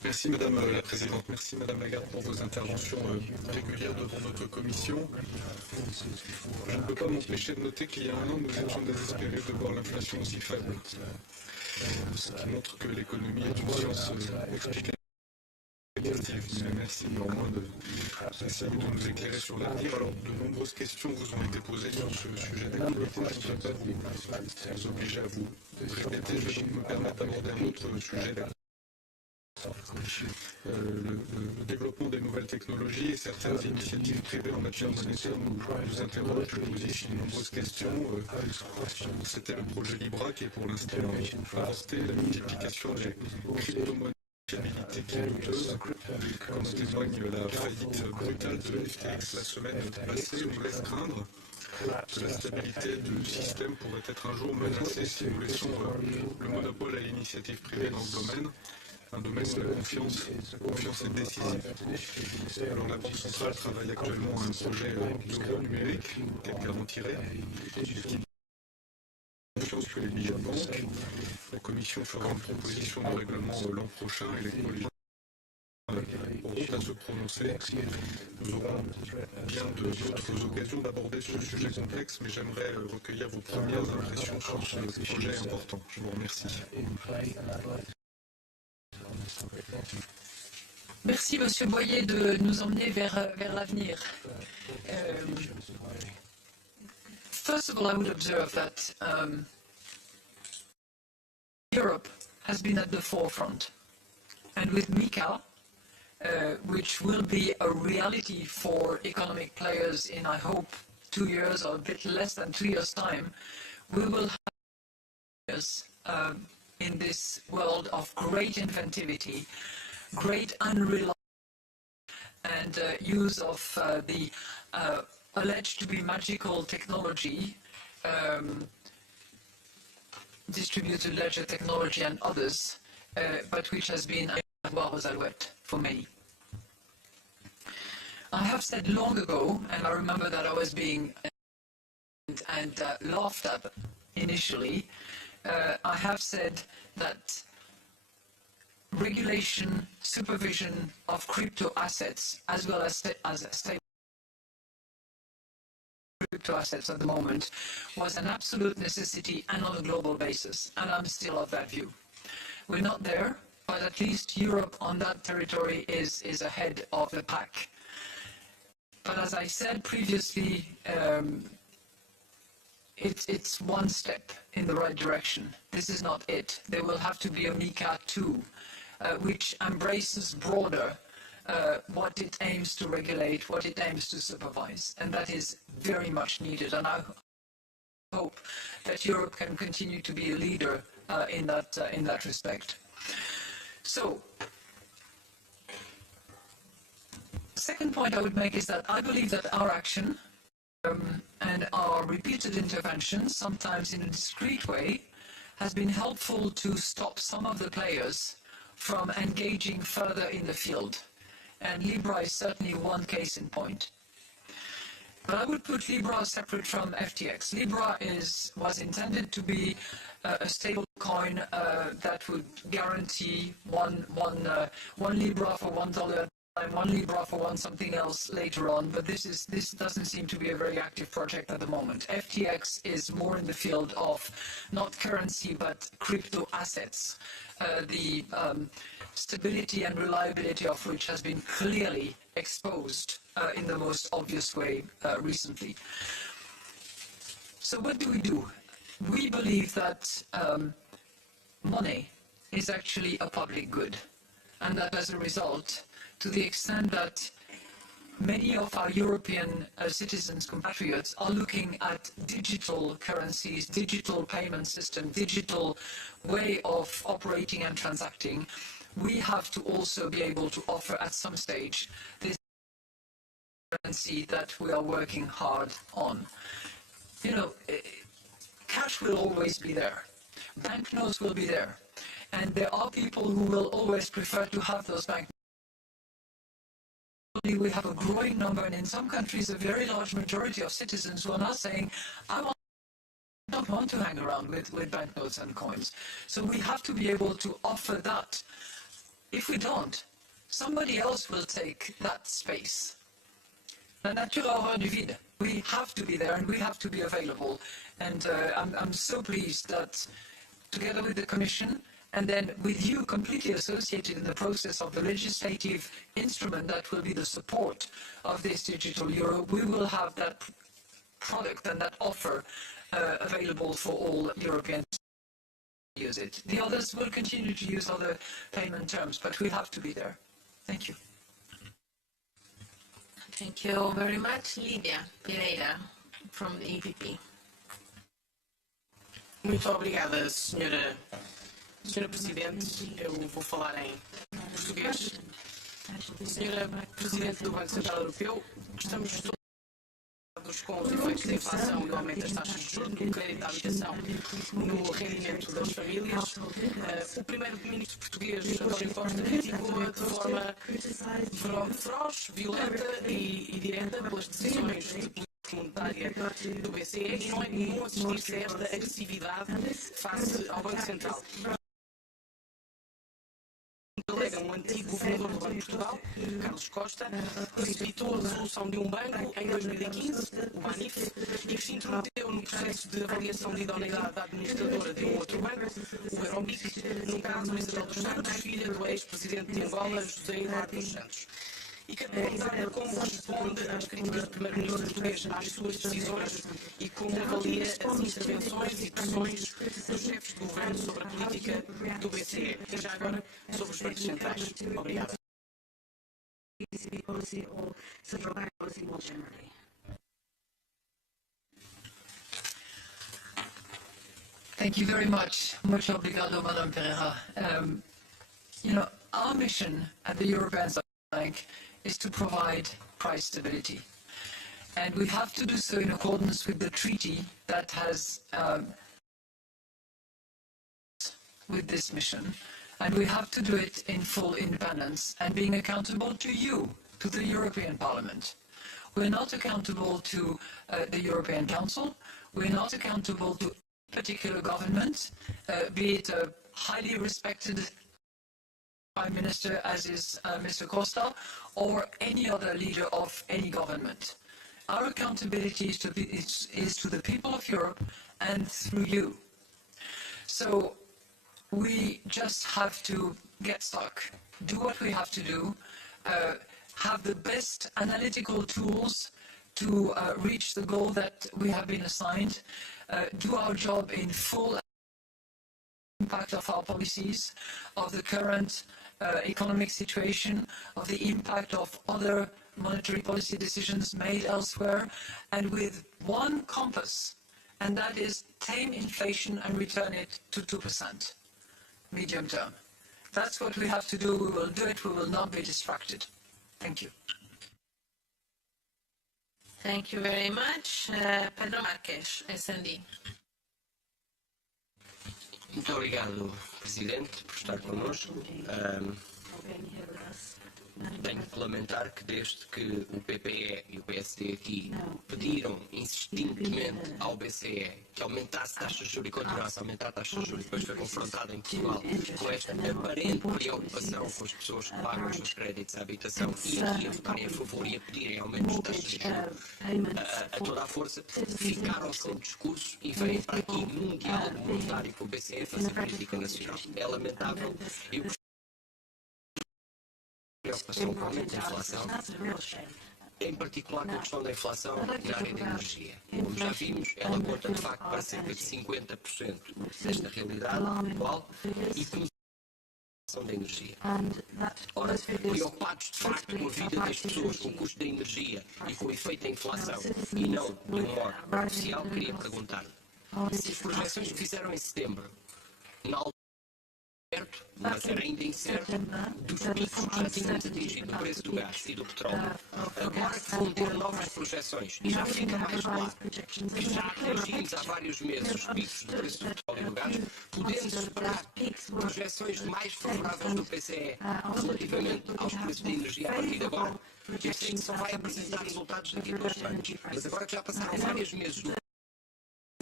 Merci Madame la Présidente, merci Madame Lagarde pour vos interventions régulières devant notre commission. Je ne peux pas m'empêcher de noter qu'il y a un an, nous étions désespérés de voir l'inflation aussi faible. Ce qui montre que l'économie est une science explicative. Mais merci néanmoins d'essayer de nous éclairer sur l'avenir. Alors, de nombreuses questions vous ont été posées sur ce sujet d'activité. Je ne vais pas vous obliger à vous répéter. Je vais donc me permettre d'aborder un autre sujet d'activité. Le développement des nouvelles technologies et certaines initiatives privées en matière monétaire nous interrogent, nous posent de nombreuses questions. C'était le projet Libra qui est pour l'instant avorté, la multiplication des crypto-monnaies qui est douteuse, comme témoigne la faillite brutale de FTX la semaine passée, nous laisse craindre que la stabilité du système pourrait être un jour menacée si nous laissons le monopole à l'initiative privée dans ce domaine. Un domaine où la confiance est décisive. Alors la Banque centrale travaille actuellement à un projet d'euro numérique qu'elle garantirait, qui confiance que les billets de banque. La Commission fera une proposition de règlement l'an prochain et les collégiens auront à se prononcer. Nous aurons bien d'autres occasions d'aborder ce sujet complexe, mais j'aimerais recueillir vos premières impressions sur ce projet important. Je vous remercie. Merci Monsieur Boyer de nous emmener vers l'avenir. First of all, I would observe that Europe has been at the forefront, and with MiCA, which will be a reality for economic players in, I hope, 2 years or a bit less than 2 years' time, we will have years in this world of great inventivity, great unreliable and use of the alleged to be magical technology, distributed ledger technology and others, but which has been a war aux alouettes for many. I have said long ago, and I remember that I was being and laughed at initially, I have said that regulation, supervision of crypto assets, as well as stable crypto assets at the moment, was an absolute necessity and on a global basis, and I'm still of that view. We're not there, but at least Europe on that territory is ahead of the pack. But as I said previously, it's one step in the right direction. This is not it. There will have to be a MiCA 2, which embraces broader what it aims to regulate, what it aims to supervise, and that is very much needed. And I hope that Europe can continue to be a leader in that respect. So, second point I would make is that I believe that our action and our repeated interventions, sometimes in a discreet way, has been helpful to stop some of the players from engaging further in the field. And Libra is certainly one case in point. But I would put Libra separate from FTX. Libra was intended to be a stable coin that would guarantee one Libra for $1 and 1 Libra for one something else later on, but this doesn't seem to be a very active project at the moment. FTX is more in the field of not currency but crypto assets, the stability and reliability of which has been clearly exposed in the most obvious way recently. So what do? We believe that money is actually a public good, and that as a result, to the extent that many of our European citizens, compatriots, are looking at digital currencies, digital payment system, digital way of operating and transacting, we have to also be able to offer at some stage this currency that we are working hard on. You know, cash will always be there. Banknotes will be there. And there are people who will always prefer to have those banknotes. We have a growing number, and in some countries, a very large majority of citizens who are now saying, I don't want to hang around with banknotes and coins. So we have to be able to offer that If we don't, somebody else will take that space. La nature a horreur du vide. We have to be there and we have to be available. And I'm so pleased that together with the Commission and then with you completely associated in the process of the legislative instrument that will be the support of this digital euro, we will have that product and that offer available for all Europeans to use it. The others will continue to use other payment terms, but we have to be there. Thank you. Thank you very much. Lídia Pereira, from the EPP. Muito obrigada, Senhora Presidente. Eu vou falar em português. Senhora Presidente do Banco Central Europeu, estamos todos com os efeitos da inflação e o aumento das taxas de juros no crédito à habitação no rendimento das famílias. O primeiro-ministro português, António Costa, criticou de forma feroz, violenta e direta pelas decisões de política monetária do BCE e não é comum assistir-se a esta agressividade face ao Banco Central. Alega um antigo governador do Banco de Portugal, Carlos Costa, precipitou a resolução de um banco em 2015, o BANIF, e que se intrometeu no processo de avaliação de idoneidade da administradora de um outro banco, o Eurobic, no caso de Isabel dos Santos, filha do ex-presidente de Angola, José Eduardo dos Santos. E quero perguntar como responde às críticas do primeiro-ministro português às suas decisões e como avalia as intervenções e pressões dos chefes de governo sobre a política do BCE e já agora sobre os bancos centrais. Obrigado. ECB policy or central bank policy more generally. Thank you very much. Muito obrigado, Madame Pereira. Our mission at the European Central Bank is to provide price stability. And we have to do so in accordance with the treaty that has with this mission. And we have to do it in full independence and being accountable to you, to the European Parliament. We're not accountable to the European Council. We're not accountable to a particular government, be it a highly respected Prime Minister, as is Mr. Costa, or any other leader of any government. Our accountability is to the people of Europe and through you. So we just have to get stuck, do what we have to do, have the best analytical tools to reach the goal that we have been assigned, do our job in full impact of our policies, of the current economic situation, of the impact of other monetary policy decisions made elsewhere, and with one compass, and that is tame inflation and return it to 2%, medium term. That's what we have to do. We will do it. We will not be distracted. Thank you. Thank you very much. Pedro Marques, SND. Muito obrigado, Presidente, por estar connosco. Tenho que lamentar que desde que o PPE e o PSD aqui pediram insistentemente ao BCE que aumentasse taxas de juros e continuasse a aumentar taxas de juros, depois foi confrontado em Portugal com esta aparente preocupação com as pessoas que pagam os seus créditos à habitação e aqui a votarem a favor e a pedirem aumentos de taxas de juros a toda a força, ficaram sem discurso e vêm para aqui num diálogo monetário com o BCE fazer política nacional. É lamentável e o preocupação com a inflação, em particular com a questão da inflação na área da energia. Como já vimos, ela conta de facto para cerca de 50% desta realidade atual e com a inflação da energia. Ora, preocupados de facto com a vida das pessoas, com o custo da energia e com o efeito da inflação e não de um modo oficial, queria perguntar-lhe se as projeções que fizeram em setembro, na certo, mas era ainda incerto, dos picos que já tínhamos atingido no preço do gás e do petróleo. Agora que vão ter novas projeções e já fica mais claro que já atingimos há vários meses os picos do preço do petróleo e do gás, podemos esperar projeções mais favoráveis do BCE relativamente aos preços de energia a partir de agora. Eu sei que só vai apresentar resultados daqui a 2 anos, mas agora que já passaram vários meses do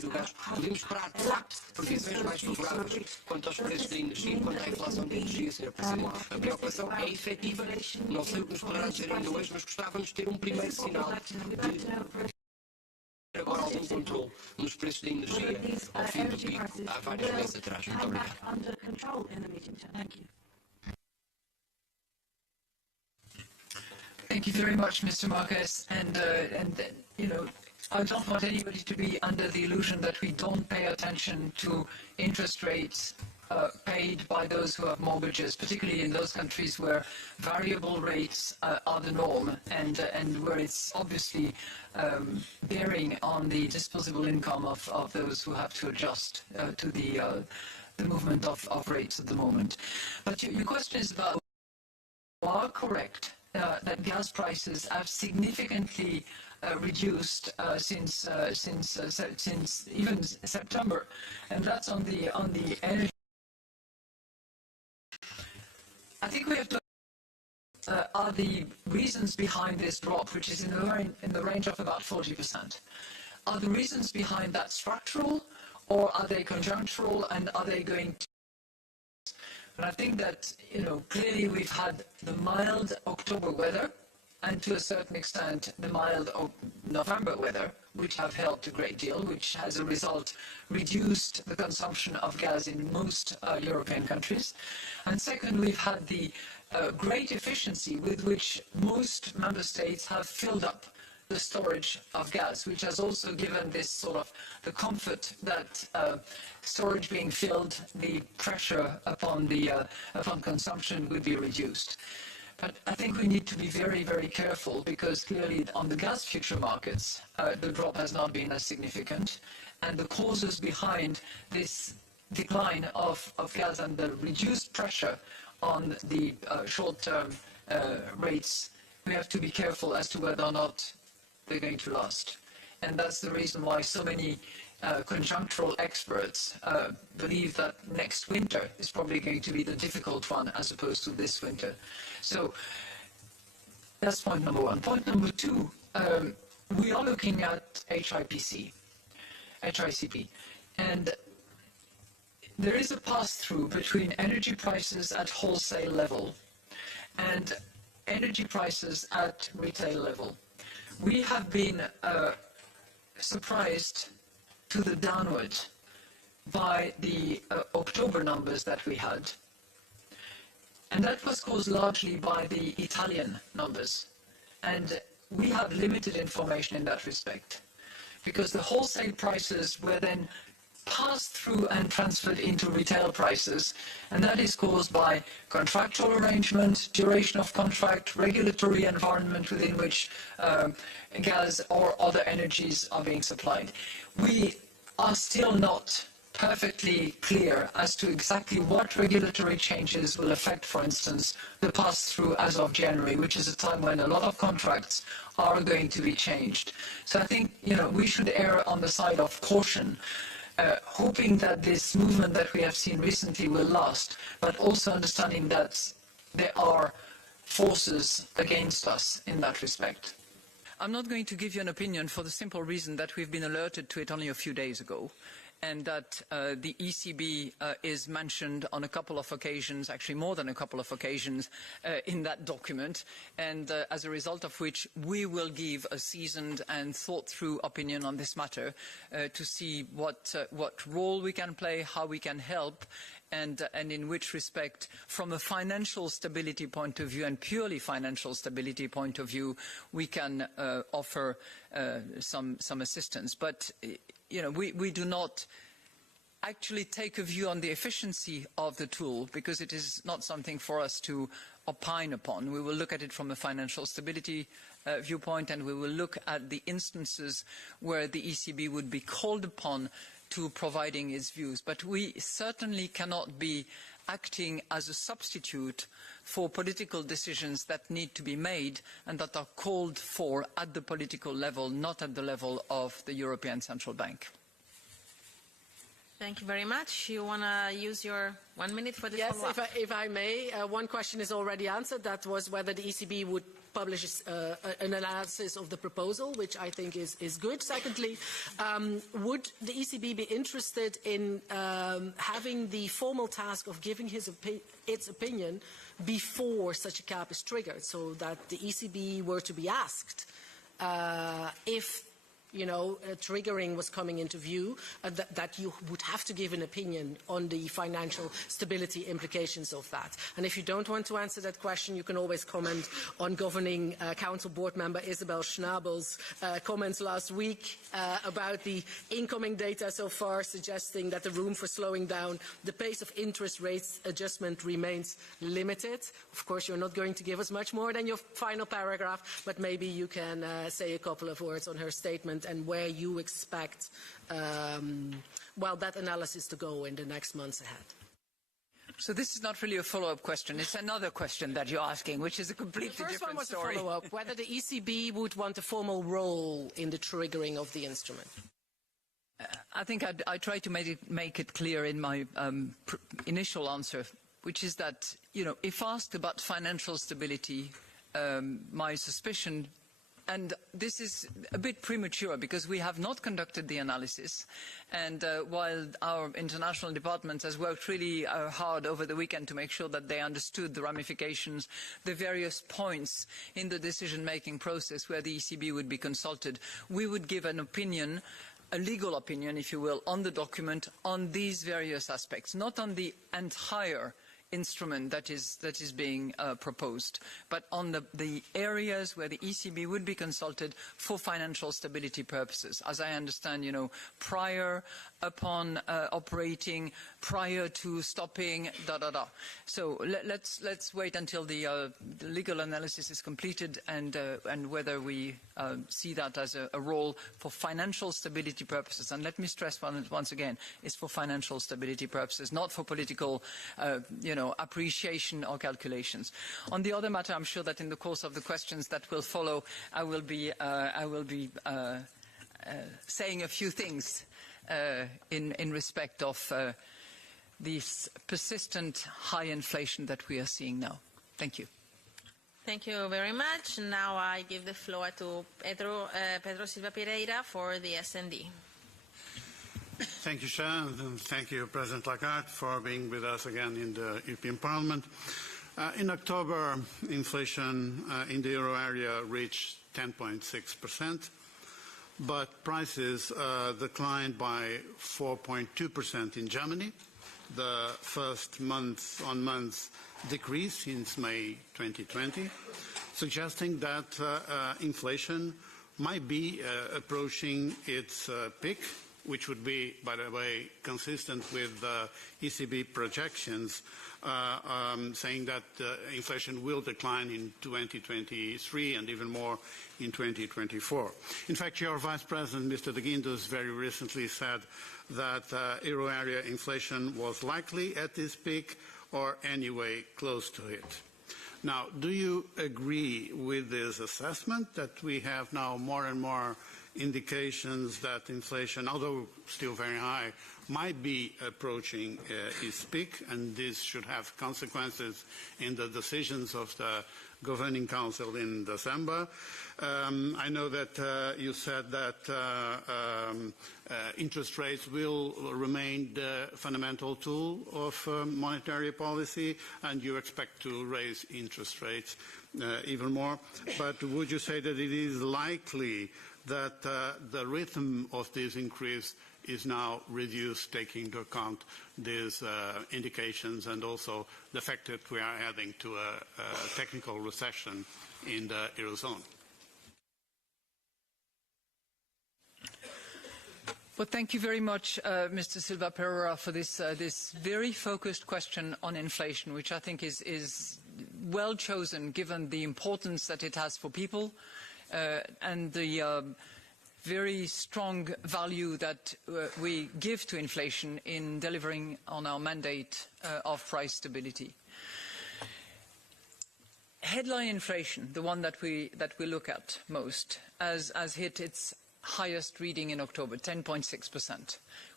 do gás, podemos esperar previsões mais favoráveis quanto aos preços da energia, quanto à inflação da energia, Sr. Presidente. A preocupação é efetiva, não sei o que nos poderá dizer ainda hoje, mas gostávamos de ter um primeiro sinal de agora algum controle nos preços da energia ao fim do pico, há vários meses atrás. Muito obrigado. Thank you very much, Mr. Marquez. And you know, I don't want anybody to be under the illusion that we don't pay attention to interest rates paid by those who have mortgages, particularly in those countries where variable rates are the norm and where it's obviously bearing on the disposable income of those who have to adjust to the movement of rates at the moment. But your question is about, you are correct that gas prices have significantly reduced since even September, and that's on the energy. I think we have to are the reasons behind this drop, which is in the range of about 40%. Are the reasons behind that structural, or are they conjunctural, and are they going to? But I think that, you know, clearly we've had the mild October weather, and to a certain extent the mild November weather, which have helped a great deal, which as a result reduced the consumption of gas in most European countries. And second, we've had the great efficiency with which most member states have filled up the storage of gas, which has also given this sort of the comfort that storage being filled, the pressure upon consumption would be reduced. But I think we need to be very, very careful, because clearly on the gas future markets, the drop has not been as significant, and the causes behind this decline of gas and the reduced pressure on the short-term rates, we have to be careful as to whether or not they're going to last. And that's the reason why so many conjunctural experts believe that next winter is probably going to be the difficult one as opposed to this winter. So that's point number one. Point number two, we are looking at HICP, and there is a pass-through between energy prices at wholesale level and energy prices at retail level. We have been surprised to the downward by the October numbers that we had. And that was caused largely by the Italian numbers. And we have limited information in that respect, because the wholesale prices were then passed through and transferred into retail prices, and that is caused by contractual arrangement, duration of contract, regulatory environment within which gas or other energies are being supplied. We are still not perfectly clear as to exactly what regulatory changes will affect, for instance, the pass-through as of January, which is a time when a lot of contracts are going to be changed. So I think, you know, we should err on the side of caution, hoping that this movement that we have seen recently will last, but also understanding that there are forces against us in that respect. I'm not going to give you an opinion for the simple reason that we've been alerted to it only a few days ago, and that the ECB is mentioned on a couple of occasions, actually more than a couple of occasions, in that document, and as a result of which we will give a seasoned and thought-through opinion on this matter to see what role we can play, how we can help, and in which respect, from a financial stability point of view and purely financial stability point of view, we can offer some assistance. But you know, we do not actually take a view on the efficiency of the tool, because it is not something for us to opine upon. We will look at it from a financial stability viewpoint, and we will look at the instances where the ECB would be called upon to providing its views. But we certainly cannot be acting as a substitute for political decisions that need to be made and that are called for at the political level, not at the level of the European Central Bank. Thank you very much. You want to use your 1 minute for the follow-up? Yes, if I may. One question is already answered. That was whether the ECB would publish an analysis of the proposal, which I think is good. Secondly, would the ECB be interested in having the formal task of giving its opinion before such a cap is triggered, so that the ECB were to be asked if triggering was coming into view, that you would have to give an opinion on the financial stability implications of that. And if you don't want to answer that question, you can always comment on Governing Council Board Member Isabel Schnabel's comments last week about the incoming data so far, suggesting that the room for slowing down the pace of interest rates adjustment remains limited. Of course, you're not going to give us much more than your final paragraph, but maybe you can say a couple of words on her statement and where you expect that analysis to go in the next months ahead. So this is not really a follow-up question. It's another question that you're asking, which is a completely different story. The first one was a follow-up, whether the ECB would want a formal role in the triggering of the instrument. I think I tried to make it clear in my initial answer, which is that, if asked about financial stability, my suspicion, and this is a bit premature because we have not conducted the analysis, and while our international department has worked really hard over the weekend to make sure that they understood the ramifications, the various points in the decision-making process where the ECB would be consulted, we would give an opinion, a legal opinion, if you will, on the document on these various aspects, not on the entire instrument that is being proposed, but on the areas where the ECB would be consulted for financial stability purposes. As I understand, prior, upon operating, prior to stopping, So let's wait until the legal analysis is completed and whether we see that as a role for financial stability purposes. And let me stress once again, it's for financial stability purposes, not for political, appreciation or calculations. On the other matter, I'm sure that in the course of the questions that will follow, I will be saying a few things in respect of this persistent high inflation that we are seeing now. Thank you. Thank you very much. Now I give the floor to Pedro Silva Pereira for the S&D. Thank you, Chair, and thank you, President Lagarde, for being with us again in the European Parliament. In October, inflation in the euro area reached 10.6%, but prices declined by 4.2% in Germany, the first month-on-month decrease since May 2020, suggesting that inflation might be approaching its peak, which would be, by the way, consistent with the ECB projections, saying that inflation will decline in 2023 and even more in 2024. In fact, your Vice President, Mr. de Guindos, very recently said that euro area inflation was likely at this peak or anyway close to it. Now, do you agree with this assessment that we have now more and more indications that inflation, although still very high, might be approaching its peak, and this should have consequences in the decisions of the Governing Council in December? I know that you said that interest rates will remain the fundamental tool of monetary policy, and you expect to raise interest rates even more. But would you say that it is likely that the rhythm of this increase is now reduced, taking into account these indications and also the fact that we are heading to a technical recession in the Eurozone? Well, thank you very much, Mr. Silva Pereira, for this very focused question on inflation, which I think is well chosen given the importance that it has for people and the very strong value that we give to inflation in delivering on our mandate of price stability. Headline inflation, the one that we look at most, has hit its highest reading in October, 10.6%,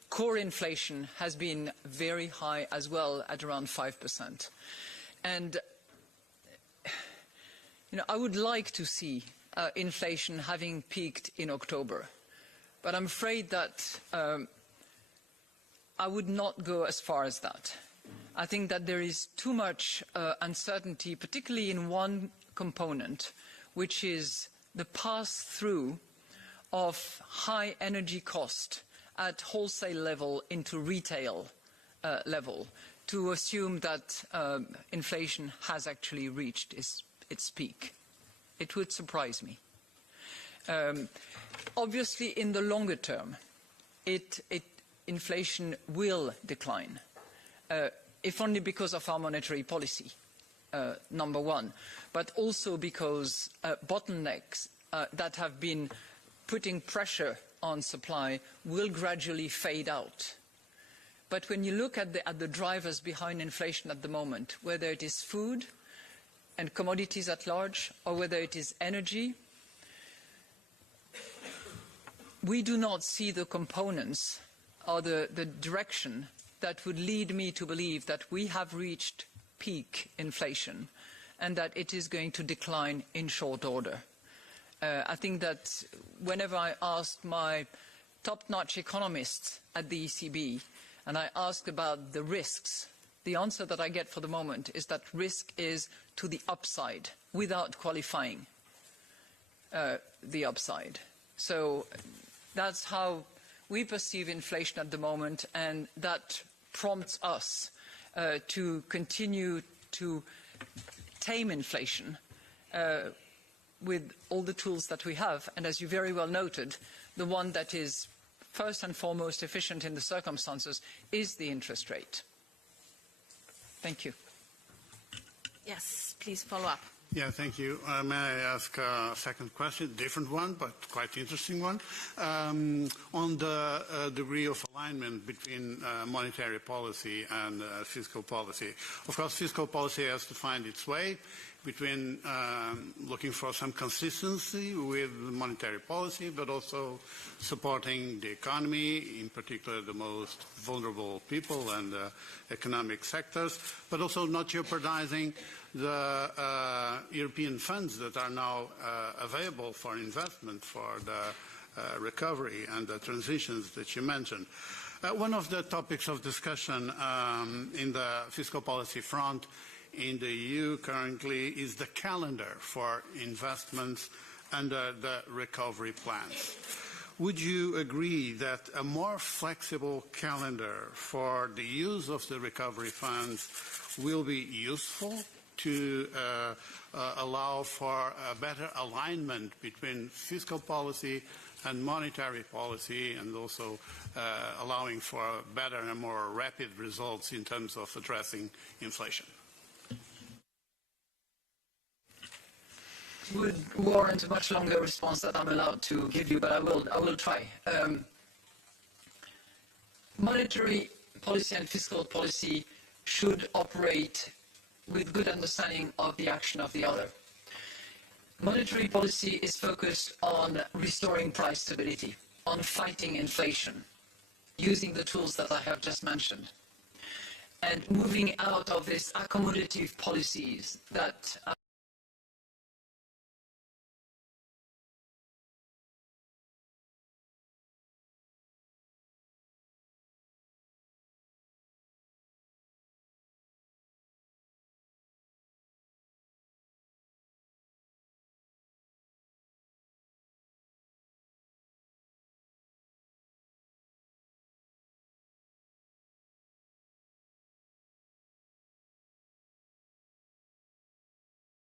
core inflation has been very high as well, at around 5%. And I would like to see inflation having peaked in October, but I'm afraid that I would not go as far as that. I think that there is too much uncertainty, particularly in one component, which is the pass-through of high energy cost at wholesale level into retail level, to assume that inflation has actually reached its peak. It would surprise me. Obviously, in the longer term, inflation will decline, if only because of our monetary policy, number one, but also because bottlenecks that have been putting pressure on supply will gradually fade out. But when you look at the drivers behind inflation at the moment, whether it is food and commodities at large, or whether it is energy, we do not see the components or the direction that would lead me to believe that we have reached peak inflation and that it is going to decline in short order. I think that whenever I ask my top-notch economists at the ECB and I ask about the risks, the answer that I get for the moment is that risk is to the upside, without qualifying the upside. So that's how we perceive inflation at the moment, and that prompts us to continue to tame inflation with all the tools that we have. And as you very well noted, the one that is first and foremost efficient in the circumstances is the interest rate. Thank you. Yes, please follow up. Yeah, thank you. May I ask a second question, different one, but quite interesting one, on the degree of alignment between monetary policy and fiscal policy. Of course, fiscal policy has to find its way between looking for some consistency with monetary policy, but also supporting the economy, in particular the most vulnerable people and economic sectors, but also not jeopardizing the European funds that are now available for investment for the recovery and the transitions that you mentioned. One of the topics of discussion in the fiscal policy front in the EU currently is the calendar for investments under the recovery plans. Would you agree that a more flexible calendar for the use of the recovery funds will be useful to allow for a better alignment between fiscal policy and monetary policy, and also allowing for better and more rapid results in terms of addressing inflation? Would warrant a much longer response that I'm allowed to give you, but I will try. Monetary policy and fiscal policy should operate with good understanding of the action of the other. Monetary policy is focused on restoring price stability, on fighting inflation, using the tools that I have just mentioned, and moving out of these accommodative policies that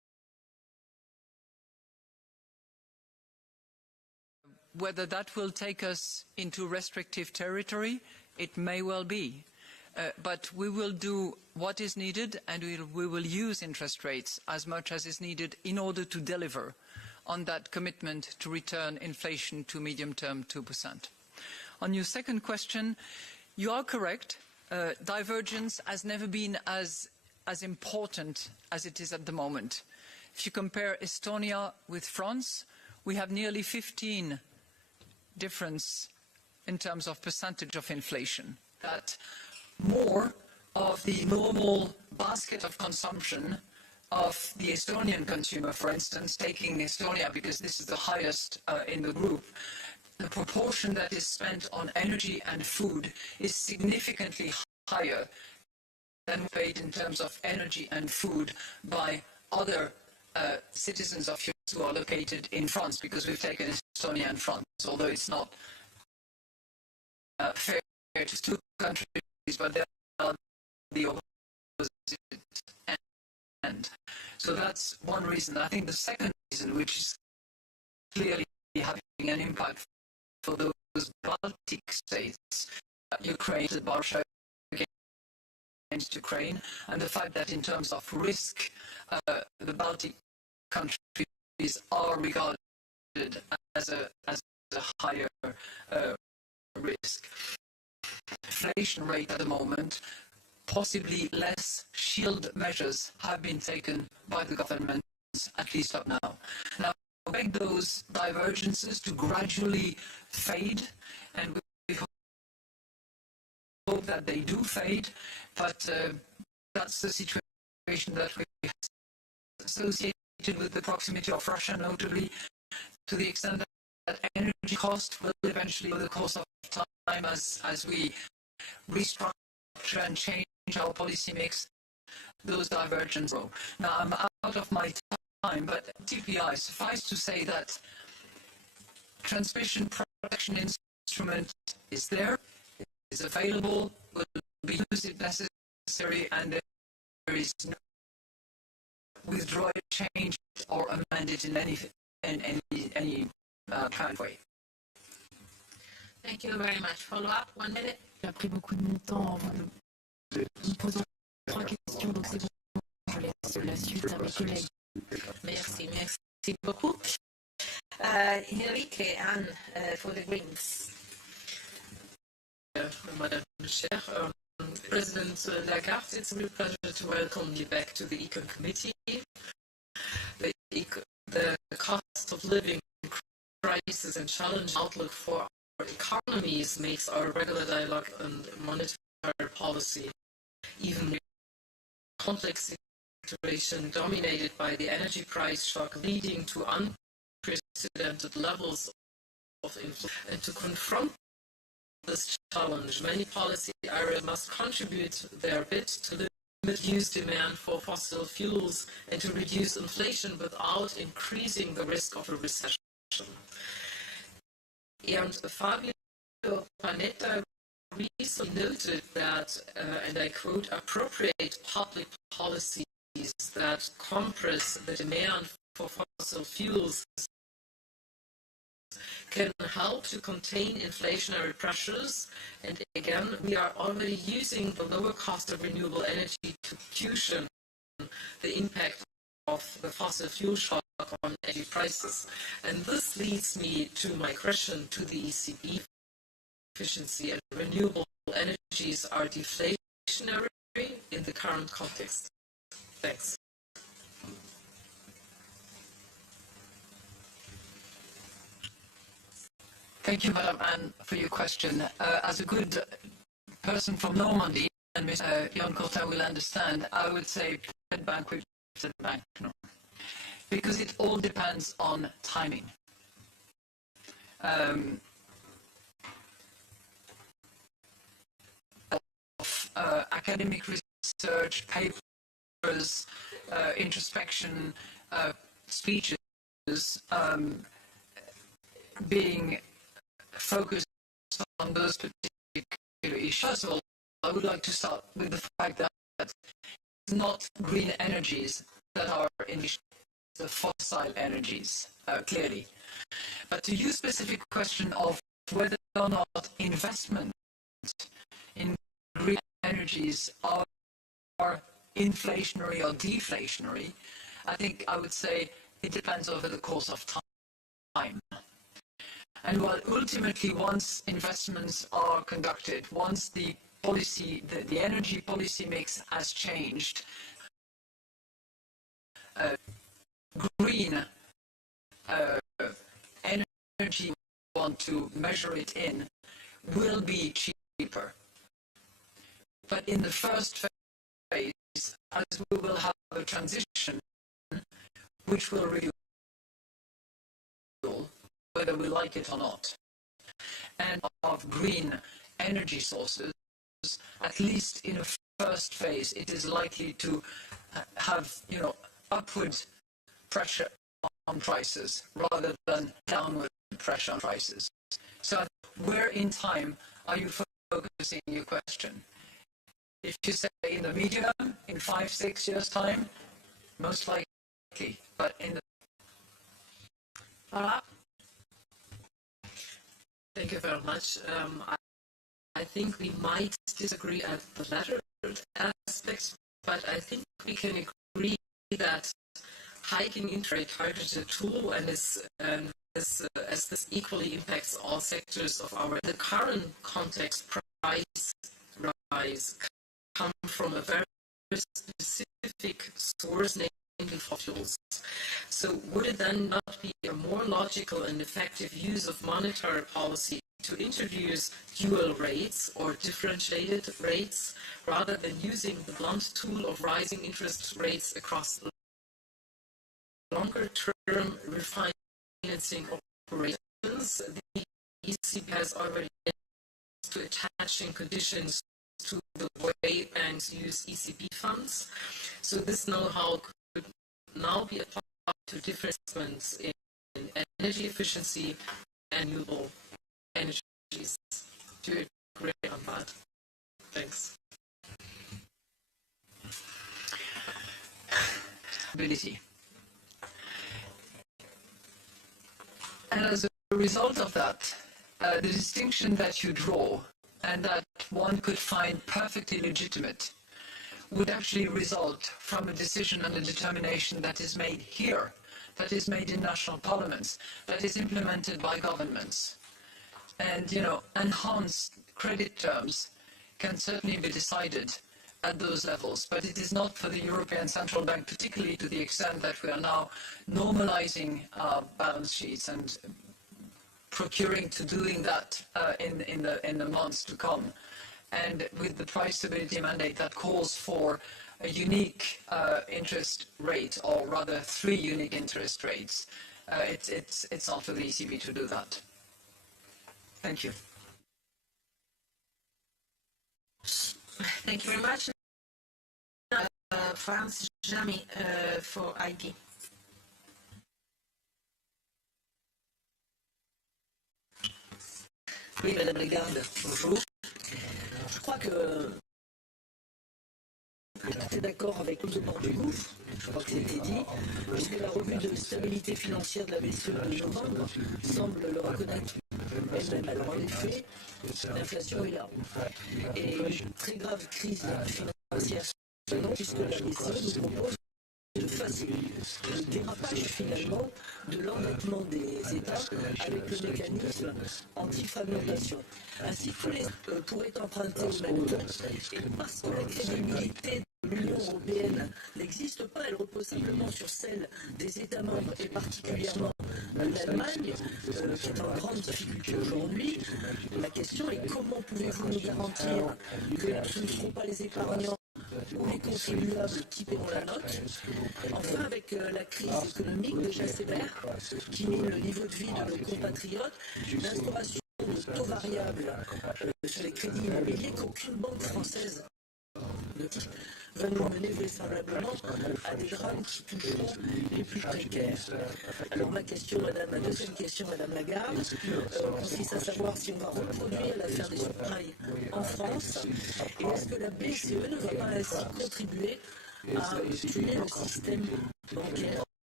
whether that will take us into restrictive territory, it may well be. But we will do what is needed, and we will use interest rates as much as is needed in order to deliver on that commitment to return inflation to medium-term 2%. On your second question, you are correct. Divergence has never been as important as it is at the moment. If you compare Estonia with France, we have nearly 15 difference in terms of percentage of inflation. That more of the normal basket of consumption of the Estonian consumer, for instance, taking Estonia because this is the highest in the group, the proportion that is spent on energy and food is significantly higher than paid in terms of energy and food by other citizens of Europe who are located in France, because we've taken Estonia and France, although it's not fair to two countries, but they are the opposite end. So that's one reason. I think the second reason, which is clearly having an impact for those Baltic states, Ukraine, Russia against Ukraine, and the fact that in terms of risk, the Baltic countries are regarded as a higher risk. Inflation rate at the moment, possibly less shield measures have been taken by the governments, at least up now. Now, we expect those divergences to gradually fade, and we hope that they do fade, but that's the situation that we have associated with the proximity of Russia, notably to the extent that energy cost will eventually, over the course of time, as we restructure and change our policy mix, those divergences grow. Now, I'm out of my time, but TPI, suffice to say that transmission protection instrument is there, is available, will be used if necessary, and there is no withdraw it, change it, or amend it in any kind of way. Thank you very much. Follow up, 1 minute. J'ai pris beaucoup de mon temps en vous posant 3 questions, donc c'est bon, je laisse la suite à mes collègues. Merci beaucoup. Enrique Anne for the Greens. Madam Chair, President Lagarde, it's a real pleasure to welcome you back to the ECON Committee. The cost of living crisis and challenging outlook for our economies makes our regular dialogue on monetary policy even more complex situation dominated by the energy price shock leading to unprecedented levels of inflation. And to confront this challenge, many policy areas must contribute their bit to limit use demand for fossil fuels and to reduce inflation without increasing the risk of a recession. And Fabio Panetta recently noted that, and I quote, appropriate public policies that compress the demand for fossil fuels can help to contain inflationary pressures. And again, we are already using the lower cost of renewable energy to cushion the impact of the fossil fuel shock on energy prices. And this leads me to my question to the ECB. Efficiency and renewable energies are deflationary in the current context. Thanks. Thank you, Madam Anne, for your question. As a good person from Normandy, and Mr. Jan Courtin will understand, I would say Fed Bank with Fed Bank, no. Because it all depends on timing. Academic research, papers, introspection, speeches being focused on those particular issues. First of all, I would like to start with the fact that it's not green energies that are in issue. the fossil energies, clearly. But to your specific question of whether or not investment in green energies are inflationary or deflationary, I think I would say it depends over the course of time. And while ultimately once investments are conducted, once the policy, the energy policy mix has changed, green energy we want to measure it in will be cheaper. But in the first phase, as we will have a transition which will reveal whether we like it or not, and of green energy sources, at least in a first phase, it is likely to have, upward pressure on prices rather than downward pressure on prices. So where in time are you focusing your question? If you say in the medium, in 5-6 years' time, most likely, but in the... Thank you very much. I think we might disagree at the latter aspects, but I think we can agree that hiking interest rate is a tool, and as this equally impacts all sectors of the current context, price rise come from a very specific source, namely fossil fuels. So would it then not be a more logical and effective use of monetary policy to introduce dual rates or differentiated rates rather than using the blunt tool of rising interest rates across longer-term refinancing operations? The ECB has already to attaching conditions to the way banks use ECB funds. So this know-how could now be applied to different investments in energy efficiency and renewable energies. Do you agree on that? Thanks. Ability. And as a result of that, the distinction that you draw and that one could find perfectly legitimate would actually result from a decision and a determination that is made here, that is made in national parliaments, that is implemented by governments. And, enhanced credit terms can certainly be decided at those levels, but it is not for the European Central Bank, particularly to the extent that we are now normalizing balance sheets and procuring to doing that in the months to come. And with the price stability mandate that calls for a unique interest rate, or rather 3 unique interest rates, it's not for the ECB to do that. Thank you. Thank you very much. France Jamy for ID. Oui, Madame Lagarde, bonjour. Je crois que tout est d'accord avec tous les bords du gouffre, je crois que c'était dit, puisque la revue de stabilité financière de la BCE de novembre semble le reconnaître elle-même. Alors en effet, l'inflation est là. Et une très grave crise financière, puisque la BCE nous propose de faciliter le dérapage finalement de l'endettement des États avec le mécanisme anti-fragmentation. Ainsi, tous les pourraient emprunter au même temps. Et parce que la crédibilité de l'Union européenne n'existe pas, elle repose simplement sur celle des États membres et particulièrement l'Allemagne, qui est en grande difficulté aujourd'hui. La question est comment pouvez-vous nous garantir que ce ne seront pas les épargnants ou les contribuables qui paieront la note. Enfin, avec la crise économique déjà sévère qui mine le niveau de vie de nos compatriotes, l'instauration de taux variables sur les crédits immobiliers qu'aucune banque française ne dit va nous mener vraisemblablement à des drames qui toucheront les plus précaires. Alors ma deuxième question, Madame Lagarde, consiste à savoir si on va reproduire l'affaire des subprimes en France, et est-ce que la BCE ne va pas ainsi contribuer à tuer le système bancaire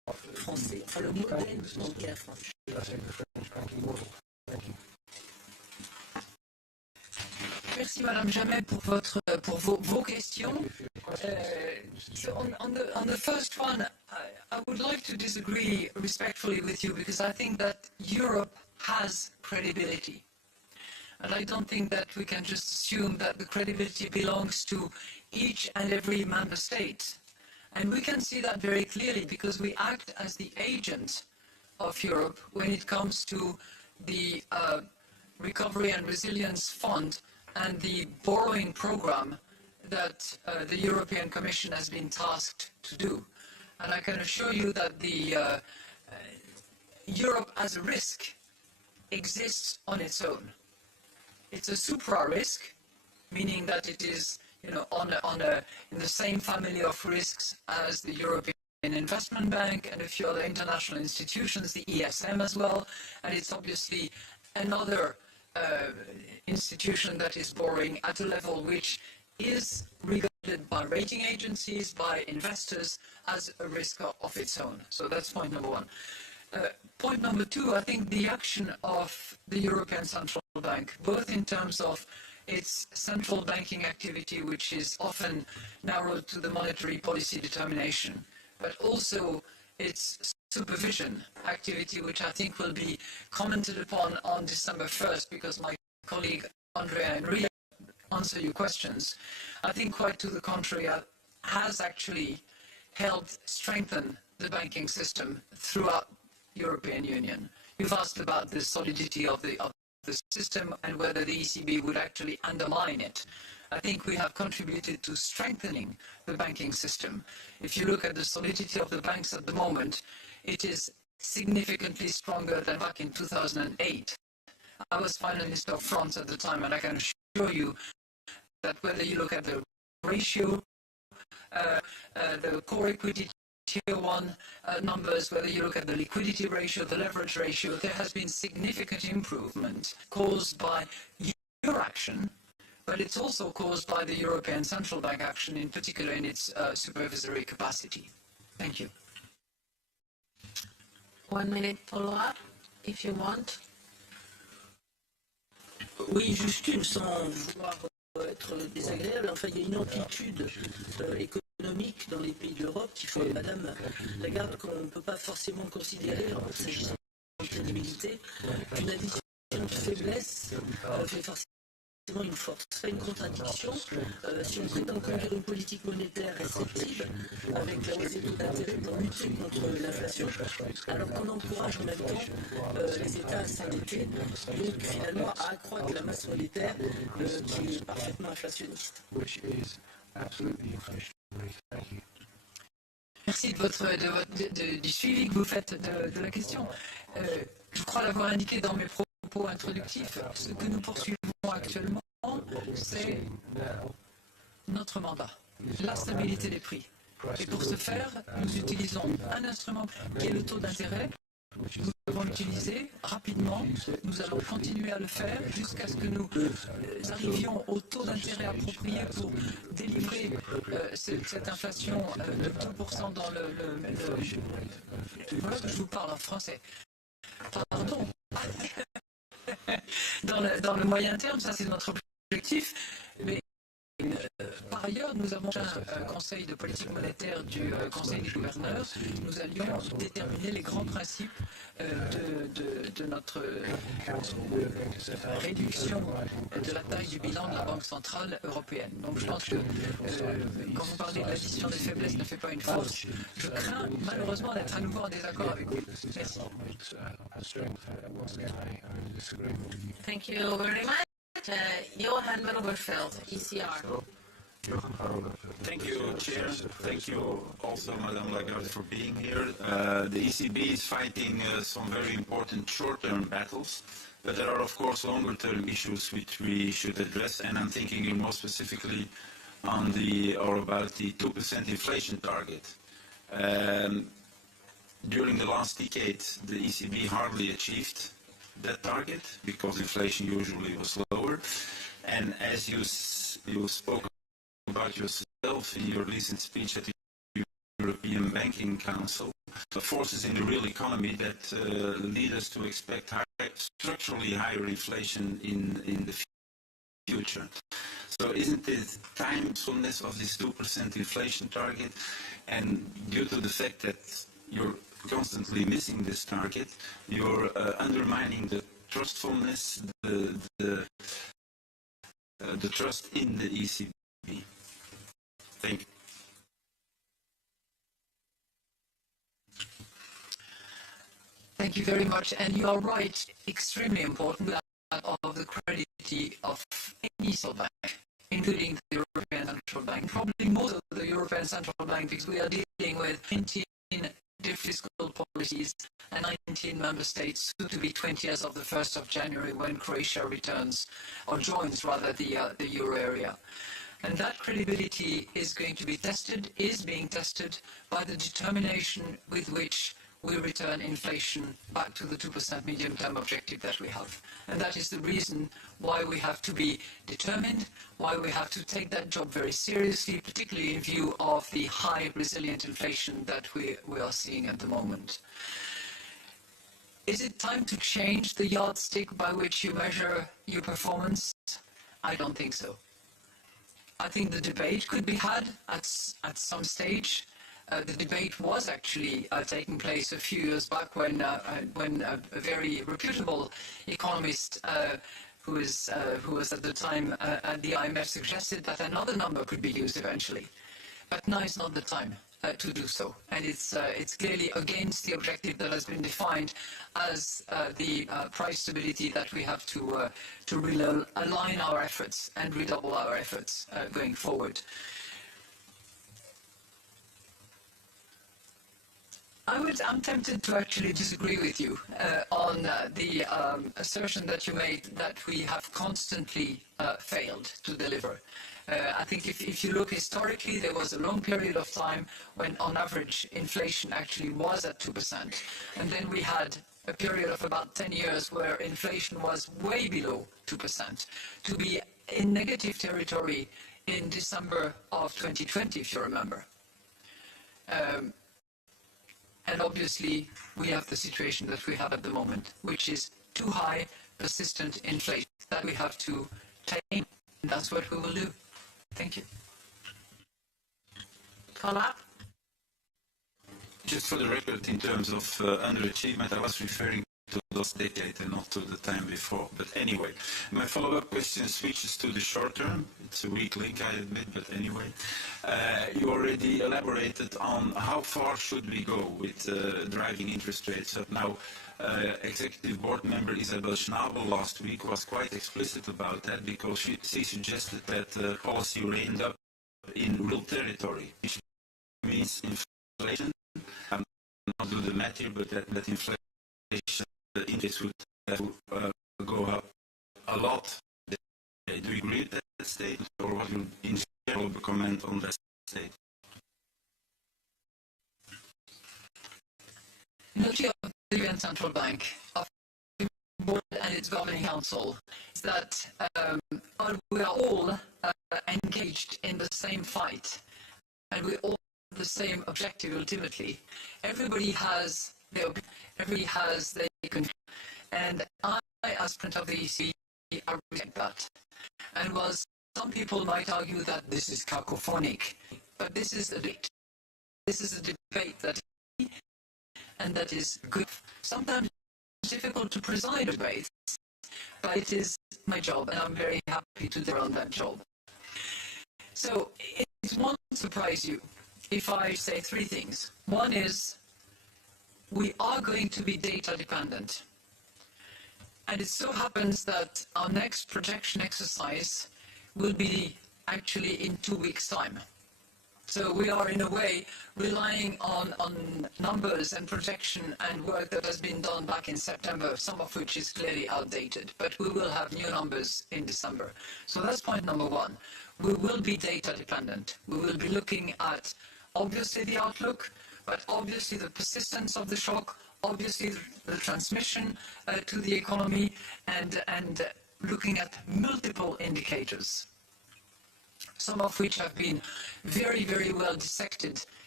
français, enfin le modèle bancaire français. Merci Madame Jamet pour vos questions. So on the first one, I would like to disagree respectfully with you because I think that Europe has credibility. And I don't think that we can just assume that the credibility belongs to each and every member state. And we can see that very clearly because we act as the agent of Europe when it comes to the Recovery and Resilience Fund and the borrowing program that the European Commission has been tasked to do. And I can assure you that the Europe as a risk exists on its own. It's a supra-risk, meaning that it is, in the same family of risks as the European Investment Bank and a few other international institutions, the ESM as well, and it's obviously another institution that is borrowing at a level which is regarded by rating agencies, by investors, as a risk of its own. So that's point number one. Point number two, I think the action of the European Central Bank, both in terms of its central banking activity, which is often narrowed to the monetary policy determination, but also its supervision activity, which I think will be commented upon on December 1st, because my colleague Andrea and Ria answer your questions. I think quite to the contrary, has actually helped strengthen the banking system throughout European Union. You've asked about the solidity of the system and whether the ECB would actually undermine it. I think we have contributed to strengthening the banking system. If you look at the solidity of the banks at the moment, it is significantly stronger than back in 2008. I was Finance Minister of France at the time, and I can assure you that whether you look at the ratio, the core equity Tier 1 numbers, whether you look at the liquidity ratio, the leverage ratio, there has been significant improvement caused by your action, but it's also caused by the European Central Bank action, in particular in its supervisory capacity. Thank you. 1 minute follow-up, if you want. Oui, juste une, sans vouloir être désagréable. Enfin, il y a une amplitude économique dans les pays de l'Europe qui fait, Madame Lagarde, qu'on ne peut pas forcément considérer, s'agissant de crédibilité, qu'une addition de faiblesse fait forcément une force. C'est une contradiction. Si on prétend conduire une politique monétaire restrictive avec la hausse des taux d'intérêt pour lutter contre l'inflation, alors qu'on encourage en même temps les États à s'endetter, donc finalement à accroître la masse monétaire qui est parfaitement inflationniste. Merci du suivi que vous faites de la question. Je crois l'avoir indiqué dans mes propos introductifs. Ce que nous poursuivons actuellement, c'est notre mandat, la stabilité des prix. Et pour ce faire, nous utilisons un instrument qui est le taux d'intérêt. Nous devons l'utiliser rapidement. Nous allons continuer à le faire jusqu'à ce que nous arrivions au taux d'intérêt approprié pour délivrer cette inflation de 2% dans voilà que je vous parle en français. Pardon. Dans le moyen terme, ça c'est notre objectif. Mais par ailleurs, nous avons un conseil de politique monétaire du Conseil des gouverneurs. Nous allions déterminer les grands principes de notre réduction de la taille du bilan de la Banque centrale européenne. Donc je pense que quand vous parlez de l'addition des faiblesses ne fait pas une force, je crains malheureusement d'être à nouveau en désaccord avec vous. Merci. Thank you very much. Johan Verhofstadt, ECR. Thank you, Chair. Thank you also, Madame Lagarde, for being here. The ECB is fighting some very important short-term battles, but there are, of course, longer-term issues which we should address, and I'm thinking more specifically on about the 2% inflation target. During the last decade, the ECB hardly achieved that target because inflation usually was lower. And as you spoke about yourself in your recent speech at the European Banking Council, forces in the real economy that lead us to expect structurally higher inflation in the future. So isn't it timefulness of this 2% inflation target, and due to the fact that you're constantly missing this target, you're undermining the trustfulness, the trust in the ECB. Thank you. Thank you very much. And you are right, extremely important that of the credibility of any central bank, including the European Central Bank, probably more of the European Central Bank, because we are dealing with 19 fiscal policies and 19 member states, soon to be 20 as of the 1st of January when Croatia returns, or joins rather, the euro area. And that credibility is going to be tested, is being tested by the determination with which we return inflation back to the 2% medium-term objective that we have. And that is the reason why we have to be determined, why we have to take that job very seriously, particularly in view of the high resilient inflation that we are seeing at the moment. Is it time to change the yardstick by which you measure your performance? I don't think so. I think the debate could be had at some stage. The debate was actually taking place a few years back when a very reputable economist who was at the time at the IMF suggested that another number could be used eventually. But now is not the time to do so, and it's clearly against the objective that has been defined as the price stability that we have to really align our efforts and redouble our efforts going forward. I'm tempted to actually disagree with you on the assertion that you made that we have constantly failed to deliver. I think if you look historically, there was a long period of time when on average inflation actually was at 2%. And then we had a period of about 10 years where inflation was way below 2%. To be in negative territory in December of 2020, if you remember. And obviously, we have the situation that we have at the moment, which is too high, persistent inflation that we have to tame. And that's what we will do. Thank you. Follow-up? Just for the record, in terms of underachievement, I was referring to last decade and not to the time before. But anyway, my follow-up question switches to the short term. It's a weak link, I admit, but anyway. You already elaborated on how far should we go with driving interest rates up. Now, Executive Board member Isabel Schnabel last week was quite explicit about that because she suggested that policy reined up in real territory, which means inflation. I'm not do the math here, but that inflation index would have to go up a lot. Do you agree with that statement, or what you in general comment on that statement? The duty of the European Central Bank, of the board and its governing council, is that we are all engaged in the same fight, and we all have the same objective ultimately. Everybody has their and I, as president of the EC, I respect that. And while some people might argue that this is cacophonic, but this is a debate. This is a debate that and that is good. Sometimes it's difficult to preside a debate, but it is my job, and I'm very happy to do on that job. So it won't surprise you if I say three things. One is, we are going to be data dependent. And it so happens that our next projection exercise will be actually in 2 weeks' time. So we are in a way relying on numbers and projection and work that has been done back in September, some of which is clearly outdated, but we will have new numbers in December. So that's point number one. We will be data dependent. We will be looking at obviously the outlook, but obviously the persistence of the shock, obviously the transmission to the economy, and looking at multiple indicators, some of which have been very, very well dissected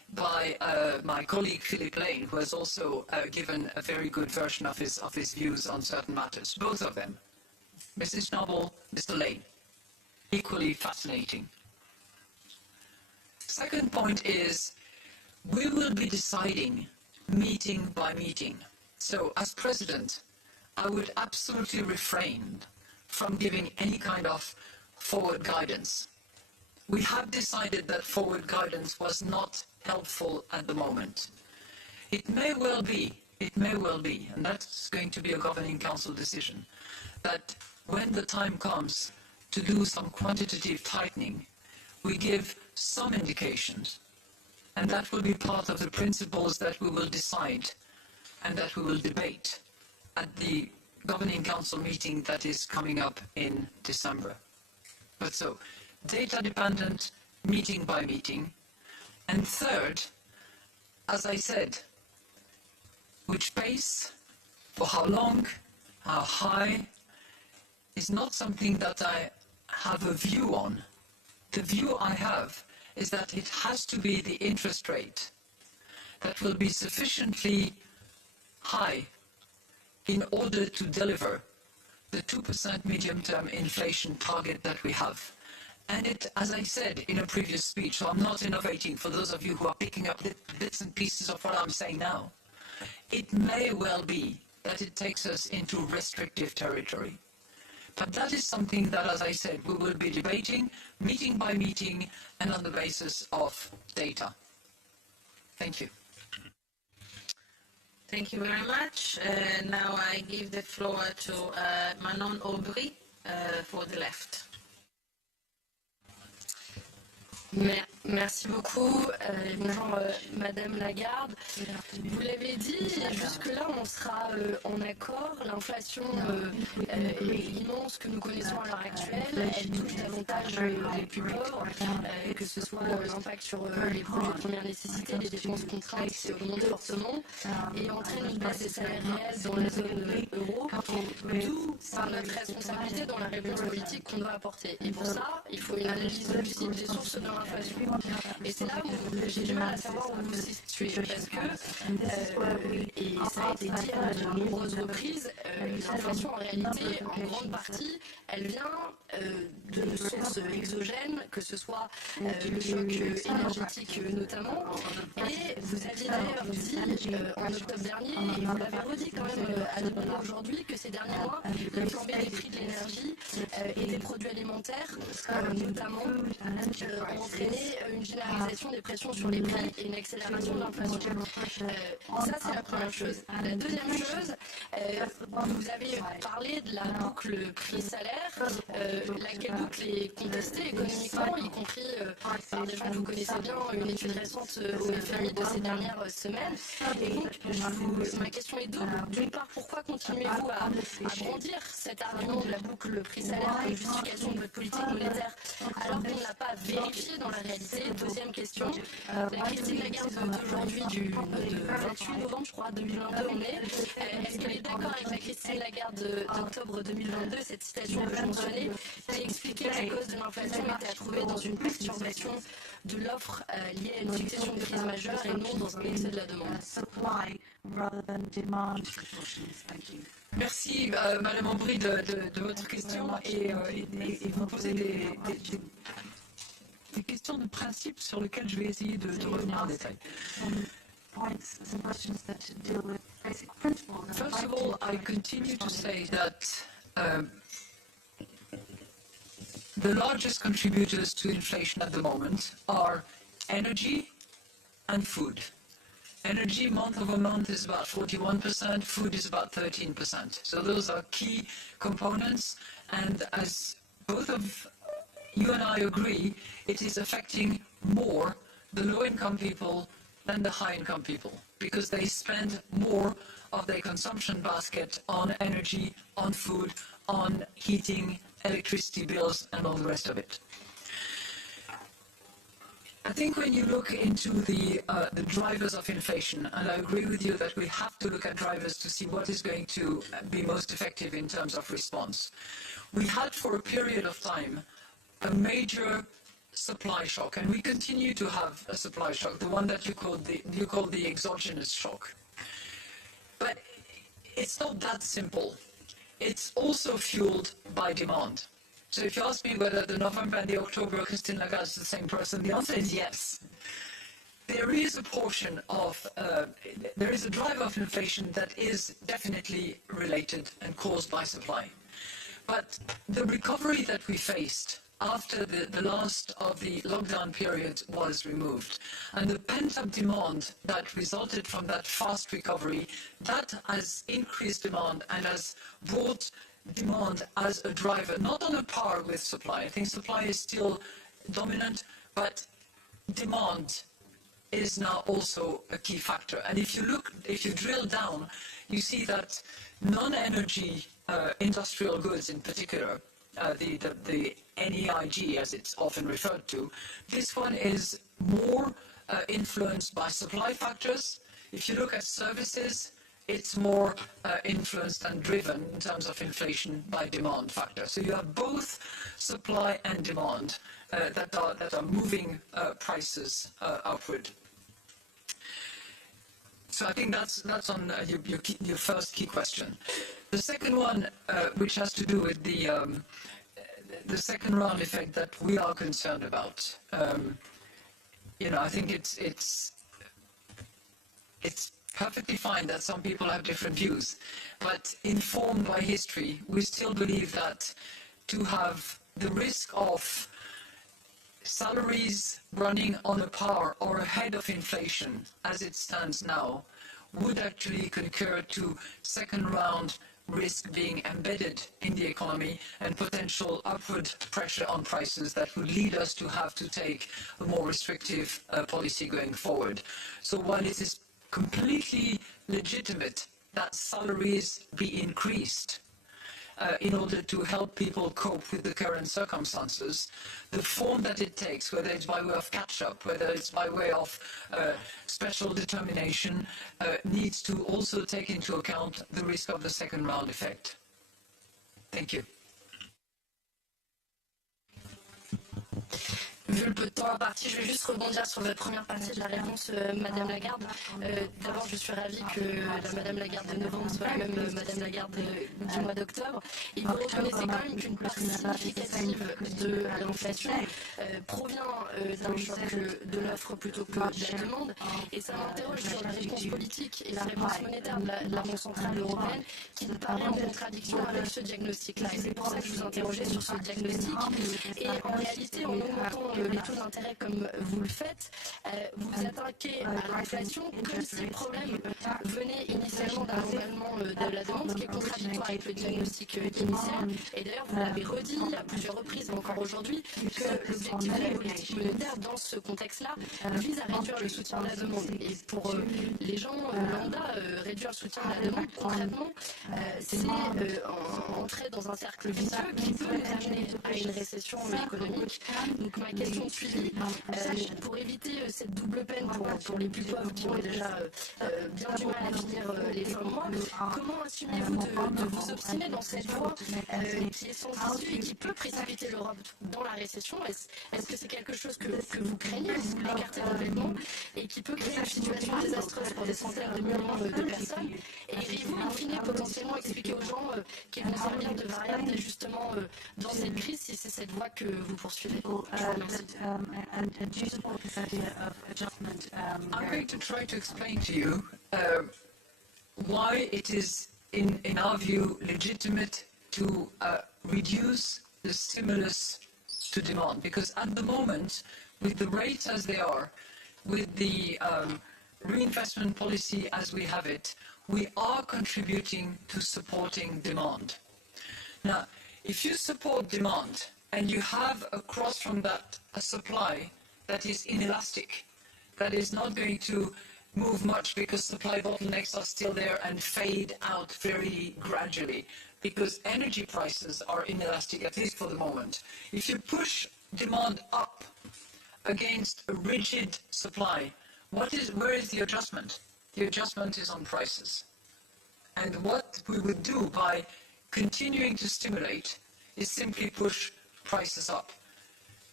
by my colleague Philip Lane, who has also given a very good version of his views on certain matters. Both of them, Mrs. Noble, Mr. Lane, equally fascinating. Second point is, we will be deciding meeting by meeting. So as President, I would absolutely refrain from giving any kind of forward guidance. We have decided that forward guidance was not helpful at the moment. It may well be, and that's going to be a Governing Council decision, that when the time comes to do some quantitative tightening, we give some indications, and that will be part of the principles that we will decide and that we will debate at the Governing Council meeting that is coming up in December. But so, data dependent, meeting by meeting. And third, as I said, which pace, for how long, how high, is not something that I have a view on. The view I have is that it has to be the interest rate that will be sufficiently high in order to deliver the 2% medium-term inflation target that we have. And it, as I said in a previous speech, so I'm not innovating for those of you who are picking up bits and pieces of what I'm saying now, it may well be that it takes us into restrictive territory. But that is something that, as I said, we will be debating, meeting by meeting, and on the basis of data. Thank you. Thank you very much. Now I give the floor to Manon Aubry for the left. Merci beaucoup. Bonjour Madame Lagarde. Vous l'avez dit, jusque-là on sera en accord. L'inflation immense que nous connaissons à l'heure actuelle, elle touche davantage les plus pauvres, que ce soit l'impact sur les produits de première nécessité, les dépenses contraintes qui augmentent fortement et entraîne une baisse des salaires réels dans la zone euro, d'où par notre responsabilité dans la réponse politique qu'on doit apporter. Et pour ça, il faut une analyse lucide des sources de l'inflation. Et c'est là où j'ai du mal à savoir où vous vous situez, parce que, et ça a été dit à de nombreuses reprises, l'inflation en réalité, en grande partie, elle vient de sources exogènes, que ce soit le choc énergétique notamment. Et vous aviez d'ailleurs dit en octobre dernier, et vous l'avez redit quand même à nouveau aujourd'hui, que ces derniers mois, la flambée des prix de l'énergie et des produits alimentaires, notamment, ont entraîné une généralisation des pressions sur les prix et une accélération de l'inflation. Ça, c'est la première chose. La deuxième chose, vous avez parlé de la boucle prix-salaire, laquelle boucle est contestée économiquement, y compris par des gens que vous connaissez bien, une étude récente au FMI de ces dernières semaines. Et donc, ma question est double. D'une part, pourquoi continuez-vous à brandir cet argument de la boucle prix-salaire comme justification de votre politique monétaire alors qu'on ne l'a pas vérifié dans la réalité? Deuxième question, la Christine Lagarde d'aujourd'hui, du 28 novembre, je crois, 2022, on est. Est-ce qu'elle est d'accord avec la Christine Lagarde d'octobre 2022, cette citation que je mentionnais, qui expliquait que la cause de l'inflation était à trouver dans une perturbation de l'offre liée à une succession de crises majeures et non dans un excès de la demande? Merci Madame Aubry de votre question et vous posez des questions de principe sur lesquelles je vais essayer de revenir en détail. First of all, I continue to say that the largest contributors to inflation at the moment are energy and food. Energy month over month is about 41%, food is about 13%. So those are key components, and as both of you and I agree, it is affecting more the low-income people than the high-income people, because they spend more of their consumption basket on energy, on food, on heating, electricity bills, and all the rest of it. I think when you look into the drivers of inflation, and I agree with you that we have to look at drivers to see what is going to be most effective in terms of response. We had for a period of time a major supply shock, and we continue to have a supply shock, the one that you call the exogenous shock. But it's not that simple. It's also fueled by demand. So if you ask me whether the November and the October Christine Lagarde is the same person, the answer is yes. There is a portion of, there is a drive of inflation that is definitely related and caused by supply. But the recovery that we faced after the last of the lockdown period was removed, and the pent-up demand that resulted from that fast recovery, that has increased demand and has brought demand as a driver, not on a par with supply. I think supply is still dominant, but demand is now also a key factor. And if you drill down, you see that non-energy industrial goods in particular, the NEIG as it's often referred to, this one is more influenced by supply factors. If you look at services, it's more influenced and driven in terms of inflation by demand factors. So you have both supply and demand that are moving prices upward. So I think that's on your first key question. The second one, which has to do with the second round effect that we are concerned about, I think it's perfectly fine that some people have different views, but informed by history, we still believe that to have the risk of salaries running on a par or ahead of inflation as it stands now would actually concur to second round risk being embedded in the economy and potential upward pressure on prices that would lead us to have to take a more restrictive policy going forward. So while it is completely legitimate that salaries be increased in order to help people cope with the current circumstances, the form that it takes, whether it's by way of catch-up, whether it's by way of special determination, needs to also take into account the risk of the second round effect. Thank you. Vu le peu de temps imparti, je vais juste rebondir sur votre première partie de la réponse, Madame Lagarde. D'abord, je suis ravie que la Madame Lagarde de novembre soit la même Madame Lagarde du mois d'octobre. Et vous reconnaissez quand même qu'une part significative de l'inflation provient d'un choc de l'offre plutôt que de la demande. Et ça m'interroge sur la réponse politique et la réponse monétaire de la Banque centrale européenne qui me paraît en contradiction avec ce diagnostic-là. Et c'est pour ça que je vous interrogeais sur ce diagnostic. Et en réalité, en augmentant les taux d'intérêt comme vous le faites, vous vous attaquez à l'inflation comme si le problème venait initialement d'un engagement de la demande, ce qui est contradictoire avec le diagnostic initial. Et d'ailleurs, vous l'avez redit à plusieurs reprises, encore aujourd'hui, que l'objectif de la politique monétaire dans ce contexte-là vise à réduire le soutien de la demande. Et pour les gens lambda, réduire le soutien de la demande, concrètement, c'est entrer dans un cercle vicieux qui peut nous amener à une récession économique. Donc ma question de suivi, pour éviter cette double peine pour les plus pauvres qui ont déjà bien du mal à finir les fins de mois, comment assumez-vous de vous obstiner dans cette voie qui est sans issue et qui peut précipiter l'Europe dans la récession? Est-ce que c'est quelque chose que vous craignez, vous l'écartez complètement, et qui peut créer une situation désastreuse pour des centaines de millions de personnes? Et irez-vous, in fine, potentiellement expliquer aux gens qu'ils vont servir de variable d'ajustement dans cette crise si c'est cette voie que vous poursuivez? And do you support this idea of adjustment? I'm going to try to explain to you why it is, in our view, legitimate to reduce the stimulus to demand. Because at the moment, with the rates as they are, with the reinvestment policy as we have it, we are contributing to supporting demand. Now, if you support demand, and you have across from that a supply that is inelastic, that is not going to move much because supply bottlenecks are still there and fade out very gradually because energy prices are inelastic, at least for the moment. If you push demand up against a rigid supply, where is the adjustment? The adjustment is on prices. And what we would do by continuing to stimulate is simply push prices up.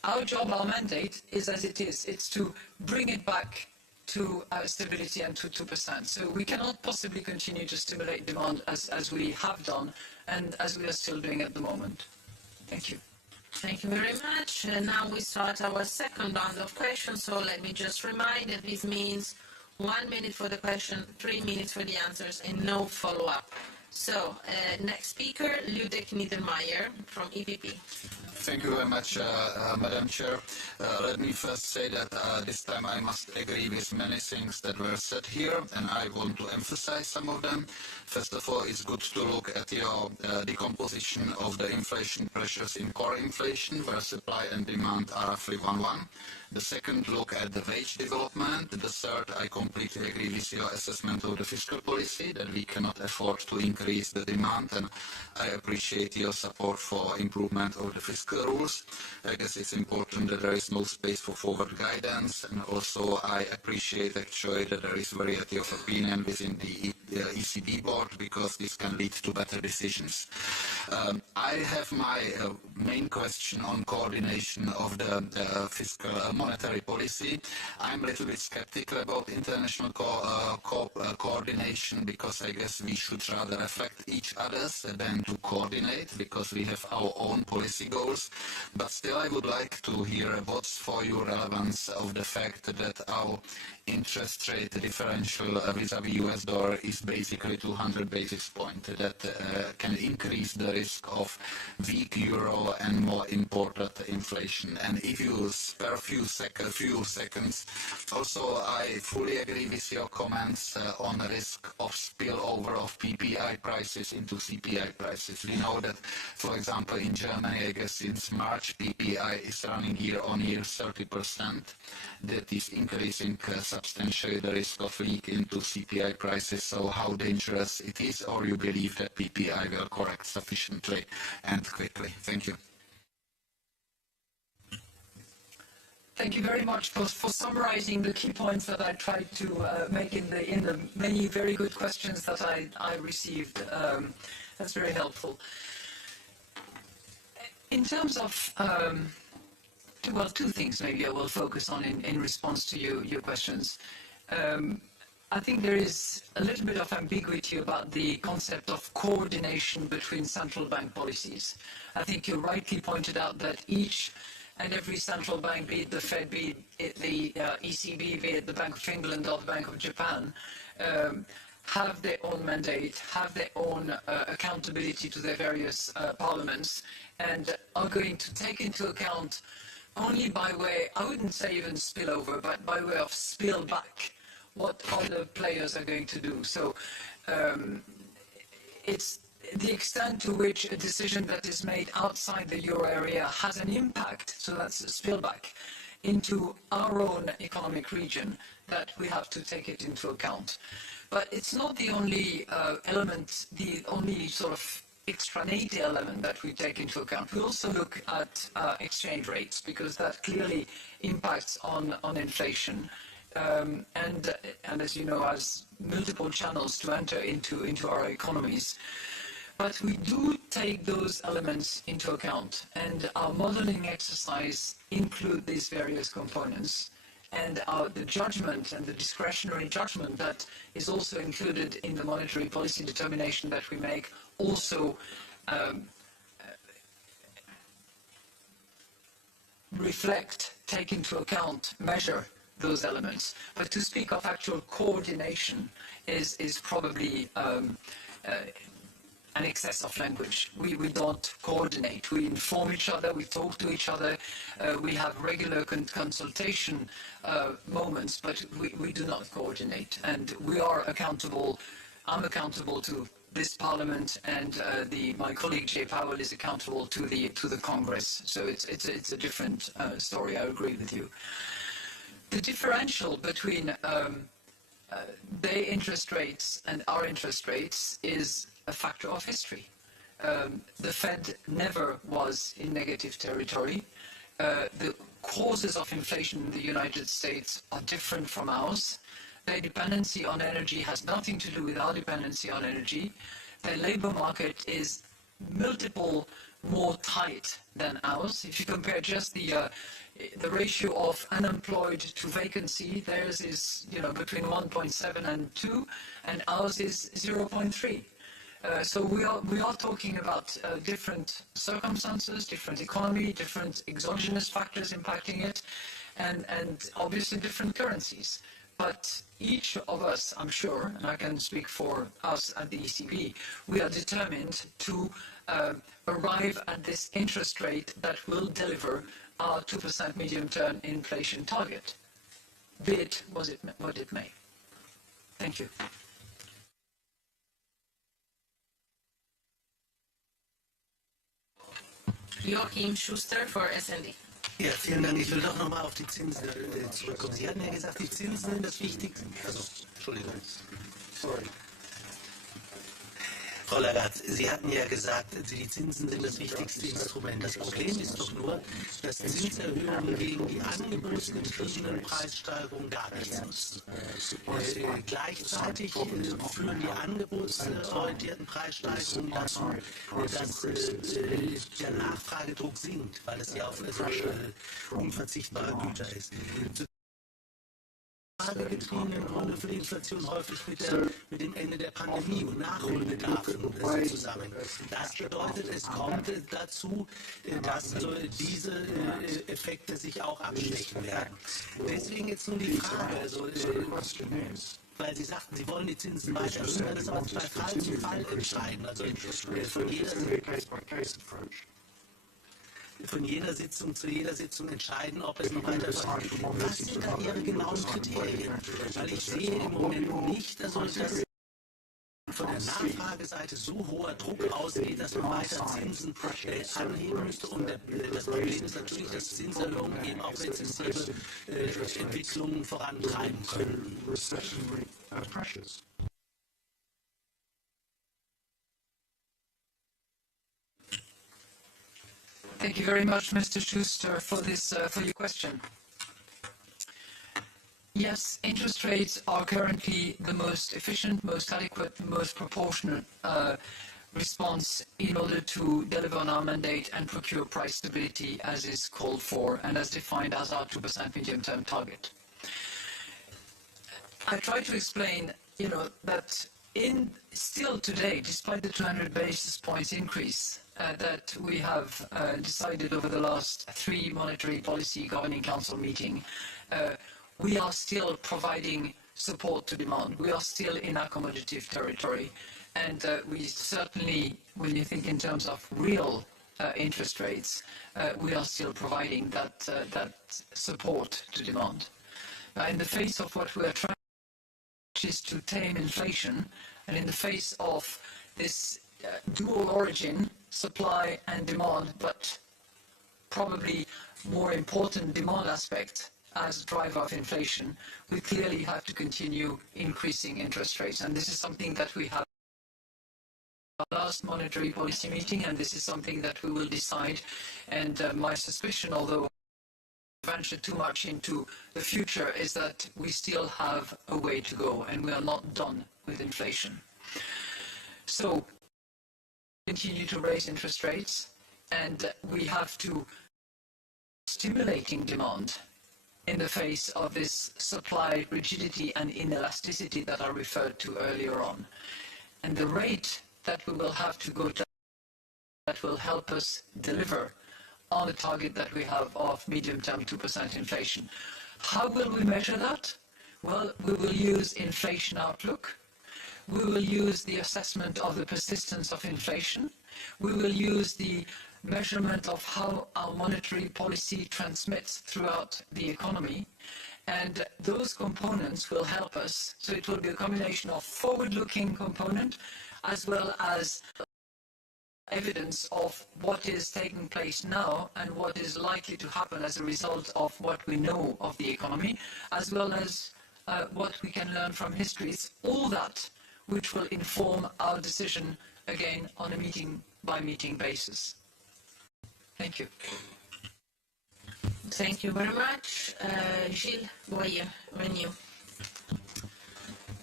our job, our mandate is as it is. It's to bring it back to stability and to 2%. So we cannot possibly continue to stimulate demand as we have done and as we are still doing at the moment. Thank you. Thank you very much. Now we start our second round of questions. So let me just remind that this means 1 minute for the question, 3 minutes for the answers, and no follow-up. So, next speaker, Ludek Niedermayer from EPP. Thank you very much, Madam Chair. Let me first say that this time I must agree with many things that were said here, and I want to emphasize some of them. First of all, it's good to look at your decomposition of the inflation pressures in core inflation, where supply and demand are roughly 1-1. The second, look at the wage development. The third, I completely agree with your assessment of the fiscal policy, that we cannot afford to increase the demand, and I appreciate your support for improvement of the fiscal rules. I guess it's important that there is no space for forward guidance, and also I appreciate actually that there is variety of opinion within the ECB board, because this can lead to better decisions. I have my main question on coordination of the fiscal monetary policy. I'm a little bit skeptical about international coordination, because I guess we should rather affect each other than to coordinate, because we have our own policy goals. But still, I would like to hear what's for you relevance of the fact that our interest rate differential vis-à-vis US dollar is basically 200 basis points. That can increase the risk of weak euro and more imported inflation. And if you spare a few seconds, also I fully agree with your comments on the risk of spillover of PPI prices into CPI prices. We know that, for example, in Germany, I guess since March, PPI is running year-on-year 30%. That is increasing substantially the risk of leak into CPI prices. So how dangerous it is, or you believe that PPI will correct sufficiently and quickly? Thank you. Thank you very much for summarizing the key points that I tried to make in the many very good questions that I received. That's very helpful. In terms of well, two things maybe I will focus on in response to your questions. I think there is a little bit of ambiguity about the concept of coordination between central bank policies. I think you rightly pointed out that each and every central bank, be it the Fed, be it the ECB, be it the Bank of England or the Bank of Japan, have their own mandate, have their own accountability to their various parliaments, and are going to take into account only by way, I wouldn't say even spillover, but by way of spillback, what other players are going to do. So it's the extent to which a decision that is made outside the euro area has an impact, so that's a spillback, into our own economic region, that we have to take it into account. But it's not the only element, the only sort of extraneity element that we take into account. We also look at exchange rates, because that clearly impacts on inflation. And as you know, has multiple channels to enter into our economies. But we do take those elements into account, and our modeling exercise include these various components. And the judgment and the discretionary judgment that is also included in the monetary policy determination that we make also reflect, take into account, measure those elements. But to speak of actual coordination is probably an excess of language. We don't coordinate. We inform each other, we talk to each other, we have regular consultation moments, but we do not coordinate. And we are accountable, I'm accountable to this Parliament, and my colleague Jay Powell is accountable to the Congress. So it's a different story, I agree with you. The differential between their interest rates and our interest rates is a factor of history. The Fed never was in negative territory. The causes of inflation in the United States are different from ours. Their dependency on energy has nothing to do with our dependency on energy. Their labor market is multiple more tight than ours. If you compare just the ratio of unemployed to vacancy, theirs is between 1.7 and 2, and ours is 0.3. So we are talking about different circumstances, different economy, different exogenous factors impacting it, and obviously different currencies. But each of us, I'm sure, and I can speak for us at the ECB, we are determined to arrive at this interest rate that will deliver our 2% medium-term inflation target, be it what it may. Thank you. Joachim Schuster for SND. Ja, vielen Dank. Ich will doch nochmal auf die Zinsen zurückkommen. Sie hatten ja gesagt, die Zinsen sind das Wichtigste. Also, Entschuldigung. Sorry. Frau Lagarde, Sie hatten ja gesagt, die Zinsen sind das wichtigste Instrument. Das Problem ist doch nur, dass Zinserhöhungen gegen die angebotsgetriebenen Preissteigerungen gar nichts nutzen. Gleichzeitig führen die angebotsorientierten Preissteigerungen dazu, dass der Nachfragedruck sinkt, weil es ja auf unverzichtbare Güter ist. Getriebenen Gründe für die Inflation häufig mit dem Ende der Pandemie und Nachholbedarfen zusammen. Das bedeutet, es kommt dazu, dass diese Effekte sich auch abschwächen werden. Deswegen jetzt nun die Frage, weil Sie sagten, Sie wollen die Zinsen weiter, müssen wir das aber bei Fall zu Fall entscheiden. Also von jeder Sitzung zu jeder Sitzung entscheiden, ob es noch weiter ist. Was sind da Ihre genauen Kriterien? Weil ich sehe im Moment nicht, dass von der Nachfrageseite so hoher Druck ausgeht, dass man weiter Zinsen anheben müsste. Und das Problem ist natürlich, dass Zinserhöhungen eben auch rezessive Entwicklungen vorantreiben können. Thank you very much, Mr. Schuster, for your question. Yes, interest rates are currently the most efficient, most adequate, most proportionate response in order to deliver on our mandate and procure price stability as is called for and as defined as our 2% medium-term target. I try to explain, that still today, despite the 200 basis points increase that we have decided over the last 3 monetary policy governing council meetings, we are still providing support to demand. We are still in accommodative territory. And we certainly, when you think in terms of real interest rates, we are still providing that support to demand. In the face of what we are trying, which is to tame inflation, and in the face of this dual origin, supply and demand, but probably more important demand aspect as driver of inflation, we clearly have to continue increasing interest rates. And this is something that we have our last monetary policy meeting, and this is something that we will decide. And my suspicion, although I venture too much into the future, is that we still have a way to go, and we are not done with inflation. So continue to raise interest rates, and we have to stimulating demand in the face of this supply rigidity and inelasticity that I referred to earlier on. And the rate that we will have to go to that will help us deliver on the target that we have of medium-term 2% inflation. How will we measure that? Well, we will use inflation outlook. We will use the assessment of the persistence of inflation. We will use the measurement of how our monetary policy transmits throughout the economy. And those components will help us. So it will be a combination of forward-looking component as well as evidence of what is taking place now and what is likely to happen as a result of what we know of the economy, as well as what we can learn from history. It's all that which will inform our decision, again, on a meeting-by-meeting basis. Thank you. Thank you very much. Gilles Boyer, Renew.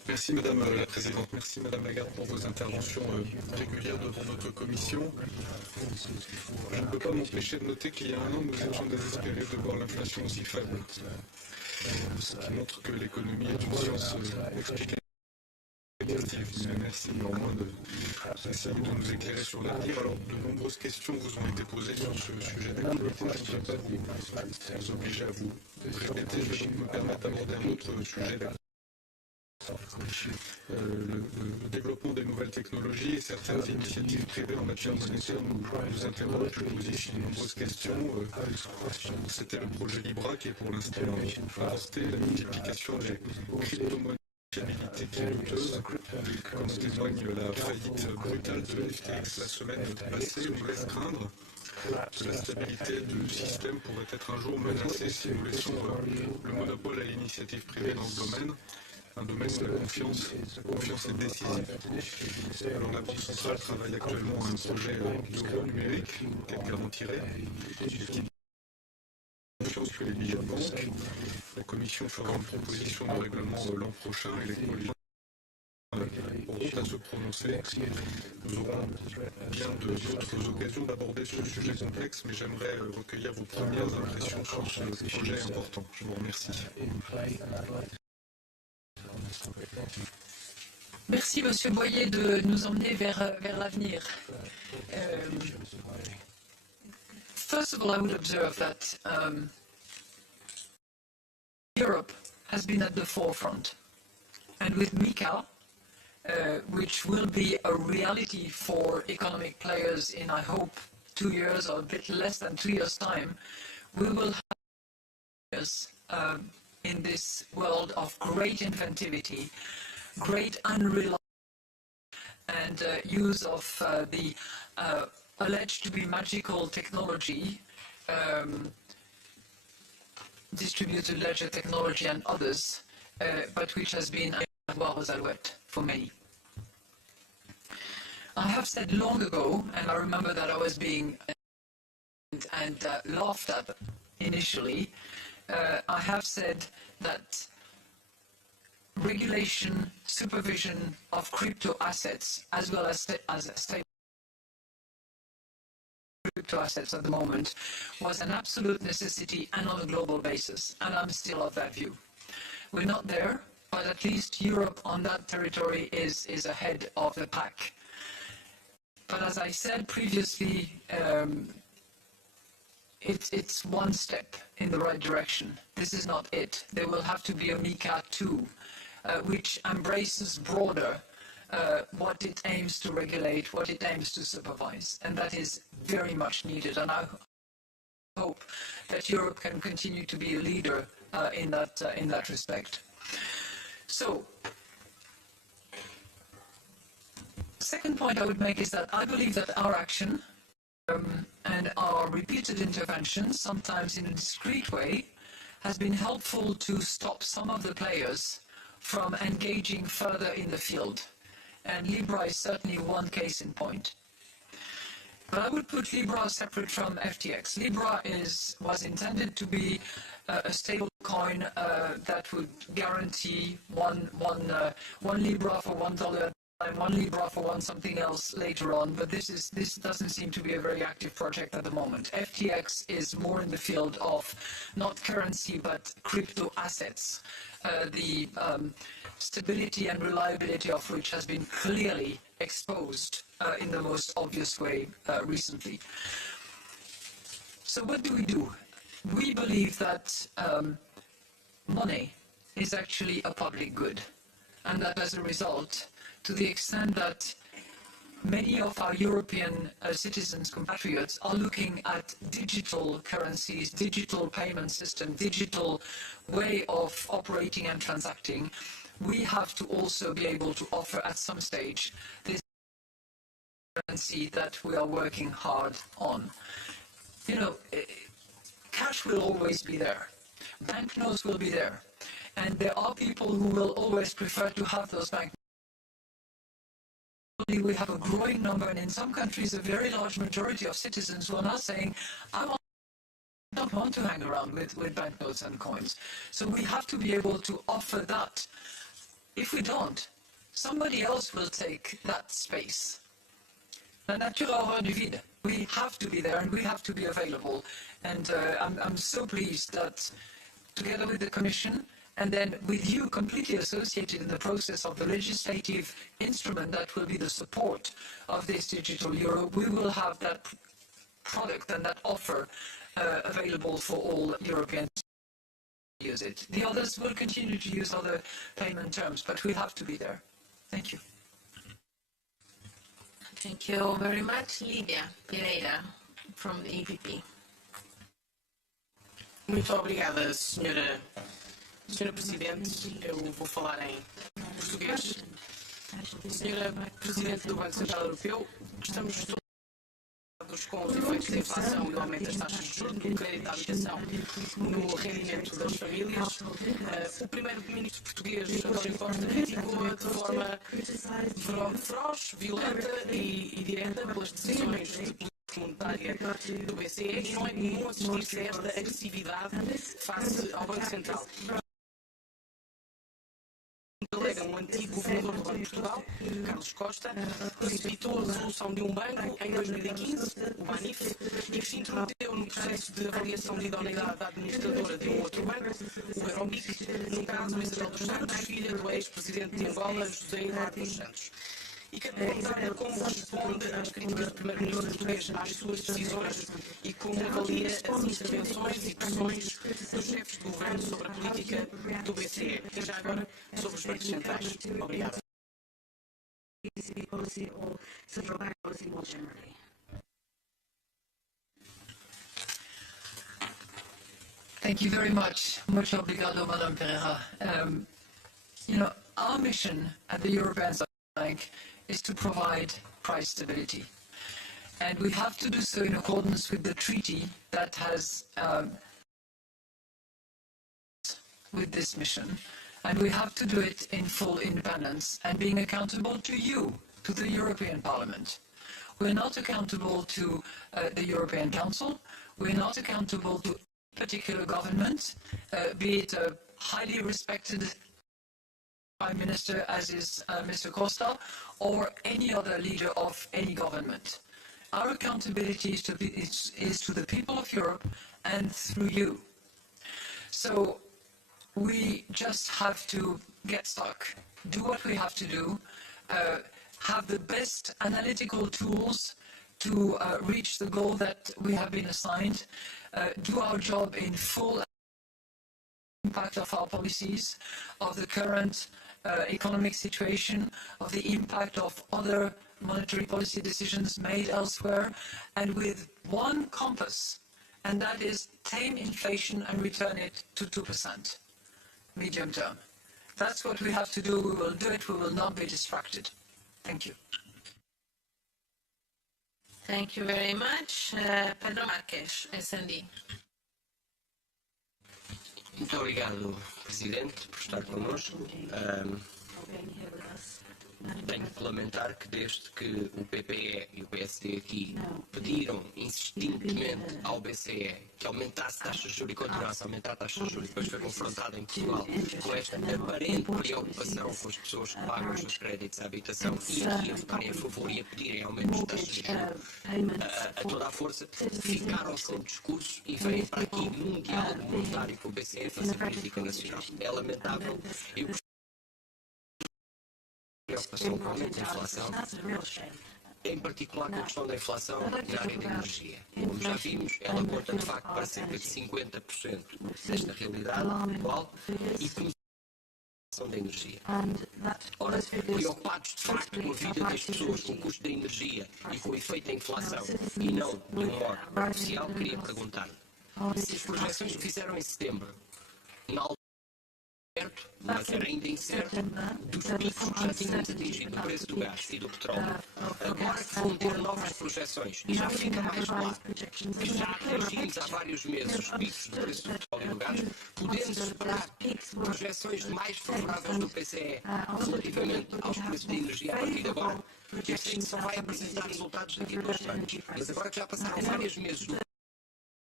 Merci Madame la Présidente, merci Madame Lagarde pour vos interventions régulières devant notre commission. Je ne peux pas m'empêcher de noter qu'il y a un an, nous étions désespérés de voir l'inflation aussi faible, ce qui montre que l'économie est une science expliquée. Mais merci néanmoins d'essayer de nous éclairer sur l'avenir. Alors, de nombreuses questions vous ont été posées sur ce sujet d'activité. Je ne vais pas vous obliger à vous répéter. Je vais donc me permettre d'aborder un autre sujet d'activité. Le développement des nouvelles technologies et certaines initiatives privées en matière monétaire nous interrogent, nous posent de nombreuses questions. C'était le projet Libra qui est pour l'instant avorté, la multiplication des crypto-monnaies. Fiabilité qui est douteuse, comme en témoigne la faillite brutale de FTX la semaine passée, nous laisse craindre que la stabilité du système pourrait être un jour menacée si nous laissons le monopole à l'initiative privée dans ce domaine, un domaine où la confiance est décisive. Alors la Banque centrale travaille actuellement à un projet d'euro numérique qu'elle garantirait, confiance que les billets de banque. La Commission fera une proposition de règlement l'an prochain et les collégiens auront à se prononcer. Nous aurons bien d'autres occasions d'aborder ce sujet complexe, mais j'aimerais recueillir vos premières impressions sur ce projet important. Je vous remercie. Merci Monsieur Boyer de nous emmener vers l'avenir. First of all, I would observe that Europe has been at the forefront, and with MiCA, which will be a reality for economic players in, I hope, 2 years or a bit less than 2 years' time, we will have years in this world of great inventivity, great unreliable and use of the alleged to be magical technology, distributed ledger technology and others, but which has been a war aux alouettes for many. I have said long ago, and I remember that I was being and laughed at initially, I have said that regulation, supervision of crypto assets, as well as stable crypto assets at the moment, was an absolute necessity and on a global basis, and I'm still of that view. We're not there, but at least Europe on that territory is ahead of the pack. But as I said previously, it's one step in the right direction. This is not it. There will have to be a MiCA 2, which embraces broader what it aims to regulate, what it aims to supervise, and that is very much needed. And I hope that Europe can continue to be a leader in that respect. So, second point I would make is that I believe that our action and our repeated interventions, sometimes in a discreet way, has been helpful to stop some of the players from engaging further in the field. And Libra is certainly one case in point. But I would put Libra separate from FTX. Libra was intended to be a stable coin that would guarantee one Libra for $1 and 1 Libra for one something else later on, but this doesn't seem to be a very active project at the moment. FTX is more in the field of not currency but crypto assets, the stability and reliability of which has been clearly exposed in the most obvious way recently. So what do? We believe that money is actually a public good, and that as a result, to the extent that many of our European citizens, compatriots, are looking at digital currencies, digital payment system, digital way of operating and transacting, we have to also be able to offer at some stage this currency that we are working hard on. You know, cash will always be there. Banknotes will be there. And there are people who will always prefer to have those banknotes. We have a growing number, and in some countries, a very large majority of citizens who are now saying, I don't want to hang around with banknotes and coins. So we have to be able to offer that If we don't, somebody else will take that space. La nature a horreur du vide. We have to be there and we have to be available. And I'm so pleased that together with the Commission and then with you completely associated in the process of the legislative instrument that will be the support of this digital euro, we will have that product and that offer available for all Europeans to use it. The others will continue to use other payment terms, but we have to be there. Thank you. Thank you very much. Lídia Pereira, from the EPP. Muito obrigada, Senhora Presidente. Eu vou falar em português. Senhora Presidente do Banco Central Europeu, estamos todos preocupados com os efeitos da inflação e o aumento das taxas de juros do crédito à habitação no rendimento das famílias. O primeiro-ministro português, António Costa, criticou de forma feroz, violenta e direta pelas decisões de política monetária do BCE e não é comum assistir-se a esta agressividade face ao Banco Central. Alega um antigo governador do Banco de Portugal, Carlos Costa, precipitou a resolução de um banco em 2015, o BANIF, e que se intrometeu no processo de avaliação de idoneidade da administradora de um outro banco, o Eurobic, no caso Isabel dos Santos, filha do ex-presidente de Angola, José Eduardo dos Santos. E quero perguntar como responde às críticas do primeiro-ministro português às suas decisões e como avalia as intervenções e pressões dos chefes de governo sobre a política do BCE e já agora sobre os bancos centrais. Obrigado. ECB policy or central bank policy more generally. Thank you very much. Muito obrigado, Madame Pereira. Our mission at the European Central Bank is to provide price stability. And we have to do so in accordance with the treaty that has with this mission. And we have to do it in full independence and being accountable to you, to the European Parliament. We're not accountable to the European Council. We're not accountable to a particular government, be it a highly respected Prime Minister, as is Mr. Costa, or any other leader of any government. Our accountability is to the people of Europe and through you. So we just have to get stuck, do what we have to do, have the best analytical tools to reach the goal that we have been assigned, do our job in full impact of our policies, of the current economic situation, of the impact of other monetary policy decisions made elsewhere, and with one compass, and that is tame inflation and return it to 2%, medium term. That's what we have to do. We will do it. We will not be distracted. Thank you. Thank you very much. Pedro Marques, SND. Muito obrigado, Presidente, por estar connosco. Tenho que lamentar que desde que o PPE e o PSD aqui pediram insistentemente ao BCE que aumentasse taxas de juros e continuasse a aumentar taxas de juros, depois foi confrontado em Portugal com esta aparente preocupação com as pessoas que pagam os seus créditos à habitação e aqui a votarem a favor e a pedirem aumentos de taxas de juros a toda a força, ficaram sem discurso e vêm para aqui num diálogo monetário com o BCE fazer política nacional. É lamentável. Eu preocupação com a inflação, em particular com a questão da inflação na área da energia. Como já vimos, ela conta de facto para cerca de 50% desta realidade atual e com a inflação da energia. Ora, preocupados de facto com a vida das pessoas, com o custo da energia e com o efeito da inflação e não de um modo oficial, queria perguntar-lhe se as projeções que fizeram em setembro, na certo, mas era ainda incerto, dos picos que já tínhamos atingido no preço do gás e do petróleo. Agora que vão ter novas projeções e já fica mais claro que já atingimos há vários meses os picos do preço do petróleo e do gás, podemos esperar projeções mais favoráveis do PCE relativamente aos preços da energia a partir de agora. Eu sei que só vai apresentar resultados daqui a 2 anos, mas agora que já passaram vários meses do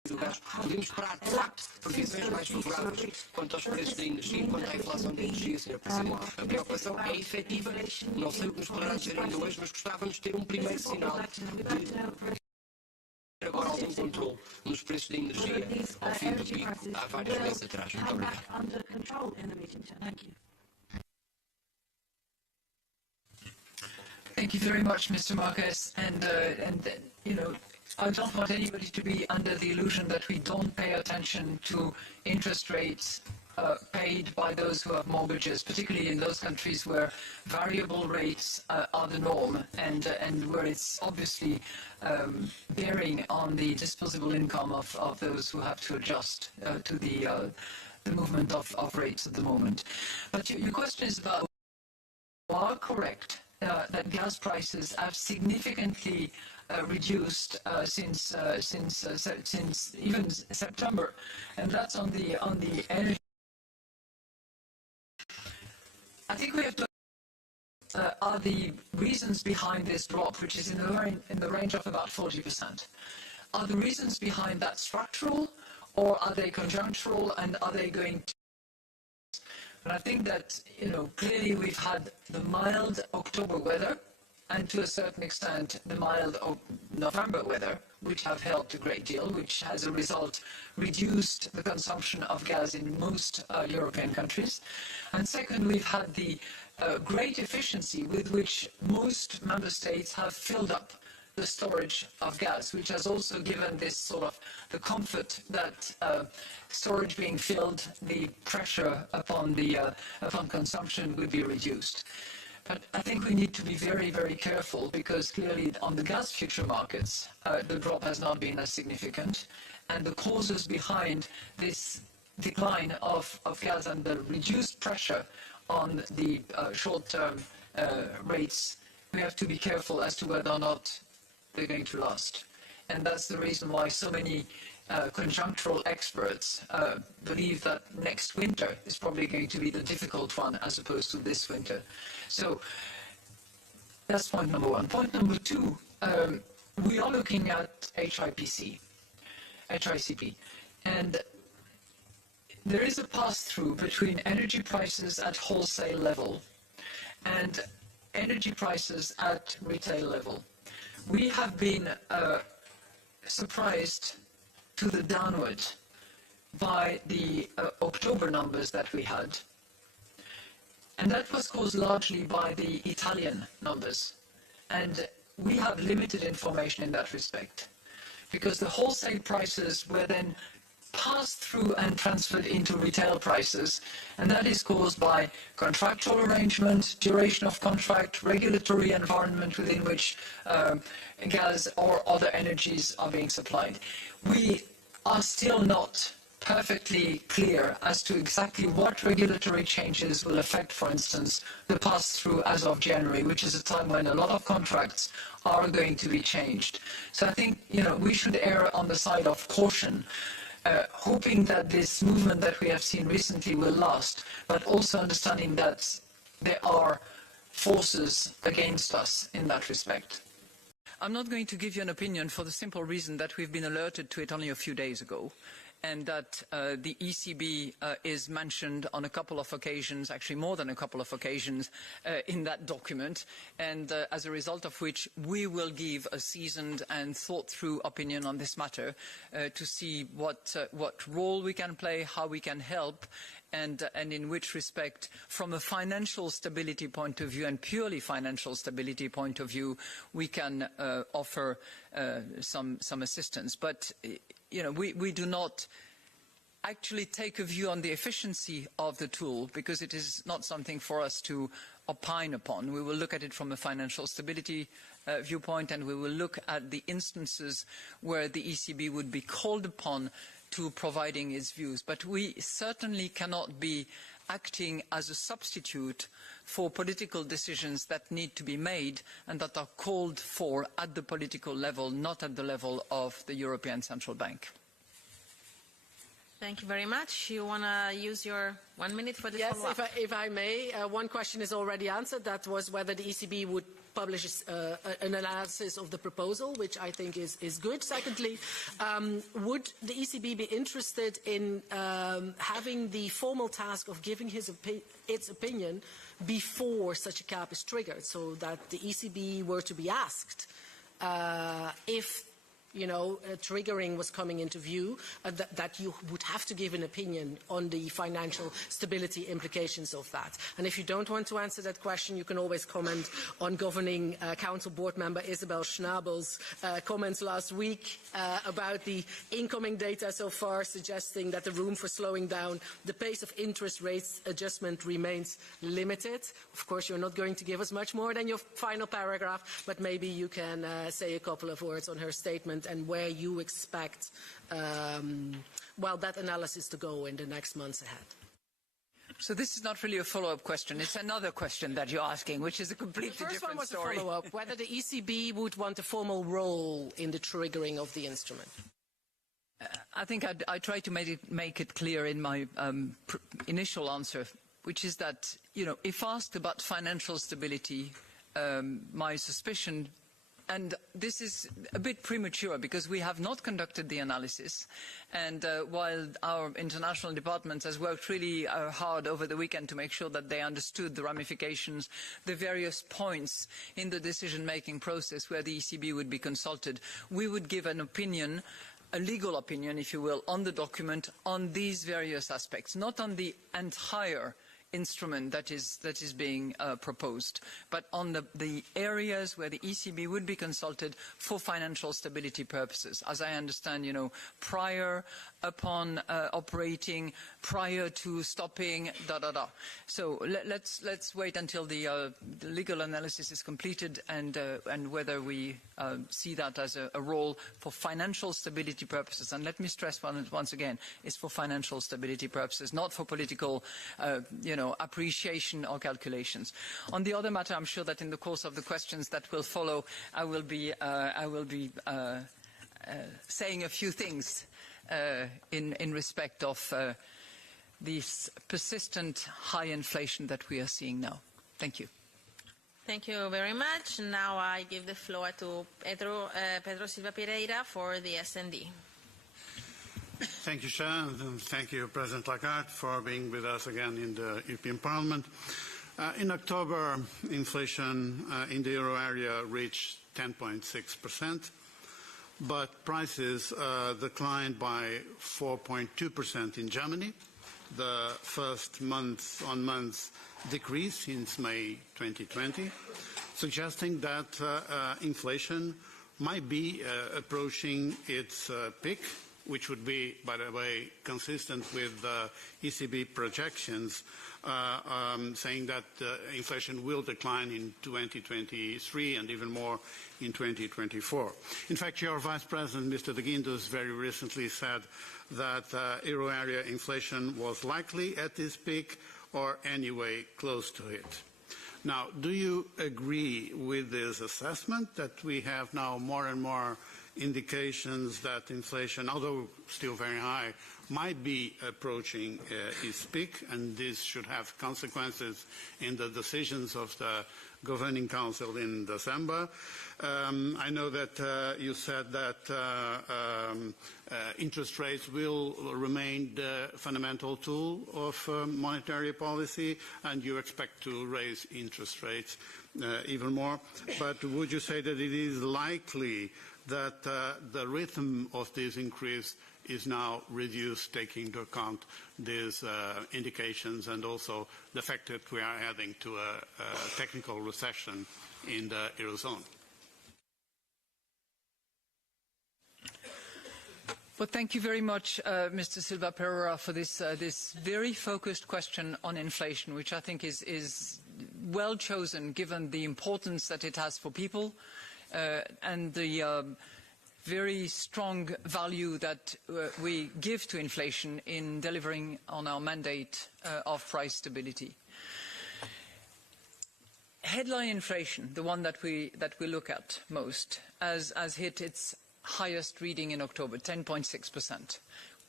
do gás, podemos esperar, de facto, previsões mais favoráveis quanto aos preços da energia e quanto à inflação da energia, Sr. Presidente. A preocupação é efetiva. Não sei o que nos poderá dizer ainda hoje, mas gostávamos de ter um primeiro sinal de agora algum controle nos preços da energia ao fim do pico há vários meses atrás. Muito obrigado. Thank you very much, Mr. Marquez. And you know, I don't want anybody to be under the illusion that we don't pay attention to interest rates paid by those who have mortgages, particularly in those countries where variable rates are the norm and where it's obviously bearing on the disposable income of those who have to adjust to the movement of rates at the moment. But your question is about, you are correct that gas prices have significantly reduced since even September, and that's on the energy. I think we have to are the reasons behind this drop, which is in the range of about 40%. Are the reasons behind that structural, or are they conjunctural, and are they going to? But I think that, you know, clearly we've had the mild October weather, and to a certain extent the mild November weather, which have helped a great deal, which as a result reduced the consumption of gas in most European countries. And second, we've had the great efficiency with which most member states have filled up the storage of gas, which has also given this sort of the comfort that storage being filled, the pressure upon consumption would be reduced. But I think we need to be very, very careful, because clearly on the gas future markets, the drop has not been as significant, and the causes behind this decline of gas and the reduced pressure on the short-term rates, we have to be careful as to whether or not they're going to last. And that's the reason why so many conjunctural experts believe that next winter is probably going to be the difficult one as opposed to this winter. So that's point number one. Point number two, we are looking at HICP, and there is a pass-through between energy prices at wholesale level and energy prices at retail level. We have been surprised to the downward by the October numbers that we had. And that was caused largely by the Italian numbers. And we have limited information in that respect, because the wholesale prices were then passed through and transferred into retail prices, and that is caused by contractual arrangement, duration of contract, regulatory environment within which gas or other energies are being supplied. We are still not perfectly clear as to exactly what regulatory changes will affect, for instance, the pass-through as of January, which is a time when a lot of contracts are going to be changed. So I think, you know, we should err on the side of caution, hoping that this movement that we have seen recently will last, but also understanding that there are forces against us in that respect. I'm not going to give you an opinion for the simple reason that we've been alerted to it only a few days ago, and that the ECB is mentioned on a couple of occasions, actually more than a couple of occasions, in that document, and as a result of which we will give a seasoned and thought-through opinion on this matter to see what role we can play, how we can help, and in which respect, from a financial stability point of view and purely financial stability point of view, we can offer some assistance. But you know, we do not actually take a view on the efficiency of the tool, because it is not something for us to opine upon. We will look at it from a financial stability viewpoint, and we will look at the instances where the ECB would be called upon to providing its views. But we certainly cannot be acting as a substitute for political decisions that need to be made and that are called for at the political level, not at the level of the European Central Bank. Thank you very much. You want to use your 1 minute for this follow-up? Yes, if I may. One question is already answered. That was whether the ECB would publish an analysis of the proposal, which I think is good. Secondly, would the ECB be interested in having the formal task of giving its opinion before such a cap is triggered, so that the ECB were to be asked if triggering was coming into view, that you would have to give an opinion on the financial stability implications of that. And if you don't want to answer that question, you can always comment on Governing Council Board member Isabel Schnabel's comments last week about the incoming data so far, suggesting that the room for slowing down the pace of interest rates adjustment remains limited. Of course, you're not going to give us much more than your final paragraph, but maybe you can say a couple of words on her statement and where you expect that analysis to go in the next months ahead. So this is not really a follow-up question. It's another question that you're asking, which is a completely different story. The first one was a follow-up, whether the ECB would want a formal role in the triggering of the instrument. I think I tried to make it clear in my initial answer, which is that, if asked about financial stability, my suspicion, and this is a bit premature because we have not conducted the analysis, and while our international department has worked really hard over the weekend to make sure that they understood the ramifications, the various points in the decision-making process where the ECB would be consulted, we would give an opinion, a legal opinion, if you will, on the document on these various aspects, not on the entire instrument that is being proposed, but on the areas where the ECB would be consulted for financial stability purposes. As I understand, prior, upon operating, prior to stopping, So let's wait until the legal analysis is completed and whether we see that as a role for financial stability purposes. And let me stress once again, it's for financial stability purposes, not for political, appreciation or calculations. On the other matter, I'm sure that in the course of the questions that will follow, I will be saying a few things in respect of this persistent high inflation that we are seeing now. Thank you. Thank you very much. Now I give the floor to Pedro Silva Pereira for the S&D. Thank you, Chair, and thank you, President Lagarde, for being with us again in the European Parliament. In October, inflation in the euro area reached 10.6%, but prices declined by 4.2% in Germany, the first month-on-month decrease since May 2020, suggesting that inflation might be approaching its peak, which would be, by the way, consistent with ECB projections, saying that inflation will decline in 2023 and even more in 2024. In fact, your Vice President, Mr. de Guindos, very recently said that euro area inflation was likely at its peak or anyway close to it. Now, do you agree with this assessment that we have now more and more indications that inflation, although still very high, might be approaching its peak, and this should have consequences in the decisions of the Governing Council in December? I know that you said that interest rates will remain the fundamental tool of monetary policy, and you expect to raise interest rates even more. But would you say that it is likely that the rhythm of this increase is now reduced, taking into account these indications and also the fact that we are heading to a technical recession in the Eurozone? Well, thank you very much, Mr. Silva Pereira, for this very focused question on inflation, which I think is well chosen given the importance that it has for people and the very strong value that we give to inflation in delivering on our mandate of price stability. Headline inflation, the one that we look at most, has hit its highest reading in October, 10.6%.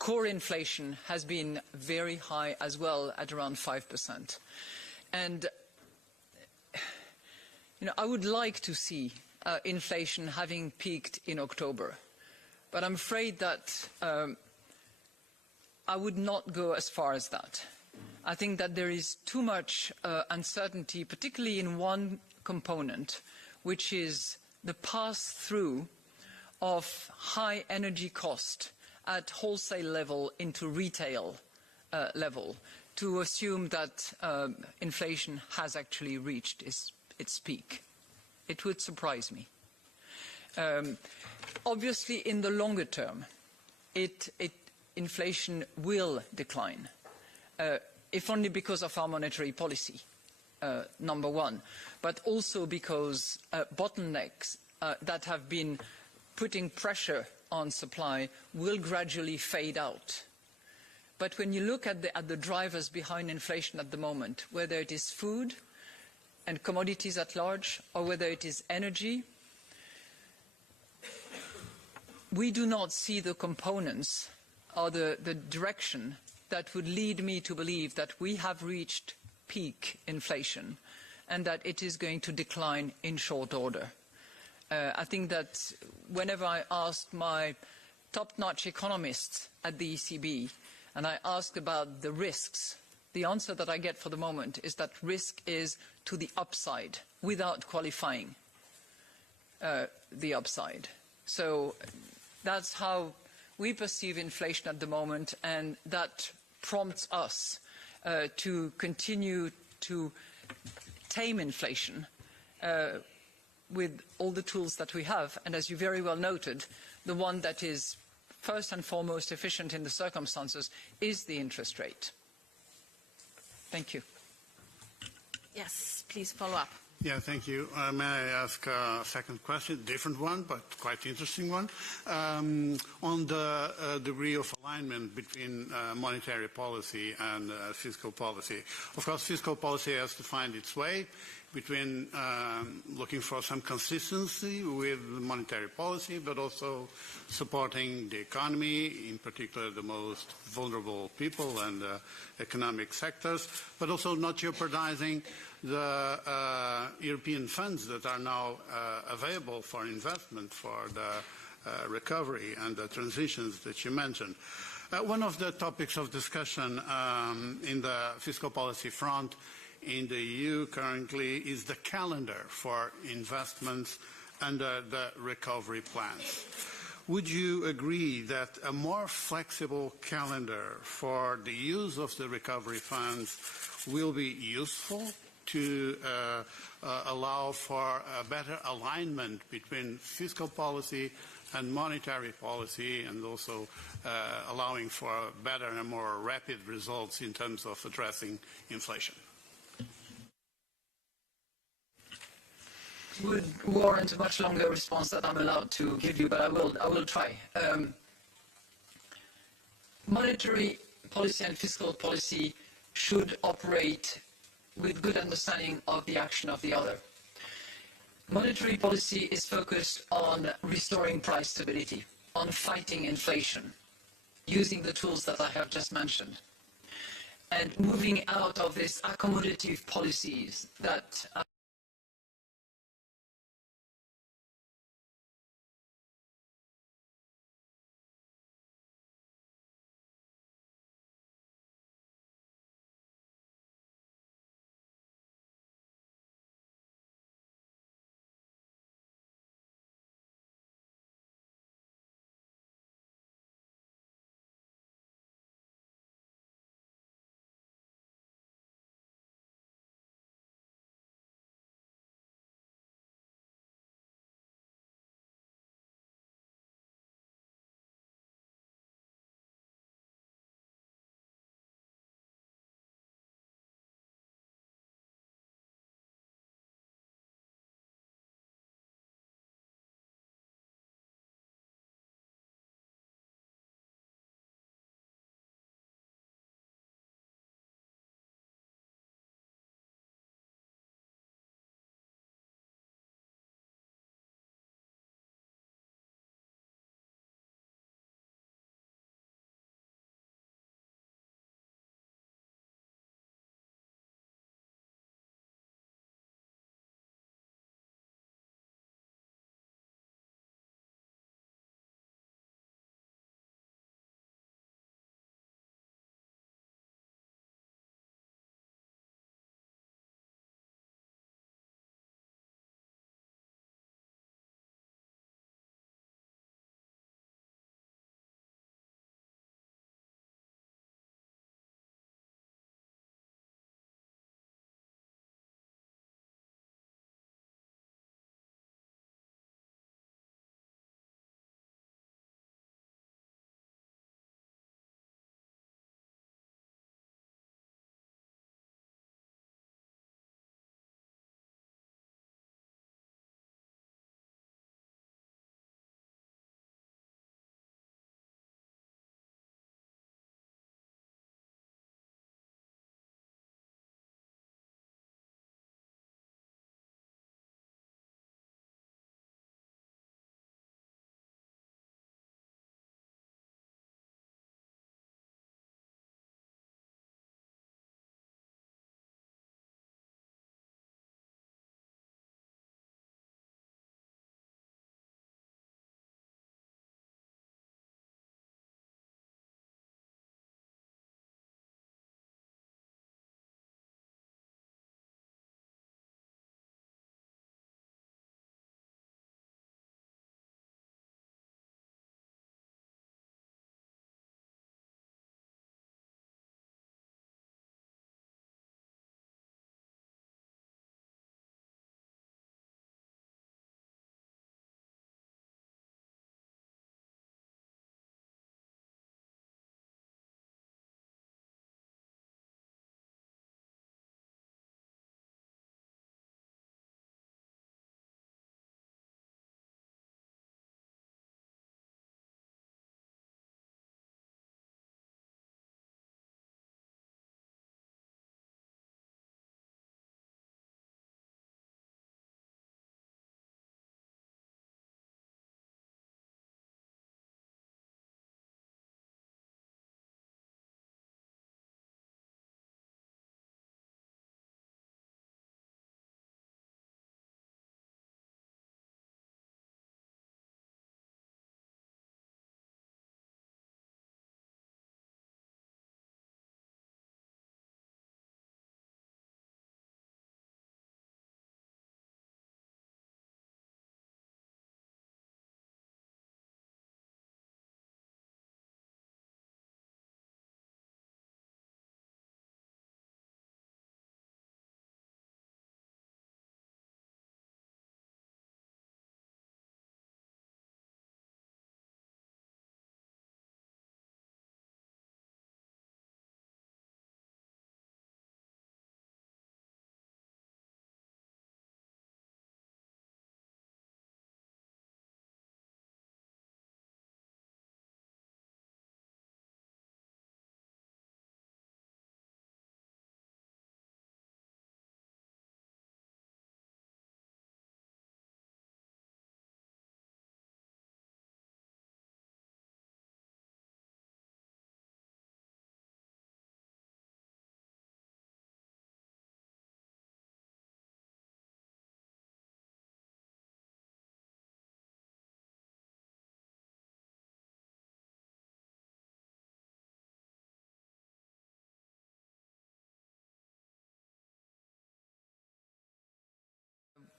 core inflation has been very high as well, at around 5%. And I would like to see inflation having peaked in October, but I'm afraid that I would not go as far as that. I think that there is too much uncertainty, particularly in one component, which is the pass-through of high energy cost at wholesale level into retail level, to assume that inflation has actually reached its peak. It would surprise me. Obviously, in the longer term, inflation will decline, if only because of our monetary policy, number one, but also because bottlenecks that have been putting pressure on supply will gradually fade out. But when you look at the drivers behind inflation at the moment, whether it is food and commodities at large, or whether it is energy, we do not see the components or the direction that would lead me to believe that we have reached peak inflation and that it is going to decline in short order. I think that whenever I ask my top-notch economists at the ECB and I ask about the risks, the answer that I get for the moment is that risk is to the upside, without qualifying the upside. So that's how we perceive inflation at the moment, and that prompts us to continue to tame inflation with all the tools that we have. And as you very well noted, the one that is first and foremost efficient in the circumstances is the interest rate. Thank you. Yes, please follow up. Yeah, thank you. May I ask a second question, different one, but quite interesting one, on the degree of alignment between monetary policy and fiscal policy. Of course, fiscal policy has to find its way between looking for some consistency with monetary policy, but also supporting the economy, in particular the most vulnerable people and economic sectors, but also not jeopardizing the European funds that are now available for investment for the recovery and the transitions that you mentioned. One of the topics of discussion in the fiscal policy front in the EU currently is the calendar for investments under the recovery plans. Would you agree that a more flexible calendar for the use of the recovery funds will be useful to allow for a better alignment between fiscal policy and monetary policy, and also allowing for better and more rapid results in terms of addressing inflation? Would warrant a much longer response that I'm allowed to give you, but I will try. Monetary policy and fiscal policy should operate with good understanding of the action of the other. Monetary policy is focused on restoring price stability, on fighting inflation, using the tools that I have just mentioned, and moving out of these accommodative policies that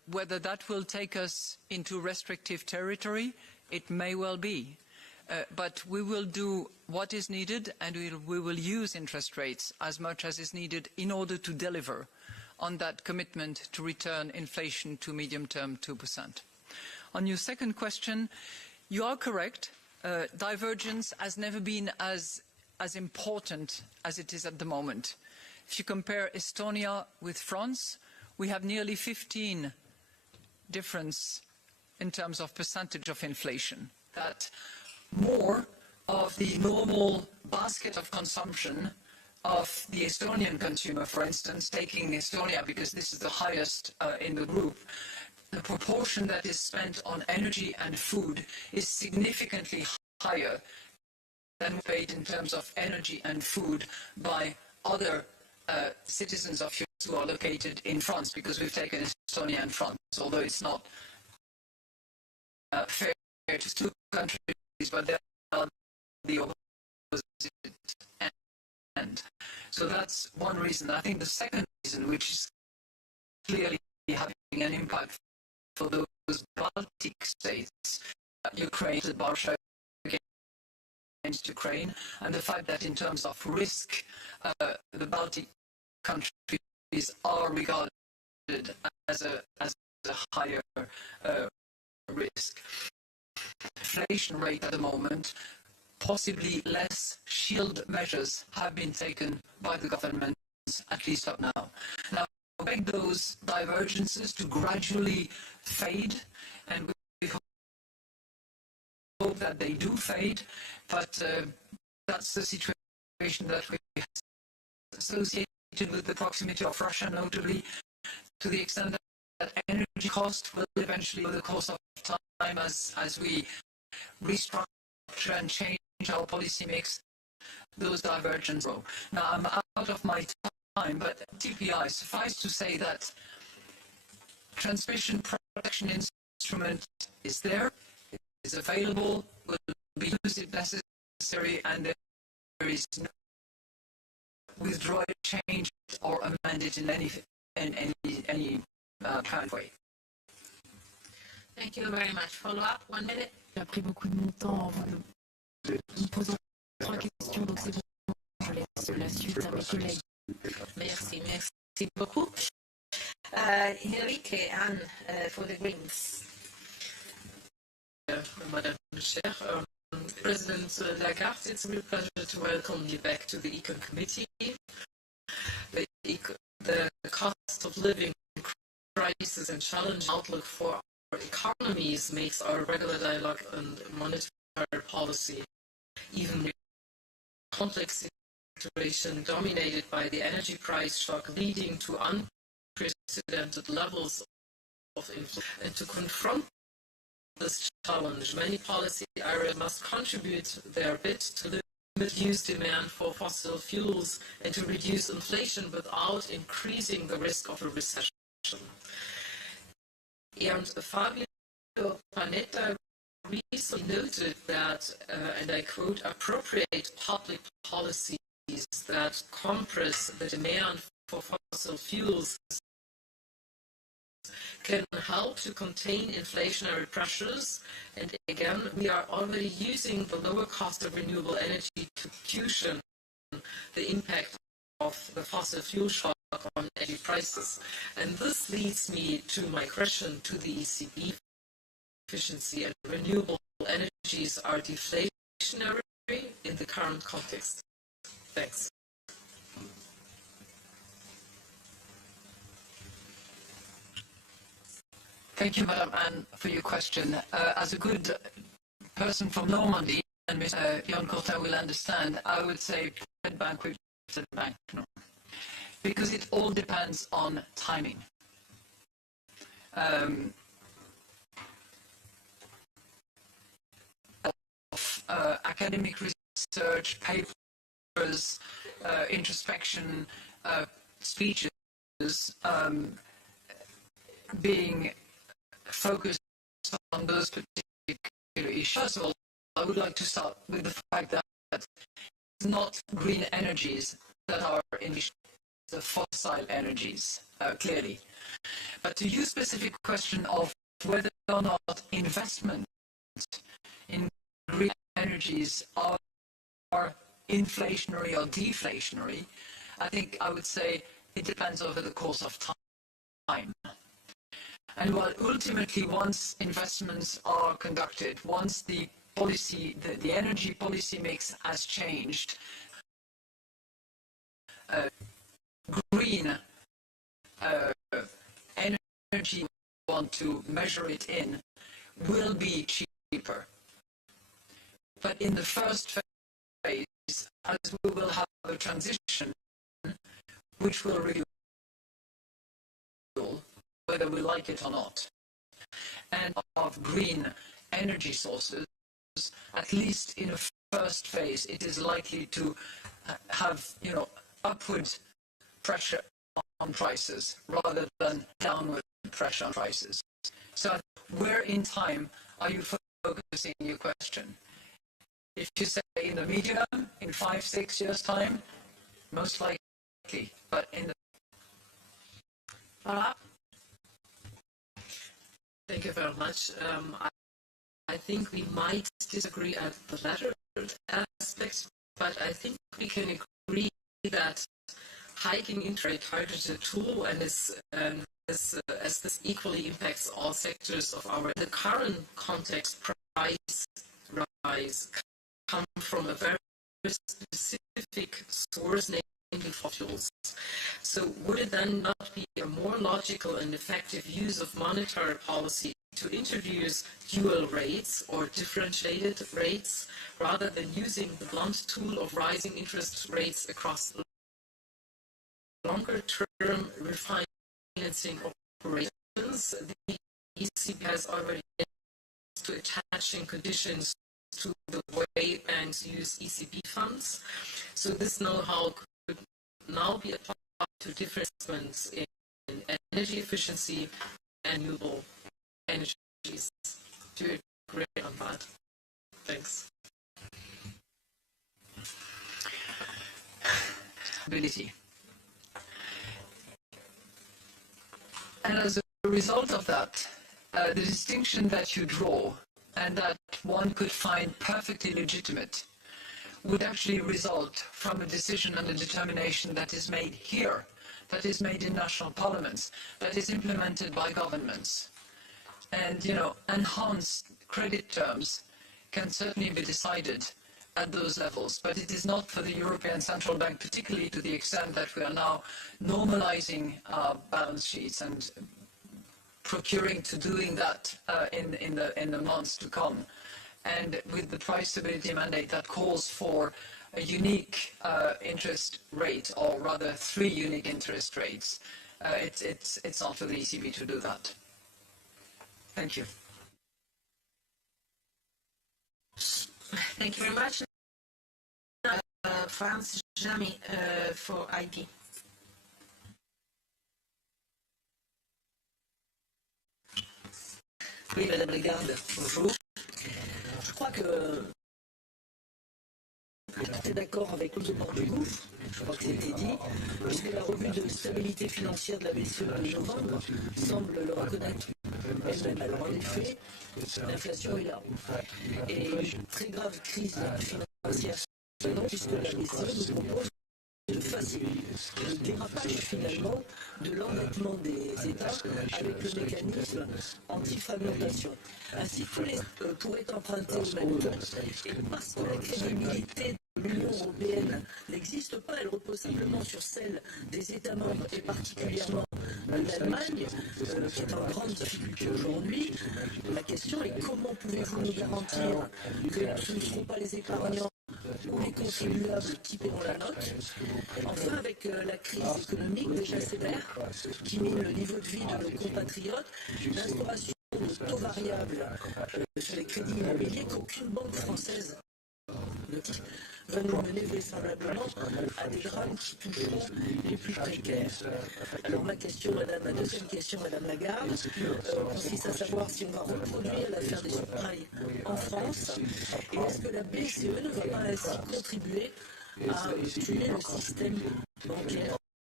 Whether that will take us into restrictive territory, it may well be. But we will do what is needed, and we will use interest rates as much as is needed in order to deliver on that commitment to return inflation to medium-term 2%. On your second question, you are correct. Divergence has never been as important as it is at the moment. If you compare Estonia with France, we have nearly 15 difference in terms of percentage of inflation. That more of the normal basket of consumption of the Estonian consumer, for instance, taking Estonia because this is the highest in the group, the proportion that is spent on energy and food is significantly higher than paid in terms of energy and food by other citizens of Europe who are located in France, because we've taken Estonia and France, although it's not fair to two countries, but they are the opposite end. So that's one reason. I think the second reason, which is clearly having an impact for those Baltic states, Ukraine, Russia against Ukraine, and the fact that in terms of risk, the Baltic countries are regarded as a higher risk. Inflation rate at the moment, possibly less shield measures have been taken by the governments, at least up now. Now, we expect those divergences to gradually fade, and we hope that they do fade, but that's the situation that we have associated with the proximity of Russia, notably to the extent that energy cost will eventually, over the course of time, as we restructure and change our policy mix, those divergences grow. Now, I'm out of my time, but TPI, suffice to say that transmission protection instrument is there, is available, will be used if necessary, and there is no withdraw it, change it, or amend it in any kind of way. Thank you very much. Follow up, 1 minute. J'ai pris beaucoup de mon temps en vous posant 3 questions, donc c'est bon, je laisse la suite à mes collègues. Merci beaucoup. Enrique Anne for the Greens. Madam Chair, President Lagarde, it's a real pleasure to welcome you back to the ECON Committee. The cost of living crisis and challenge outlook for our economies makes our regular dialogue on monetary policy even complex situation dominated by the energy price shock leading to unprecedented levels of inflation. And to confront this challenge, many policy areas must contribute their bit to limit use demand for fossil fuels and to reduce inflation without increasing the risk of a recession. And Fabio Panetta recently noted that, and I quote, appropriate public policies that compress the demand for fossil fuels can help to contain inflationary pressures. And again, we are already using the lower cost of renewable energy to cushion the impact of the fossil fuel shock on energy prices. And this leads me to my question to the ECB. Efficiency and renewable energies are deflationary in the current context. Thanks. Thank you, Madam Anne, for your question. As a good person from Normandy, and Mr. Jan Cortin will understand, I would say bank with bank, no. Because it all depends on timing. Academic research, papers, introspection, speeches being focused on those particular issues. First of all, I would like to start with the fact that it's not green energies that are in issue. the fossil energies, clearly. But to your specific question of whether or not investment in green energies are inflationary or deflationary, I think I would say it depends over the course of time. And while ultimately once investments are conducted, once the policy, the energy policy mix has changed, green energy we want to measure it in will be cheaper. But in the first phase, as we will have a transition which will reduce whether we like it or not, and of green energy sources, at least in a first phase, it is likely to have, upward pressure on prices rather than downward pressure on prices. So where in time are you focusing your question? If you say in the medium, in 5-6 years' time, most likely, but in the... Thank you very much. I think we might disagree at the latter aspect, but I think we can agree that hiking interest rate targets a tool, and as this equally impacts all sectors of the current context, price rise come from a very specific source, namely fossil fuels. So would it then not be a more logical and effective use of monetary policy to introduce dual rates or differentiated rates rather than using the blunt tool of rising interest rates across longer-term refinancing operations? The ECB has already to attaching conditions to the way banks use ECB funds. So this know-how could now be applied to different investments in energy efficiency and renewable energies. Do you agree on that? Thanks. Ability. And as a result of that, the distinction that you draw and that one could find perfectly legitimate would actually result from a decision and a determination that is made here, that is made in national parliaments, that is implemented by governments. And, enhanced credit terms can certainly be decided at those levels, but it is not for the European Central Bank, particularly to the extent that we are now normalizing our balance sheets and procuring to doing that in the months to come. And with the price stability mandate that calls for a unique interest rate, or rather 3 unique interest rates, it's not for the ECB to do that. Thank you. Thank you very much. France Jamy for ID. Oui, Madame Lagarde, bonjour. Je crois que tout est d'accord avec nous au bord du gouffre, je crois que c'était dit, puisque la revue de stabilité financière de la BCE de novembre semble le reconnaître elle-même. Alors en effet, l'inflation est là. Et une très grave crise financière, puisque la BCE nous propose de faciliter le dérapage finalement de l'endettement des États avec le mécanisme anti-fragmentation. Ainsi, tous les pourraient emprunter au même temps. Et parce que la crédibilité de l'Union européenne n'existe pas, elle repose simplement sur celle des États membres et particulièrement l'Allemagne, qui est en grande difficulté aujourd'hui. La question est comment pouvez-vous nous garantir que ce ne seront pas les épargnants ou les contribuables qui paieront la note. Enfin, avec la crise économique déjà sévère, qui mine le niveau de vie de nos compatriotes, l'instauration de taux variables sur les crédits immobiliers qu'aucune banque française va nous mener vraisemblablement à des drames qui toucheront les plus précaires. Alors ma deuxième question, Madame Lagarde, consiste à savoir si on va reproduire l'affaire des subprimes en France, et est-ce que la BCE ne va pas ainsi contribuer à tuer le système bancaire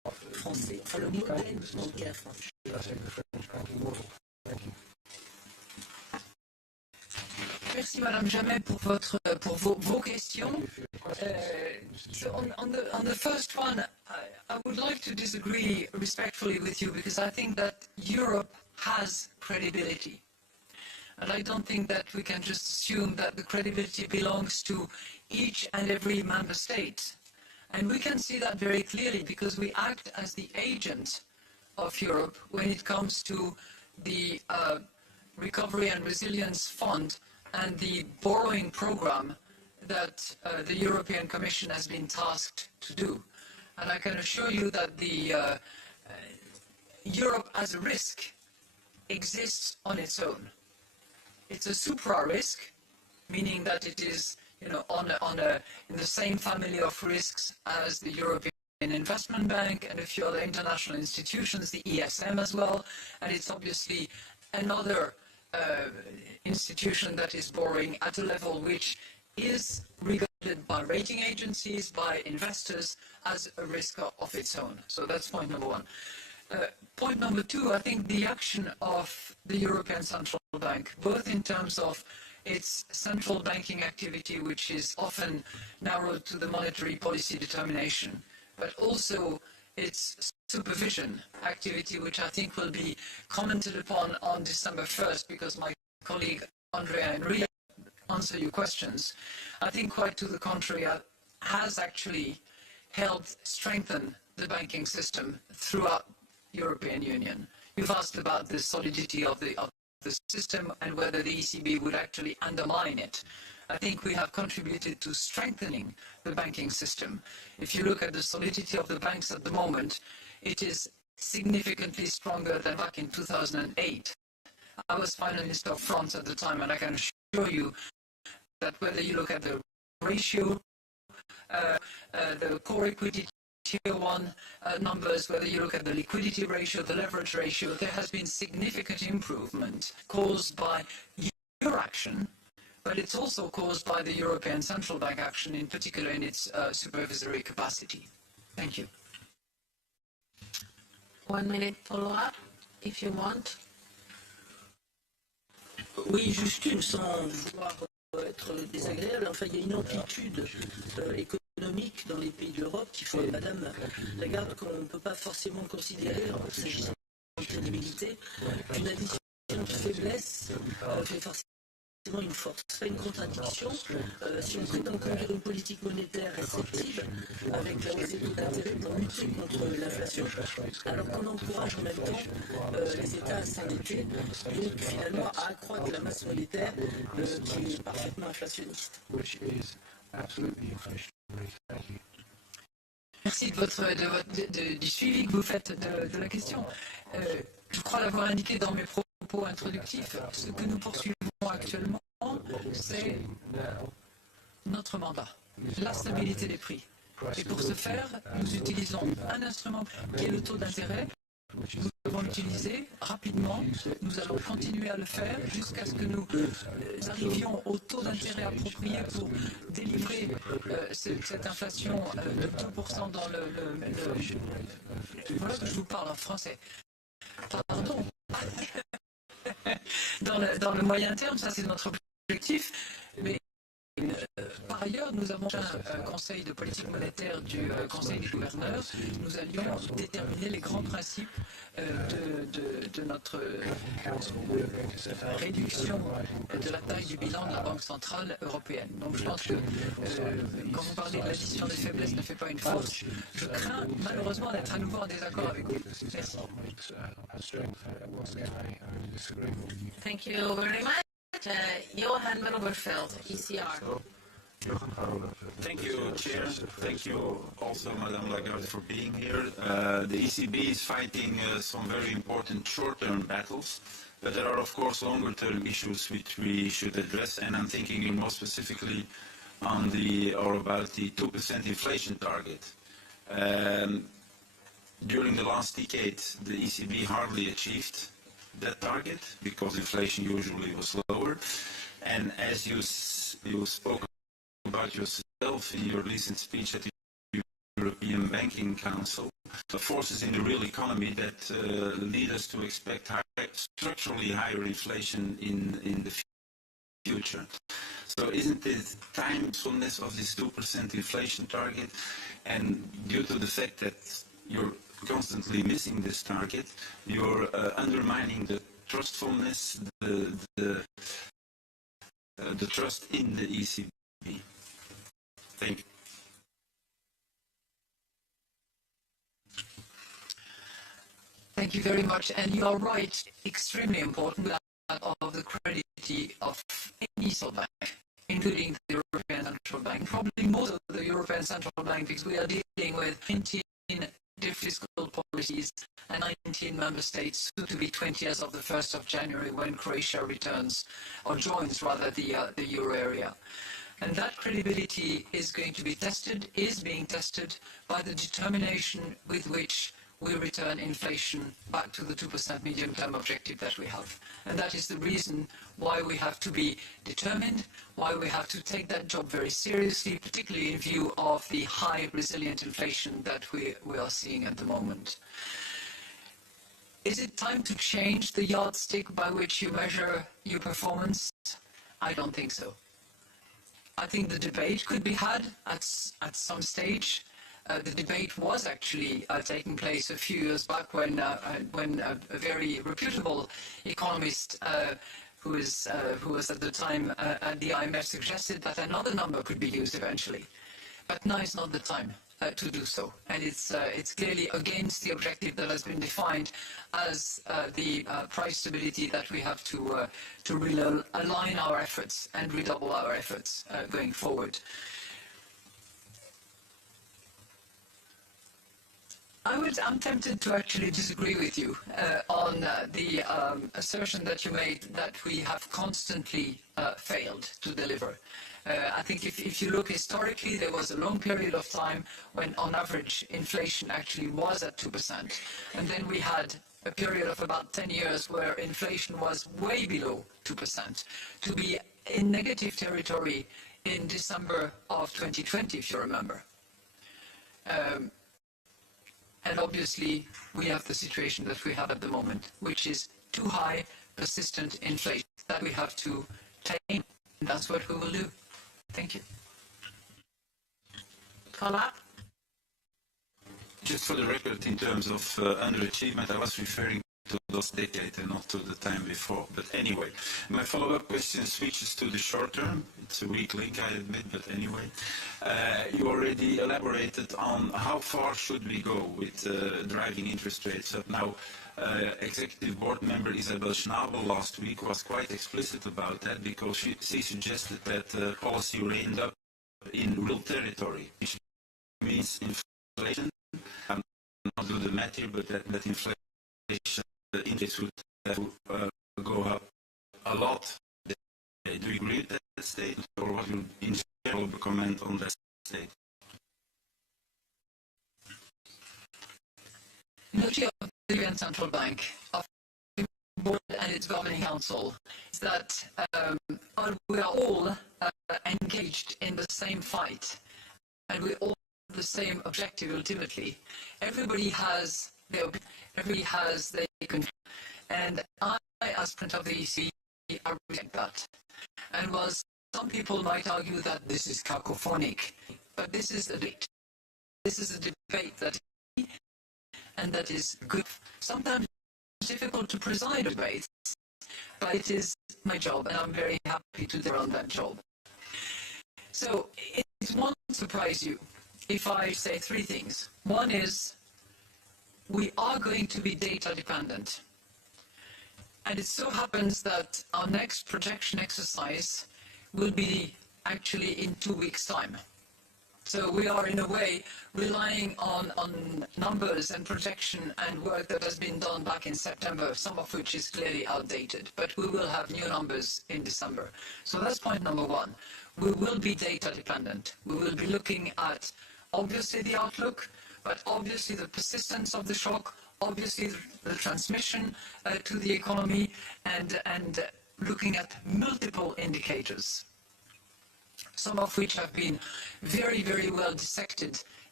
français, enfin le modèle bancaire français. Merci Madame Jamet pour vos questions. So on the first one, I would like to disagree respectfully with you because I think that Europe has credibility. And I don't think that we can just assume that the credibility belongs to each and every member state. And we can see that very clearly because we act as the agent of Europe when it comes to the Recovery and Resilience Fund and the borrowing program that the European Commission has been tasked to do. And I can assure you that the Europe as a risk exists on its own. It's a supra-risk, meaning that it is, in the same family of risks as the European Investment Bank and a few other international institutions, the ESM as well, and it's obviously another institution that is borrowing at a level which is regarded by rating agencies, by investors, as a risk of its own. So that's point number one. Point number two, I think the action of the European Central Bank, both in terms of its central banking activity, which is often narrowed to the monetary policy determination, but also its supervision activity, which I think will be commented upon on December 1st, because my colleague Andrea and Ria answer your questions. I think quite to the contrary, has actually helped strengthen the banking system throughout European Union. You've asked about the solidity of the system and whether the ECB would actually undermine it. I think we have contributed to strengthening the banking system. If you look at the solidity of the banks at the moment, it is significantly stronger than back in 2008. I was Finance Minister of France at the time, and I can assure you that whether you look at the ratio, the core equity Tier 1 numbers, whether you look at the liquidity ratio, the leverage ratio, there has been significant improvement caused by your action, but it's also caused by the European Central Bank action, in particular in its supervisory capacity. Thank you. 1 minute follow-up, if you want. Oui, juste une, sans vouloir être désagréable. Enfin, il y a une amplitude économique dans les pays de l'Europe qui fait, Madame Lagarde, qu'on ne peut pas forcément considérer, s'agissant de crédibilité, qu'une addition de faiblesse fait forcément une force. C'est une contradiction. Si on prétend conduire une politique monétaire réceptive avec la hausse des taux d'intérêt pour lutter contre l'inflation, alors qu'on encourage en même temps les États à s'endetter, donc finalement à accroître la masse monétaire qui est parfaitement inflationniste. Merci du suivi que vous faites de la question. Je crois l'avoir indiqué dans mes propos introductifs. Ce que nous poursuivons actuellement, c'est notre mandat, la stabilité des prix. Et pour ce faire, nous utilisons un instrument qui est le taux d'intérêt. Nous devons l'utiliser rapidement. Nous allons continuer à le faire jusqu'à ce que nous arrivions au taux d'intérêt approprié pour délivrer cette inflation de 2% dans voilà que je vous parle en français. Pardon. Dans le moyen terme, ça c'est notre objectif. Mais par ailleurs, nous avons un conseil de politique monétaire du Conseil des gouverneurs. Nous allions déterminer les grands principes de notre réduction de la taille du bilan de la Banque centrale européenne. Donc je pense que quand vous parlez de l'addition des faiblesses ne fait pas une force, je crains malheureusement d'être à nouveau en désaccord avec vous. Merci. Thank you very much. Johan Overveld, ECR. Thank you, Chair. Thank you also, Madame Lagarde, for being here. The ECB is fighting some very important short-term battles, but there are, of course, longer-term issues which we should address, and I'm thinking more specifically on about the 2% inflation target. During the last decade, the ECB hardly achieved that target because inflation usually was lower. And as you spoke about yourself in your recent speech at the European Banking Council, forces in the real economy that lead us to expect structurally higher inflation in the future. So isn't it timefulness of this 2% inflation target, and due to the fact that you're constantly missing this target, you're undermining the trustfulness, the trust in the ECB. Thank you. Thank you very much. And you are right, extremely important that of the credibility of any central bank, including the European Central Bank, probably more of the European Central Bank, because we are dealing with 19 fiscal policies and 19 member states, soon to be 20 as of the 1st of January when Croatia returns, or joins rather, the euro area. And that credibility is going to be tested, is being tested by the determination with which we return inflation back to the 2% medium-term objective that we have. And that is the reason why we have to be determined, why we have to take that job very seriously, particularly in view of the high resilient inflation that we are seeing at the moment. Is it time to change the yardstick by which you measure your performance? I don't think so. I think the debate could be had at some stage. The debate was actually taking place a few years back when a very reputable economist who was at the time at the IMF suggested that another number could be used eventually. But now is not the time to do so. And it's clearly against the objective that has been defined as the price stability that we have to really align our efforts and redouble our efforts going forward. I'm tempted to actually disagree with you on the assertion that you made that we have constantly failed to deliver. I think if you look historically, there was a long period of time when on average inflation actually was at 2%. And then we had a period of about 10 years where inflation was way below 2%. To be in negative territory in December of 2020, if you remember. And obviously, we have the situation that we have at the moment, which is too high, persistent inflation that we have to tame. And that's what we will do. Thank you. Follow-up? Just for the record, in terms of underachievement, I was referring to those decades and not to the time before. But anyway, my follow-up question switches to the short term. It's a weak link, I admit, but anyway. You already elaborated on how far should we go with driving interest rates up. Now, Executive Board member Isabel Schnabel last week was quite explicit about that because she suggested that policy will end up in real territory, which means inflation. I'm not do the math here, but that inflation interest would have to go up a lot. Do you agree with that statement, or what would in general comment on that statement? The of the European Central Bank, of the board and its governing council, is that we are all engaged in the same fight, and we all have the same objective ultimately. Everybody has their and I, as president of the ECB, I reject that. And while some people might argue that this is cacophonic, but this is a debate. This is a debate that is good. Sometimes it's difficult to preside debates, but it is my job, and I'm very happy to do on that job. So it won't surprise you if I say three things. One is, we are going to be data dependent. And it so happens that our next projection exercise will be actually in 2 weeks' time. So we are, in a way, relying on numbers and projection and work that has been done back in September, some of which is clearly outdated. But we will have new numbers in December. So that's point number one. We will be data dependent. We will be looking at, obviously, the outlook, but obviously the persistence of the shock, obviously the transmission to the economy, and looking at multiple indicators, some of which have been very, very well dissected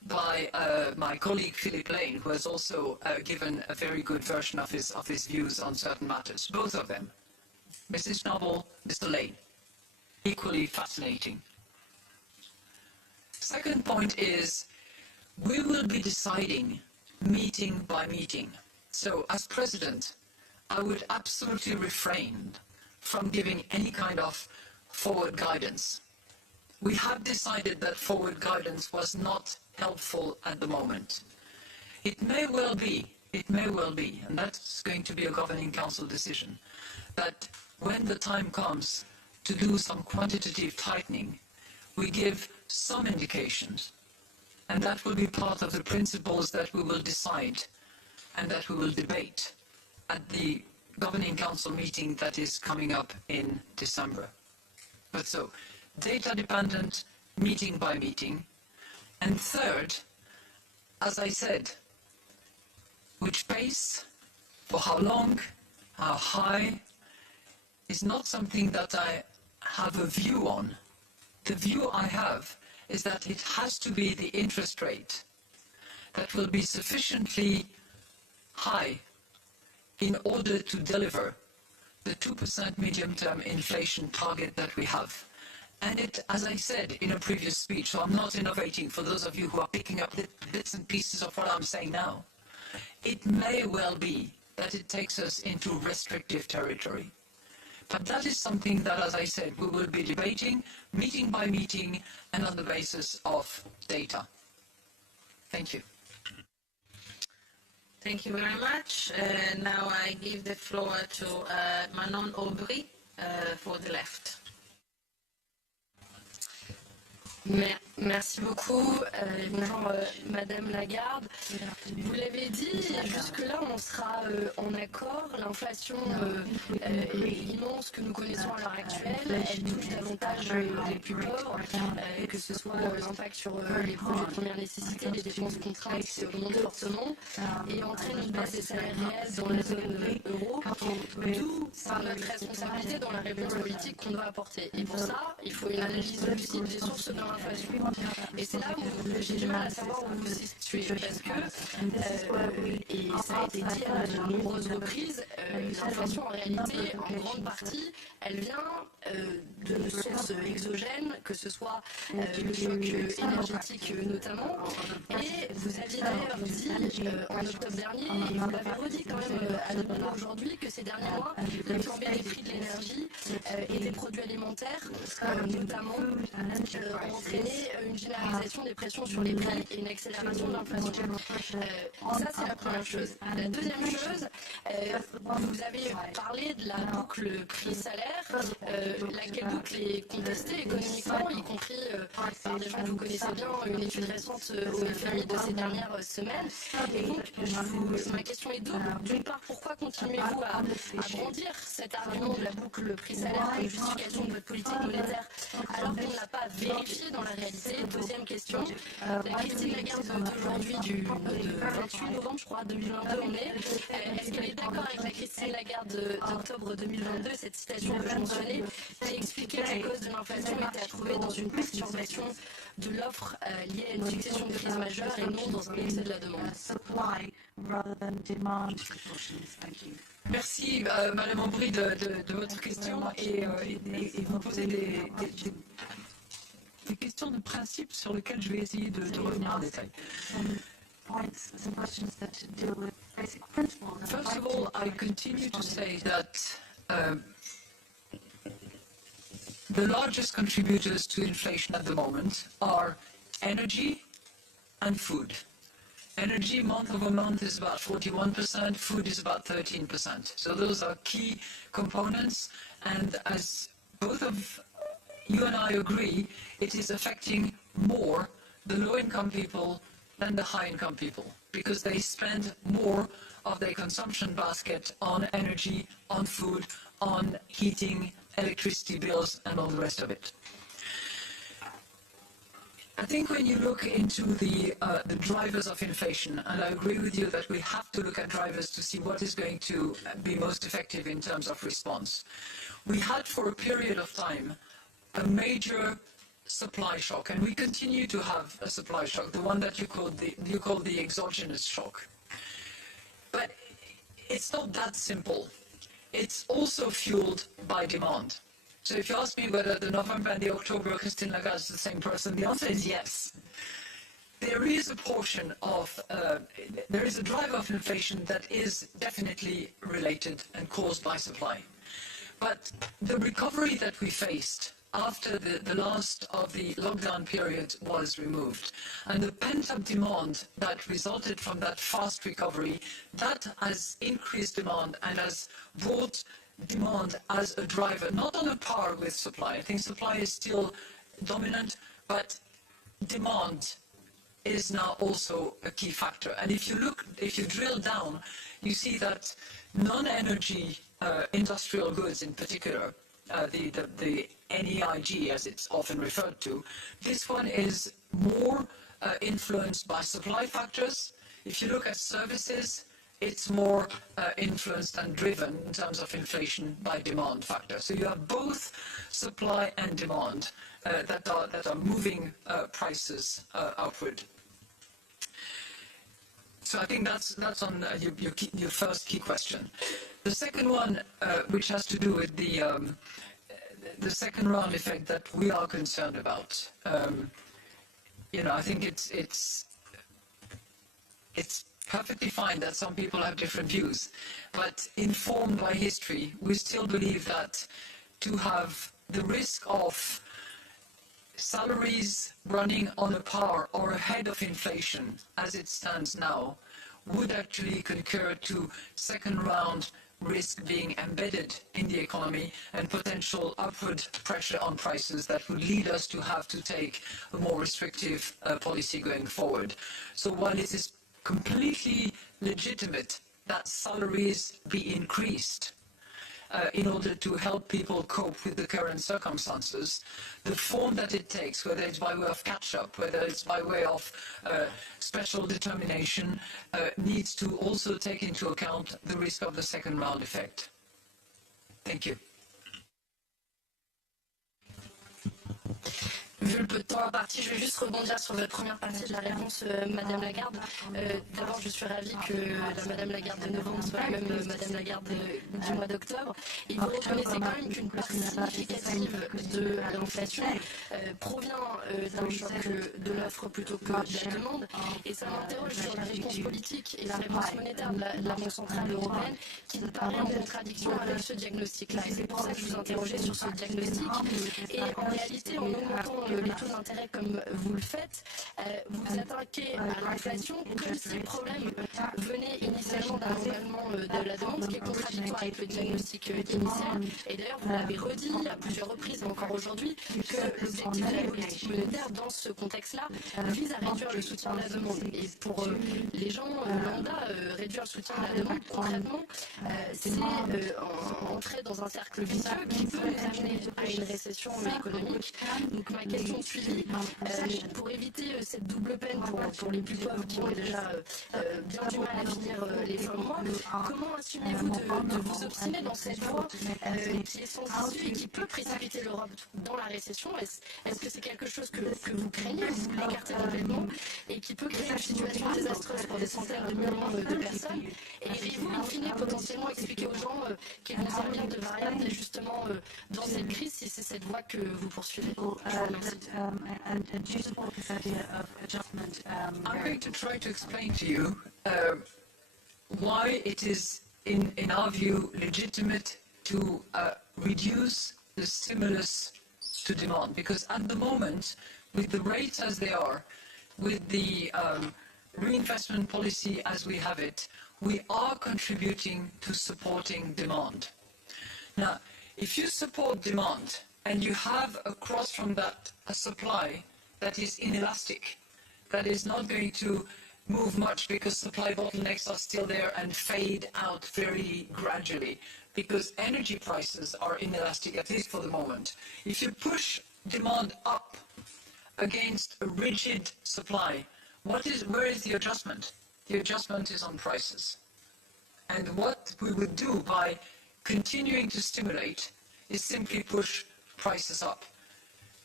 by my colleague Philip Lane, who has also given a very good version of his views on certain matters. Both of them, Mrs. Noble, Mr. Lane, equally fascinating. Second point is, we will be deciding meeting by meeting. So as President, I would absolutely refrain from giving any kind of forward guidance. We have decided that forward guidance was not helpful at the moment. It may well be, and that's going to be a Governing Council decision, that when the time comes to do some quantitative tightening, we give some indications, and that will be part of the principles that we will decide and that we will debate at the Governing Council meeting that is coming up in December. But so, data dependent, meeting by meeting. And third, as I said, which pace, for how long, how high, is not something that I have a view on. The view I have is that it has to be the interest rate that will be sufficiently high in order to deliver the 2% medium-term inflation target that we have. And it, as I said in a previous speech, so I'm not innovating for those of you who are picking up bits and pieces of what I'm saying now, it may well be that it takes us into restrictive territory. But that is something that, as I said, we will be debating, meeting by meeting, and on the basis of data. Thank you. Thank you very much. Now I give the floor to Manon Aubry for the left. Merci beaucoup. Bonjour Madame Lagarde. Vous l'avez dit, jusque-là on sera en accord. L'inflation immense que nous connaissons à l'heure actuelle, elle touche davantage les plus pauvres, que ce soit l'impact sur les produits de première nécessité, les dépenses contraintes qui augmentent fortement et entraîne une baisse des salaires réels dans la zone euro, d'où notre responsabilité dans la réponse politique qu'on doit apporter. Et pour ça, il faut une analyse lucide des sources de l'inflation. Et c'est là où j'ai du mal à savoir où vous vous situez, parce que, et ça a été dit à de nombreuses reprises, l'inflation en réalité, en grande partie, elle vient de sources exogènes, que ce soit le choc énergétique notamment. Et vous aviez d'ailleurs dit en octobre dernier, et vous l'avez redit quand même à nouveau aujourd'hui, que ces derniers mois, la flambée des prix de l'énergie et des produits alimentaires, notamment, entraîné une généralisation des pressions sur les prix et une accélération de l'inflation. Ça, c'est la première chose. La deuxième chose, vous avez parlé de la boucle prix-salaire, laquelle boucle est contestée économiquement, y compris par des gens que vous connaissez bien, une étude récente au FMI de ces dernières semaines. Et donc, ma question est double. D'une part, pourquoi continuez-vous à brandir cet argument de la boucle prix-salaire comme justification de votre politique monétaire alors qu'on ne l'a pas vérifié dans la réalité? Deuxième question, la Christine Lagarde d'aujourd'hui, du 28 novembre, je crois, 2022, on est. Est-ce qu'elle est d'accord avec la Christine Lagarde d'octobre 2022, cette citation que je mentionnais, qui expliquait que la cause de l'inflation était à trouver dans une perturbation de l'offre liée à une succession de crises majeures et non dans un excès de la demande? Merci, Madame Aubry, de votre question et vous posez des questions de principe sur lesquelles je vais essayer de revenir en détail. First of all, I continue to say that the largest contributors to inflation at the moment are energy and food. Energy month over month is about 41%, food is about 13%. So those are key components, and as both of you and I agree, it is affecting more the low-income people than the high-income people, because they spend more of their consumption basket on energy, on food, on heating, electricity bills, and all the rest of it. I think when you look into the drivers of inflation, and I agree with you that we have to look at drivers to see what is going to be most effective in terms of response. We had for a period of time a major supply shock, and we continue to have a supply shock, the one that you call the exogenous shock. But it's not that simple. It's also fueled by demand. So if you ask me whether the November and the October Christine Lagarde is the same person, the answer is yes. There is a portion of, there is a driver of inflation that is definitely related and caused by supply. But the recovery that we faced after the last of the lockdown period was removed, and the pent-up demand that resulted from that fast recovery, that has increased demand and has brought demand as a driver, not on a par with supply. I think supply is still dominant, but demand is now also a key factor. And if you drill down, you see that non-energy industrial goods in particular, the NEIG as it's often referred to, this one is more influenced by supply factors. If you look at services, it's more influenced and driven in terms of inflation by demand factors. So you have both supply and demand that are moving prices upward. So I think that's on your first key question. The second one, which has to do with the second round effect that we are concerned about, I think it's perfectly fine that some people have different views, but informed by history, we still believe that to have the risk of salaries running on a par or ahead of inflation as it stands now would actually concur to second round risk being embedded in the economy and potential upward pressure on prices that would lead us to have to take a more restrictive policy going forward. So while it is completely legitimate that salaries be increased in order to help people cope with the current circumstances, the form that it takes, whether it's by way of catch-up, whether it's by way of special determination, needs to also take into account the risk of the second round effect. Thank you. Vu le peu de temps imparti, je vais juste rebondir sur votre première partie de la réponse, Madame Lagarde. D'abord, je suis ravie que la Madame Lagarde de novembre soit la même Madame Lagarde du mois d'octobre. Et vous reconnaissez quand même qu'une partie significative de l'inflation provient d'un choc de l'offre plutôt que de la demande. Et ça m'interroge sur la réponse politique et la réponse monétaire de la Banque centrale européenne qui me paraît en contradiction avec ce diagnostic-là. Et c'est pour ça que je vous interrogeais sur ce diagnostic. Et en réalité, en augmentant les taux d'intérêt comme vous le faites, vous attaquez à l'inflation comme si le problème venait initialement d'un emballement de la demande, ce qui est contradictoire avec le diagnostic initial. Et d'ailleurs, vous l'avez redit à plusieurs reprises, encore aujourd'hui, que l'objectif de la politique monétaire dans ce contexte-là vise à réduire le soutien de la demande. Et pour les gens lambda, réduire le soutien de la demande, concrètement, c'est entrer dans un cercle vicieux qui peut nous amener à une récession économique. Donc ma question suivie, pour éviter cette double peine pour les plus pauvres qui ont déjà bien du mal à finir les fins de mois, comment assumez-vous de vous obstiner dans cette voie qui est sans issue et qui peut précipiter l'Europe dans la récession? Est-ce que c'est quelque chose que vous craignez, vous l'écartez complètement, et qui peut créer une situation désastreuse pour des centaines de millions de personnes? Et iriez-vous, in fine, potentiellement expliquer aux gens qu'ils vont servir de variable justement dans cette crise si c'est cette voie que vous poursuivez? And do you support this idea of adjustment? I'm going to try to explain to you why it is, in our view, legitimate to reduce the stimulus to demand. Because at the moment, with the rates as they are, with the reinvestment policy as we have it, we are contributing to supporting demand. Now, if you support demand, and you have across from that a supply that is inelastic, that is not going to move much because supply bottlenecks are still there and fade out very gradually because energy prices are inelastic, at least for the moment. If you push demand up against a rigid supply, where is the adjustment? The adjustment is on prices. And what we would do by continuing to stimulate is simply push prices up.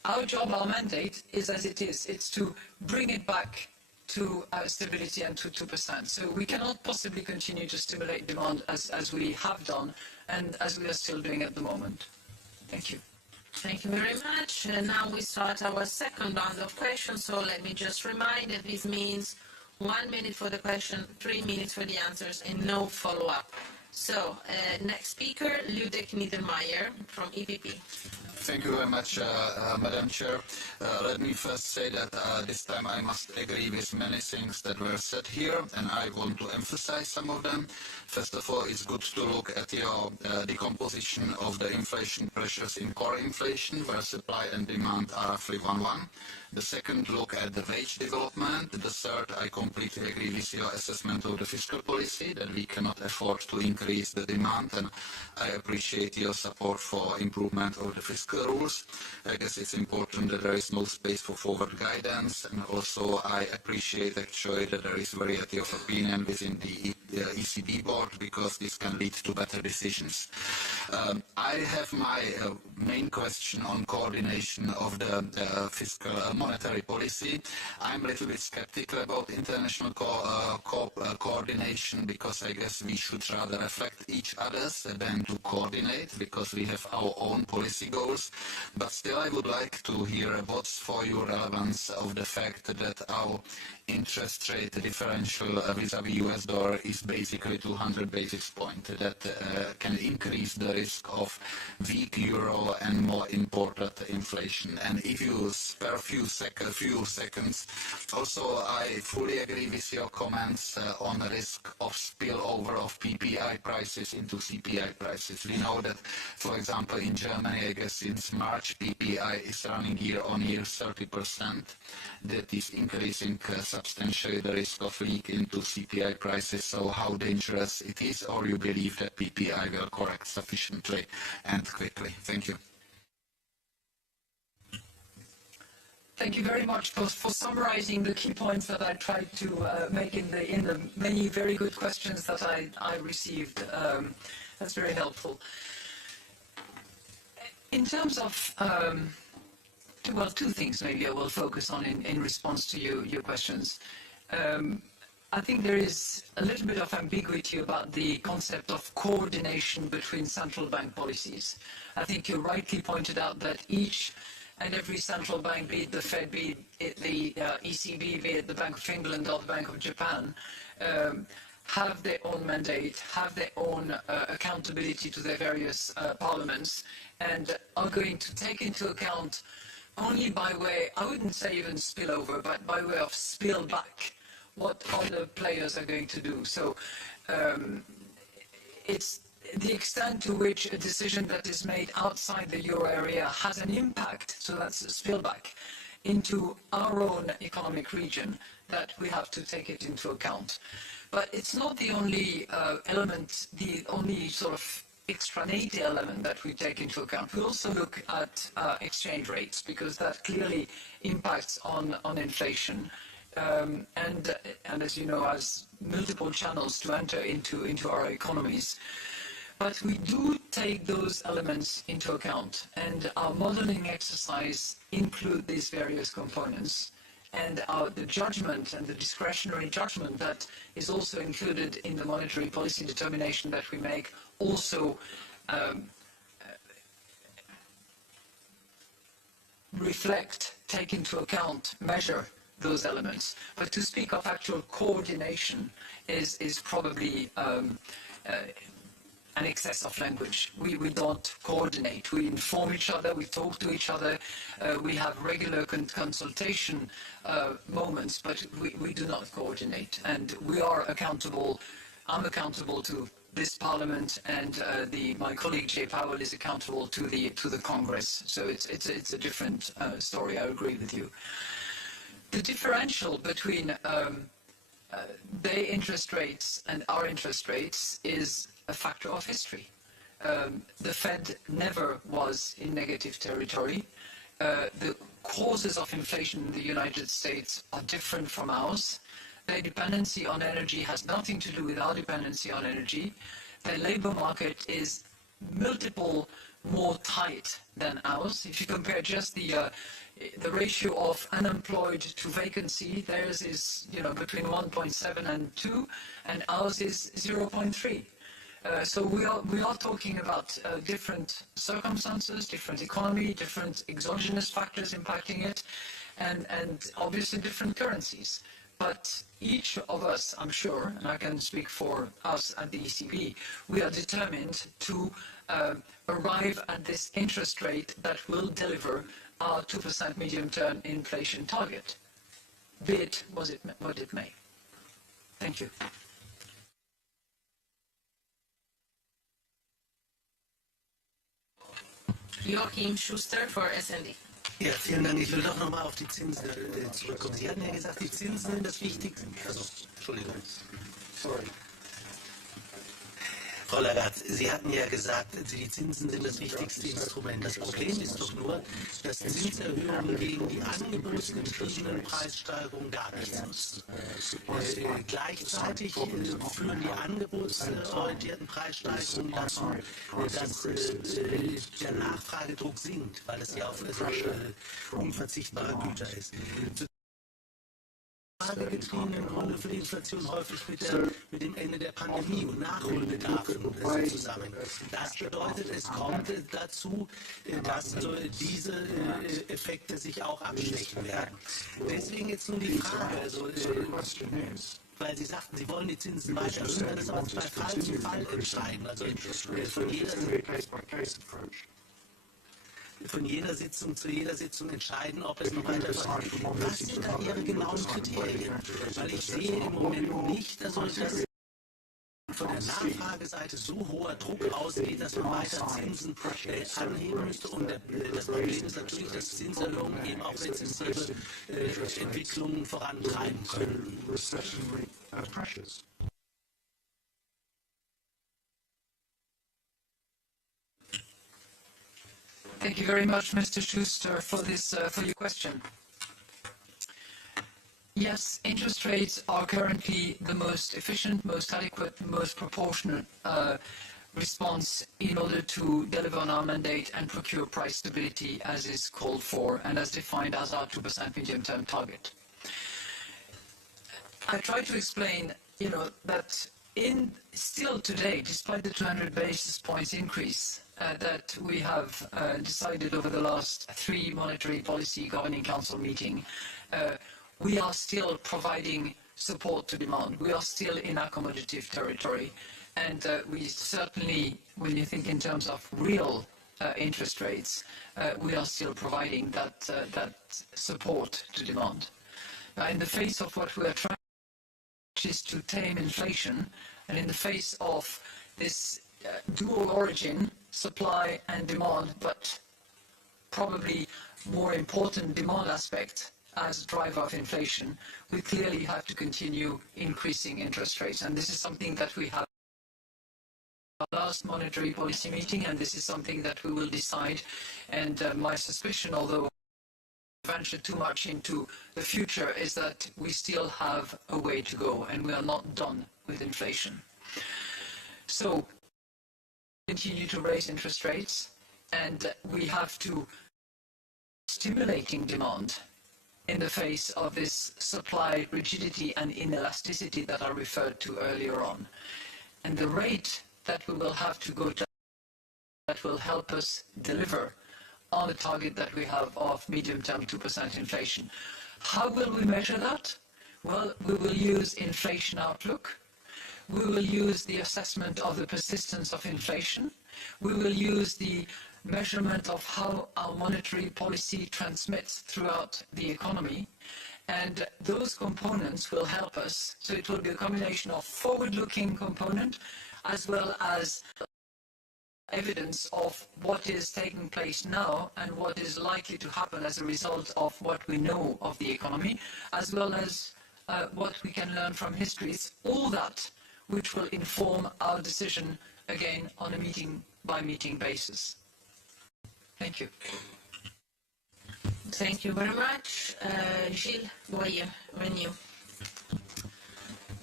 our job, our mandate is as it is. It's to bring it back to stability and to 2%. So we cannot possibly continue to stimulate demand as we have done and as we are still doing at the moment. Thank you. Thank you very much. Now we start our second round of questions. So let me just remind that this means 1 minute for the question, 3 minutes for the answers, and no follow-up. So, next speaker, Ludek Niedermayer from EPP. Thank you very much, Madam Chair. Let me first say that this time I must agree with many things that were said here, and I want to emphasize some of them. First of all, it's good to look at your decomposition of the inflation pressures in core inflation, where supply and demand are roughly 1-1. The second, look at the wage development. The third, I completely agree with your assessment of the fiscal policy, that we cannot afford to increase the demand, and I appreciate your support for improvement of the fiscal rules. I guess it's important that there is no space for forward guidance, and also I appreciate actually that there is variety of opinion within the ECB board, because this can lead to better decisions. I have my main question on coordination of the fiscal monetary policy. I'm a little bit skeptical about international coordination, because I guess we should rather reflect each other's than to coordinate, because we have our own policy goals. But still, I would like to hear what's for you relevance of the fact that our interest rate differential vis-à-vis US dollar is basically 200 basis points. That can increase the risk of weak euro and more imported inflation. And if you spare a few seconds, also I fully agree with your comments on the risk of spillover of PPI prices into CPI prices. We know that, for example, in Germany, I guess since March, PPI is running year-on-year 30%. That is increasing substantially the risk of leak into CPI prices. So how dangerous it is, or you believe that PPI will correct sufficiently and quickly? Thank you. Thank you very much for summarizing the key points that I tried to make in the many very good questions that I received. That's very helpful. In terms of well, two things maybe I will focus on in response to your questions. I think there is a little bit of ambiguity about the concept of coordination between central bank policies. I think you rightly pointed out that each and every central bank, be it the Fed, be it the ECB, be it the Bank of England or the Bank of Japan, have their own mandate, have their own accountability to their various parliaments, and are going to take into account only by way, I wouldn't say even spillover, but by way of spill back, what other players are going to do. So it's the extent to which a decision that is made outside the euro area has an impact, so that's a spillback, into our own economic region that we have to take it into account. But it's not the only element, the only sort of extraneity element that we take into account. We also look at exchange rates, because that clearly impacts on inflation. And as you know, has multiple channels to enter into our economies. But we do take those elements into account, and our modeling exercise include these various components. And the judgment and the discretionary judgment that is also included in the monetary policy determination that we make also reflect, take into account, measure those elements. But to speak of actual coordination is probably an excess of language. We don't coordinate. We inform each other, we talk to each other, we have regular consultation moments, but we do not coordinate. And we are accountable, I'm accountable to this Parliament, and my colleague Jay Powell is accountable to the Congress. So it's a different story, I agree with you. The differential between their interest rates and our interest rates is a factor of history. The Fed never was in negative territory. The causes of inflation in the United States are different from ours. Their dependency on energy has nothing to do with our dependency on energy. Their labor market is multiple more tight than ours. If you compare just the ratio of unemployed to vacancy, theirs is between 1.7 and 2, and ours is 0.3. So we are talking about different circumstances, different economy, different exogenous factors impacting it, and obviously different currencies. But each of us, I'm sure, and I can speak for us at the ECB, we are determined to arrive at this interest rate that will deliver our 2% medium-term inflation target, be it what it may. Thank you. Joachim Schuster for SND. Ja, vielen Dank. Ich will doch nochmal auf die Zinsen zurückkommen. Sie hatten ja gesagt, die Zinsen sind das Wichtigste. Also, Entschuldigung. Sorry. Frau Lagarde, Sie hatten ja gesagt, die Zinsen sind das wichtigste Instrument. Das Problem ist doch nur, dass Zinserhöhungen gegen die angebotsgetriebenen Preissteigerungen gar nichts nutzen. Gleichzeitig führen die angebotsorientierten Preissteigerungen dazu, dass der Nachfragedruck sinkt, weil es ja auf unverzichtbare Güter ist. Getriebenen Rolle für die Inflation häufig mit dem Ende der Pandemie und Nachholbedarfen zusammen. Das bedeutet, es kommt dazu, dass diese Effekte sich auch abschwächen werden. Deswegen jetzt nun die Frage, weil Sie sagten, Sie wollen die Zinsen weiter erhöhen, das aber bei Fall zu Fall entscheiden. Also von jeder Sitzung zu jeder Sitzung entscheiden, ob es noch weiter vorgeht. Was sind da Ihre genauen Kriterien? Weil ich sehe im Moment nicht, dass von der Nachfrageseite so hoher Druck ausgeht, dass man weiter Zinsen anheben müsste. Und das Problem ist natürlich, dass Zinserhöhungen eben auch rezessive Entwicklungen vorantreiben können. Thank you very much, Mr. Schuster, for your question. Yes, interest rates are currently the most efficient, most adequate, most proportionate response in order to deliver on our mandate and procure price stability as is called for and as defined as our 2% medium-term target. I tried to explain, that still today, despite the 200 basis points increase that we have decided over the last 3 monetary policy governing council meetings, we are still providing support to demand. We are still in accommodative territory. And we certainly, when you think in terms of real interest rates, we are still providing that support to demand. In the face of what we are trying, which is to tame inflation, and in the face of this dual origin, supply and demand, but probably more important demand aspect as driver of inflation, we clearly have to continue increasing interest rates. And this is something that we have our last monetary policy meeting, and this is something that we will decide. And my suspicion, although I venture too much into the future, is that we still have a way to go, and we are not done with inflation. So continue to raise interest rates, and we have to stimulating demand in the face of this supply rigidity and inelasticity that I referred to earlier on. And the rate that we will have to go to that will help us deliver on the target that we have of medium-term 2% inflation. How will we measure that? Well, we will use inflation outlook. We will use the assessment of the persistence of inflation. We will use the measurement of how our monetary policy transmits throughout the economy. And those components will help us. So it will be a combination of forward-looking component as well as evidence of what is taking place now and what is likely to happen as a result of what we know of the economy, as well as what we can learn from history. It's all that which will inform our decision, again, on a meeting-by-meeting basis. Thank you. Thank you very much. Gilles Boyer, Renew.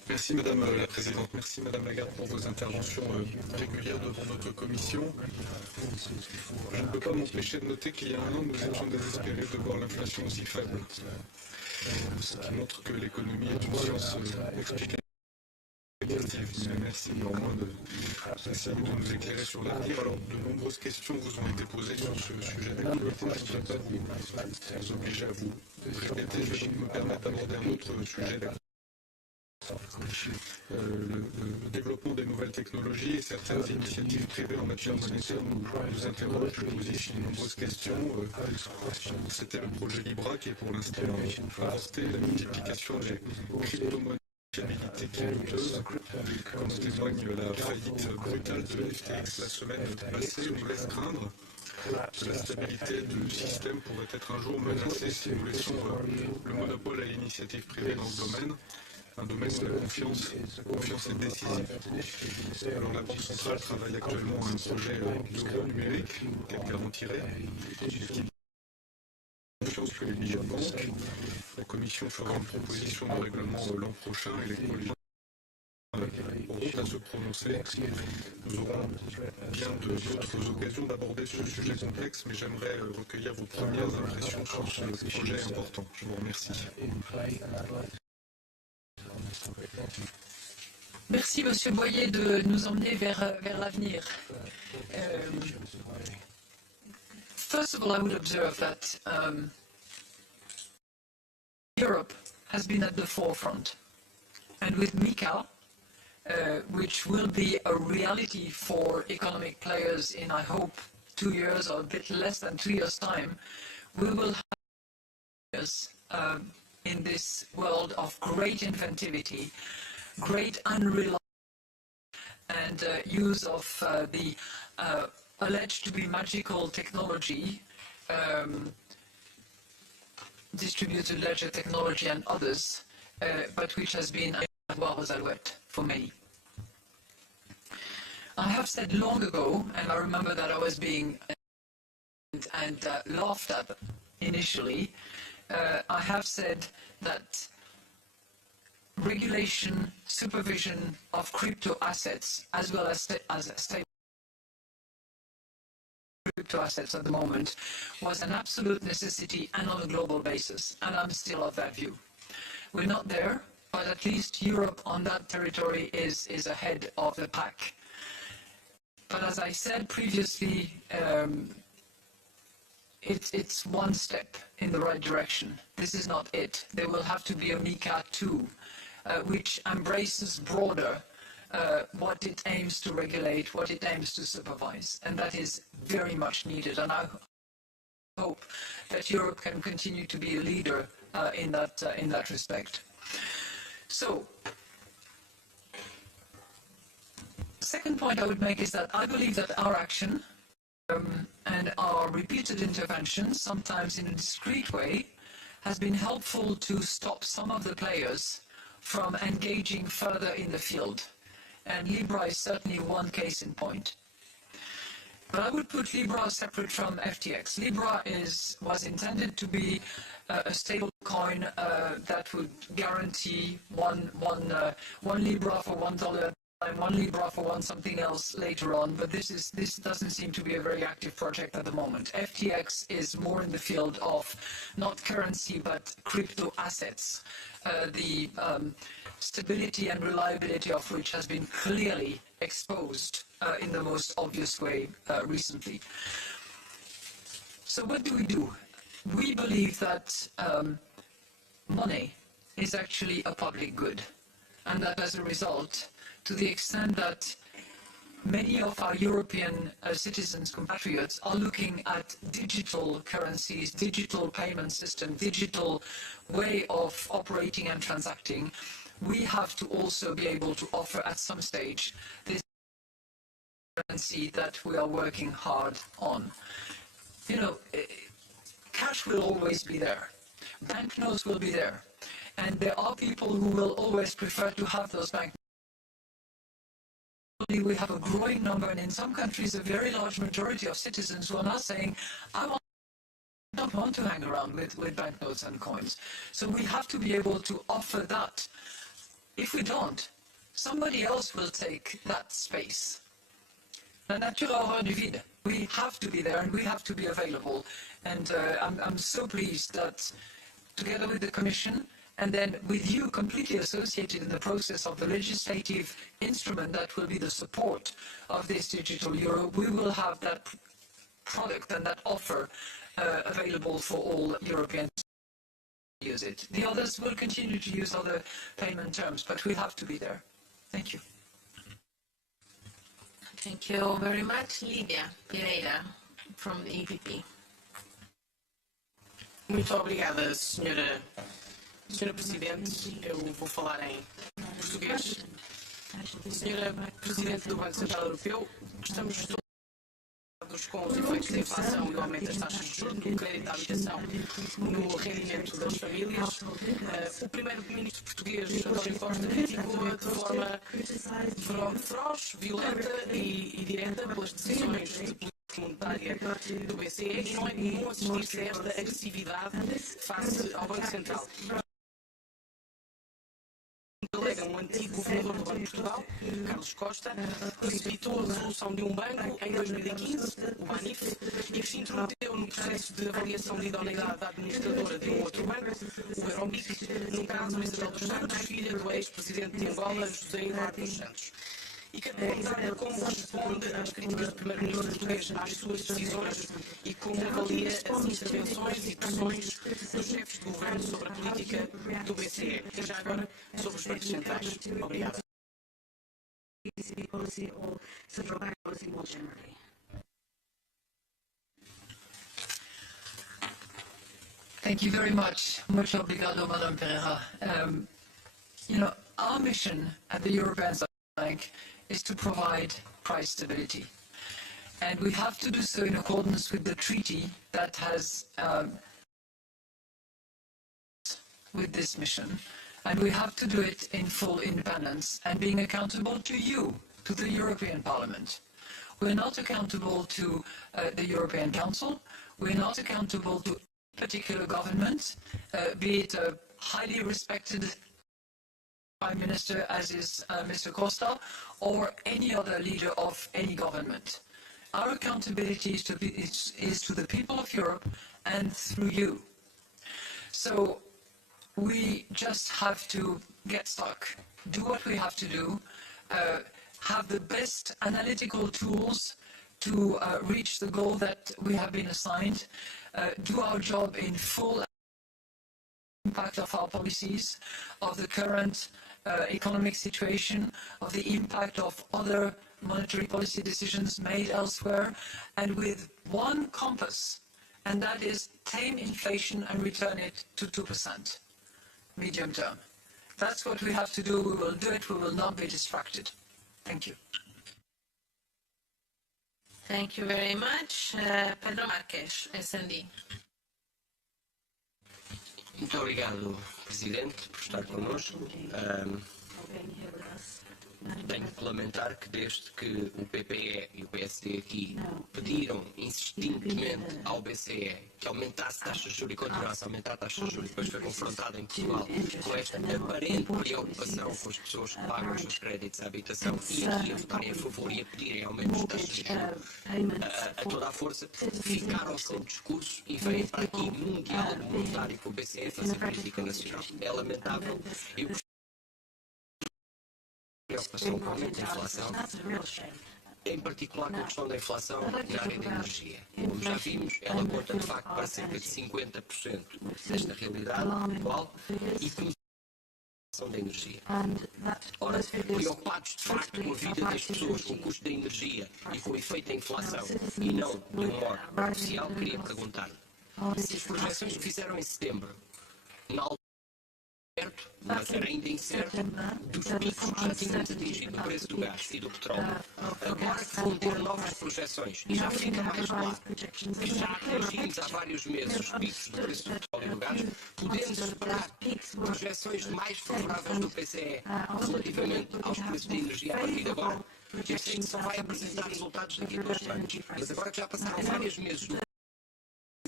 Merci Madame la Présidente, merci Madame Lagarde pour vos interventions régulières devant notre commission. Je ne peux pas m'empêcher de noter qu'il y a un an, nous étions désespérés de voir l'inflation aussi faible, ce qui montre que l'économie est une science explicative. Mais merci néanmoins d'essayer de nous éclairer sur l'avenir. Alors, de nombreuses questions vous ont été posées sur ce sujet d'actualité. Je ne voudrais pas vous obliger à vous répéter. Je vais donc me permettre d'aborder un autre sujet d'actualité. Le développement des nouvelles technologies et certaines initiatives privées en matière monétaire nous interrogent, nous posent de nombreuses questions. C'était le projet Libra qui est pour l'instant avorté, la multiplication des crypto-monnaies qui est douteuse, comme témoigne la faillite brutale de FTX la semaine passée, nous laisse craindre que la stabilité du système pourrait être un jour menacée si nous laissons le monopole à l'initiative privée dans ce domaine. Un domaine où la confiance est décisive. Alors la Banque centrale travaille actuellement à un projet d'euro numérique qu'elle garantirait, qui confiance que les billets de banque. La Commission fera une proposition de règlement l'an prochain et les collégiens auront à se prononcer. Nous aurons bien d'autres occasions d'aborder ce sujet complexe, mais j'aimerais recueillir vos premières impressions sur ce projet important. Je vous remercie. Merci Monsieur Boyer de nous emmener vers l'avenir. First of all, I would observe that Europe has been at the forefront, and with MiCA, which will be a reality for economic players in, I hope, 2 years or a bit less than 2 years' time, we will have in this world of great inventivity, great unreliable and use of the alleged to be magical technology, distributed ledger technology and others, but which has been a aux alouettes for many. I have said long ago, and I remember that I was being laughed at initially, I have said that regulation, supervision of crypto assets, as well as state crypto assets at the moment, was an absolute necessity and on a global basis, and I'm still of that view. We're not there, but at least Europe on that territory is ahead of the pack. But as I said previously, it's one step in the right direction. This is not it. There will have to be a MiCA 2, which embraces broader what it aims to regulate, what it aims to supervise. And that is very much needed. And I hope that Europe can continue to be a leader in that respect. So, second point I would make is that I believe that our action and our repeated interventions, sometimes in a discreet way, has been helpful to stop some of the players from engaging further in the field. And Libra is certainly one case in point. But I would put Libra separate from FTX. Libra was intended to be a stable coin that would guarantee one Libra for $1 and 1 Libra for one something else later on, but this doesn't seem to be a very active project at the moment. FTX is more in the field of not currency but crypto assets, the stability and reliability of which has been clearly exposed in the most obvious way recently. So what do? We believe that money is actually a public good, and that as a result, to the extent that many of our European citizens, compatriots, are looking at digital currencies, digital payment system, digital way of operating and transacting, we have to also be able to offer at some stage this currency that we are working hard on. You know, cash will always be there. Banknotes will be there. And there are people who will always prefer to have those banknotes. We have a growing number, and in some countries a very large majority of citizens who are now saying, I don't want to hang around with banknotes and coins. So we have to be able to offer that If we don't, somebody else will take that space. La nature a horreur du vide. We have to be there and we have to be available. And I'm so pleased that together with the Commission and then with you completely associated in the process of the legislative instrument that will be the support of this digital euro, we will have that product and that offer available for all Europeans to use it. The others will continue to use other payment terms, but we have to be there. Thank you. Thank you very much. Lídia Pereira, from the EPP. Muito obrigada, Senhora Presidente. Eu vou falar em português. Senhora Presidente do Banco Central Europeu, estamos todos com os efeitos da inflação e o aumento das taxas de juros, do crédito à habitação, no rendimento das famílias. O primeiro-ministro português, António Costa, criticou de forma feroz, violenta e direta pelas decisões de política monetária do BCE e não é comum assistir-se a esta agressividade face ao Banco Central. Alega um antigo governador do Banco de Portugal, Carlos Costa, precipitou a resolução de um banco em 2015, o BANIF, e que se intrometeu no processo de avaliação de idoneidade da administradora de um outro banco, o Eurobic, no caso de Isabel dos Santos, filha do ex-presidente de Angola, José Eduardo dos Santos. E quero perguntar como responde às críticas do primeiro-ministro português às suas decisões e como avalia as intervenções e pressões dos chefes de governo sobre a política do BCE e já agora sobre os bancos centrais. Obrigado. ECB policy or central bank policy more generally. Thank you very much. Muito obrigado, Madame Pereira. Our mission at the European Central Bank is to provide price stability. And we have to do so in accordance with the treaty that has with this mission. And we have to do it in full independence and being accountable to you, to the European Parliament. We're not accountable to the European Council. We're not accountable to a particular government, be it a highly respected Prime Minister, as is Mr. Costa, or any other leader of any government. Our accountability is to the people of Europe and through you. So we just have to get stuck, do what we have to do, have the best analytical tools to reach the goal that we have been assigned, do our job in full impact of our policies, of the current economic situation, of the impact of other monetary policy decisions made elsewhere, and with one compass, and that is tame inflation and return it to 2%, medium term. That's what we have to do. We will do it. We will not be distracted. Thank you. Thank you very much. Pedro Marques, SND. Muito obrigado, Presidente, por estar connosco. Tenho que lamentar que desde que o PPE e o PSD aqui pediram insistentemente ao BCE que aumentasse taxas de juros e continuasse a aumentar taxas de juros e depois foi confrontado em Portugal com esta aparente preocupação com as pessoas que pagam os seus créditos à habitação e aqui a votarem a favor e a pedirem aumentos de taxas de juros a toda a força, ficaram sem discurso e vêm para aqui num diálogo monetário com o BCE fazer política nacional. É lamentável. Preocupação com a inflação, em particular com a questão da inflação na área da energia. Como já vimos, ela conta de facto para cerca de 50% desta realidade atual e com a inflação da energia. Ora, preocupados de facto com a vida das pessoas, com o custo da energia e com o efeito da inflação e não de um modo artificial, queria perguntar, se as projeções que fizeram em setembro, na altura certo, mas era ainda incerto, dos picos que já tínhamos atingido no preço do gás e do petróleo. Agora que vão ter novas projeções e já fica mais claro que já atingimos há vários meses os picos do preço do petróleo e do gás, podemos esperar projeções mais favoráveis do BCE relativamente aos preços da energia a partir de agora. Eu sei que só vai apresentar resultados daqui a 2 anos, mas agora que já passaram vários meses do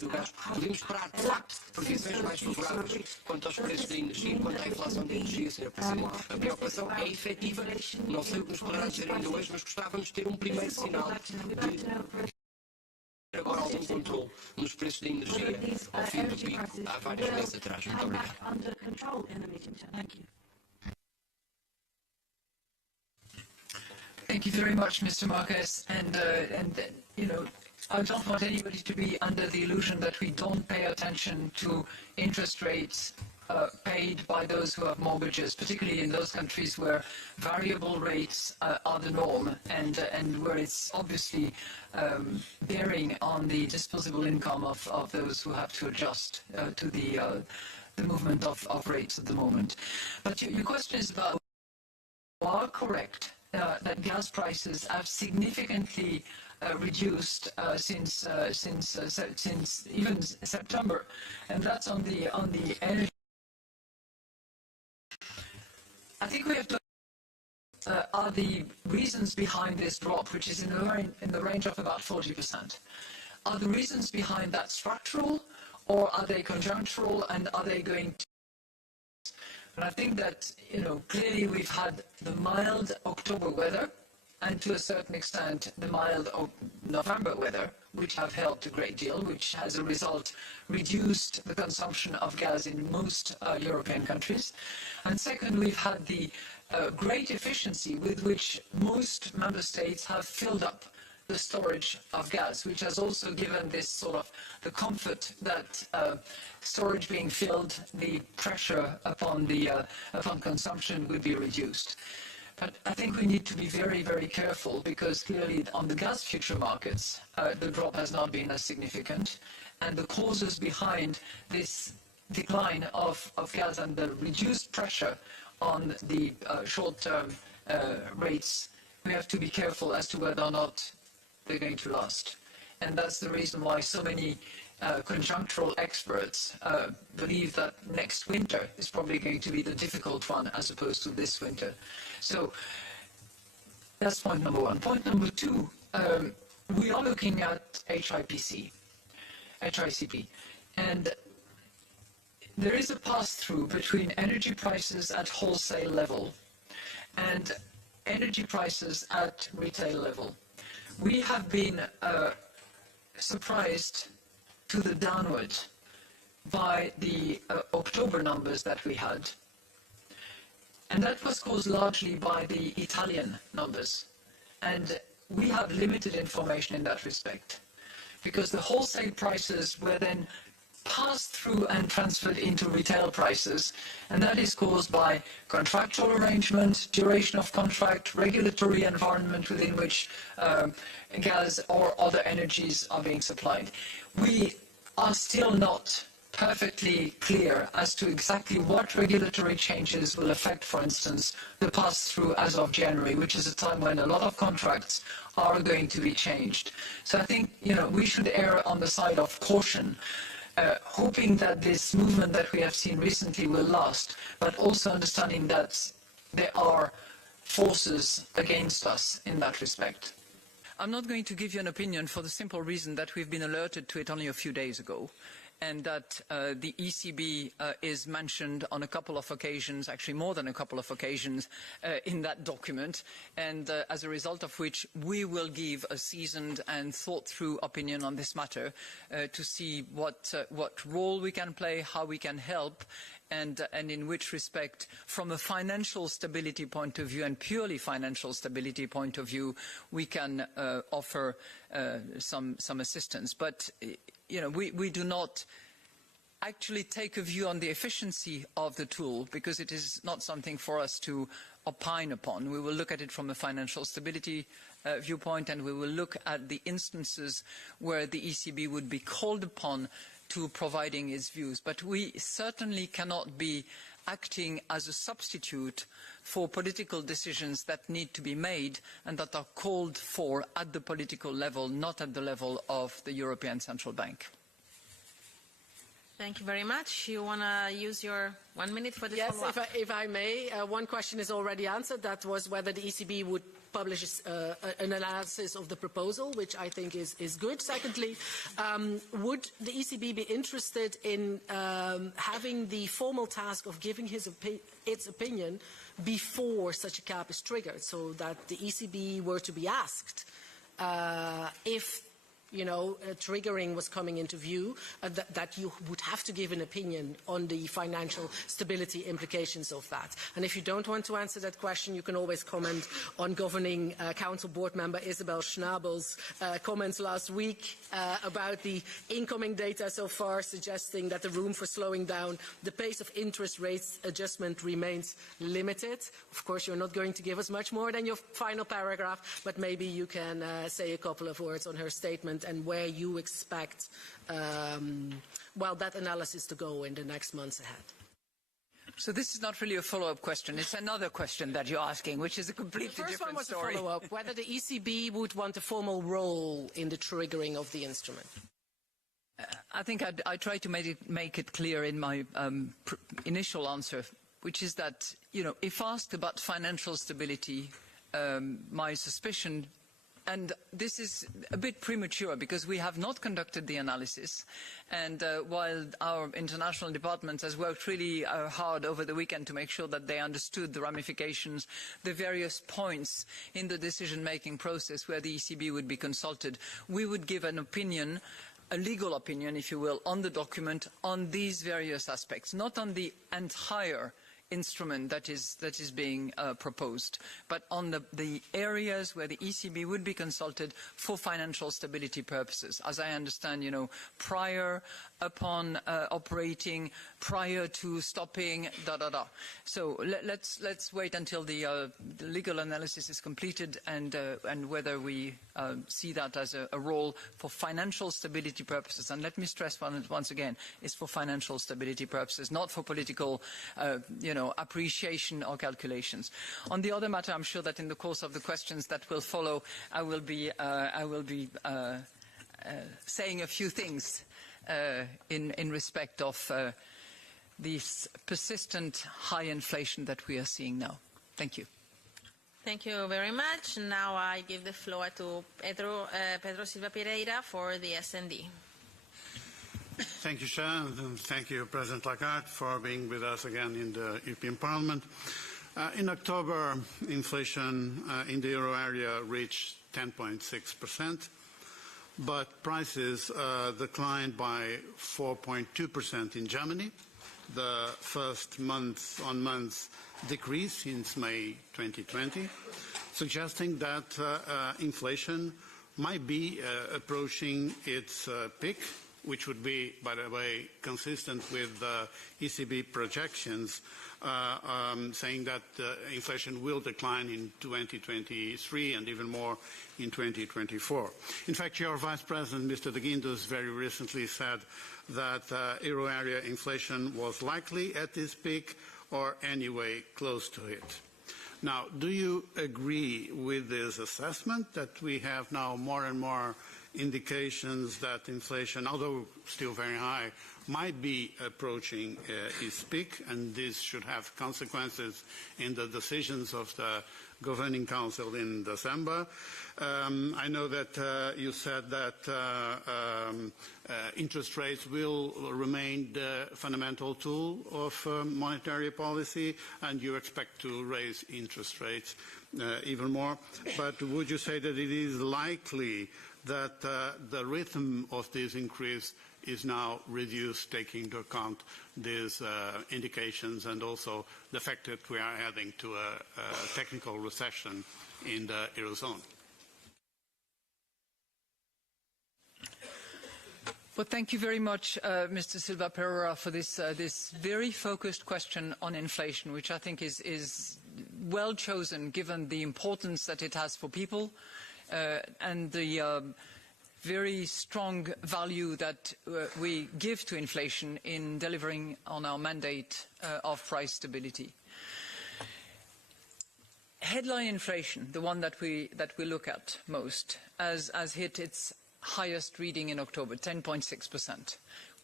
gás, podemos esperar, de facto, previsões mais favoráveis quanto aos preços da energia, quanto à inflação da energia, Sr. Presidente. A preocupação é efetiva, não sei o que nos poderá dizer ainda hoje, mas gostávamos de ter um primeiro sinal de agora algum controle nos preços da energia ao fim do pico, há vários meses atrás. Muito obrigado. Thank you very much, Mr. Marquez. And you know, I don't want anybody to be under the illusion that we don't pay attention to interest rates paid by those who have mortgages, particularly in those countries where variable rates are the norm and where it's obviously bearing on the disposable income of those who have to adjust to the movement of rates at the moment. But your question is about, you are correct that gas prices have significantly reduced since even September, and that's on the energy. I think we have to are the reasons behind this drop, which is in the range of about 40%. Are the reasons behind that structural, or are they conjunctural, and are they going to? And I think that, you know, clearly we've had the mild October weather, and to a certain extent the mild November weather, which have helped a great deal, which as a result reduced the consumption of gas in most European countries. And second, we've had the great efficiency with which most member states have filled up the storage of gas, which has also given this sort of the comfort that storage being filled, the pressure upon consumption would be reduced. But I think we need to be very, very careful, because clearly on the gas future markets, the drop has not been as significant, and the causes behind this decline of gas and the reduced pressure on the short-term rates, we have to be careful as to whether or not they're going to last. And that's the reason why so many conjunctural experts believe that next winter is probably going to be the difficult one as opposed to this winter. So that's point number one. Point number two, we are looking at HICP, and there is a pass-through between energy prices at wholesale level and energy prices at retail level. We have been surprised to the downward by the October numbers that we had. And that was caused largely by the Italian numbers. And we have limited information in that respect, because the wholesale prices were then passed through and transferred into retail prices, and that is caused by contractual arrangement, duration of contract, regulatory environment within which gas or other energies are being supplied. We are still not perfectly clear as to exactly what regulatory changes will affect, for instance, the pass-through as of January, which is a time when a lot of contracts are going to be changed. So I think, you know, we should err on the side of caution, hoping that this movement that we have seen recently will last, but also understanding that there are forces against us in that respect. I'm not going to give you an opinion for the simple reason that we've been alerted to it only a few days ago, and that the ECB is mentioned on a couple of occasions, actually more than a couple of occasions, in that document, and as a result of which we will give a seasoned and thought-through opinion on this matter to see what role we can play, how we can help, and in which respect, from a financial stability point of view and purely financial stability point of view, we can offer some assistance. But you know, we do not actually take a view on the efficiency of the tool, because it is not something for us to opine upon. We will look at it from a financial stability viewpoint, and we will look at the instances where the ECB would be called upon to providing its views. But we certainly cannot be acting as a substitute for political decisions that need to be made and that are called for at the political level, not at the level of the European Central Bank. Thank you very much. You want to use your 1 minute for this follow-up? Yes, if I may. One question is already answered. That was whether the ECB would publish an analysis of the proposal, which I think is good. Secondly, would the ECB be interested in having the formal task of giving its opinion before such a cap is triggered, so that the ECB were to be asked if triggering was coming into view, that you would have to give an opinion on the financial stability implications of that. And if you don't want to answer that question, you can always comment on Governing Council Board Member Isabel Schnabel's comments last week about the incoming data so far, suggesting that the room for slowing down the pace of interest rates adjustment remains limited. Of course, you're not going to give us much more than your final paragraph, but maybe you can say a couple of words on her statement and where you expect that analysis to go in the next months ahead. So this is not really a follow-up question. It's another question that you're asking, which is a completely different story. The first one was a follow-up, whether the ECB would want a formal role in the triggering of the instrument. I think I tried to make it clear in my initial answer, which is that, if asked about financial stability, my suspicion, and this is a bit premature because we have not conducted the analysis, and while our international department has worked really hard over the weekend to make sure that they understood the ramifications, the various points in the decision-making process where the ECB would be consulted, we would give an opinion, a legal opinion, if you will, on the document on these various aspects, not on the entire instrument that is being proposed, but on the areas where the ECB would be consulted for financial stability purposes. As I understand, prior, upon operating, prior to stopping, So let's wait until the legal analysis is completed and whether we see that as a role for financial stability purposes. And let me stress once again, it's for financial stability purposes, not for political, appreciation or calculations. On the other matter, I'm sure that in the course of the questions that will follow, I will be saying a few things in respect of this persistent high inflation that we are seeing now. Thank you. Thank you very much. Now I give the floor to Pedro Silva Pereira for the S&D. Thank you, Chair, and thank you, President Lagarde, for being with us again in the European Parliament. In October, inflation in the euro area reached 10.6%, but prices declined by 4.2% in Germany, the first month-on-month decrease since May 2020, suggesting that inflation might be approaching its peak, which would be, by the way, consistent with ECB projections, saying that inflation will decline in 2023 and even more in 2024. In fact, your Vice President, Mr. De Guindos, very recently said that euro area inflation was likely at its peak or anyway close to it. Now, do you agree with this assessment that we have now more and more indications that inflation, although still very high, might be approaching its peak, and this should have consequences in the decisions of the Governing Council in December? I know that you said that interest rates will remain the fundamental tool of monetary policy, and you expect to raise interest rates even more. But would you say that it is likely that the rhythm of this increase is now reduced, taking into account these indications and also the fact that we are heading to a technical recession in the Eurozone? Well, thank you very much, Mr. Silva Pereira, for this very focused question on inflation, which I think is well chosen given the importance that it has for people and the very strong value that we give to inflation in delivering on our mandate of price stability. Headline inflation, the one that we look at most, has hit its highest reading in October, 10.6%.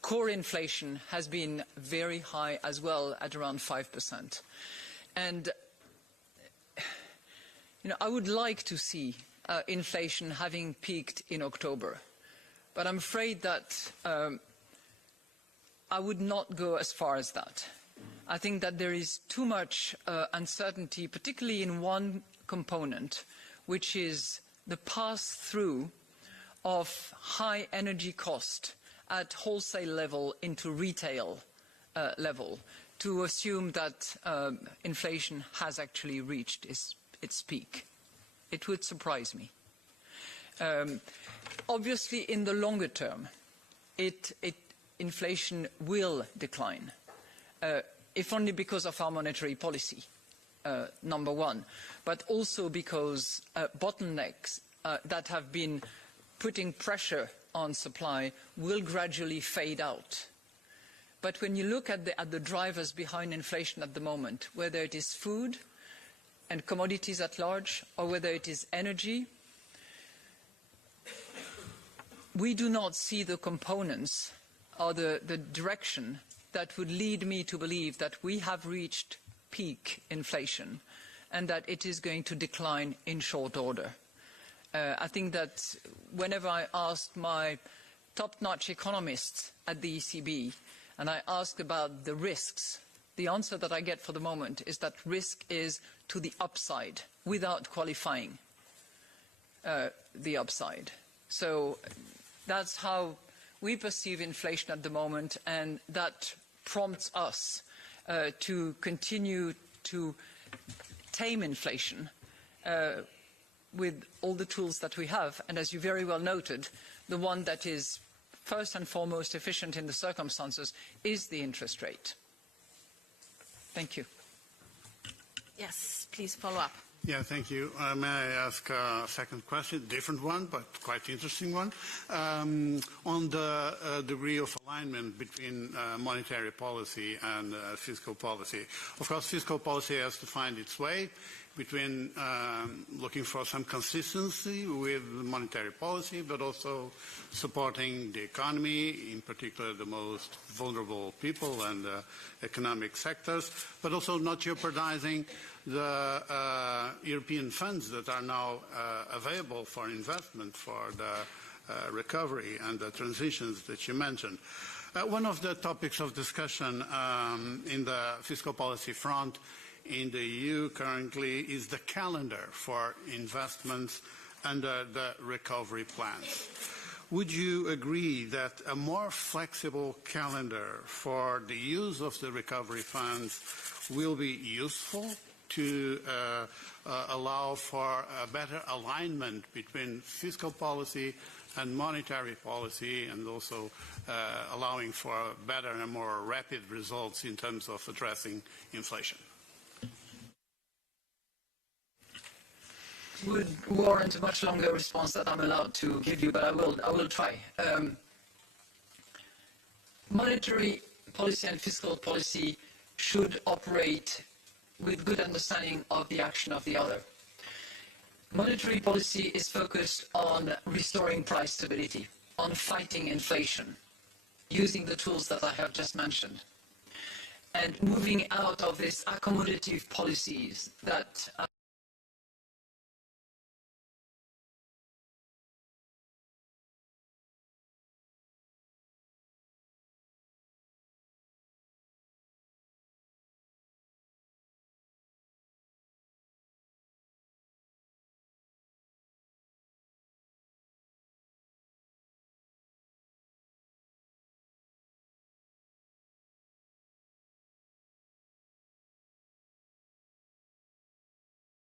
core inflation has been very high as well, at around 5%. And I would like to see inflation having peaked in October, but I'm afraid that I would not go as far as that. I think that there is too much uncertainty, particularly in one component, which is the pass-through of high energy cost at wholesale level into retail level, to assume that inflation has actually reached its peak. It would surprise me. Obviously, in the longer term, inflation will decline, if only because of our monetary policy, number one, but also because bottlenecks that have been putting pressure on supply will gradually fade out. But when you look at the drivers behind inflation at the moment, whether it is food and commodities at large, or whether it is energy, we do not see the components or the direction that would lead me to believe that we have reached peak inflation and that it is going to decline in short order. I think that whenever I ask my top-notch economists at the ECB and I ask about the risks, the answer that I get for the moment is that risk is to the upside, without qualifying the upside. So that's how we perceive inflation at the moment, and that prompts us to continue to tame inflation with all the tools that we have. And as you very well noted, the one that is first and foremost efficient in the circumstances is the interest rate. Thank you. Yes, please follow up. Yeah, thank you. May I ask a second question, different one, but quite interesting one, on the degree of alignment between monetary policy and fiscal policy. Of course, fiscal policy has to find its way between looking for some consistency with monetary policy, but also supporting the economy, in particular the most vulnerable people and economic sectors, but also not jeopardizing the European funds that are now available for investment for the recovery and the transitions that you mentioned. One of the topics of discussion in the fiscal policy front in the EU currently is the calendar for investments under the recovery plans. Would you agree that a more flexible calendar for the use of the recovery funds will be useful to allow for a better alignment between fiscal policy and monetary policy, and also allowing for better and more rapid results in terms of addressing inflation? Would warrant a much longer response that I'm allowed to give you, but I will try. Monetary policy and fiscal policy should operate with good understanding of the action of the other. Monetary policy is focused on restoring price stability, on fighting inflation, using the tools that I have just mentioned, and moving out of these accommodative policies that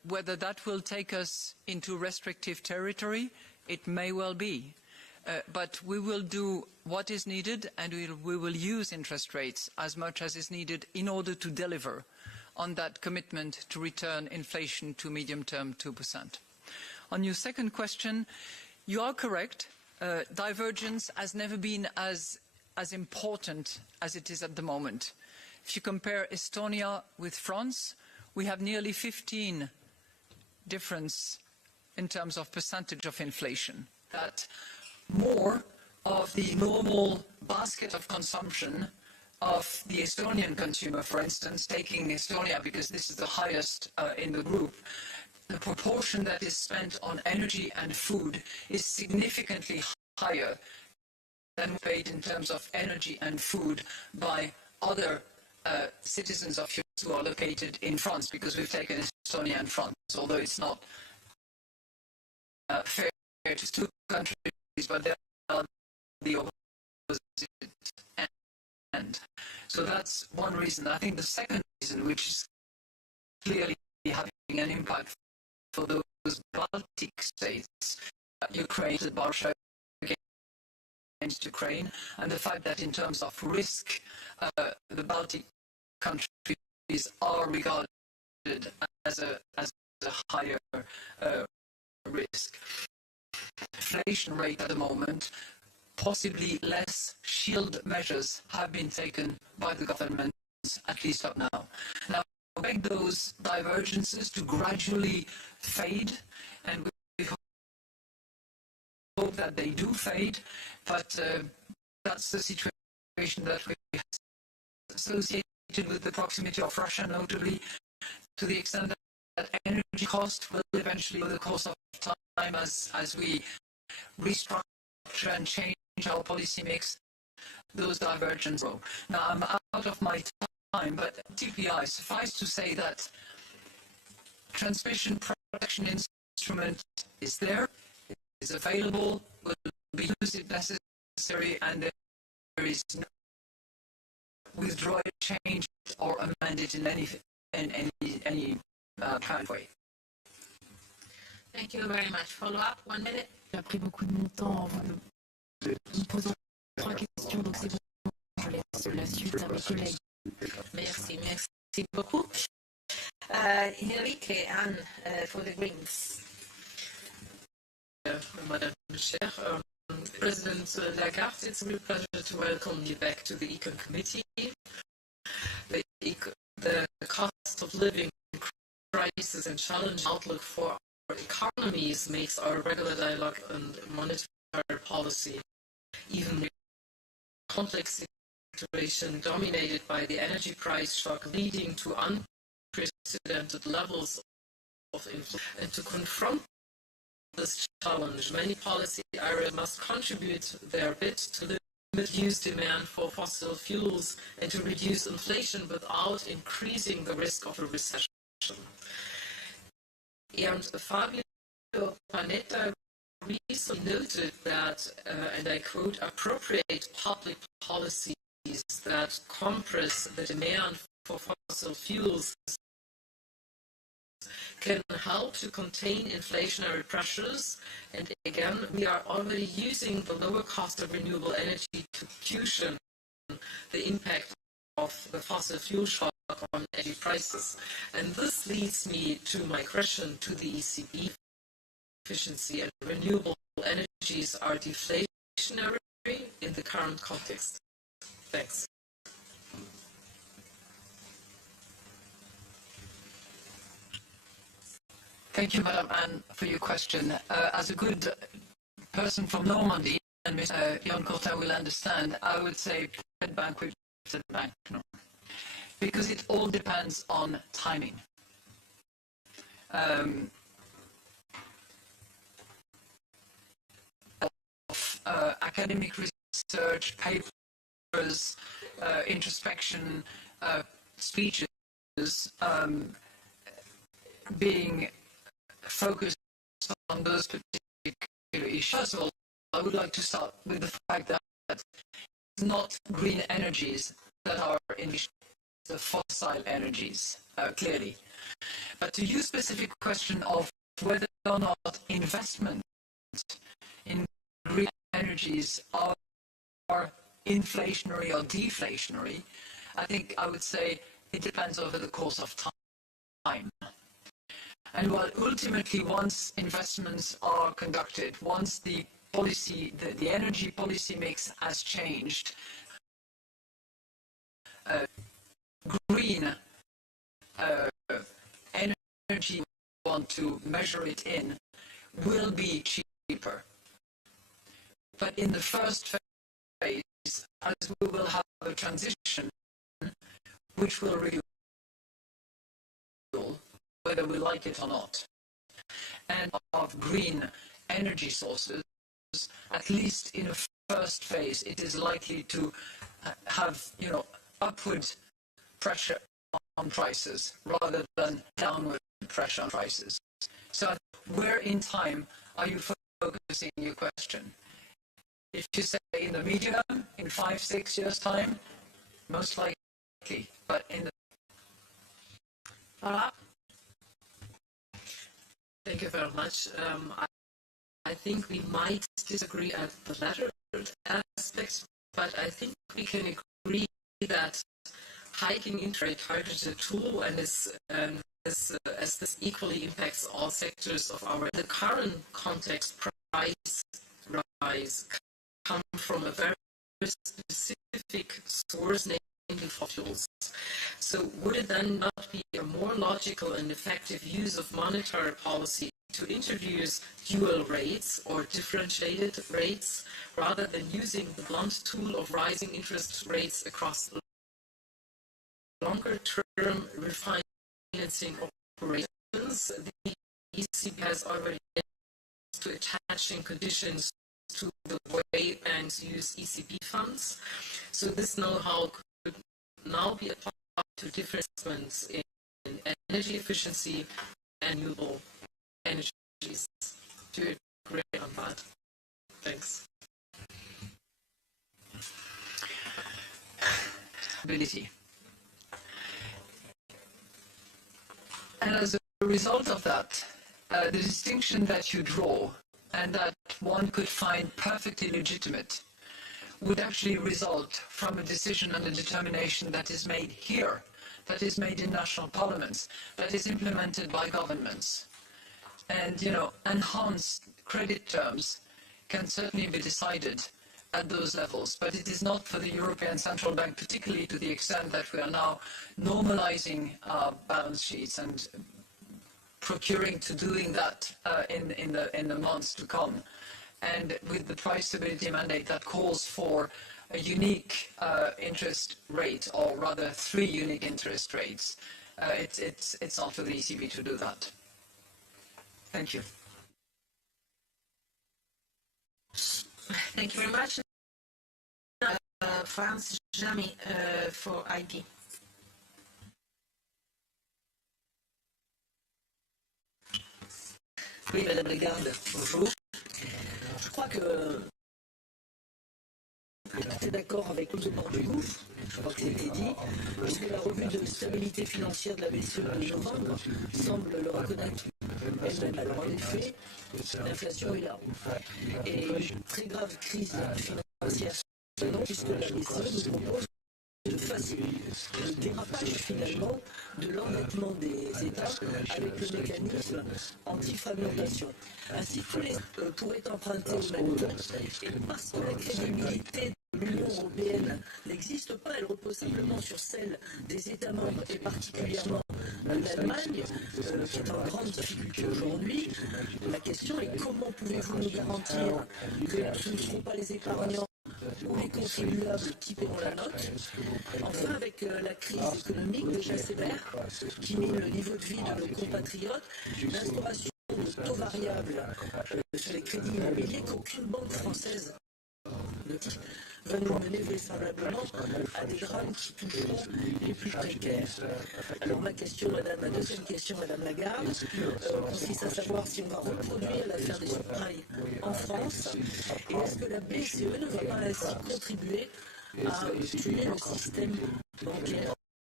Whether that will take us into restrictive territory, it may well be. But we will do what is needed, and we will use interest rates as much as is needed in order to deliver on that commitment to return inflation to medium-term 2%. On your second question, you are correct. Divergence has never been as important as it is at the moment. If you compare Estonia with France, we have nearly 15 difference in terms of percentage of inflation. That more of the normal basket of consumption of the Estonian consumer, for instance, taking Estonia because this is the highest in the group, the proportion that is spent on energy and food is significantly higher than paid in terms of energy and food by other citizens of Europe who are located in France, because we've taken Estonia and France, although it's not fair to two countries, but they are the opposite end. So that's one reason. I think the second reason, which is clearly having an impact for those Baltic states, Ukraine, Russia against Ukraine, and the fact that in terms of risk, the Baltic countries are regarded as a higher risk. Inflation rate at the moment, possibly less shield measures have been taken by the governments, at least up now. Now, we expect those divergences to gradually fade, and we hope that they do fade, but that's the situation that we have associated with the proximity of Russia, notably to the extent that energy cost will eventually, over the course of time, as we restructure and change our policy mix, those divergences grow. Now, I'm out of my time, but TPI, suffice to say that transmission protection instrument is there, is available, will be used if necessary, and there is no withdraw it, change, or amend it in any kind of way. Thank you very much. Follow up, 1 minute. J'ai pris beaucoup de mon temps en vous posant 3 questions, donc c'est bon, je laisse la suite à mes collègues. Merci beaucoup. Enrique Anne for the Greens. Madam Chair, President Lagarde, it's a real pleasure to welcome you back to the ECON Committee. The cost of living crisis and challenging outlook for our economies makes our regular dialogue on monetary policy even complex situation dominated by the energy price shock leading to unprecedented levels of inflation. And to confront this challenge, many policy areas must contribute their bit to reduce demand for fossil fuels and to reduce inflation without increasing the risk of a recession. And Fabio Panetta recently noted that, and I quote, appropriate public policies that compress the demand for fossil fuels can help to contain inflationary pressures, and again, we are already using the lower cost of renewable energy to cushion the impact of the fossil fuel shock on energy prices. And this leads me to my question to the ECB. Efficiency and renewable energies are deflationary in the current context. Thanks. Thank you, Madam Anne, for your question. As a good person from Normandy, and Mr. Jan Cortin will understand, I would say bank with bank, no. Because it all depends on timing. Academic research, papers, introspection, speeches being focused on those particular issues. First of all, I would like to start with the fact that it's not green energies that are in the fossil energies, clearly. But to your specific question of whether or not investment in green energies are inflationary or deflationary, I think I would say it depends over the course of time. And while ultimately once investments are conducted, once the policy, the energy policy mix has changed, green energy we want to measure it in will be cheaper. But in the first phase, as we will have a transition which will reveal whether we like it or not, and of green energy sources, at least in a first phase, it is likely to have, upward pressure on prices rather than downward pressure on prices. So where in time are you focusing your question? If you say in the medium, in 5-6 years' time, most likely, but in the... Thank you very much. I think we might disagree at the latter aspect, but I think we can agree that hiking interest rate targets a tool, and as this equally impacts all sectors of the current context, price rise come from a very specific source, namely fossil fuels. So would it then not be a more logical and effective use of monetary policy to introduce dual rates or differentiated rates rather than using the blunt tool of rising interest rates across longer-term refinancing operations? The ECB has already to attaching conditions to the way banks use ECB funds. So this know-how could now be applied to different investments in energy efficiency and renewable energies. Do you agree on that? Thanks. Ability. And as a result of that, the distinction that you draw and that one could find perfectly legitimate would actually result from a decision and a determination that is made here, that is made in national parliaments, that is implemented by governments. And, enhanced credit terms can certainly be decided at those levels, but it is not for the European Central Bank, particularly to the extent that we are now normalizing our balance sheets and procuring to doing that in the months to come. And with the price stability mandate that calls for a unique interest rate, or rather 3 unique interest rates, it's not for the ECB to do that. Thank you. Thank you very much. France Jamy for ID. Oui, Madame Lagarde, bonjour. Je crois que tout est d'accord avec nous au bord du gouffre, je crois que c'était dit, puisque la revue de stabilité financière de la BCE de novembre semble le reconnaître elle-même. Alors en effet, l'inflation est là. Et une très grave crise financière, puisque la BCE nous propose de faciliter le dérapage finalement de l'endettement des États avec le mécanisme anti-fragmentation. Ainsi, tous les pourraient emprunter au même temps, et parce que la crédibilité de l'Union européenne n'existe pas, elle repose simplement sur celle des États membres et particulièrement l'Allemagne, qui est en grande difficulté aujourd'hui. La question est comment pouvez-vous nous garantir que ce ne seront pas les épargnants ou les contribuables qui paieront la note. Enfin, avec la crise économique déjà sévère qui mine le niveau de vie de nos compatriotes, l'instauration de taux variables sur les crédits immobiliers qu'aucune banque française ne va nous mener vraisemblablement à des drames qui toucheront les plus précaires. Alors ma deuxième question, Madame Lagarde, consiste à savoir si on va reproduire l'affaire des subprimes en France, et est-ce que la BCE ne va pas ainsi contribuer à tuer le système bancaire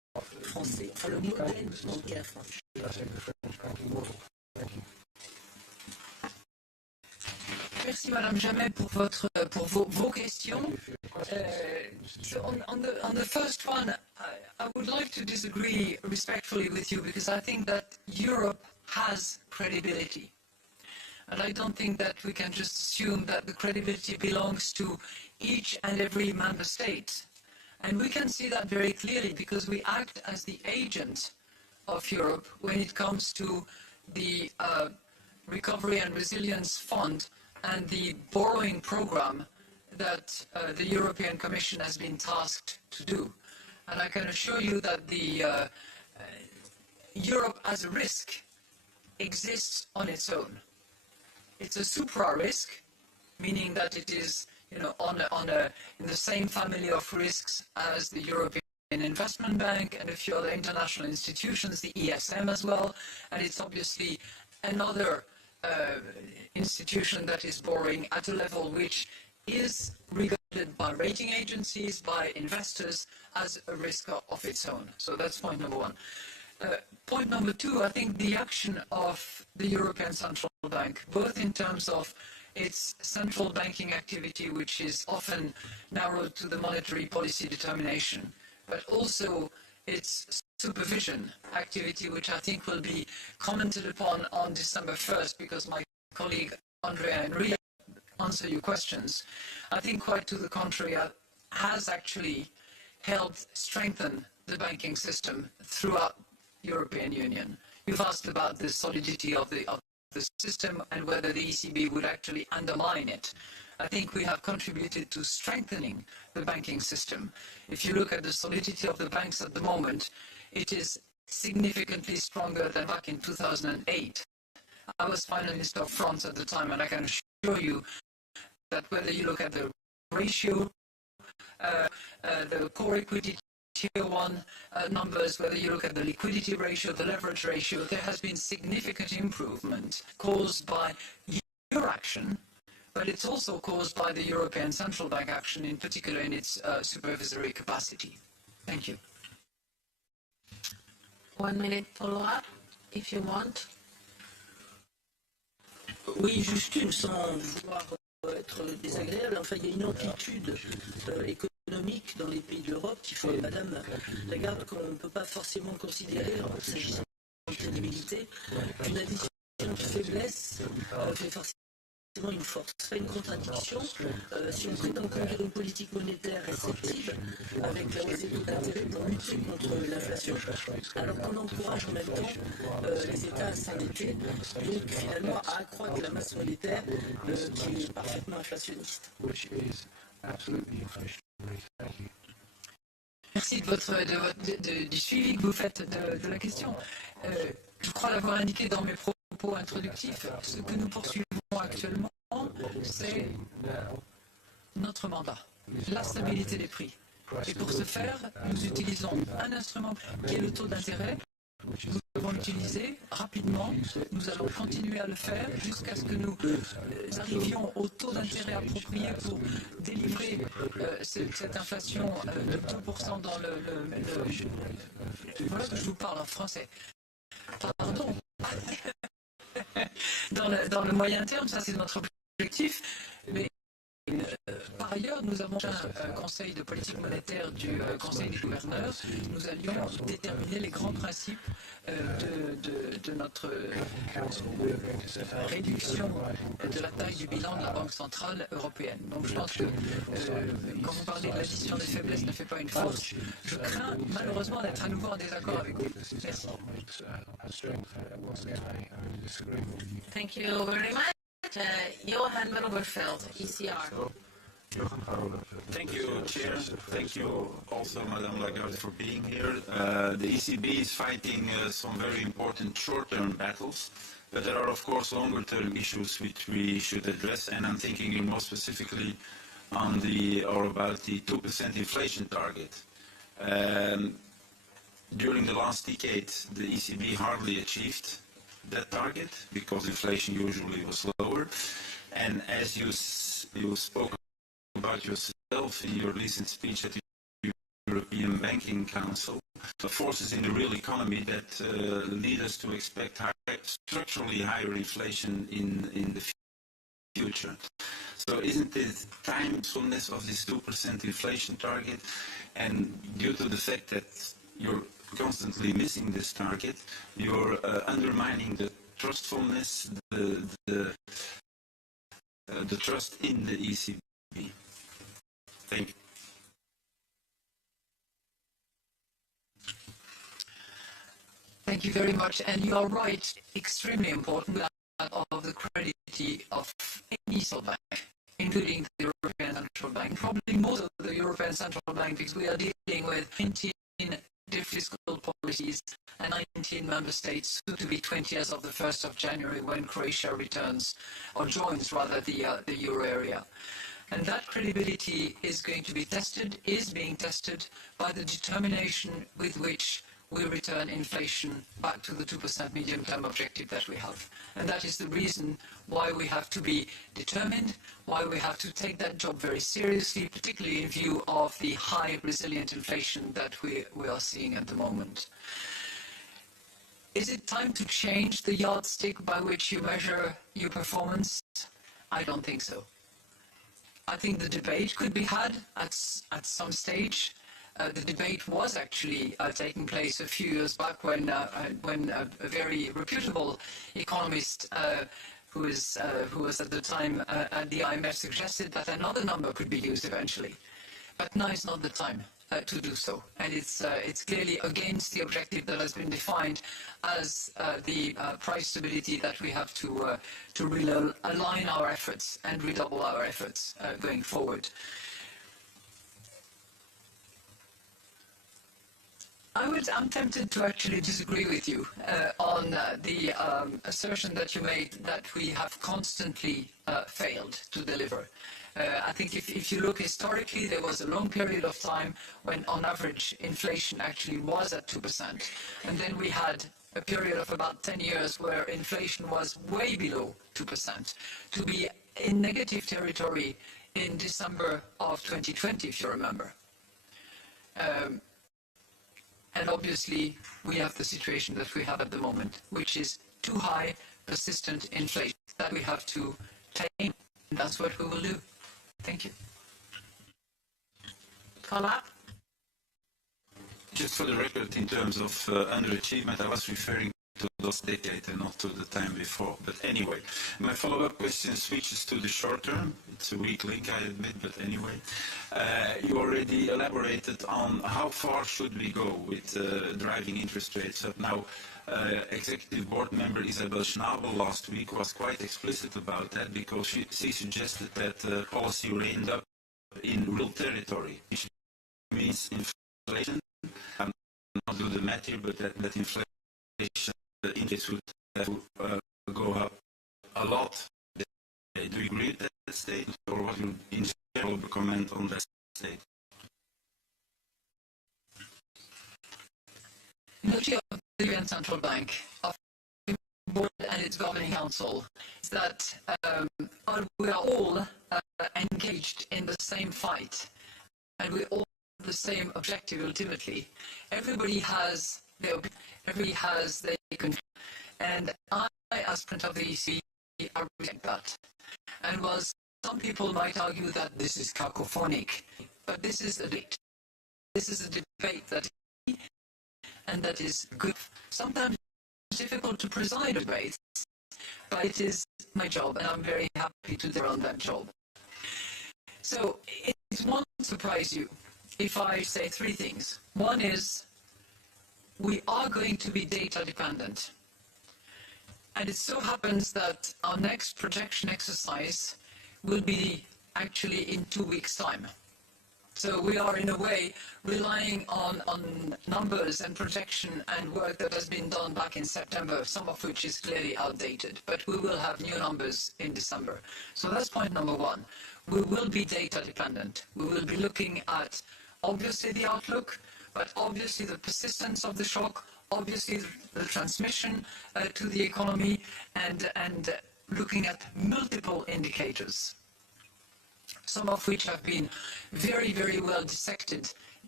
français, enfin le modèle bancaire français. Merci Madame Jamet pour vos questions. So on the first one, I would like to disagree respectfully with you because I think that Europe has credibility. And I don't think that we can just assume that the credibility belongs to each and every member state. And we can see that very clearly because we act as the agent of Europe when it comes to the Recovery and Resilience Fund and the borrowing program that the European Commission has been tasked to do. And I can assure you that the Europe as a risk exists on its own. It's a supra-risk, meaning that it is, in the same family of risks as the European Investment Bank and a few other international institutions, the ESM as well, and it's obviously another institution that is borrowing at a level which is regarded by rating agencies, by investors, as a risk of its own. So that's point number one. Point number two, I think the action of the European Central Bank, both in terms of its central banking activity, which is often narrowed to the monetary policy determination, but also its supervision activity, which I think will be commented upon on December 1st, because my colleague Andrea and Ria answer your questions. I think quite to the contrary, has actually helped strengthen the banking system throughout European Union. You've asked about the solidity of the system and whether the ECB would actually undermine it. I think we have contributed to strengthening the banking system. If you look at the solidity of the banks at the moment, it is significantly stronger than back in 2008. I was Finance Minister of France at the time, and I can assure you that whether you look at the ratio, the core equity Tier 1 numbers, whether you look at the liquidity ratio, the leverage ratio, there has been significant improvement caused by your action, but it's also caused by the European Central Bank action, in particular in its supervisory capacity. Thank you. 1 minute follow-up, if you want. Oui, juste une, sans vouloir être désagréable. Enfin, il y a une amplitude économique dans les pays de l'Europe qui fait, Madame Lagarde, qu'on ne peut pas forcément considérer, s'agissant de crédibilité, qu'une addition de faiblesse fait forcément une force. C'est une contradiction. Si on prétend conduire une politique monétaire réceptive avec la hausse des taux d'intérêt pour lutter contre l'inflation, alors qu'on encourage en même temps les États à s'endetter, donc finalement à accroître la masse monétaire qui est parfaitement inflationniste. Merci du suivi que vous faites de la question. Je crois l'avoir indiqué dans mes propos introductifs. Ce que nous poursuivons actuellement, c'est notre mandat, la stabilité des prix. Et pour ce faire, nous utilisons un instrument qui est le taux d'intérêt. Nous devons l'utiliser rapidement. Nous allons continuer à le faire jusqu'à ce que nous arrivions au taux d'intérêt approprié pour délivrer cette inflation de 2% dans voilà que je vous parle en français. Pardon. Dans le moyen terme, ça c'est notre objectif. Mais par ailleurs, nous avons un conseil de politique monétaire du Conseil des gouverneurs. Nous allions déterminer les grands principes de notre réduction de la taille du bilan de la Banque centrale européenne. Donc je pense que quand vous parlez de l'addition des faiblesses ne fait pas une force, je crains malheureusement d'être à nouveau en désaccord avec vous. Merci. Thank you very much. Johan Milberfeld, ECR. Thank you, Chair. Thank you also, Madame Lagarde, for being here. The ECB is fighting some very important short-term battles, but there are, of course, longer-term issues which we should address, and I'm thinking more specifically on about the 2% inflation target. During the last decade, the ECB hardly achieved that target because inflation usually was lower. And as you spoke about yourself in your recent speech at the European Banking Council, forces in the real economy that lead us to expect structurally higher inflation in the future. So isn't it timefulness of this 2% inflation target, and due to the fact that you're constantly missing this target, you're undermining the trustfulness, the trust in the ECB. Thank you. Thank you very much. And you are right, extremely important of the credibility of any central bank, including the European Central Bank, probably most of the European Central Bank, because we are dealing with 19 fiscal policies and 19 member states, soon to be 20 as of the 1st of January when Croatia returns, or joins rather, the euro area. And that credibility is going to be tested, is being tested by the determination with which we return inflation back to the 2% medium-term objective that we have. And that is the reason why we have to be determined, why we have to take that job very seriously, particularly in view of the high resilient inflation that we are seeing at the moment. Is it time to change the yardstick by which you measure your performance? I don't think so. I think the debate could be had at some stage. The debate was actually taking place a few years back when a very reputable economist who was at the time at the IMF suggested that another number could be used eventually. But now is not the time to do so. And it's clearly against the objective that has been defined as the price stability that we have to really align our efforts and redouble our efforts going forward. I'm tempted to actually disagree with you on the assertion that you made that we have constantly failed to deliver. I think if you look historically, there was a long period of time when on average inflation actually was at 2%. And then we had a period of about 10 years where inflation was way below 2%. To be in negative territory in December of 2020, if you remember. And obviously, we have the situation that we have at the moment, which is too high, persistent inflation that we have to tame. And that's what we will do. Thank you. Follow-up? Just for the record, in terms of underachievement, I was referring to last decade and not to the time before. But anyway, my follow-up question switches to the short term. It's a weak link, I admit, but anyway. You already elaborated on how far should we go with driving interest rates up. Now, Executive Board member Isabel Schnabel last week was quite explicit about that because she suggested that policy will end up in real territory, which means inflation. I'm not do the math here, but that inflation index would have to go up a lot. Do you agree with that statement, or what you in general comment on that statement? The duty of the European Central Bank, of the board and its governing council, is that we are all engaged in the same fight, and we all have the same objective ultimately. Everybody has their control, and I, as president of the ECB, I reject that. And while some people might argue that this is cacophonic, but this is a debate. This is a debate that is good. Sometimes it's difficult to preside a debate, but it is my job, and I'm very happy to do on that job. So it won't surprise you if I say three things. One is we are going to be data dependent. And it so happens that our next projection exercise will be actually in 2 weeks' time. So we are, in a way, relying on numbers and projection and work that has been done back in September, some of which is clearly outdated. But we will have new numbers in December. So that's point number one. We will be data dependent. We will be looking at, obviously, the outlook, but obviously the persistence of the shock, obviously the transmission to the economy, and looking at multiple indicators, some of which have been very, very well dissected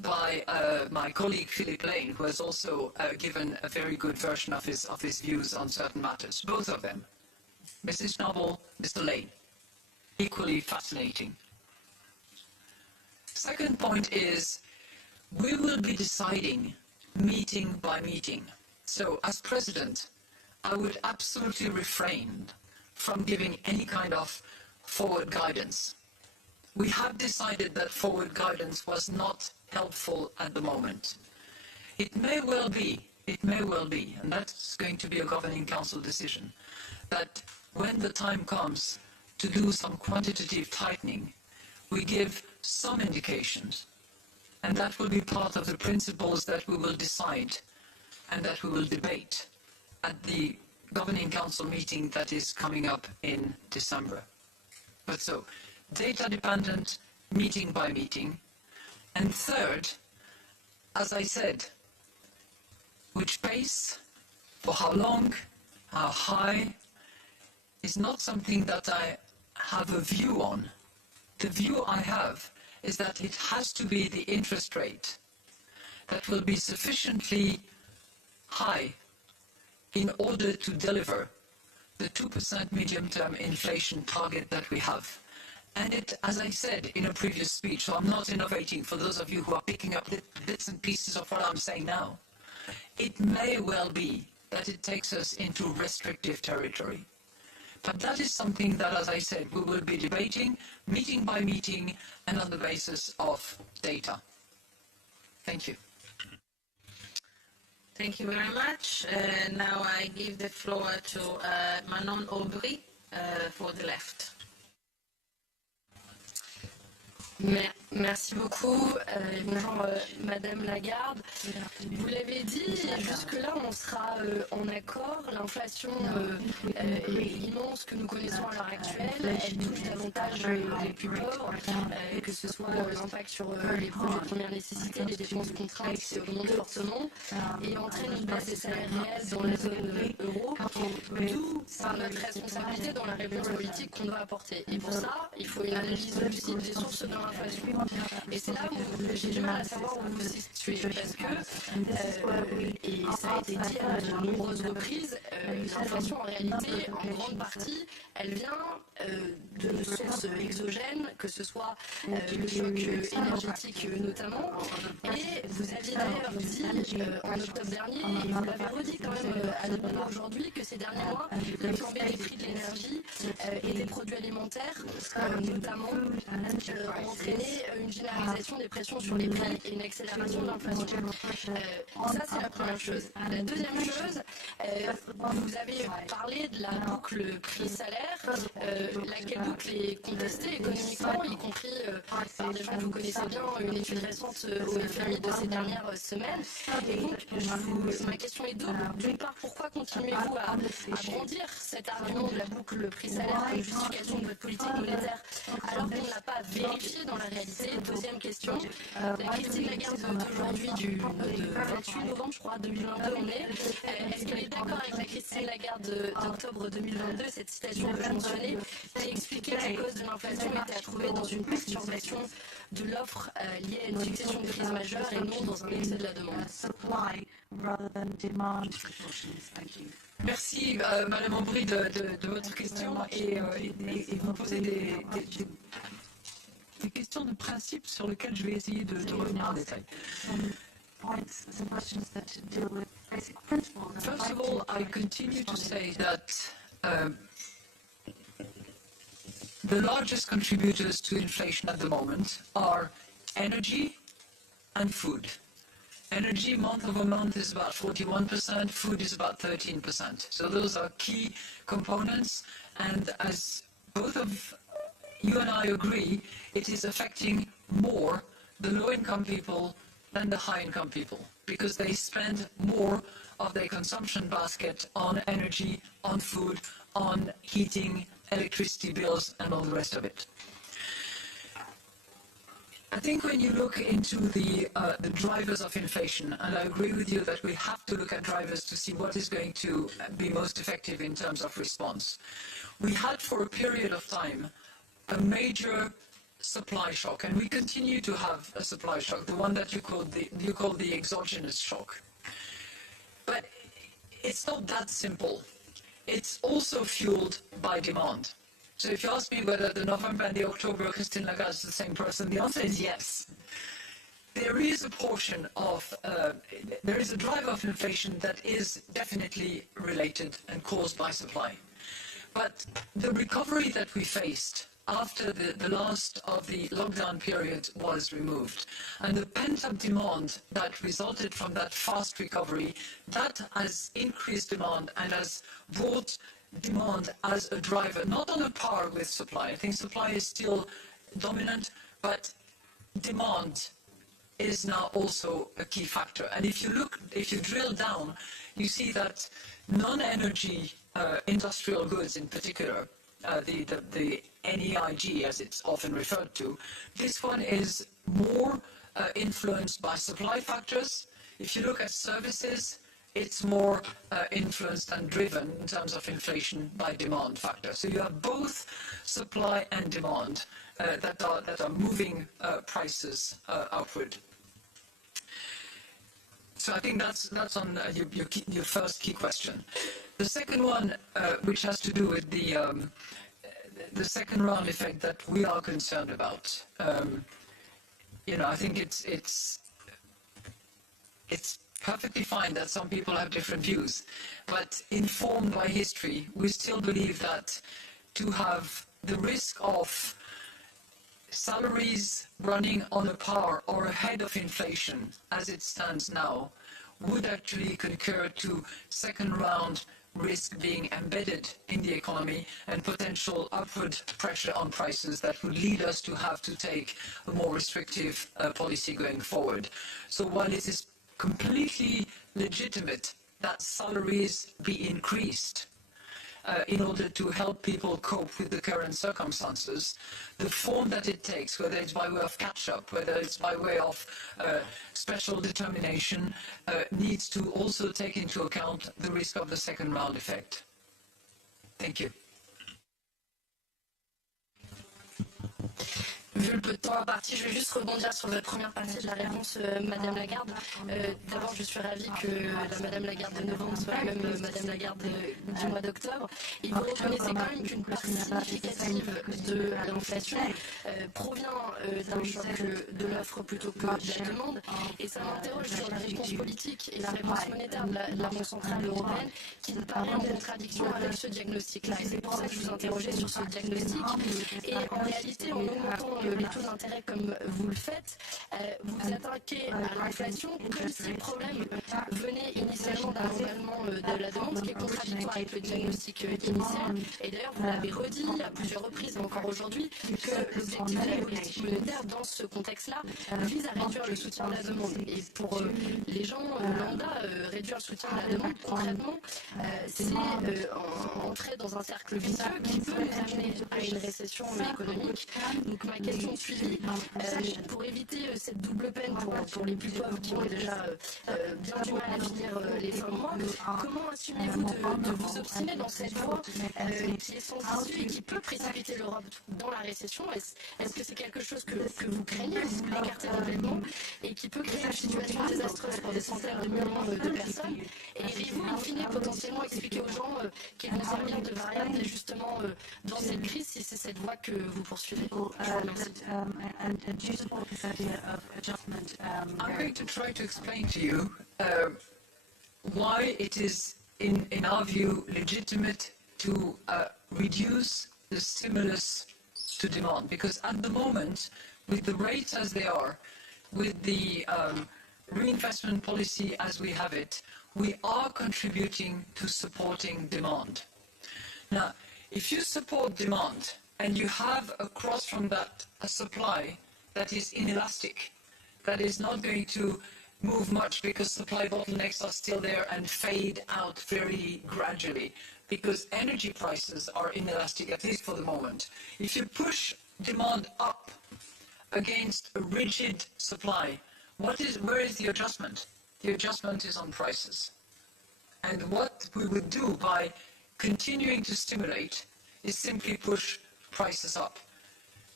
by my colleague Philip Lane, who has also given a very good version of his views on certain matters. Both of them, Mrs. Noble, Mr. Lane, equally fascinating. Second point is, we will be deciding meeting by meeting. So as President, I would absolutely refrain from giving any kind of forward guidance. We have decided that forward guidance was not helpful at the moment. It may well be, and that's going to be a Governing Council decision, that when the time comes to do some quantitative tightening, we give some indications, and that will be part of the principles that we will decide and that we will debate at the Governing Council meeting that is coming up in December. But so, data dependent, meeting by meeting. And third, as I said, which pace, for how long, how high, is not something that I have a view on. The view I have is that it has to be the interest rate that will be sufficiently high in order to deliver the 2% medium-term inflation target that we have. And it, as I said in a previous speech, so I'm not innovating for those of you who are picking up bits and pieces of what I'm saying now, it may well be that it takes us into restrictive territory. But that is something that, as I said, we will be debating, meeting by meeting, and on the basis of data. Thank you. Thank you very much. Now I give the floor to Manon Aubry for the left. Merci beaucoup. Bonjour Madame Lagarde. Vous l'avez dit, jusque-là on sera en accord. L'inflation immense que nous connaissons à l'heure actuelle, elle touche davantage les plus pauvres, que ce soit l'impact sur les produits de première nécessité, les dépenses contraintes qui augmentent fortement et entraîne une baisse des salaires réels dans la zone euro, d'où par notre responsabilité dans la réponse politique qu'on doit apporter. Et pour ça, il faut une analyse lucide des sources de l'inflation. Et c'est là où j'ai du mal à savoir où vous vous situez, parce que, et ça a été dit à de nombreuses reprises, l'inflation en réalité, en grande partie, elle vient de sources exogènes, que ce soit le choc énergétique notamment. Et vous aviez d'ailleurs dit en octobre dernier, et vous l'avez redit quand même à nouveau aujourd'hui, que ces derniers mois, la flambée des prix de l'énergie et des produits alimentaires, notamment, entraîné une généralisation des pressions sur les prix et une accélération de l'inflation. Ça, c'est la première chose. La deuxième chose, vous avez parlé de la boucle prix-salaire, laquelle boucle est contestée économiquement, y compris par des gens que vous connaissez bien, une étude récente au FMI de ces dernières semaines. Et donc, ma question est double. D'une part, pourquoi continuez-vous à brandir cet argument de la boucle prix-salaire comme justification de votre politique monétaire alors qu'on ne l'a pas vérifié dans la réalité? Deuxième question, la Christine Lagarde d'aujourd'hui, du 28 novembre, je crois, 2022, on est. Est-ce qu'elle est d'accord avec la Christine Lagarde d'octobre 2022, cette citation que je mentionnais, qui expliquait que la cause de l'inflation était à trouver dans une perturbation de l'offre liée à une succession de crises majeures et non dans un excès de la demande? Merci Madame Aubry de votre question et vous posez des questions de principe sur lesquelles je vais essayer de revenir en détail. First of all, I continue to say that the largest contributors to inflation at the moment are energy and food. Energy month over month is about 41%, food is about 13%. So those are key components, and as both of you and I agree, it is affecting more the low-income people than the high-income people, because they spend more of their consumption basket on energy, on food, on heating, electricity bills, and all the rest of it. I think when you look into the drivers of inflation, and I agree with you that we have to look at drivers to see what is going to be most effective in terms of response. We had for a period of time a major supply shock, and we continue to have a supply shock, the one that you call the exogenous shock. But it's not that simple. It's also fueled by demand. So if you ask me whether the November and the October Christine Lagarde is the same person, the answer is yes. There is a portion of, there is a driver of inflation that is definitely related and caused by supply. But the recovery that we faced after the last of the lockdown period was removed, and the pent-up demand that resulted from that fast recovery, that has increased demand and has brought demand as a driver, not on a par with supply. I think supply is still dominant, but demand is now also a key factor. And if you drill down, you see that non-energy industrial goods in particular, the NEIG as it's often referred to, this one is more influenced by supply factors. If you look at services, it's more influenced and driven in terms of inflation by demand factors. So you have both supply and demand that are moving prices upward. So I think that's on your first key question. The second one, which has to do with the second round effect that we are concerned about, I think it's perfectly fine that some people have different views, but informed by history, we still believe that to have the risk of salaries running on a par or ahead of inflation as it stands now would actually concur to second round risk being embedded in the economy and potential upward pressure on prices that would lead us to have to take a more restrictive policy going forward. So while it is completely legitimate that salaries be increased in order to help people cope with the current circumstances, the form that it takes, whether it's by way of catch-up, whether it's by way of special determination, needs to also take into account the risk of the second round effect. Thank you. Vu le peu de temps imparti, je vais juste rebondir sur votre première partie de la réponse, Madame Lagarde. D'abord, je suis ravie que la Madame Lagarde de novembre soit la même Madame Lagarde du mois d'octobre. Et vous reconnaissez quand même qu'une partie significative de l'inflation provient d'un choc de l'offre plutôt que de la demande. Et ça m'interroge sur la réponse politique et la réponse monétaire de la Banque centrale européenne qui me paraît en contradiction avec ce diagnostic-là. Et c'est pour ça que je vous interrogeais sur ce diagnostic. Et en réalité, en augmentant les taux d'intérêt comme vous le faites, vous attaquez à l'inflation comme si le problème venait initialement d'un emballement de la demande, ce qui est contradictoire avec le diagnostic initial. Et d'ailleurs, vous l'avez redit à plusieurs reprises, et encore aujourd'hui, que l'objectif de la politique monétaire dans ce contexte-là vise à réduire le soutien de la demande. Et pour les gens lambda, réduire le soutien de la demande, concrètement, c'est entrer dans un cercle vicieux qui peut nous amener à une récession économique. Donc ma question suivie, pour éviter cette double peine pour les plus pauvres qui ont déjà bien du mal à finir les fins de mois, comment assumez-vous de vous obstiner dans cette voie qui est sans issue et qui peut précipiter l'Europe dans la récession? Est-ce que c'est quelque chose que vous craignez, vous l'écartez complètement, et qui peut créer une situation désastreuse pour des centaines de millions de personnes? Et irez-vous, in fine, potentiellement expliquer aux gens qu'ils vont servir de variable justement dans cette crise si c'est cette voie que vous poursuivez? And do you support this idea of adjustment? I'm going to try to explain to you why it is, in our view, legitimate to reduce the stimulus to demand. Because at the moment, with the rates as they are, with the reinvestment policy as we have it, we are contributing to supporting demand. Now, if you support demand, and you have across from that a supply that is inelastic, that is not going to move much because supply bottlenecks are still there and fade out very gradually because energy prices are inelastic, at least for the moment. If you push demand up against a rigid supply, where is the adjustment? The adjustment is on prices. And what we would do by continuing to stimulate is simply push prices up.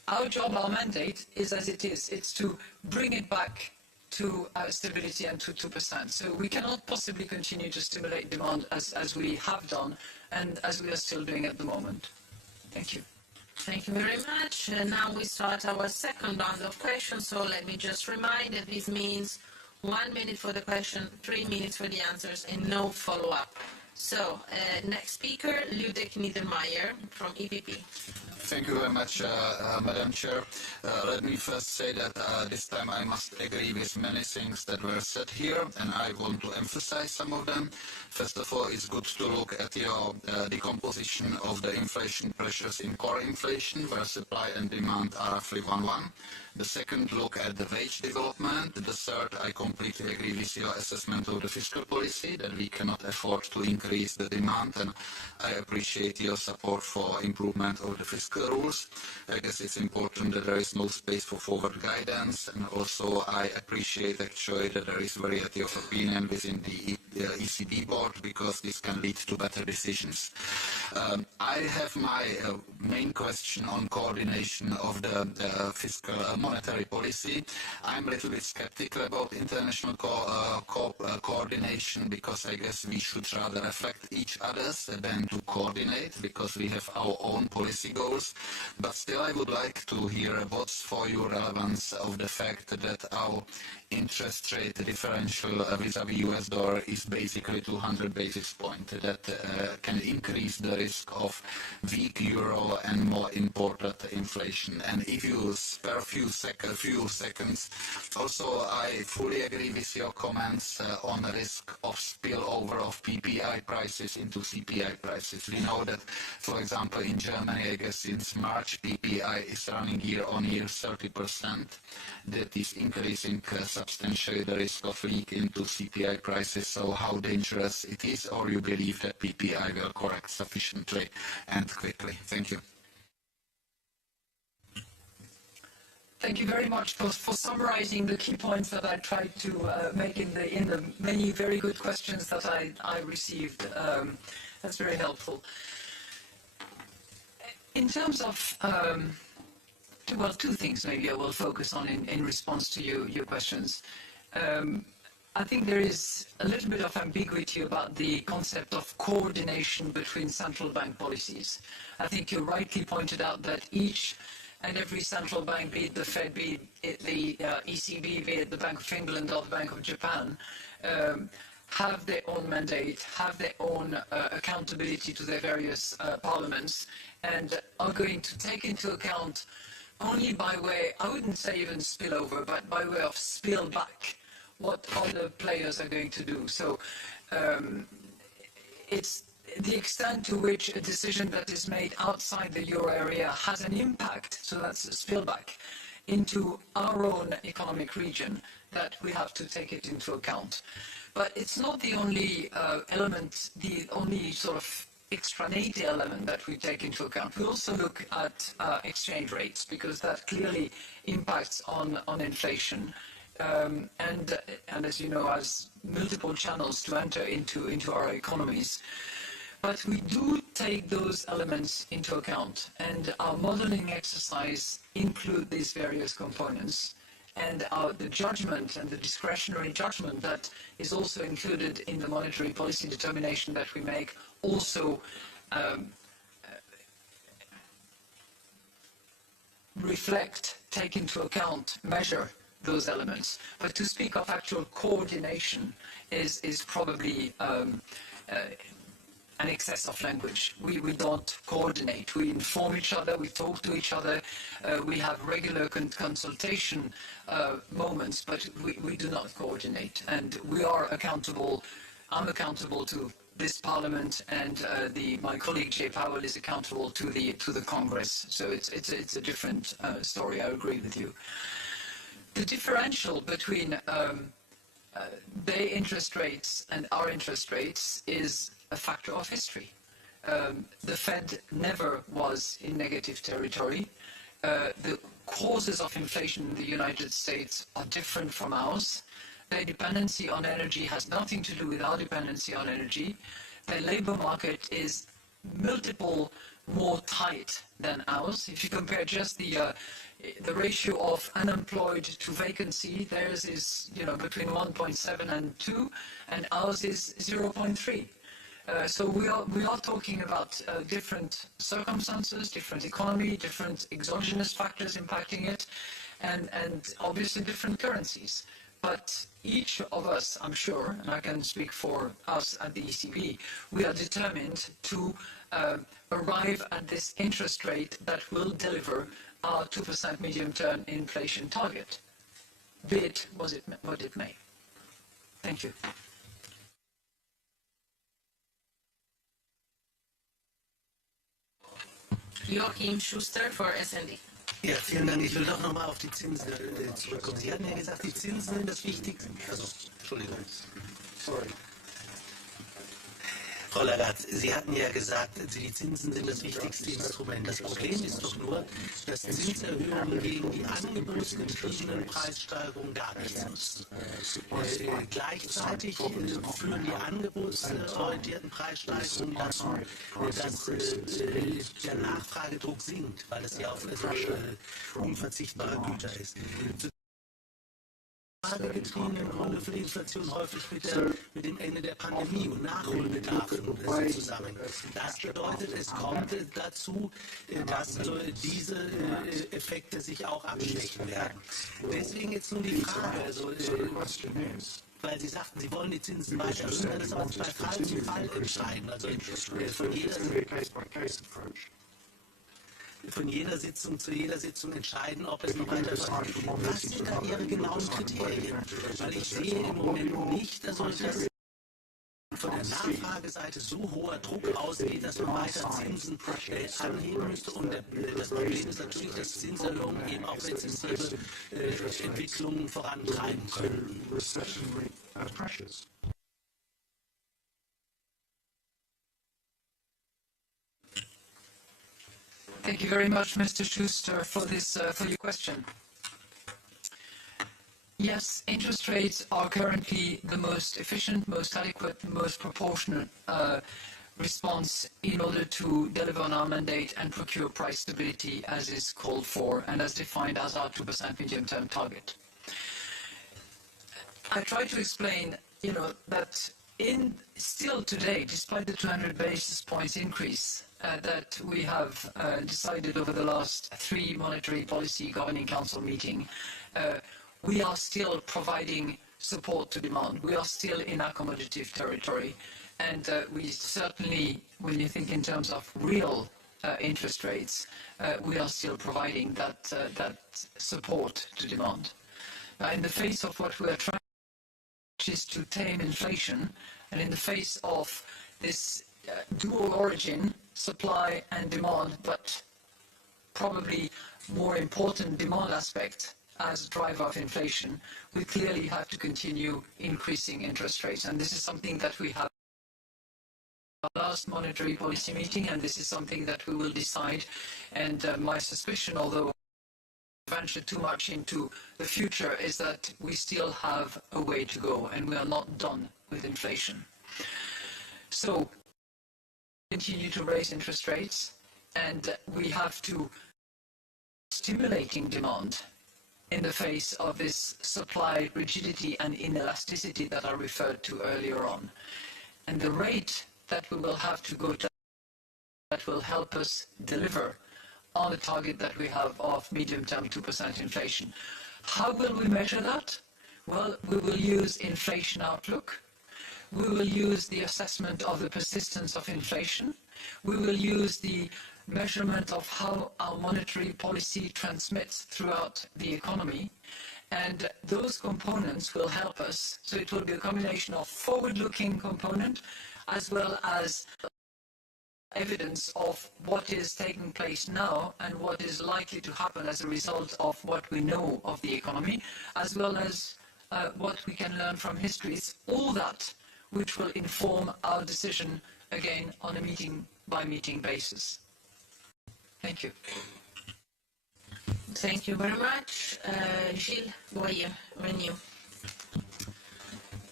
our job, our mandate is as it is. It's to bring it back to stability and to 2%. So we cannot possibly continue to stimulate demand as we have done and as we are still doing at the moment. Thank you. Thank you very much. Now we start our second round of questions. So let me just remind that this means 1 minute for the question, 3 minutes for the answers, and no follow-up. So, next speaker, Ludek Niedermayer from EPP. Thank you very much, Madam Chair. Let me first say that this time I must agree with many things that were said here, and I want to emphasize some of them. First of all, it's good to look at your decomposition of the inflation pressures in core inflation, where supply and demand are roughly 1-1. The second, look at the wage development. The third, I completely agree with your assessment of the fiscal policy, that we cannot afford to increase the demand, and I appreciate your support for improvement of the fiscal rules. I guess it's important that there is no space for forward guidance, and also I appreciate actually that there is variety of opinion within the ECB board, because this can lead to better decisions. I have my main question on coordination of the fiscal monetary policy. I'm a little bit skeptical about international coordination, because I guess we should rather affect each other's than to coordinate, because we have our own policy goals. But still, I would like to hear what's for you relevance of the fact that our interest rate differential vis-à-vis US dollar is basically 200 basis points. That can increase the risk of weak euro and more imported inflation. And if you spare a few seconds, also I fully agree with your comments on the risk of spillover of PPI prices into CPI prices. We know that, for example, in Germany, I guess since March, PPI is running year-on-year 30%. That is increasing substantially the risk of leak into CPI prices. So how dangerous it is, or you believe that PPI will correct sufficiently and quickly? Thank you. Thank you very much for summarizing the key points that I tried to make in the many very good questions that I received. That's very helpful. In terms of well, two things maybe I will focus on in response to your questions. I think there is a little bit of ambiguity about the concept of coordination between central bank policies. I think you rightly pointed out that each and every central bank, be it the Fed, be it the ECB, be it the Bank of England or the Bank of Japan, have their own mandate, have their own accountability to their various parliaments, and are going to take into account only by way, I wouldn't say even spillover, but by way of spill back, what other players are going to do. So it's the extent to which a decision that is made outside the euro area has an impact, so that's a spillback, into our own economic region, that we have to take it into account. But it's not the only element, the only sort of extraneity element that we take into account. We also look at exchange rates, because that clearly impacts on inflation. And as you know, has multiple channels to enter into our economies. But we do take those elements into account, and our modeling exercise include these various components. And the judgment and the discretionary judgment that is also included in the monetary policy determination that we make also take into account, measure those elements. But to speak of actual coordination is probably an excess of language. We don't coordinate. We inform each other, we talk to each other, we have regular consultation moments, but we do not coordinate. And we are accountable, I'm accountable to this Parliament, and my colleague Jay Powell is accountable to the Congress. So it's a different story, I agree with you. The differential between their interest rates and our interest rates is a factor of history. The Fed never was in negative territory. The causes of inflation in the United States are different from ours. Their dependency on energy has nothing to do with our dependency on energy. Their labor market is multiple more tight than ours. If you compare just the ratio of unemployed to vacancy, theirs is between 1.7 and 2, and ours is 0.3. So we are talking about different circumstances, different economy, different exogenous factors impacting it, and obviously different currencies. But each of us, I'm sure, and I can speak for us at the ECB, we are determined to arrive at this interest rate that will deliver our 2% medium-term inflation target, be it what it may. Thank you. Joachim Schuster for SND. Ja, vielen Dank. Ich will doch nochmal auf die Zinsen zurückkommen. Sie hatten ja gesagt, die Zinsen sind das Wichtigste. Also, Entschuldigung. Sorry. Frau Lagarde, Sie hatten ja gesagt, die Zinsen sind das wichtigste Instrument. Das Problem ist doch nur, dass Zinserhöhungen gegen die angebotsgetriebenen Preissteigerungen gar nichts nutzen. Gleichzeitig führen die angebotsorientierten Preissteigerungen dazu, dass der Nachfragedruck sinkt, weil es ja auf unverzichtbare Güter ist. Getriebenen Gründe für die Inflation häufig mit dem Ende der Pandemie und Nachholbedarfen zusammen. Das bedeutet, es kommt dazu, dass diese Effekte sich auch abschwächen werden. Deswegen jetzt nun die Frage, weil Sie sagten, Sie wollen die Zinsen weiter erhöhen, das aber bei Fall zu Fall entscheiden. Also von jeder Sitzung zu jeder Sitzung entscheiden, ob es noch weiter verfolgt. Was sind da Ihre genauen Kriterien? Weil ich sehe im Moment nicht, dass von der Nachfrageseite so hoher Druck ausgeht, dass man weiter Zinsen anheben müsste. Und das Problem ist natürlich, dass Zinserhöhungen eben auch rezessive Entwicklungen vorantreiben können. Thank you very much, Mr. Schuster, for your question. Yes, interest rates are currently the most efficient, most adequate, most proportionate response in order to deliver on our mandate and procure price stability as is called for and as defined as our 2% medium-term target. I tried to explain, that still today, despite the 200 basis points increase that we have decided over the last 3 monetary policy governing council meetings, we are still providing support to demand. We are still in accommodative territory. And we certainly, when you think in terms of real interest rates, we are still providing that support to demand. In the face of what we are trying, which is to tame inflation, and in the face of this dual origin, supply and demand, but probably more important demand aspect as a driver of inflation, we clearly have to continue increasing interest rates. And this is something that we have our last monetary policy meeting, and this is something that we will decide. And my suspicion, although I venture too much into the future, is that we still have a way to go, and we are not done with inflation. So continue to raise interest rates, and we have to stimulating demand in the face of this supply rigidity and inelasticity that I referred to earlier on. And the rate that we will have to go to that will help us deliver on the target that we have of medium-term 2% inflation. How will we measure that? Well, we will use inflation outlook. We will use the assessment of the persistence of inflation. We will use the measurement of how our monetary policy transmits throughout the economy. And those components will help us. So it will be a combination of forward-looking component as well as evidence of what is taking place now and what is likely to happen as a result of what we know of the economy, as well as what we can learn from history. It's all that which will inform our decision, again, on a meeting-by-meeting basis. Thank you. Thank you very much. Gilles Boyer, Renew.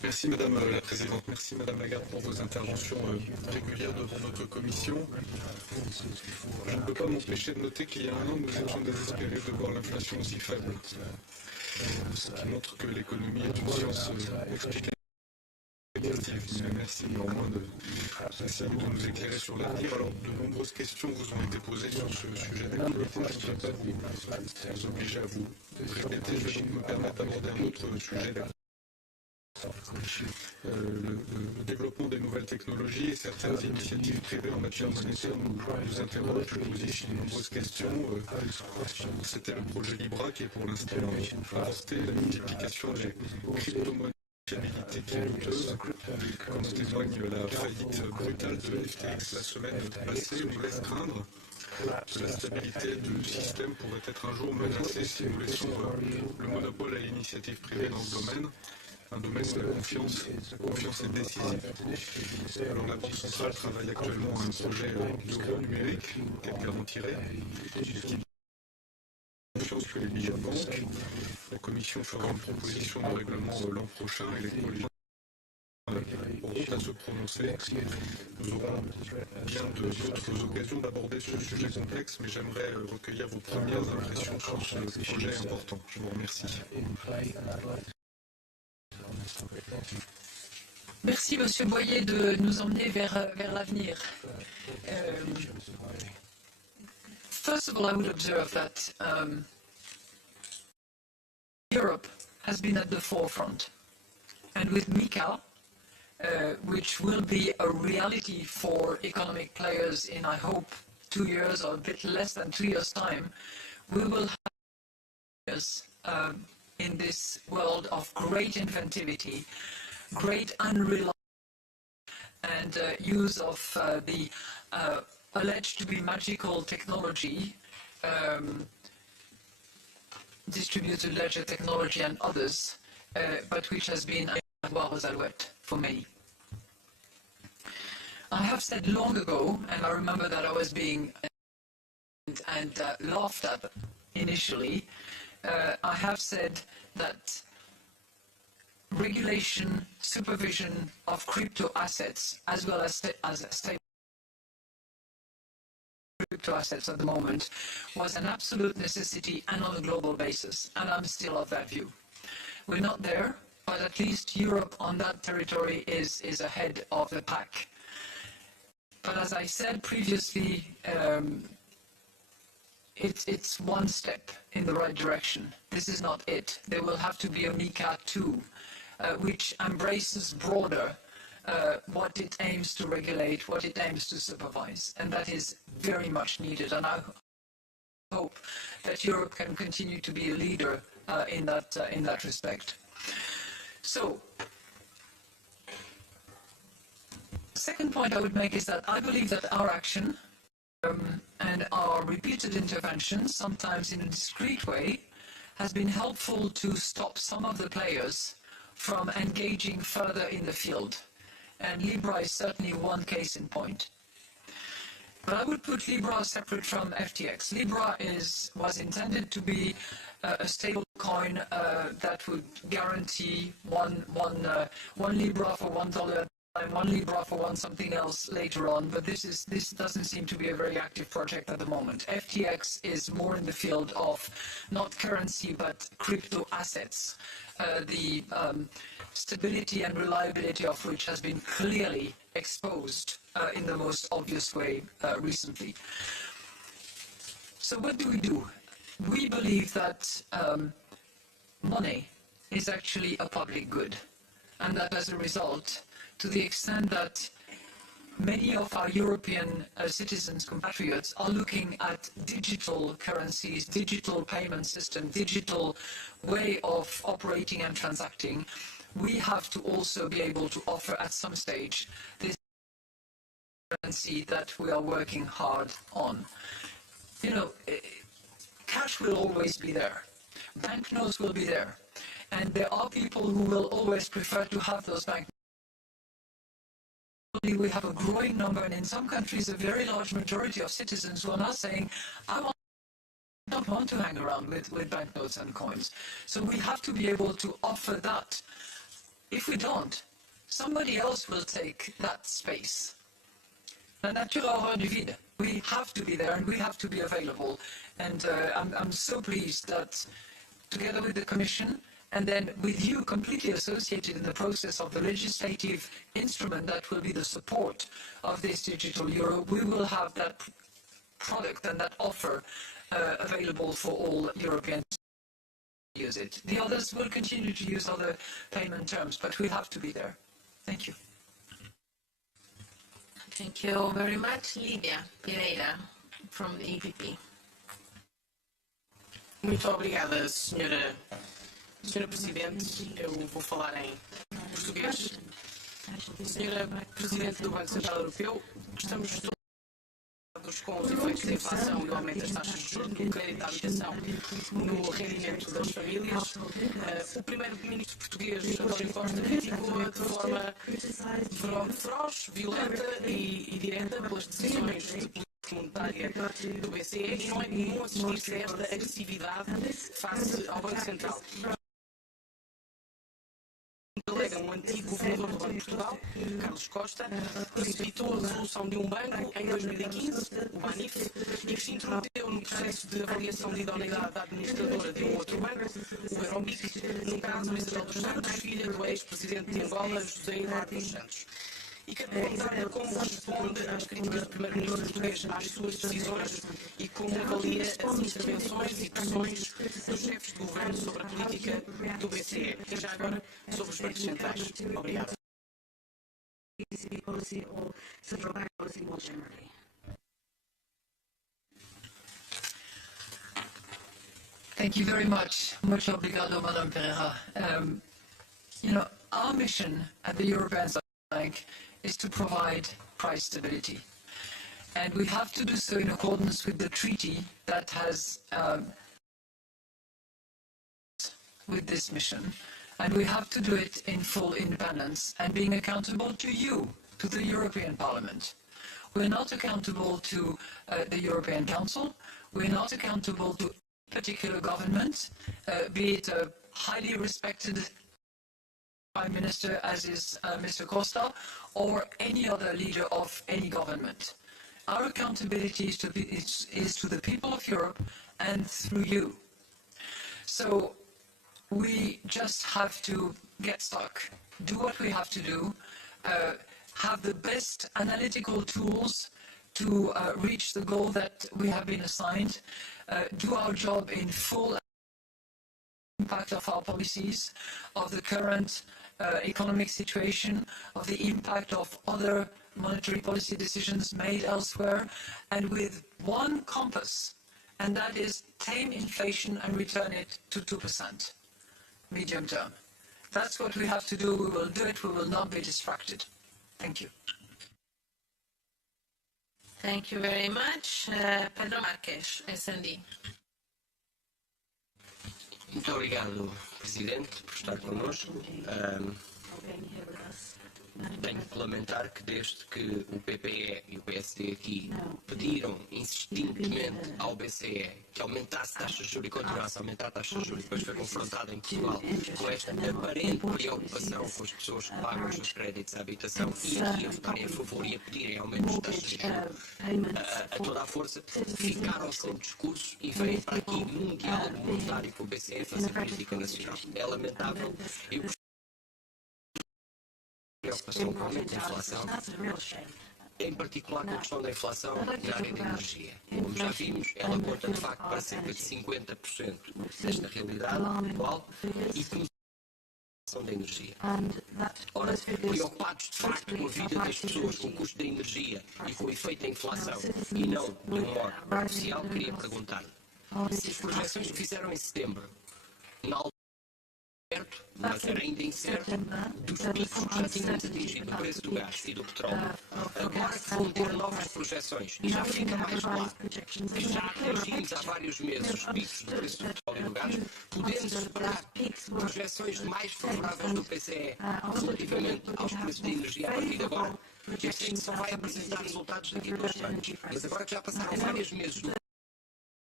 Merci Madame la Présidente, merci Madame Lagarde pour vos interventions régulières devant notre commission. Je ne peux pas m'empêcher de noter qu'il y a un an, nous étions désespérés de voir l'inflation aussi faible, ce qui montre que l'économie est une science explicative. Merci néanmoins d'essayer de nous éclairer sur l'avenir. Alors, de nombreuses questions vous ont été posées sur ce sujet d'actualité. Je ne vais pas vous obliger à vous répéter. Je vais donc me permettre d'aborder un autre sujet. Le développement des nouvelles technologies et certaines initiatives privées en matière monétaire nous interrogent, nous posent de nombreuses questions. C'était le projet Libra qui est pour l'instant avorté, la multiplication des crypto-monnaies qui est douteuse, comme en témoigne la faillite brutale de FTX la semaine passée, nous laisse craindre que la stabilité du système pourrait être un jour menacée si nous laissons le monopole à l'initiative privée dans ce domaine. Un domaine où la confiance est décisive. Alors la Banque centrale travaille actuellement à un projet d'euro numérique qu'elle garantirait, qui confiance que les billets de banque. La Commission fera une proposition de règlement l'an prochain et les collégiens auront à se prononcer. Nous aurons bien d'autres occasions d'aborder ce sujet complexe, mais j'aimerais recueillir vos premières impressions sur ce projet important. Je vous remercie. Merci Monsieur Boyer de nous emmener vers l'avenir. First of all, I would observe that Europe has been at the forefront, and with MiCA, which will be a reality for economic players in, I hope, 2 years or a bit less than 2 years' time, we will have years in this world of great inventivity, great unreliable and use of the alleged to be magical technology, distributed ledger technology and others, but which has been a aux alouettes for many. I have said long ago, and I remember that I was being and laughed at initially, I have said that regulation, supervision of crypto assets, as well as state crypto assets at the moment, was an absolute necessity and on a global basis, and I'm still of that view. We're not there, but at least Europe on that territory is ahead of the pack. But as I said previously, it's one step in the right direction. This is not it. There will have to be a MiCA 2, which embraces broader what it aims to regulate, what it aims to supervise, and that is very much needed. And I hope that Europe can continue to be a leader in that respect. So, second point I would make is that I believe that our action and our repeated interventions, sometimes in a discreet way, has been helpful to stop some of the players from engaging further in the field. And Libra is certainly one case in point. But I would put Libra separate from FTX. Libra was intended to be a stable coin that would guarantee one Libra for $1 and 1 Libra for one something else later on, but this doesn't seem to be a very active project at the moment. FTX is more in the field of not currency but crypto assets, the stability and reliability of which has been clearly exposed in the most obvious way recently. So what do? We believe that money is actually a public good, and that as a result, to the extent that many of our European citizens, compatriots, are looking at digital currencies, digital payment system, digital way of operating and transacting, we have to also be able to offer at some stage this currency that we are working hard on. You know, cash will always be there. Banknotes will be there. And there are people who will always prefer to have those banknotes. We have a growing number, and in some countries a very large majority of citizens who are now saying, I don't want to hang around with banknotes and coins. So we have to be able to offer that If we don't, somebody else will take that space. La nature a horreur du vide. We have to be there and we have to be available. And I'm so pleased that together with the Commission and then with you completely associated in the process of the legislative instrument that will be the support of this digital euro, we will have that product and that offer available for all Europeans to use it. The others will continue to use other payment terms, but we have to be there. Thank you. Thank you very much. Lídia Pereira, from the EPP. Muito obrigada, Senhora Presidente. Eu vou falar em português. Senhora Presidente do Banco Central Europeu, estamos todos com os efeitos da inflação e do aumento das taxas de juros, do crédito à habitação, no rendimento das famílias. O primeiro-ministro português, António Costa, criticou de forma feroz, violenta e direta pelas decisões de política monetária do BCE e não é comum assistir-se a esta agressividade face ao Banco Central. Alega um antigo governador do Banco de Portugal, Carlos Costa, precipitou a dissolução de um banco em 2015, o BANIF, e que se intrometeu no processo de avaliação de idoneidade da administradora de um outro banco, o Eurobic, no caso de Isabel dos Santos, filha do ex-presidente de Angola, José Eduardo dos Santos. E quero perguntar como responde às críticas do primeiro-ministro português às suas decisões e como avalia as intervenções e pressões dos chefes de governo sobre a política do BCE e já agora sobre os bancos centrais. Obrigado. ECB policy or central bank policy more generally. Thank you very much. Muito obrigado, Madame Pereira. Our mission at the European Central Bank is to provide price stability. And we have to do so in accordance with the treaty that has with this mission. And we have to do it in full independence and being accountable to you, to the European Parliament. We're not accountable to the European Council. We're not accountable to a particular government, be it a highly respected Prime Minister, as is Mr. Costa, or any other leader of any government. Our accountability is to the people of Europe and through you. So we just have to get stuck, do what we have to do, have the best analytical tools to reach the goal that we have been assigned, do our job in full impact of our policies, of the current economic situation, of the impact of other monetary policy decisions made elsewhere, and with one compass, and that is tame inflation and return it to 2%, medium term. That's what we have to do. We will do it. We will not be distracted. Thank you. Thank you very much. Pedro Marques, SND. Muito obrigado, Presidente, por estar connosco. Tenho que lamentar que desde que o PPE e o PSD aqui pediram insistentemente ao BCE que aumentasse taxas de juros e continuasse a aumentar taxas de juros e depois foi confrontado em Portugal com esta aparente preocupação com as pessoas que pagam os seus créditos à habitação e aqui a votarem a favor e a pedirem aumentos de taxas de juros a toda a força, ficaram sem discurso e vêm para aqui num diálogo monetário com o BCE fazer política nacional. É lamentável. Preocupação com o aumento da inflação, em particular com a questão da inflação na área da energia. Como já vimos, ela conta de facto para cerca de 50% desta realidade atual e com a questão da energia. Ora, preocupados de facto com a vida das pessoas, com o custo da energia e com o efeito da inflação e não de um modo artificial, queria perguntar-lhe se as projeções que fizeram em setembro, na mas ainda incerto, dos picos que já tínhamos atingido no preço do gás e do petróleo. Agora que vão ter novas projeções e já fica mais claro que já atingimos há vários meses os picos do preço do petróleo e do gás, podemos esperar projeções mais favoráveis do BCE relativamente aos preços de energia a partir de agora. Porque este ano só vai apresentar resultados daqui a 2 anos. Mas agora que já passaram vários meses do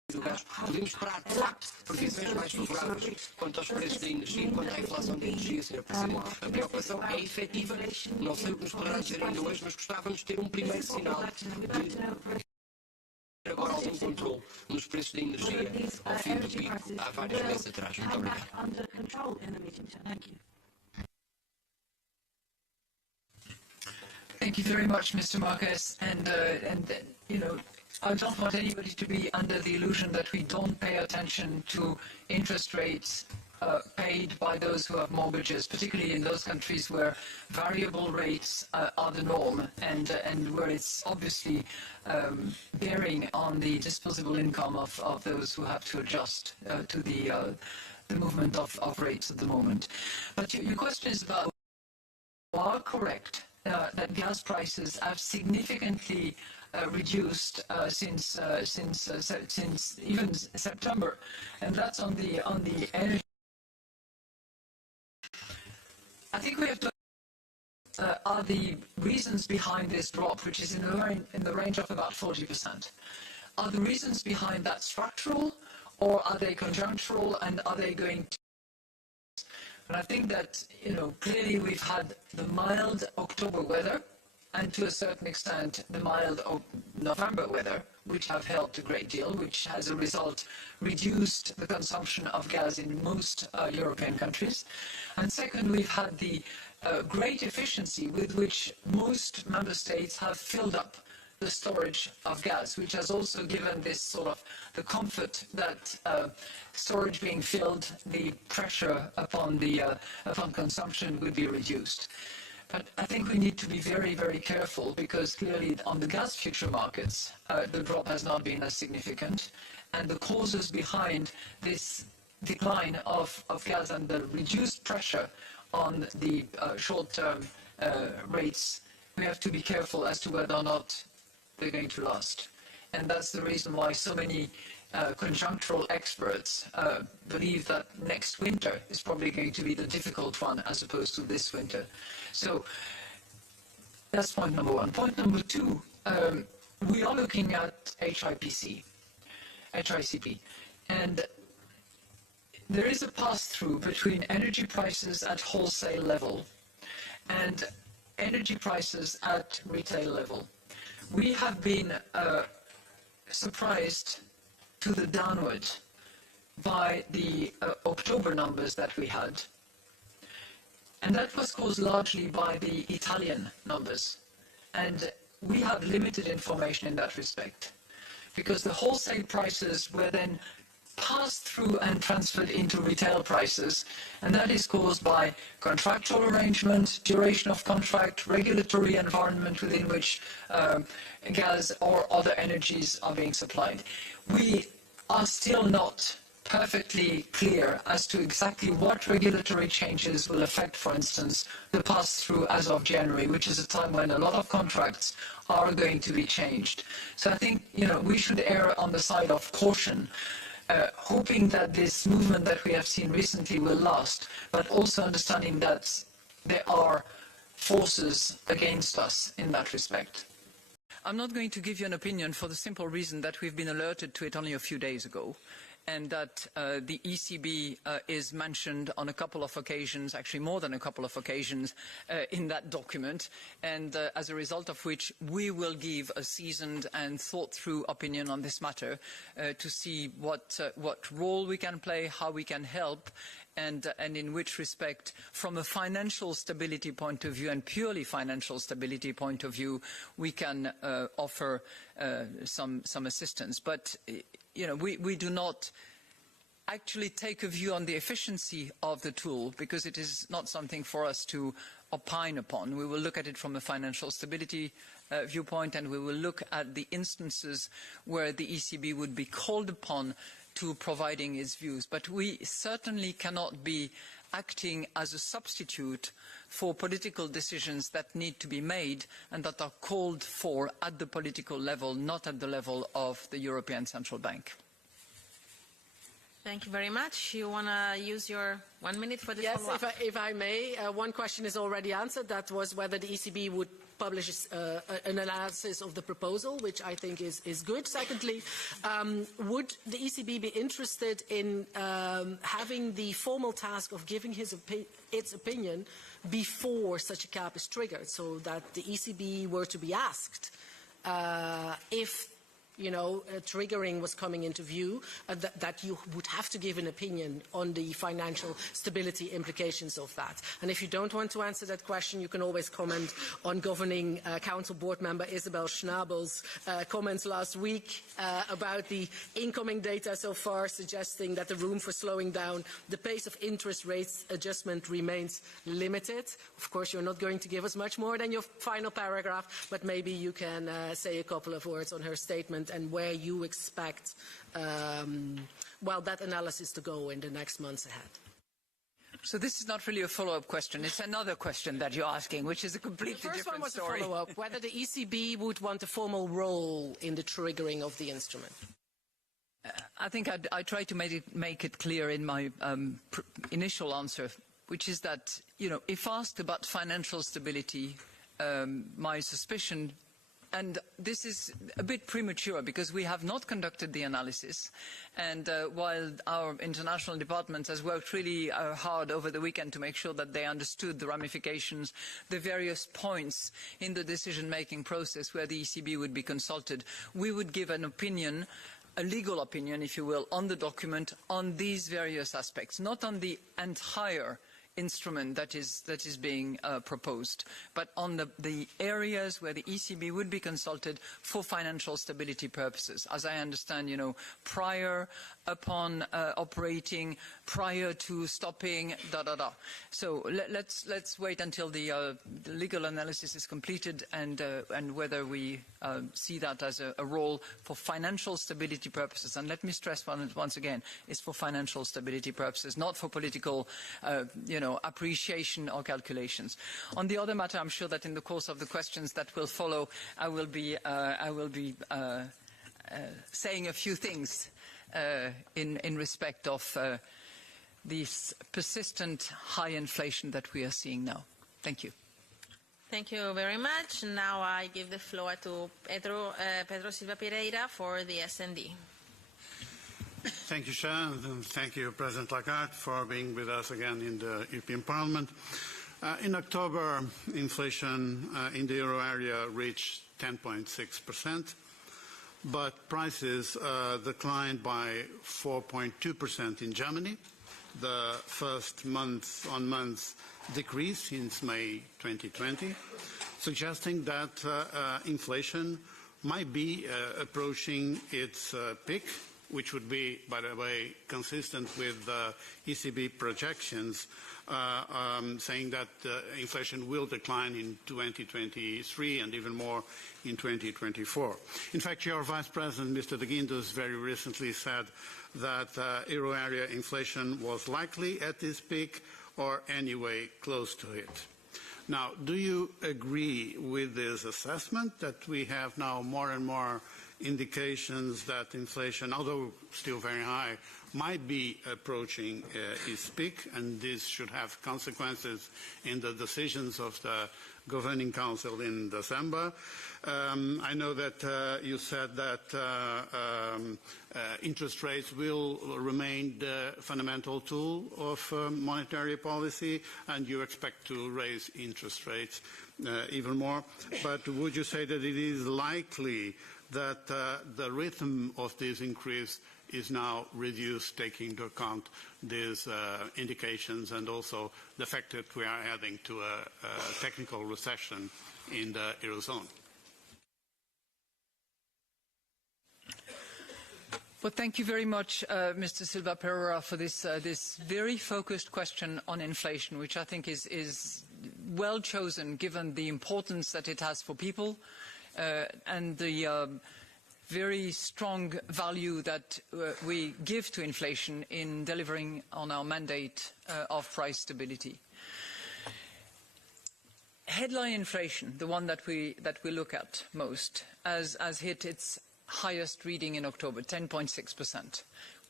do gás, podemos esperar, de facto, previsões mais favoráveis quanto aos preços da energia, quanto à inflação da energia, Sr. Presidente. A preocupação é efetiva. Não sei o que nos poderá dizer ainda hoje, mas gostávamos de ter um primeiro sinal de agora algum controle nos preços da energia ao fim do pico, há vários meses atrás. Muito obrigado. Thank you very much, Mr. Marquez. And you know, I don't want anybody to be under the illusion that we don't pay attention to interest rates paid by those who have mortgages, particularly in those countries where variable rates are the norm and where it's obviously bearing on the disposable income of those who have to adjust to the movement of rates at the moment. But your question is about, you are correct that gas prices have significantly reduced since even September, and that's on the energy. I think we have to are the reasons behind this drop, which is in the range of about 40%. Are the reasons behind that structural, or are they conjunctural, and are they going to? And I think that, you know, clearly we've had the mild October weather, and to a certain extent the mild November weather, which have helped a great deal, which as a result reduced the consumption of gas in most European countries. And second, we've had the great efficiency with which most member states have filled up the storage of gas, which has also given this sort of the comfort that storage being filled, the pressure upon consumption would be reduced. But I think we need to be very, very careful, because clearly on the gas future markets, the drop has not been as significant, and the causes behind this decline of gas and the reduced pressure on the short-term rates, we have to be careful as to whether or not they're going to last. And that's the reason why so many conjunctural experts believe that next winter is probably going to be the difficult one as opposed to this winter. So that's point number one. Point number two, we are looking at HICP, and there is a pass-through between energy prices at wholesale level and energy prices at retail level. We have been surprised to the downward by the October numbers that we had. And that was caused largely by the Italian numbers. And we have limited information in that respect, because the wholesale prices were then passed through and transferred into retail prices, and that is caused by contractual arrangement, duration of contract, regulatory environment within which gas or other energies are being supplied. We are still not perfectly clear as to exactly what regulatory changes will affect, for instance, the pass-through as of January, which is a time when a lot of contracts are going to be changed. So I think, you know, we should err on the side of caution, hoping that this movement that we have seen recently will last, but also understanding that there are forces against us in that respect. I'm not going to give you an opinion for the simple reason that we've been alerted to it only a few days ago, and that the ECB is mentioned on a couple of occasions, actually more than a couple of occasions, in that document, and as a result of which we will give a seasoned and thought-through opinion on this matter to see what role we can play, how we can help, and in which respect, from a financial stability point of view and purely financial stability point of view, we can offer some assistance. But you know, we do not actually take a view on the efficiency of the tool, because it is not something for us to opine upon. We will look at it from a financial stability viewpoint, and we will look at the instances where the ECB would be called upon to providing its views. But we certainly cannot be acting as a substitute for political decisions that need to be made and that are called for at the political level, not at the level of the European Central Bank. Thank you very much. You want to use your 1 minute for the follow-up? Yes, if I may. One question is already answered. That was whether the ECB would publish an analysis of the proposal, which I think is good. Secondly, would the ECB be interested in having the formal task of giving its opinion before such a cap is triggered, so that the ECB were to be asked if triggering was coming into view, that you would have to give an opinion on the financial stability implications of that. And if you don't want to answer that question, you can always comment on Governing Council Board member Isabel Schnabel's comments last week about the incoming data so far, suggesting that the room for slowing down the pace of interest rates adjustment remains limited. Of course, you're not going to give us much more than your final paragraph, but maybe you can say a couple of words on her statement and where you expect, that analysis to go in the next months ahead. So this is not really a follow-up question. It's another question that you're asking, which is a completely different story. The first one was a follow-up, whether the ECB would want a formal role in the triggering of the instrument. I think I tried to make it clear in my initial answer, which is that, if asked about financial stability, my suspicion, and this is a bit premature because we have not conducted the analysis, and while our international department has worked really hard over the weekend to make sure that they understood the ramifications, the various points in the decision-making process where the ECB would be consulted, we would give an opinion, a legal opinion, if you will, on the document on these various aspects, not on the entire instrument that is being proposed, but on the areas where the ECB would be consulted for financial stability purposes. As I understand, prior, upon operating, prior to stopping, So let's wait until the legal analysis is completed and whether we see that as a role for financial stability purposes. And let me stress once again, it's for financial stability purposes, not for political, appreciation or calculations. On the other matter, I'm sure that in the course of the questions that will follow, I will be saying a few things in respect of this persistent high inflation that we are seeing now. Thank you. Thank you very much. Now I give the floor to Pedro Silva Pereira for the S&D. Thank you, Chair, and thank you, President Lagarde, for being with us again in the European Parliament. In October, inflation in the euro area reached 10.6%, but prices declined by 4.2% in Germany, the first month-on-month decrease since May 2020, suggesting that inflation might be approaching its peak, which would be, by the way, consistent with ECB projections, saying that inflation will decline in 2023 and even more in 2024. In fact, your Vice President, Mr. de Guindos, very recently said that euro area inflation was likely at this peak or anyway close to it. Now, do you agree with this assessment that we have now more and more indications that inflation, although still very high, might be approaching its peak, and this should have consequences in the decisions of the Governing Council in December? I know that you said that interest rates will remain the fundamental tool of monetary policy, and you expect to raise interest rates even more. But would you say that it is likely that the rhythm of this increase is now reduced, taking into account these indications and also the fact that we are heading to a technical recession in the Eurozone? Well, thank you very much, Mr. Silva Pereira, for this very focused question on inflation, which I think is well chosen given the importance that it has for people and the very strong value that we give to inflation in delivering on our mandate of price stability. Headline inflation, the one that we look at most, has hit its highest reading in October, 10.6%.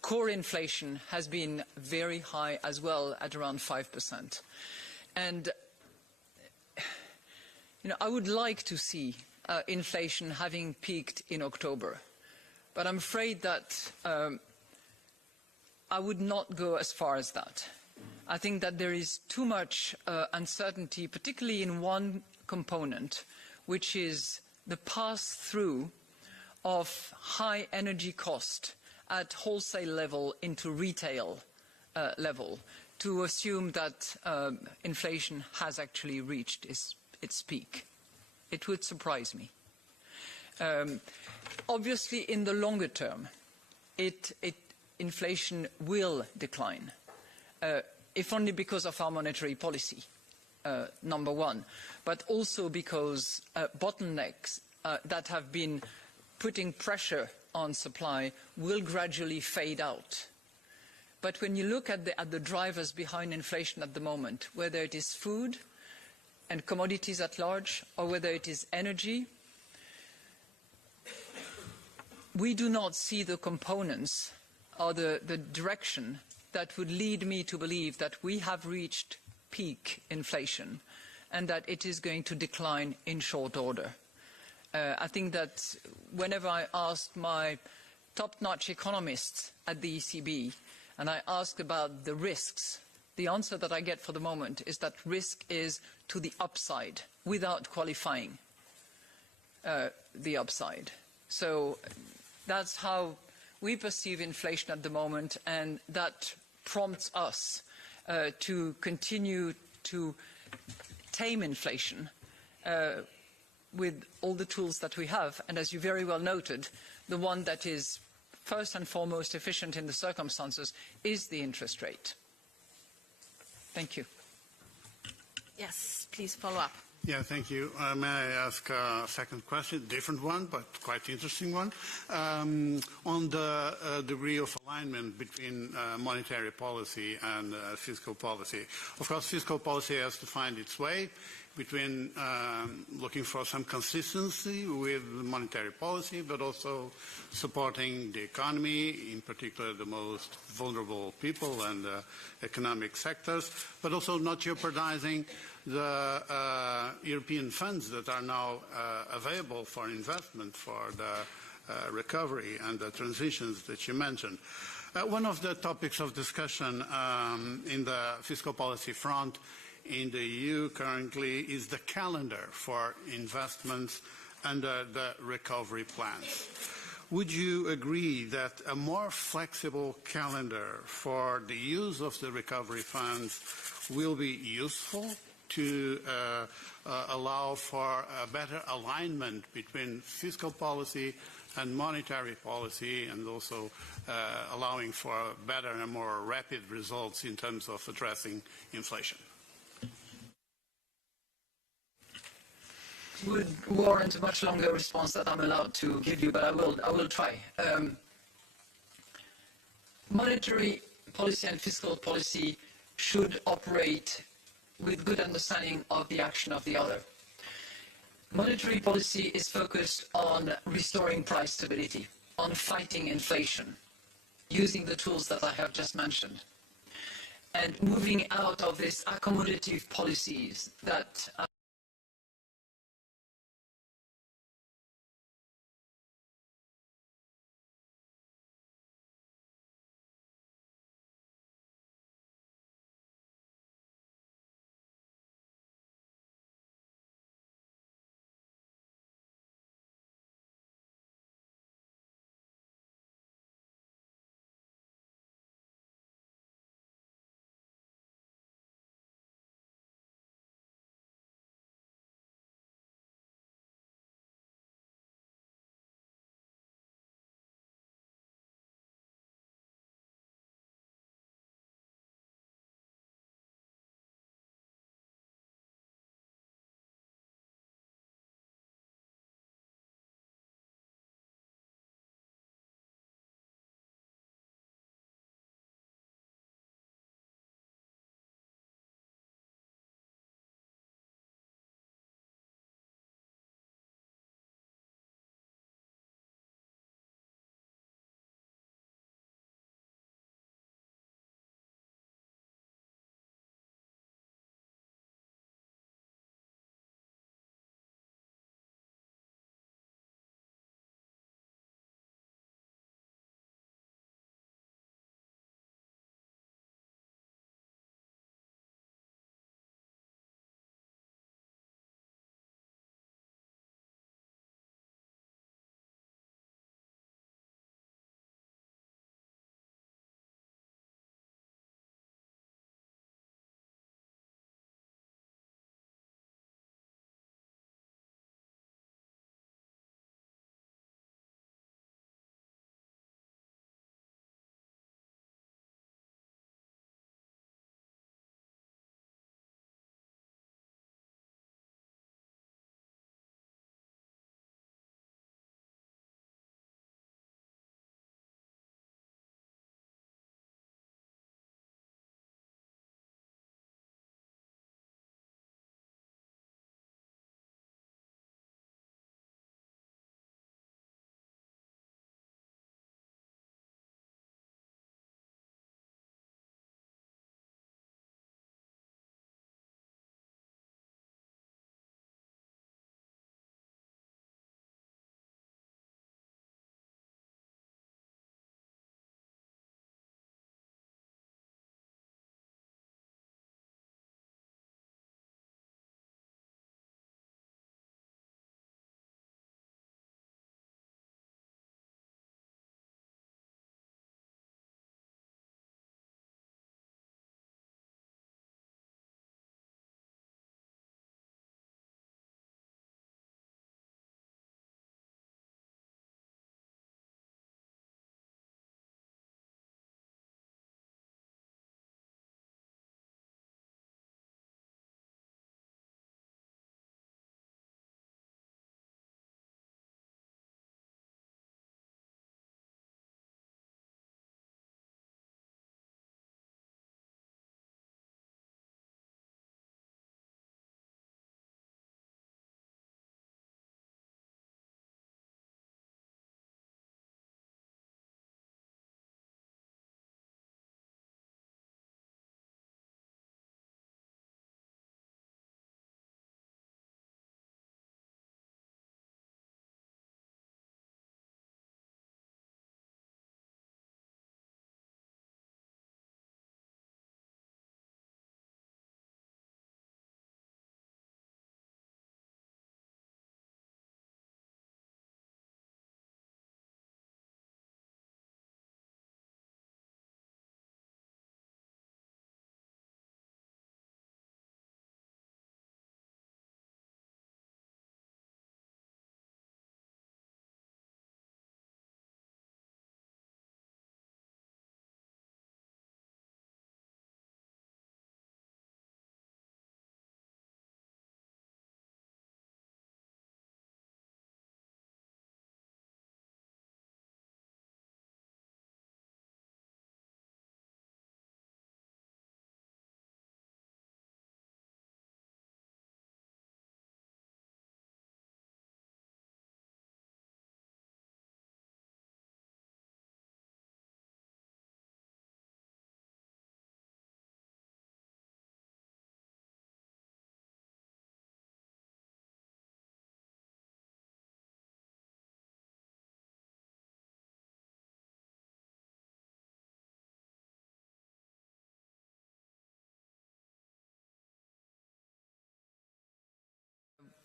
core inflation has been very high as well, at around 5%. And I would like to see inflation having peaked in October, but I'm afraid that I would not go as far as that. I think that there is too much uncertainty, particularly in one component, which is the pass-through of high energy cost at wholesale level into retail level, to assume that inflation has actually reached its peak. It would surprise me. Obviously, in the longer term, inflation will decline, if only because of our monetary policy, number one, but also because bottlenecks that have been putting pressure on supply will gradually fade out. But when you look at the drivers behind inflation at the moment, whether it is food and commodities at large, or whether it is energy, we do not see the components or the direction that would lead me to believe that we have reached peak inflation and that it is going to decline in short order. I think that whenever I ask my top-notch economists at the ECB and I ask about the risks, the answer that I get for the moment is that risk is to the upside, without qualifying the upside. So that's how we perceive inflation at the moment, and that prompts us to continue to tame inflation with all the tools that we have. And as you very well noted, the one that is first and foremost efficient in the circumstances is the interest rate. Thank you. Yes, please follow up. Yeah, thank you. May I ask a second question, different one, but quite interesting one, on the degree of alignment between monetary policy and fiscal policy. Of course, fiscal policy has to find its way between looking for some consistency with monetary policy, but also supporting the economy, in particular the most vulnerable people and economic sectors, but also not jeopardizing the European funds that are now available for investment for the recovery and the transitions that you mentioned. One of the topics of discussion in the fiscal policy front in the EU currently is the calendar for investments under the recovery plans. Would you agree that a more flexible calendar for the use of the recovery funds will be useful to allow for a better alignment between fiscal policy and monetary policy, and also allowing for better and more rapid results in terms of addressing inflation? Would warrant a much longer response that I'm allowed to give you, but I will try. Monetary policy and fiscal policy should operate with good understanding of the action of the other. Monetary policy is focused on restoring price stability, on fighting inflation, using the tools that I have just mentioned, and moving out of these accommodative policies that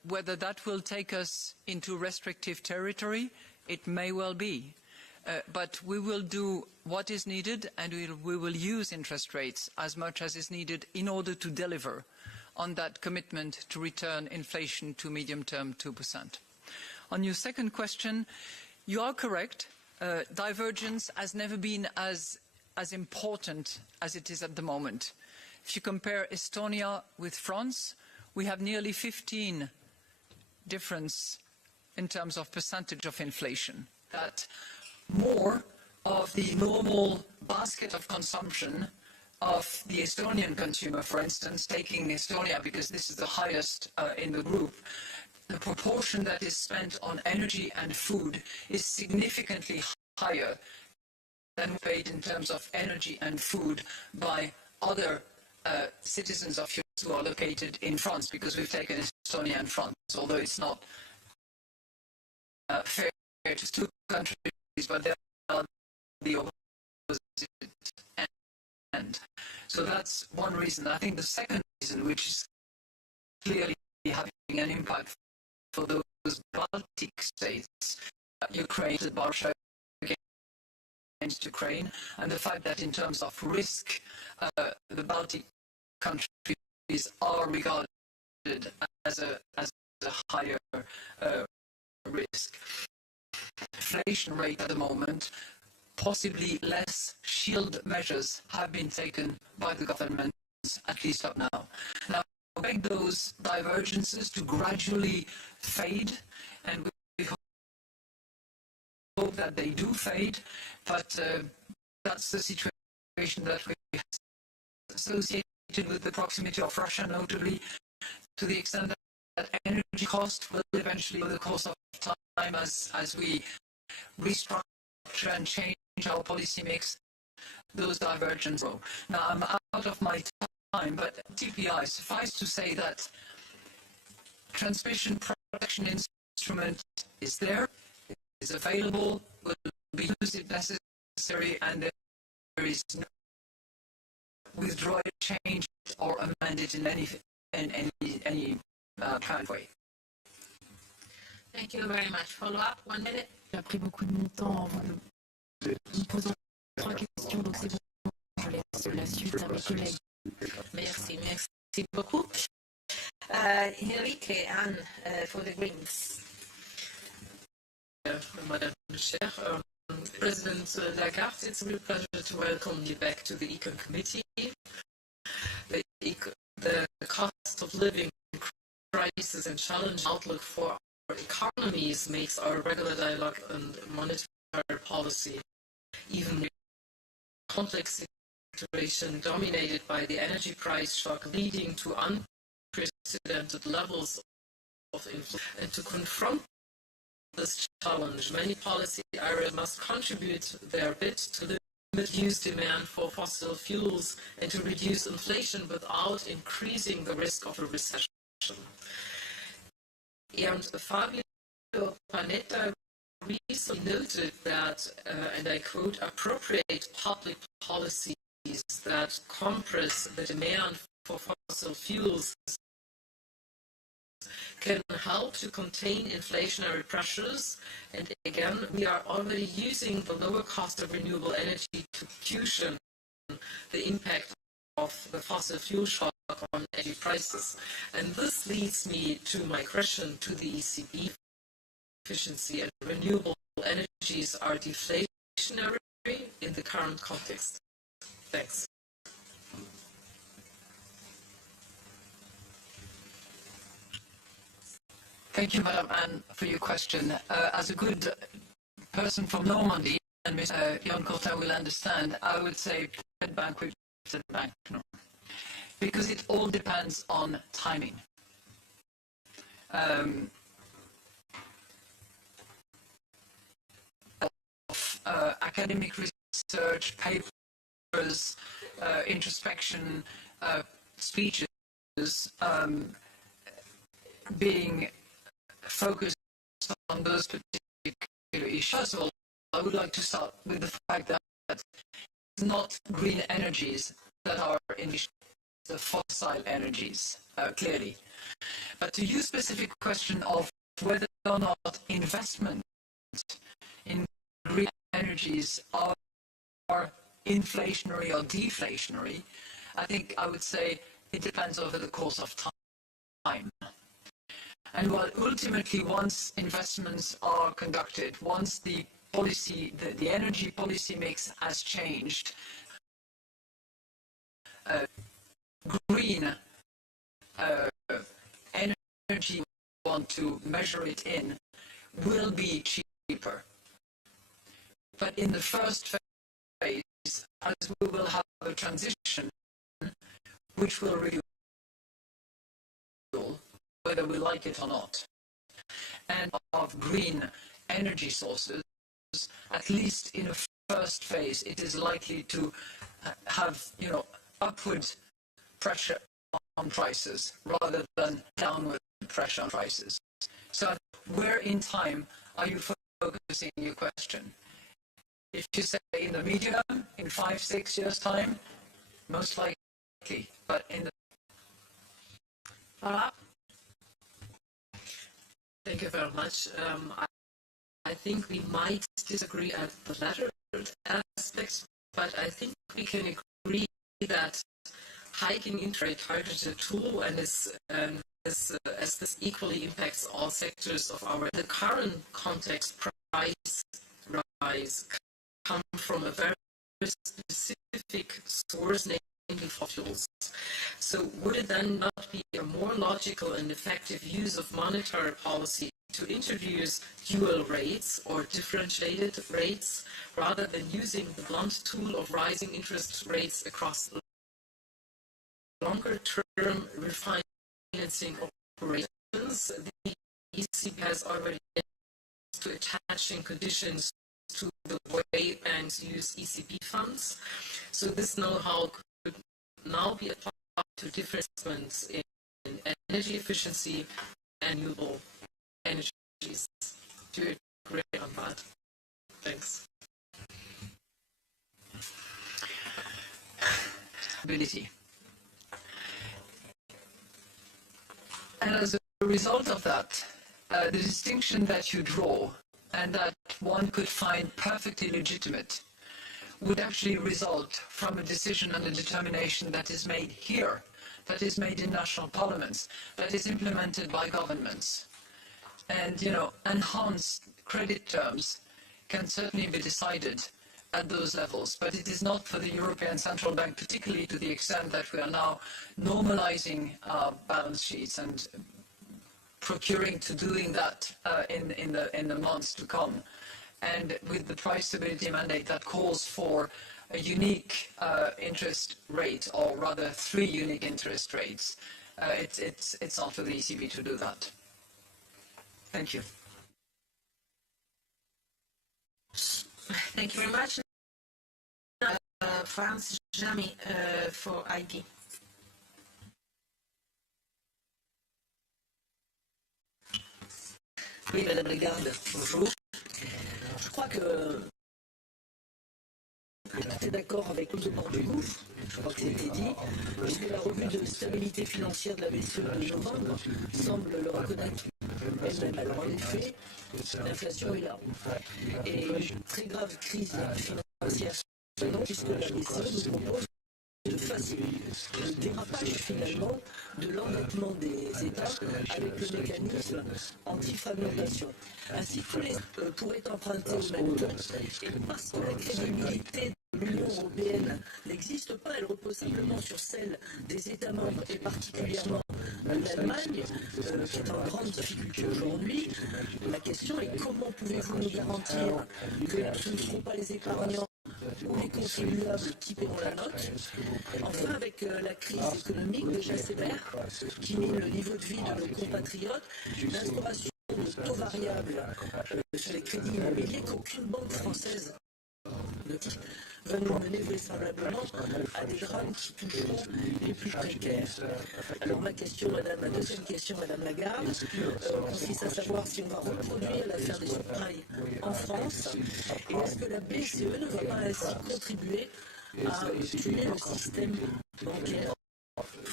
whether that will take us into restrictive territory, it may well be. But we will do what is needed, and we will use interest rates as much as is needed in order to deliver on that commitment to return inflation to medium-term 2%. On your second question, you are correct. Divergence has never been as important as it is at the moment. If you compare Estonia with France, we have nearly 15 difference in terms of percentage of inflation. That more of the normal basket of consumption of the Estonian consumer, for instance, taking Estonia because this is the highest in the group, the proportion that is spent on energy and food is significantly higher than paid in terms of energy and food by other citizens of Europe who are located in France, because we've taken Estonia and France, although it's not fair to two countries, but they are the opposite end. So that's one reason. I think the second reason, which is clearly having an impact for those Baltic states, Ukraine, Russia against Ukraine, and the fact that in terms of risk, the Baltic countries are regarded as a higher risk. Inflation rate at the moment, possibly less shield measures have been taken by the governments, at least up now. Now, we expect those divergences to gradually fade, and we hope that they do fade, but that's the situation that we have associated with the proximity of Russia, notably to the extent that energy cost will eventually, over the course of time, as we restructure and change our policy mix, those divergences grow. Now, I'm out of my time, but TPI, suffice to say that transmission protection instrument is there, is available, will be used if necessary, and there is no withdraw it, change it, or amend it in any kind of way. Thank you very much. Follow up, 1 minute. J'ai pris beaucoup de mon temps en vous posant 3 questions, donc c'est bon, je laisse la suite à mes collègues. Merci beaucoup. Enrique Anne for the Greens. Madam Chair, President Lagarde, it's a real pleasure to welcome you back to the ECON Committee. The cost of living crisis and challenge outlook for our economies makes our regular dialogue and monetary policy even more complex situation dominated by the energy price shock leading to unprecedented levels of inflation. And to confront this challenge, many policy areas must contribute their bit to limit use demand for fossil fuels and to reduce inflation without increasing the risk of a recession. And Fabio Panetta recently noted that, and I quote, appropriate public policies that compress the demand for fossil fuels can help to contain inflationary pressures. And again, we are already using the lower cost of renewable energy to cushion the impact of the fossil fuel shock on energy prices. And this leads me to my question to the ECB. Efficiency and renewable energies are deflationary in the current context. Thanks. Thank you, Madam Anne, for your question. As a good person from Normandy, and Mr. Jan Courtin will understand, I would say bank with bank, no. Because it all depends on timing. Academic research, papers, introspection, speeches being focused on those particular issues. First of all, I would like to start with the fact that it's not green energies that are in issue. the fossil energies, clearly. But to your specific question of whether or not investment in green energies are inflationary or deflationary, I think I would say it depends over the course of time. And while ultimately once investments are conducted, once the policy, the energy policy mix has changed, green energy we want to measure it in will be cheaper. But in the first phase, as we will have a transition which will reduce whether we like it or not. And of green energy sources, at least in a first phase, it is likely to have, upward pressure on prices rather than downward pressure on prices. So where in time are you focusing your question? If you say in the medium, in 5-6 years' time, most likely, but in the... Thank you very much. I think we might disagree at the latter aspects, but I think we can agree that hiking interest rate targets a tool, and as this equally impacts all sectors of the current context, price rise come from a very specific source, namely fossil fuels. So would it then not be a more logical and effective use of monetary policy to introduce dual rates or differentiated rates rather than using the blunt tool of rising interest rates across longer-term refinancing operations? The ECB has already to attaching conditions to the way banks use ECB funds. So this know-how could now be applied to different investments in energy efficiency and renewable energies. Do you agree on that? Thanks. Ability. And as a result of that, the distinction that you draw and that one could find perfectly legitimate would actually result from a decision and a determination that is made here, that is made in national parliaments, that is implemented by governments. And, enhanced credit terms can certainly be decided at those levels, but it is not for the European Central Bank, particularly to the extent that we are now normalizing our balance sheets and procuring to doing that in the months to come. And with the price stability mandate that calls for a unique interest rate, or rather 3 unique interest rates, it's not for the ECB to do that. Thank you. Thank you very much. France Jamy for ID. Oui, Madame Lagarde, bonjour. Je crois que tout à fait d'accord avec tous autour de vous. Je crois que c'était dit, puisque la revue de stabilité financière de la BCE de novembre semble le reconnaître elle-même. Alors en effet, l'inflation est là. Et une très grave crise financière, puisque la BCE nous propose de faciliter le dérapage finalement de l'endettement des États avec le mécanisme anti-fragmentation. Ainsi, tous les pourraient emprunter au même taux. Et parce que la crédibilité de l'Union européenne n'existe pas, elle repose simplement sur celle des États membres et particulièrement de l'Allemagne, qui est en grande difficulté aujourd'hui. La question est comment pouvez-vous nous garantir que ce ne seront pas les épargnants ou les contribuables qui paieront la note. Enfin, avec la crise économique déjà sévère qui mine le niveau de vie de nos compatriotes, l'instauration de taux variables sur les crédits immobiliers qu'aucune banque française va nous mener vraisemblablement à des drames qui toucheront les plus précaires. Alors ma deuxième question, Madame Lagarde, consiste à savoir si on va reproduire l'affaire des subprimes en France, et est-ce que la BCE ne va pas ainsi contribuer à tuer le système bancaire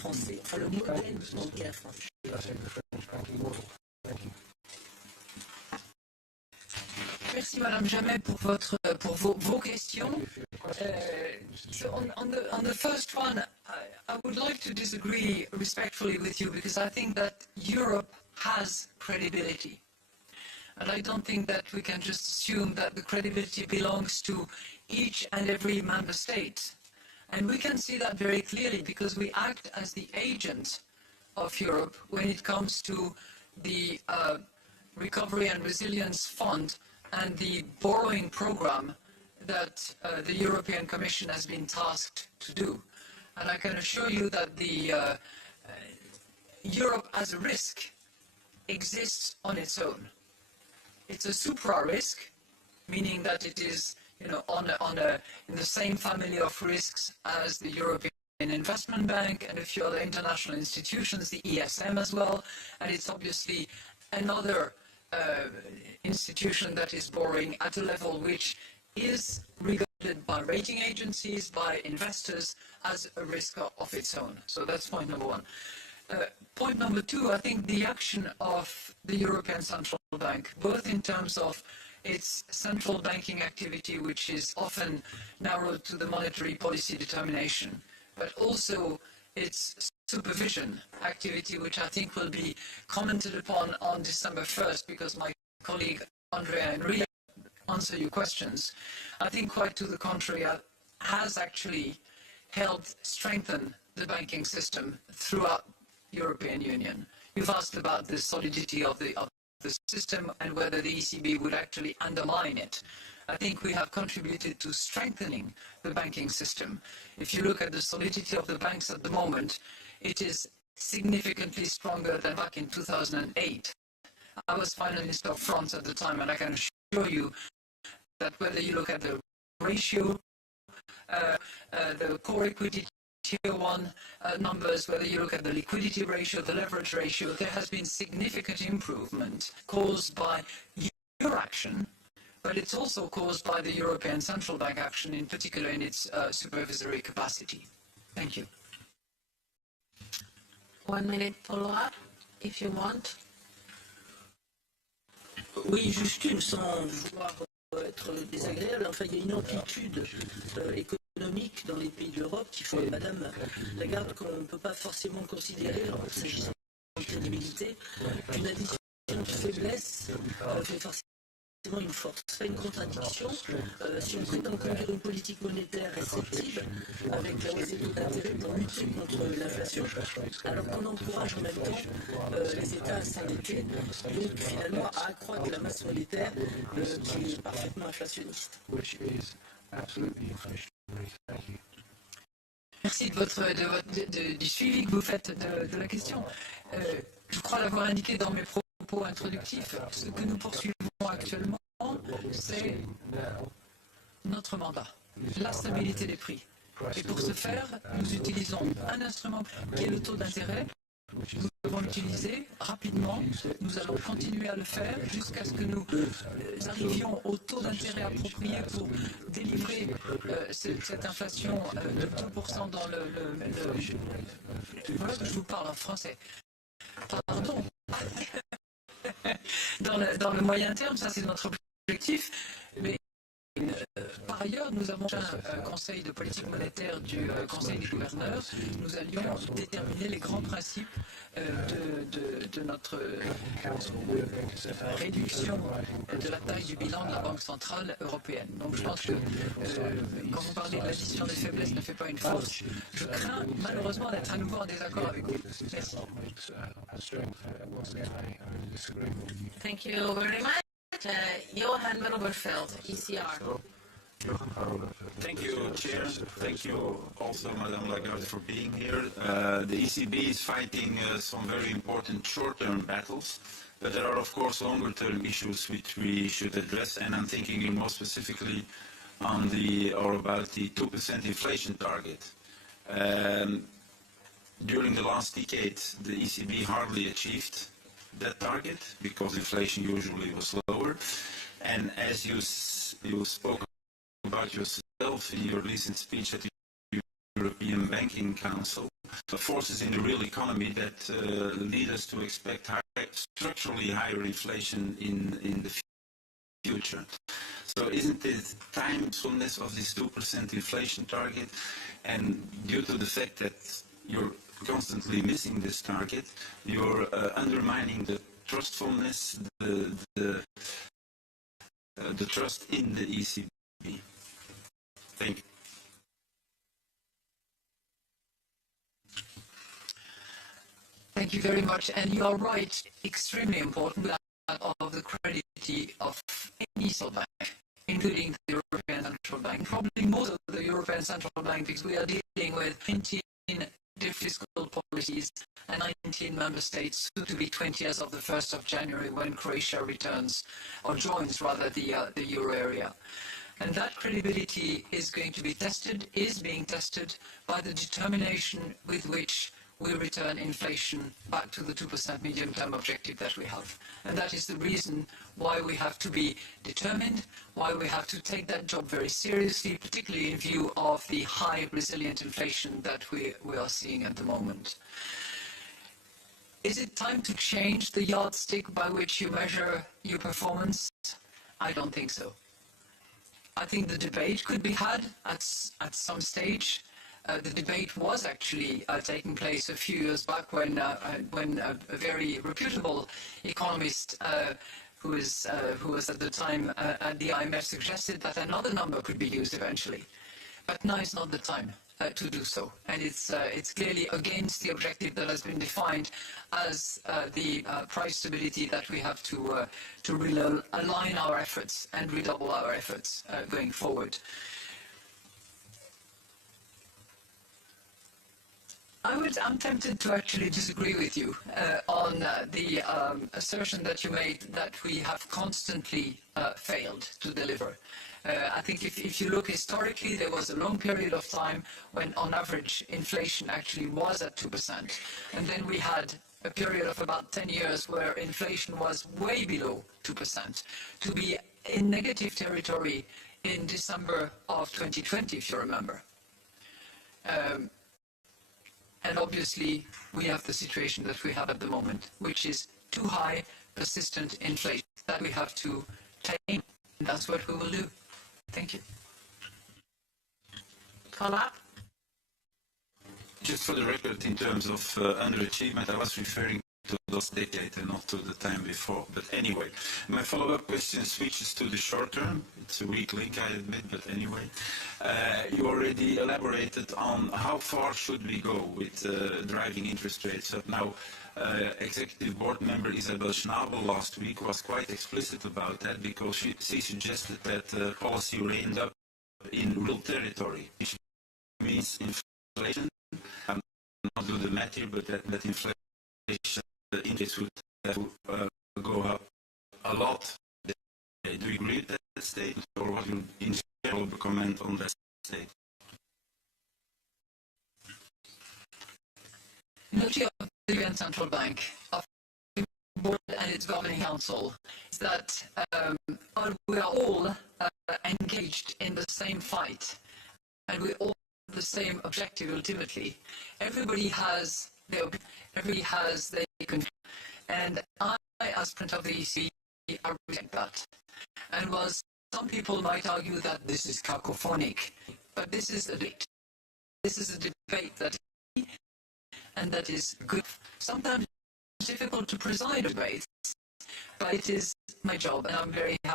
français, enfin le modèle bancaire français. Merci Madame Jamet pour vos questions. So on the first one, I would like to disagree respectfully with you because I think that Europe has credibility. And I don't think that we can just assume that the credibility belongs to each and every member state. And we can see that very clearly because we act as the agent of Europe when it comes to the Recovery and Resilience Fund and the borrowing program that the European Commission has been tasked to do. And I can assure you that the Europe as a risk exists on its own. It's a supra-risk, meaning that it is, in the same family of risks as the European Investment Bank and a few other international institutions, the ESM as well, and it's obviously another institution that is borrowing at a level which is regarded by rating agencies, by investors, as a risk of its own. So that's point number one. Point number two, I think the action of the European Central Bank, both in terms of its central banking activity, which is often narrowed to the monetary policy determination, but also its supervision activity, which I think will be commented upon on December 1st, because my colleague Andrea and Ria answer your questions. I think quite to the contrary, has actually helped strengthen the banking system throughout the European Union. You've asked about the solidity of the system and whether the ECB would actually undermine it. I think we have contributed to strengthening the banking system. If you look at the solidity of the banks at the moment, it is significantly stronger than back in 2008. I was Finance Minister of France at the time, and I can assure you that whether you look at the ratio, the core equity Tier 1 numbers, whether you look at the liquidity ratio, the leverage ratio, there has been significant improvement caused by your action, but it's also caused by the European Central Bank action, in particular in its supervisory capacity. Thank you. 1 minute follow-up, if you want. Oui, juste une, sans vouloir être désagréable. Enfin, il y a une amplitude économique dans les pays de l'Europe qui fait, Madame Lagarde, qu'on ne peut pas forcément considérer, s'agissant de crédibilité, qu'une addition de faiblesse fait forcément une force. C'est une contradiction. Si on prétend conduire une politique monétaire réceptive avec la hausse des taux d'intérêt pour lutter contre l'inflation, alors qu'on encourage en même temps les États à s'endetter, donc finalement à accroître la masse monétaire qui est parfaitement inflationniste. Merci du suivi que vous faites de la question. Je crois l'avoir indiqué dans mes propos introductifs. Ce que nous poursuivons actuellement, c'est notre mandat, la stabilité des prix. Et pour ce faire, nous utilisons un instrument qui est le taux d'intérêt. Nous devons l'utiliser rapidement. Nous allons continuer à le faire jusqu'à ce que nous arrivions au taux d'intérêt approprié pour délivrer cette inflation de 2% dans voilà que je vous parle en français. Pardon. Dans le moyen terme, ça c'est notre objectif. Mais par ailleurs, nous avons un conseil de politique monétaire du Conseil des gouverneurs. Nous allions déterminer les grands principes de notre réduction de la taille du bilan de la Banque centrale européenne. Donc je pense que quand vous parlez de l'addition des faiblesses ne fait pas une force, je crains malheureusement d'être à nouveau en désaccord avec vous. Merci. Thank you very much. Johan Overveld, ECR. Thank you, Chair. Thank you also, Madame Lagarde, for being here. The ECB is fighting some very important short-term battles, but there are, of course, longer-term issues which we should address, and I'm thinking more specifically on about the 2% inflation target. During the last decade, the ECB hardly achieved that target because inflation usually was lower. And as you spoke about yourself in your recent speech at the European Banking Council, forces in the real economy that lead us to expect structurally higher inflation in the future. So isn't it timefulness of this 2% inflation target? And due to the fact that you're constantly missing this target, you're undermining the trustfulness, the trust in the ECB. Thank you. Thank you very much. And you are right, extremely important of the credibility of any central bank, including the European Central Bank, probably more of the European Central Bank, because we are dealing with 19 fiscal policies and 19 member states, soon to be 20 as of the 1st of January when Croatia returns, or joins rather, the euro area. And that credibility is going to be tested, is being tested by the determination with which we return inflation back to the 2% medium-term objective that we have. And that is the reason why we have to be determined, why we have to take that job very seriously, particularly in view of the high resilient inflation that we are seeing at the moment. Is it time to change the yardstick by which you measure your performance? I don't think so. I think the debate could be had at some stage. The debate was actually taking place a few years back when a very reputable economist who was at the time at the IMF suggested that another number could be used eventually. But now is not the time to do so. And it's clearly against the objective that has been defined as the price stability that we have to really align our efforts and redouble our efforts going forward. I'm tempted to actually disagree with you on the assertion that you made that we have constantly failed to deliver. I think if you look historically, there was a long period of time when on average inflation actually was at 2%. And then we had a period of about 10 years where inflation was way below 2%. To be in negative territory in December of 2020, if you remember. And obviously, we have the situation that we have at the moment, which is too high, persistent inflation that we have to tame. And that's what we will do. Thank you. Follow-up? Just for the record, in terms of underachievement, I was referring to those decades and not to the time before. But anyway, my follow-up question switches to the short term. It's a weak link, I admit, but anyway. You already elaborated on how far should we go with driving interest rates up. Now, Executive Board member Isabel Schnabel last week was quite explicit about that because she suggested that policy reined up in real territory, which means inflation. I'm not do the math here, but that inflation interest would have to go up a lot. Do you agree with that statement, or what you in general comment on that statement? The duty of the European Central Bank, of the board and its governing council, is that we are all engaged in the same fight, and we all have the same objective ultimately. Everybody has their control, and I, as President of the ECB, I respect that. And while some people might argue that this is cacophonic, but this is a debate. This is a debate that and that is good. Sometimes it's difficult to preside debates, but it is my job, and I'm very